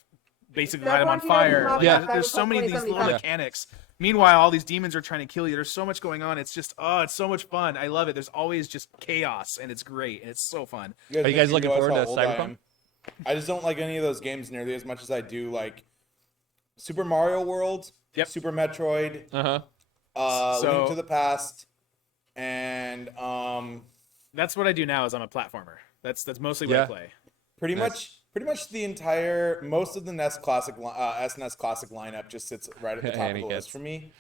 basically That light them on one you guys fire. have Like, Yeah. there's so many of these little 2075. mechanics. Meanwhile, all these demons are trying to kill you. There's so much going on. It's just it's so much fun. I love it. There's always just chaos, and it's great, and it's so fun. Are you make guys me looking realize forward how to old I Cyberpunk? am. I just don't like any of those games nearly as much as I do like Super Mario World, Yep. Super Metroid, So- Link to the Past, and That's what I do now. Is I'm a platformer. That's mostly what I Yeah. play. pretty Nice. much the entire most of the SNES Classic lineup just sits right at the top of Any the list kids. for me.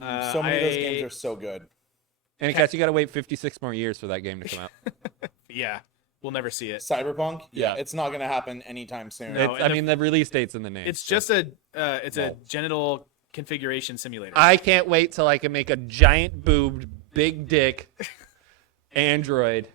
So many of those games I- are so good. And Cass, you gotta wait 56 more years for that game to come out. Yeah, we'll never see it. Cyberpunk, Yeah. it's not gonna happen anytime soon. No, I mean, the release date's in the name. It's so. just a genital configuration simulator. I can't wait till I can make a giant boobed, big dick android.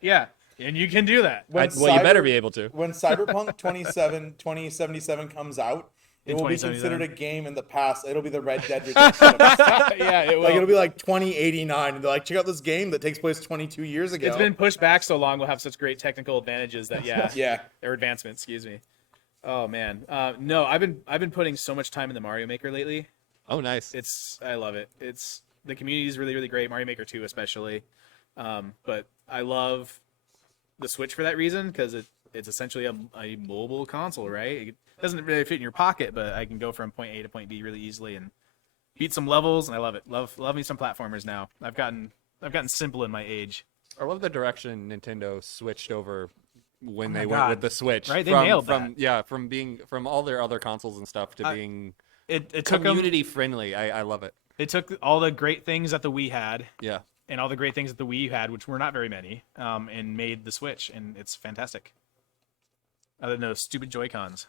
Yeah, and you can do that. When Well, you better be able to. When Cyberpunk 2077 comes out, it In will be 2077. considered a game in the past. It'll be the Red Dead Redemption. of its time. Yeah, it will. Like it'll be like 2089, and they're like, check out this game that takes place 22 years ago. It's been pushed back so long. We'll have such great technical advantages that Yeah. or advancements. Excuse me. Oh man, no, I've been putting so much time in the Mario Maker lately. Oh, nice. I love it. The community is really great. Mario Maker 2 especially, but I love the Switch for that reason because it's essentially a mobile console, right? It doesn't really fit in your pocket, but I can go from point A to point B really easily and beat some levels, and I love it. Love me some platformers now. I've gotten simple in my age. I love the direction Nintendo switched over when my they God. went with the Switch. Right, they nailed that. Yeah, from all their other consoles and stuff to being It took 'em- community friendly. I love it. It took all the great things that the Wii had Yeah. and all the great things that the Wii U had, which were not very many, and made the Switch, and it's fantastic. Other than those stupid Joy-Cons.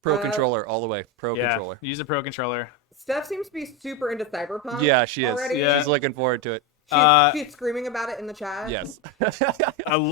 Pro controller all the way. Pro Yeah, controller. use a Pro controller. Steph seems to be super into Cyberpunk. Yeah, she is. Already. Yeah. She's looking forward to it. She's screaming about it in the chat. Yes.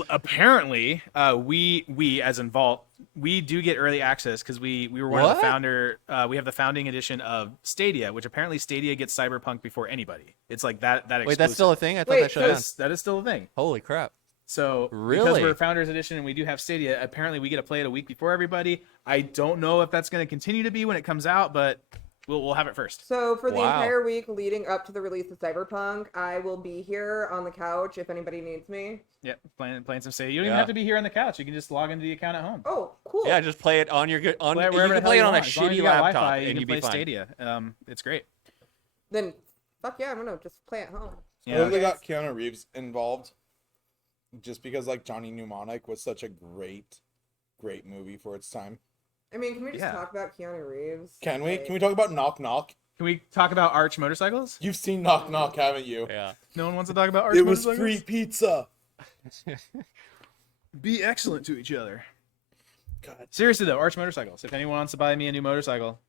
Apparently, we as in Vault, we do get early access because we were one of What? the founder. We have the founding edition of Stadia, which apparently Stadia gets Cyberpunk before anybody. It's like that. Wait, that's still a thing? I thought Wait, that shut that down. that is still a thing. Holy crap. So because Really? we're Founders Edition and we do have Stadia, apparently we get to play it a week before everybody. I don't know if that's going to continue to be when it comes out, but we'll have it first. So for the Wow. entire week leading up to the release of Cyberpunk, I will be here on the couch if anybody needs me. Yep, playing some Stadia. You don't even Yeah. have to be here on the couch. You can just log into the account at home. Oh, cool. Yeah, just play it on your good on. Play it You wherever can the hell play it you on a want. As long as shitty you got laptop Wi-Fi, you and can you'd play be fine. Stadia. It's great. Then fuck yeah, I'm gonna just play at home. I think they Yeah. got Keanu Reeves involved just because like Johnny Mnemonic was such a great movie for its time. I mean, can we just Yeah. talk about Keanu Reeves? Can we? Like, Can we talk about Knock Knock? Can we talk about Arch motorcycles? You've seen Knock Knock, haven't you? Yeah. No one wants to talk about Arch It was motorcycles? free pizza. Be excellent to each other. God. Seriously though, Arch motorcycles. If anyone wants to buy me a new motorcycle,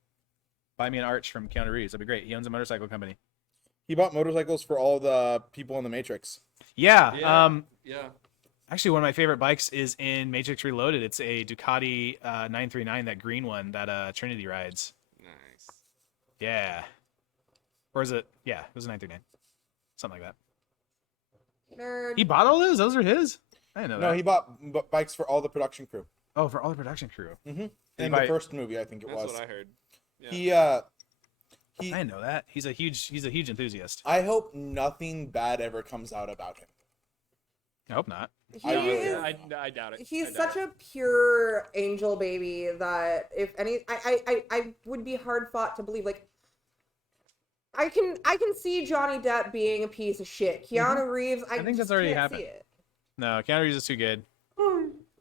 buy me an Arch from Keanu Reeves. That'd be great. He owns a motorcycle company. He bought motorcycles for all the people in the Matrix. Yeah. Yeah. Actually, one of my favorite bikes is in Matrix Reloaded. It's a Ducati 939, that green one that Trinity rides. Nice. Yeah. Or is it? Yeah, it was a 939. Something like that. nerd. He bought all those? Those are his? I didn't know No, that. he bought bikes for all the production crew. Oh, for all the production crew. Mm-hmm. he In buy- the first movie, I think it That's was. what I heard. Yeah. He I didn't know that. He's a huge enthusiast. I hope nothing bad ever comes out about him. I hope not. He I- is. I doubt it. He's such a pure angel baby that if any, I would be hard fought to believe. Like, I can see Johnny Depp being a piece of shit. Keanu Reeves, I think just that's already can't happened. see it. No, Keanu Reeves is too good.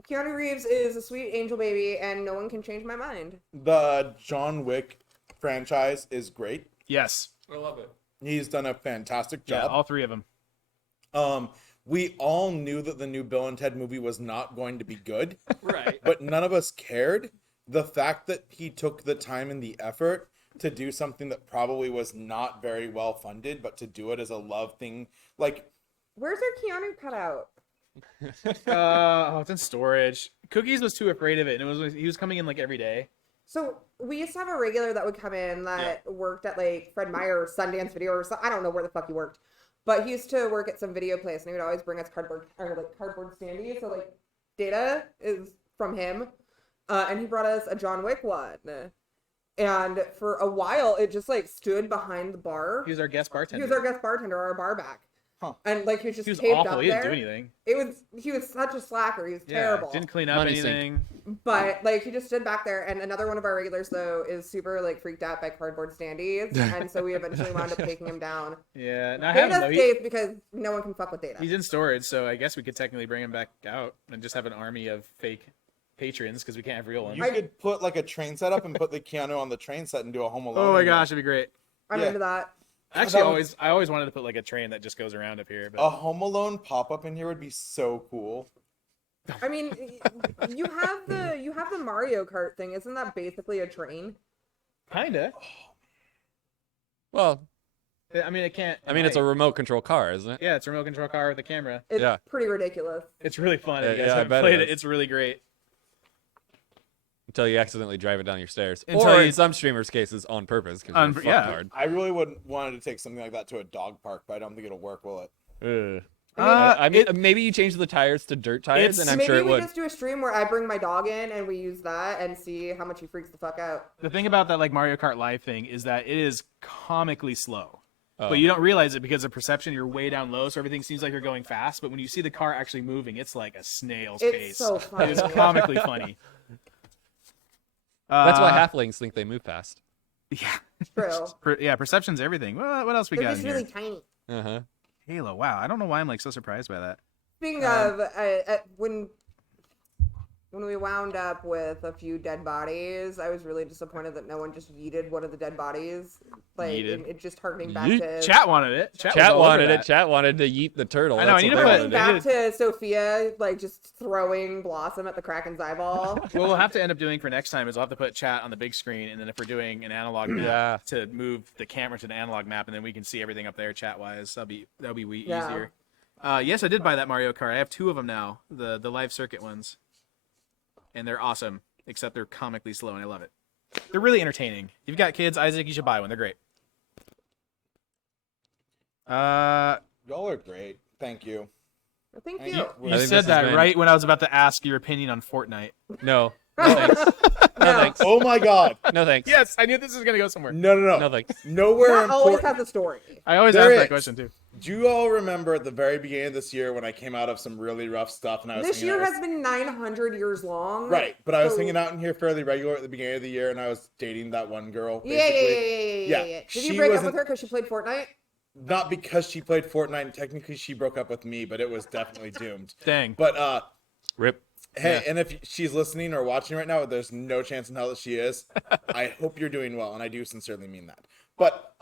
Keanu Reeves is a sweet angel baby, and no one can change my mind. The John Wick franchise is great. Yes. I love it. He's done a fantastic Yeah, job. all three of them. We all knew that the new Bill and Ted movie was not going to be good, Right. but none of us cared. The fact that he took the time and the effort to do something that probably was not very well funded, but to do it as a love thing, like, Where's our Keanu cutout? It's in storage. Cookies was too afraid of it, and he was coming in like every day. So we used to have a regular that would come in that worked at like Fred Meyer or Sundance Video or I don't know where the fuck he worked, but he used to work at some video place and he would always bring us cardboard standees. So like data is from him, and he brought us a John Wick one, and for a while it just like stood behind the bar. He was our guest He bartender. was our guest bartender, our bar back. Huh. And like he was just He was taped awful. up He didn't there. do anything. He was such a slacker. He was Yeah, terrible. didn't clean up Money sink. anything. But like he just stood back there, and another one of our regulars though is super like freaked out by cardboard standees, and so we eventually wound up taking him down. Yeah, no, I haven't though. Data stays because no one can fuck with Data. He's in storage, so I guess we could technically bring him back out and just have an army of fake patrons because we can't have real ones. you could put like a train set up and put the Keanu on the train set and do a Home Alone. Oh my in there. gosh, it'd be great. I'm yeah. into that. Actually, I always wanted to put like a train that just goes around up here. But A Home Alone pop up in here would be so cool. I mean, you have the Mario Kart thing. Isn't that basically a train? kinda. Well, I mean, it can't. I mean, it's a remote control car, isn't it? Yeah, it's a remote control car with a camera. It's Yeah. pretty ridiculous. It's really fun. If you guys Yeah, I haven't bet played it it, is. it's really great. Until you accidentally drive it down your stairs. Until Or you- in some streamers' cases, on purpose. Yeah. I really wouldn't wanted to take something like that to a dog park, but I don't think it'll work, will it? I mean, maybe you change the tires to dirt tires, and I'm Maybe sure it we would. just do a stream where I bring my dog in and we use that and see how much he freaks the fuck out. The thing about that like Mario Kart Live thing is that it is comically slow. Oh. But you don't realize it because of perception. You're way down low, so everything seems like you're going fast. But when you see the car actually moving, it's like a snail's It's pace. so funny. It is comically funny. That's why halflings think they move fast. True. Perception's everything. What else we They're got just in really here? tiny. Uh-huh. Halo. Wow, I don't know why I'm like so surprised by that. Speaking of, when we wound up with a few dead bodies, I was really disappointed that no one just yeeted one of the dead bodies. Like, Yeeted. it just harkening back Yeet. to... Chat wanted it. Chat was Chat all over wanted it. that. Chat wanted to yeet the turtle. I know, That's I need what to they put- Harkening wanted to back to Sophia, like, just throwing Blossom at the Kraken's eyeball. What we'll have to end up doing for next time is we'll have to put chat on the big screen, and then if we're doing an analog map, to move the camera to the analog map, and then we can see everything up there chat-wise. That'll be Yeah. easier. Yes, I did buy that Mario Kart. I have 2 of them now, the live circuit ones, and they're awesome. Except they're comically slow, and I love it. They're really entertaining. If you've got kids, Isaac, you should buy one. They're great. Y'all are great. Thank you. Thank Thank you. you. You think said this has that been- right when I was about to ask your opinion on Fortnite. No. No thanks. No thanks. Oh my god. No thanks. Yes, I knew this was gonna go somewhere. No. No thanks. Nowhere That always important. has a story. I always There ask that is. question too. Do you all remember at the very beginning of this year when I came out of some really rough stuff and I was This hanging year out has been 900 years long. Right, but I was so- hanging out in here fairly regular at the beginning of the year, and I was dating that one girl. Yeah. Basically. Did Yeah, you she break up wasn't- with her because she played Fortnite? not because she played Fortnite, and technically she broke up with me, but it was definitely doomed. Dang. But Rip. hey, and if she's listening or watching right now, there's no chance in hell that she is. I hope you're doing well, and I do sincerely mean that. But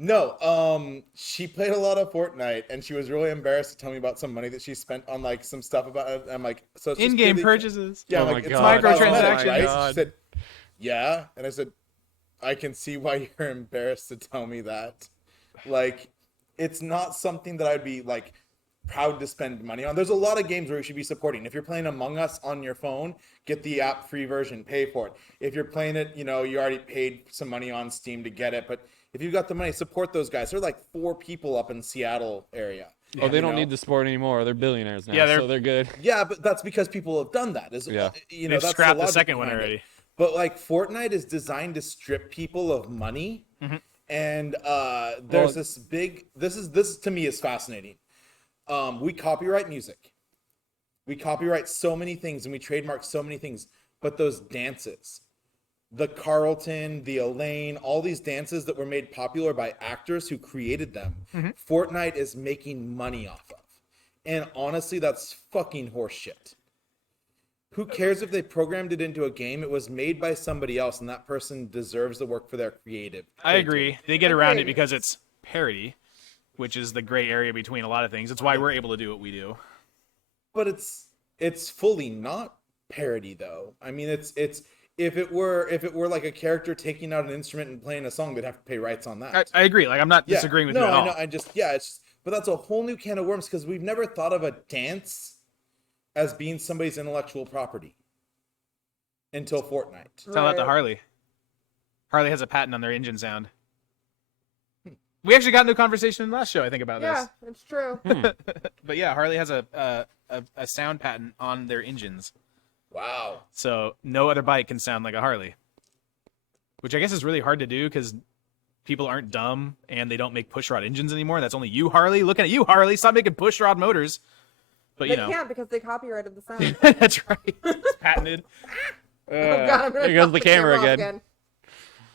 no, she played a lot of Fortnite, and she was really embarrassed to tell me about some money that she spent on like some stuff about it. I'm like, so it's just In-game purely- purchases. Yeah, Oh I'm my like, it's God. Microtransactions. right? God. She said, yeah, and I said, I can see why you're embarrassed to tell me that. Like, it's not something that I'd be like proud to spend money on. There's a lot of games where you should be supporting. If you're playing Among Us on your phone, get the app free version, pay for it. If you're playing it, you know, you already paid some money on Steam to get it, but if you've got the money, support those guys. They're like 4 people up in Seattle area. Oh, they You don't know? need the sport anymore. They're billionaires now, Yeah, so they're good. Yeah, but that's because people have done that. Yeah. You know, They've that's scrapped the logic second one behind it. already. But like Fortnite is designed to strip people of money, and there's this big. This to me is fascinating. We copyright music, we copyright so many things, and we trademark so many things. But those dances, the Carlton, the Elaine, all these dances that were made popular by actors who created them, Fortnite is making money off of. And honestly, that's fucking horseshit. Who cares if they programmed it into a game? It was made by somebody else, and that person deserves the work for their creative. I agree. They get around it Agreed. because it's parody, which is the gray area between a lot of things. It's why we're able to do what we do. But it's fully not parody though. I mean, it's if it were like a character taking out an instrument and playing a song, they'd have to pay rights on that. I agree. Like, I'm not disagreeing with you at all. I know. It's just, but that's a whole new can of worms because we've never thought of a dance as being somebody's intellectual property until Fortnite. Tell that to Right. Harley. Harley has a patent on their engine sound. We actually got into a conversation in the last show, I think, about Yeah, it's true. this. But yeah, Harley has a sound patent on their engines. Wow. So no other bike can sound like a Harley. Which I guess is really hard to do because people aren't dumb and they don't make pushrod engines anymore. That's only you, Harley. Looking at you, Harley. Stop making pushrod motors. But They you know. can't because they copyrighted the sound. That's right. It's patented. Oh, God, I'm gonna there goes knock the camera off again.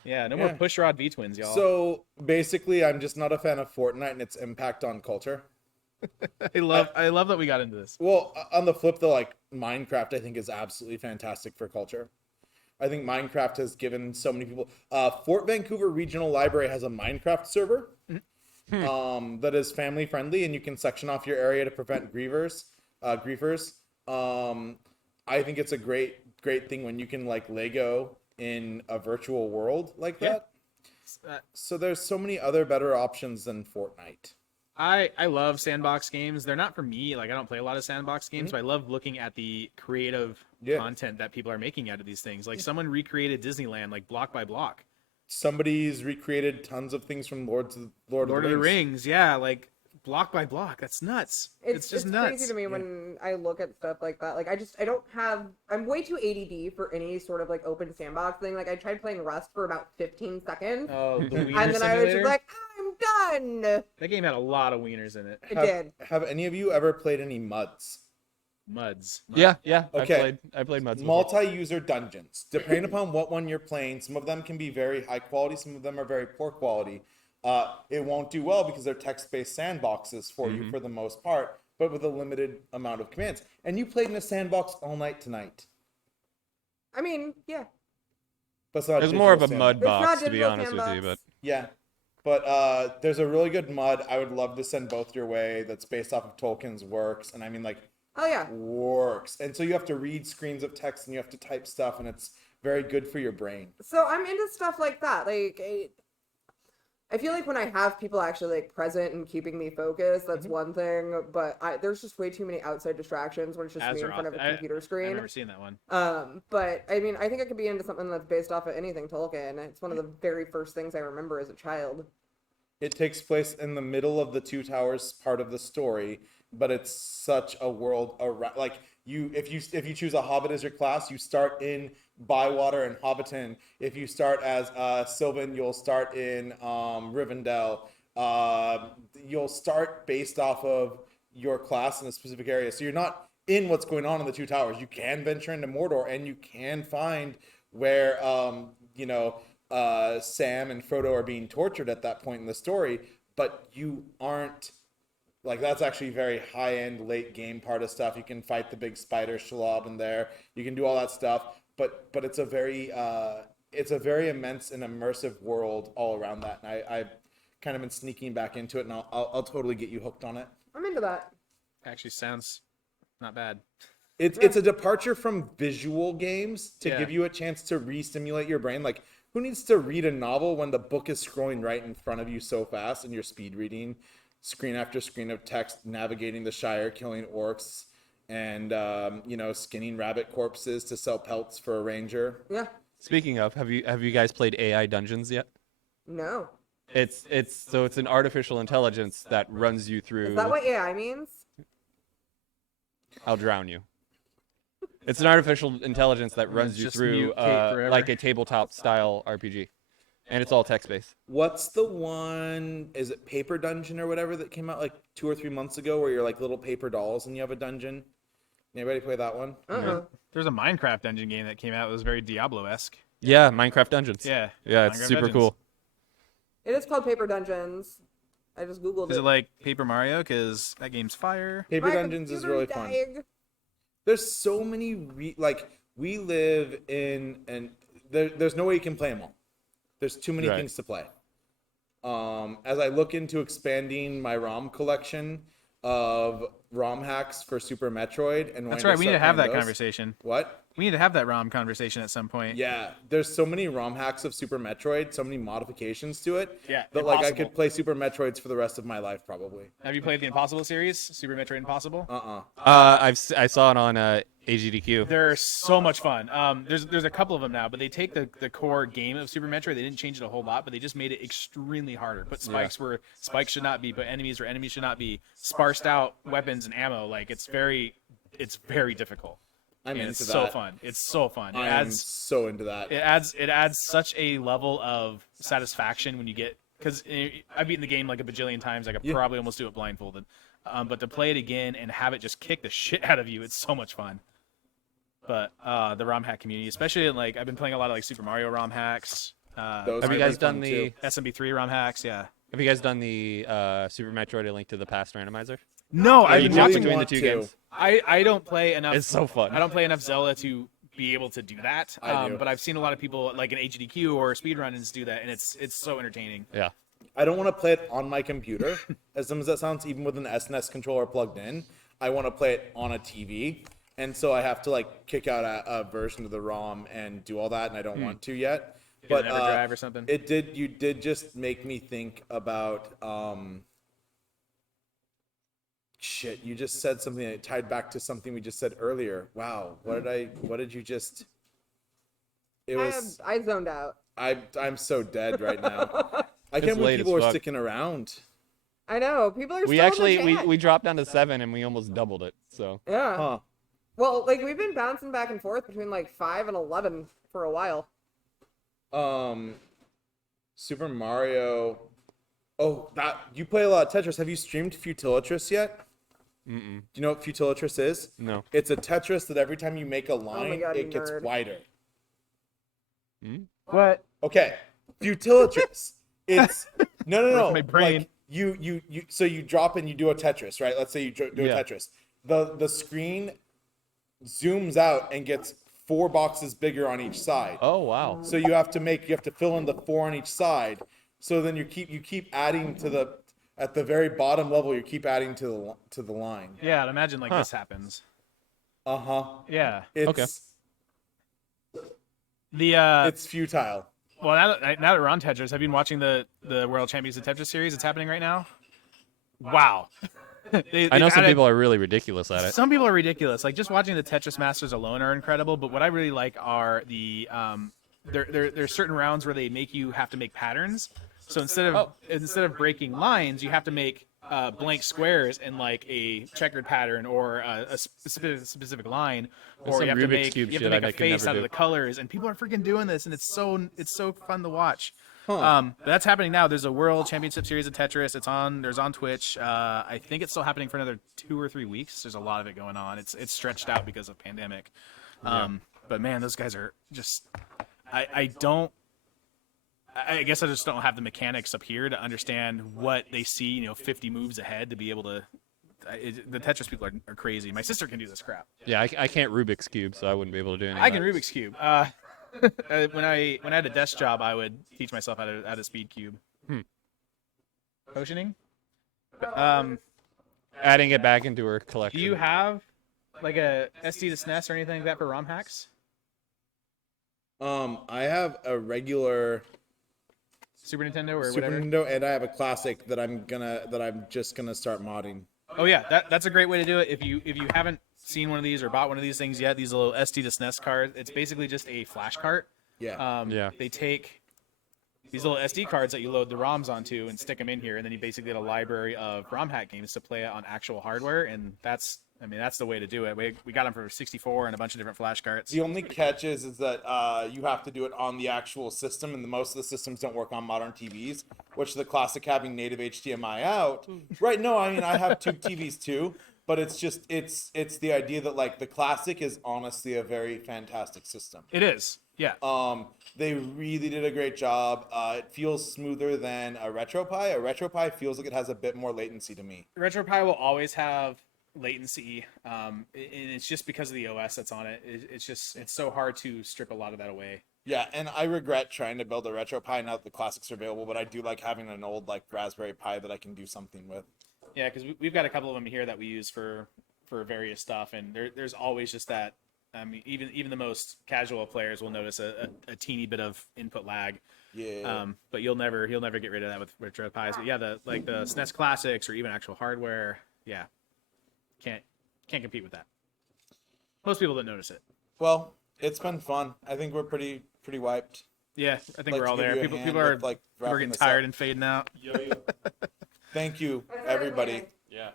Yeah, no more Yeah. pushrod V-twins, y'all. So basically, I'm just not a fan of Fortnite and its impact on culture. I love that we got into this. Well, on the flip, though, like Minecraft, I think is absolutely fantastic for culture. I think Minecraft has given so many people. Fort Vancouver Regional Library has a Minecraft server that is family friendly, and you can section off your area to prevent griefers. I think it's a great thing when you can like Lego in a virtual world like Yeah. that. So there's so many other better options than Fortnite. I love sandbox games. They're not for me. Like, I don't play a lot of sandbox games, but I love looking at the creative Yeah. content that people are making out of these things. Like, someone recreated Disneyland, like, block by block. Somebody's recreated tons of things from Lord of the Rings. Yeah, like, block by block. That's nuts. It's just nuts. crazy to me when I look at stuff like that. Like, I'm way too ADD for any sort of like open sandbox thing. Like, I tried playing Rust for about 15 seconds. Oh, the wiener and then I was simulator? just like, I'm done. That game had a lot of wieners in it. It did. Have any of you ever played any MUDs? Muds. Yeah. Okay. I played Muds. before. Multi-user dungeons. Depending upon what one you're playing, some of them can be very high quality, some of them are very poor quality. It won't do well because they're text-based sandboxes for you for the most part, but with a limited amount of commands. And you played in a sandbox all night tonight. I mean, yeah. But it's not It's more of a digital mud It's not box, to be digital honest with you. sandbox. But Yeah. But there's a really good MUD I would love to send both your way that's based off of Tolkien's works. And I mean, like, Oh yeah. works. And so you have to read screens of text and you have to type stuff, and it's very good for your brain. So I'm into stuff like that. Like, I feel like when I have people actually like present and keeping me focused, that's one thing. But there's just way too many outside distractions when it's just me in front of a computer I've screen. never seen that one. But I mean, I think I could be into something that's based off of anything Tolkien. It's one of the very first things I remember as a child. It takes place in the middle of the Two Towers part of the story, but it's such a world around. Like if you choose a Hobbit as your class, you start in Bywater and Hobbiton. If you start as Sylvan, you'll start in Rivendell. You'll start based off of your class in a specific area. So you're not in what's going on in the Two Towers. You can venture into Mordor, and you can find where Sam and Frodo are being tortured at that point in the story, but you aren't like that's actually very high end late game part of stuff. You can fight the big spider shalob in there. You can do all that stuff, but it's a very immense and immersive world all around that. And I've kind of been sneaking back into it, and I'll totally get you hooked on it. I'm into that. Actually, sounds not bad. It's a departure from visual games to Yeah. give you a chance to re-stimulate your brain. Like, who needs to read a novel when the book is scrolling right in front of you so fast and you're speed reading screen after screen of text, navigating the Shire, killing orcs, and skinning rabbit corpses to sell pelts for a ranger. Yeah. Speaking of, have you guys played AI Dungeons yet? No. It's an artificial intelligence that runs you through. Is that what AI means? I'll drown you. It's an artificial intelligence that runs you Just through mute Kate forever. like a tabletop style RPG, and it's all text based. What's the one? Is it Paper Dungeon or whatever that came out like 2 or 3 months ago, where you're like little paper dolls and you have a dungeon? Anybody play that one? There's a Minecraft dungeon game that came out. It was very Diablo-esque. Yeah, Minecraft Dungeons. Yeah. Yeah, it's Minecraft super Dungeons. cool. It is called Paper Dungeons. I just googled Is it. it like Paper Mario? Because that game's fire. Paper My Dungeons is really computer's fun. dying. There's so many we live in, and there's no way you can play them all. There's too many Right. things to play. As I look into expanding my ROM collection of ROM hacks for Super Metroid, and That's wanting right. We need to start have that playing those- conversation. What? We need to have that ROM conversation at some point. Yeah, there's so many ROM hacks of Super Metroid, so many modifications to it. Yeah, that like I impossible. could play Super Metroids for the rest of my life probably. Have you played the Impossible series? Super Metroid Impossible? I saw it on AGDQ. They're so much fun. There's a couple of them now, but they take the core game of Super Metroid. They didn't change it a whole lot, but they just made it extremely harder. Put spikes where spikes should not be, put enemies where enemies should not be. Sparsed out weapons and ammo. Like it's very difficult. I'm And into it's that. so fun. It's so fun. I'm so into that. It adds such a level of satisfaction when you get, because I've beaten the game like a bajillion times. I could probably almost do it blindfolded, but to play it again and have it just kick the shit out of you, it's so much fun. But the ROM hack community, especially like I've been playing a lot of like Super Mario ROM hacks. Those Have you are guys fun, done the too. SMB3 ROM hacks, yeah. Have you guys done the Super Metroid: A Link to the Past randomizer? No, Are I've you been really watching. between the want two to. games? I don't play enough. It's so fun. I don't play enough Zelda to be able to do that. I do. But I've seen a lot of people like in HDQ or speedrunners do that, and it's so entertaining. Yeah. I don't want to play it on my computer, as dumb as that sounds, even with an SNES controller plugged in. I want to play it on a TV. And so I have to like kick out a version of the ROM and do all that, and I don't want to yet. But an EverDrive or something? You did just make me think about shit. You just said something that tied back to something we just said earlier. Wow, what did you just? It was I zoned out. I'm so dead right now. I can't late believe as people are fuck. sticking around. I know. People are We still actually in the chat. we dropped down to 7 and we almost doubled it. So Yeah. Huh. Well, like we've been bouncing back and forth between like 5 and 11 for a while. Super Mario. Oh, that you play a lot of Tetris. Have you streamed Futilitris yet? Do you know what Futilitris is? no. It's a Tetris that every time you make a line, God, you it gets nerd. wider. What? Okay, Futilitris. It's no. my brain. Like, you so you drop and you do a Tetris, right? Let's say you do Yeah. a Tetris. The screen zooms out and gets 4 boxes bigger on each side. Oh wow. So you have to fill in the 4 on each side. So then you keep adding to at the very bottom level. You keep adding to the line. Yeah, I'd imagine like this happens. Yeah. It's Okay. The it's futile. well, now that we're on Tetris, have you been watching the World Champions of Tetris series? It's happening right now. Wow. I know some people are really ridiculous at it. Some people are ridiculous. Like just watching the Tetris Masters alone are incredible. But what I really like are the there's certain rounds where they make you have to make patterns. So instead of breaking lines, you have to make blank squares in like a checkered pattern or a specific line, or some you have to Rubik's make Cube you have shit to make I a could face never out of do. the colors, and people are freaking doing this, and it's so fun to watch. But that's happening now. There's a World Championship Series of Tetris. There's on Twitch. I think it's still happening for another 2 or 3 weeks. There's a lot of it going on. It's stretched out because of pandemic. But man, those guys are just. I guess I just don't have the mechanics up here to understand what they see, 50 moves ahead to be able to. The Tetris people are crazy. My sister can do this crap. Yeah, I can't Rubik's Cube, so I wouldn't be able to do anything. I can Rubik's Cube. When I had a desk job, I would teach myself how to speed cube. Potioning. Adding it back into her collection. Do you have like a SD to SNES or anything like that for ROM hacks? I have a regular Super Nintendo or Super whatever. Nintendo, and I have a classic that I'm just gonna start modding. Oh yeah, that's a great way to do it. If you haven't seen one of these or bought one of these things yet, these little SD to SNES cards, it's basically just a flash cart. Yeah. Yeah. They take these little SD cards that you load the ROMs onto and stick them in here, and then you basically get a library of ROM hack games to play it on actual hardware, and that's the way to do it. We got them for 64 and a bunch of different flash carts. The only catch is that you have to do it on the actual system, and most of the systems don't work on modern TVs, which the classic having native HDMI out. Right, no, I mean, I have tube TVs too, but it's the idea that, like, the classic is honestly a very fantastic system. It is, yeah. They really did a great job. It feels smoother than a RetroPie. A RetroPie feels like it has a bit more latency to me. RetroPie will always have latency, and it's just because of the OS that's on it. It's so hard to strip a lot of that away. Yeah, and I regret trying to build a RetroPie now that the classics are available, but I do like having an old, like, Raspberry Pi that I can do something with. Yeah, because we've got a couple of them here that we use for various stuff, and there's always just that. I mean, even the most casual players will notice a teeny bit of input lag. Yeah. But he'll never get rid of that with RetroPies. But yeah, the SNES classics or even actual hardware, yeah, can't compete with that. Most people don't notice it. Well, it's been fun. I think we're pretty wiped. Yeah, I think Like we're to all give there. you a People hand are with, like, people are wrapping getting this tired up. and fading out. Thank you, everybody. Yeah.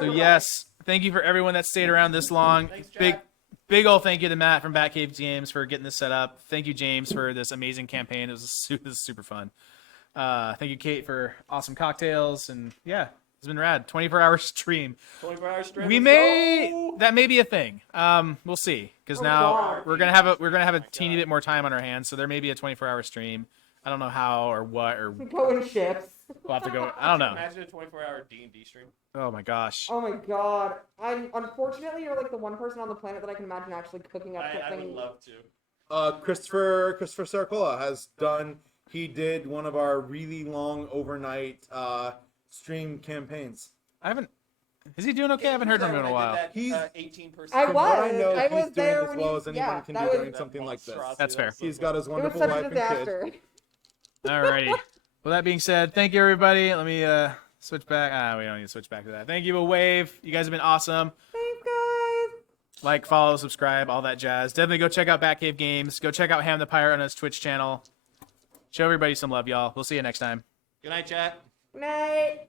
So yes, thank you for everyone that stayed around this long. Big old thank you to Matt from Batcave Games for getting this set up. Thank you, James, for this amazing campaign. This was super fun. Thank you, Kate, for awesome cocktails, and yeah, it's been rad. 24-hour stream. 24-hour stream. That may be a thing. We'll see, because now God. we're gonna have a teeny bit more time on our hands, so there may be a 24-hour stream. I don't know how or what, or Go in ships. we'll have to go. I don't know. Imagine a 24-hour D&D stream. Oh my gosh. Oh my god. Unfortunately, you're like the one person on the planet that I can imagine actually cooking up I would something. love to. Christopher Sarcola has done. He did one of our really long overnight stream campaigns. I haven't. Is he doing okay? I haven't heard from him in a while. He's- 18%. I From what I was. know, I he's was doing there as when well you- as anyone yeah, can that do was- doing something like this. That's fair. He's got his It was wonderful such a wife and disaster. kid. Alrighty. Well, that being said, thank you everybody. Let me switch back. We don't need to switch back to that. Thank you, Wave. You guys have been awesome. Thanks, guys. Like, follow, subscribe, all that jazz. Definitely go check out Batcave Games. Go check out HamThePirate on his Twitch channel. Show everybody some love, y'all. We'll see you next time. Good night, chat. Night.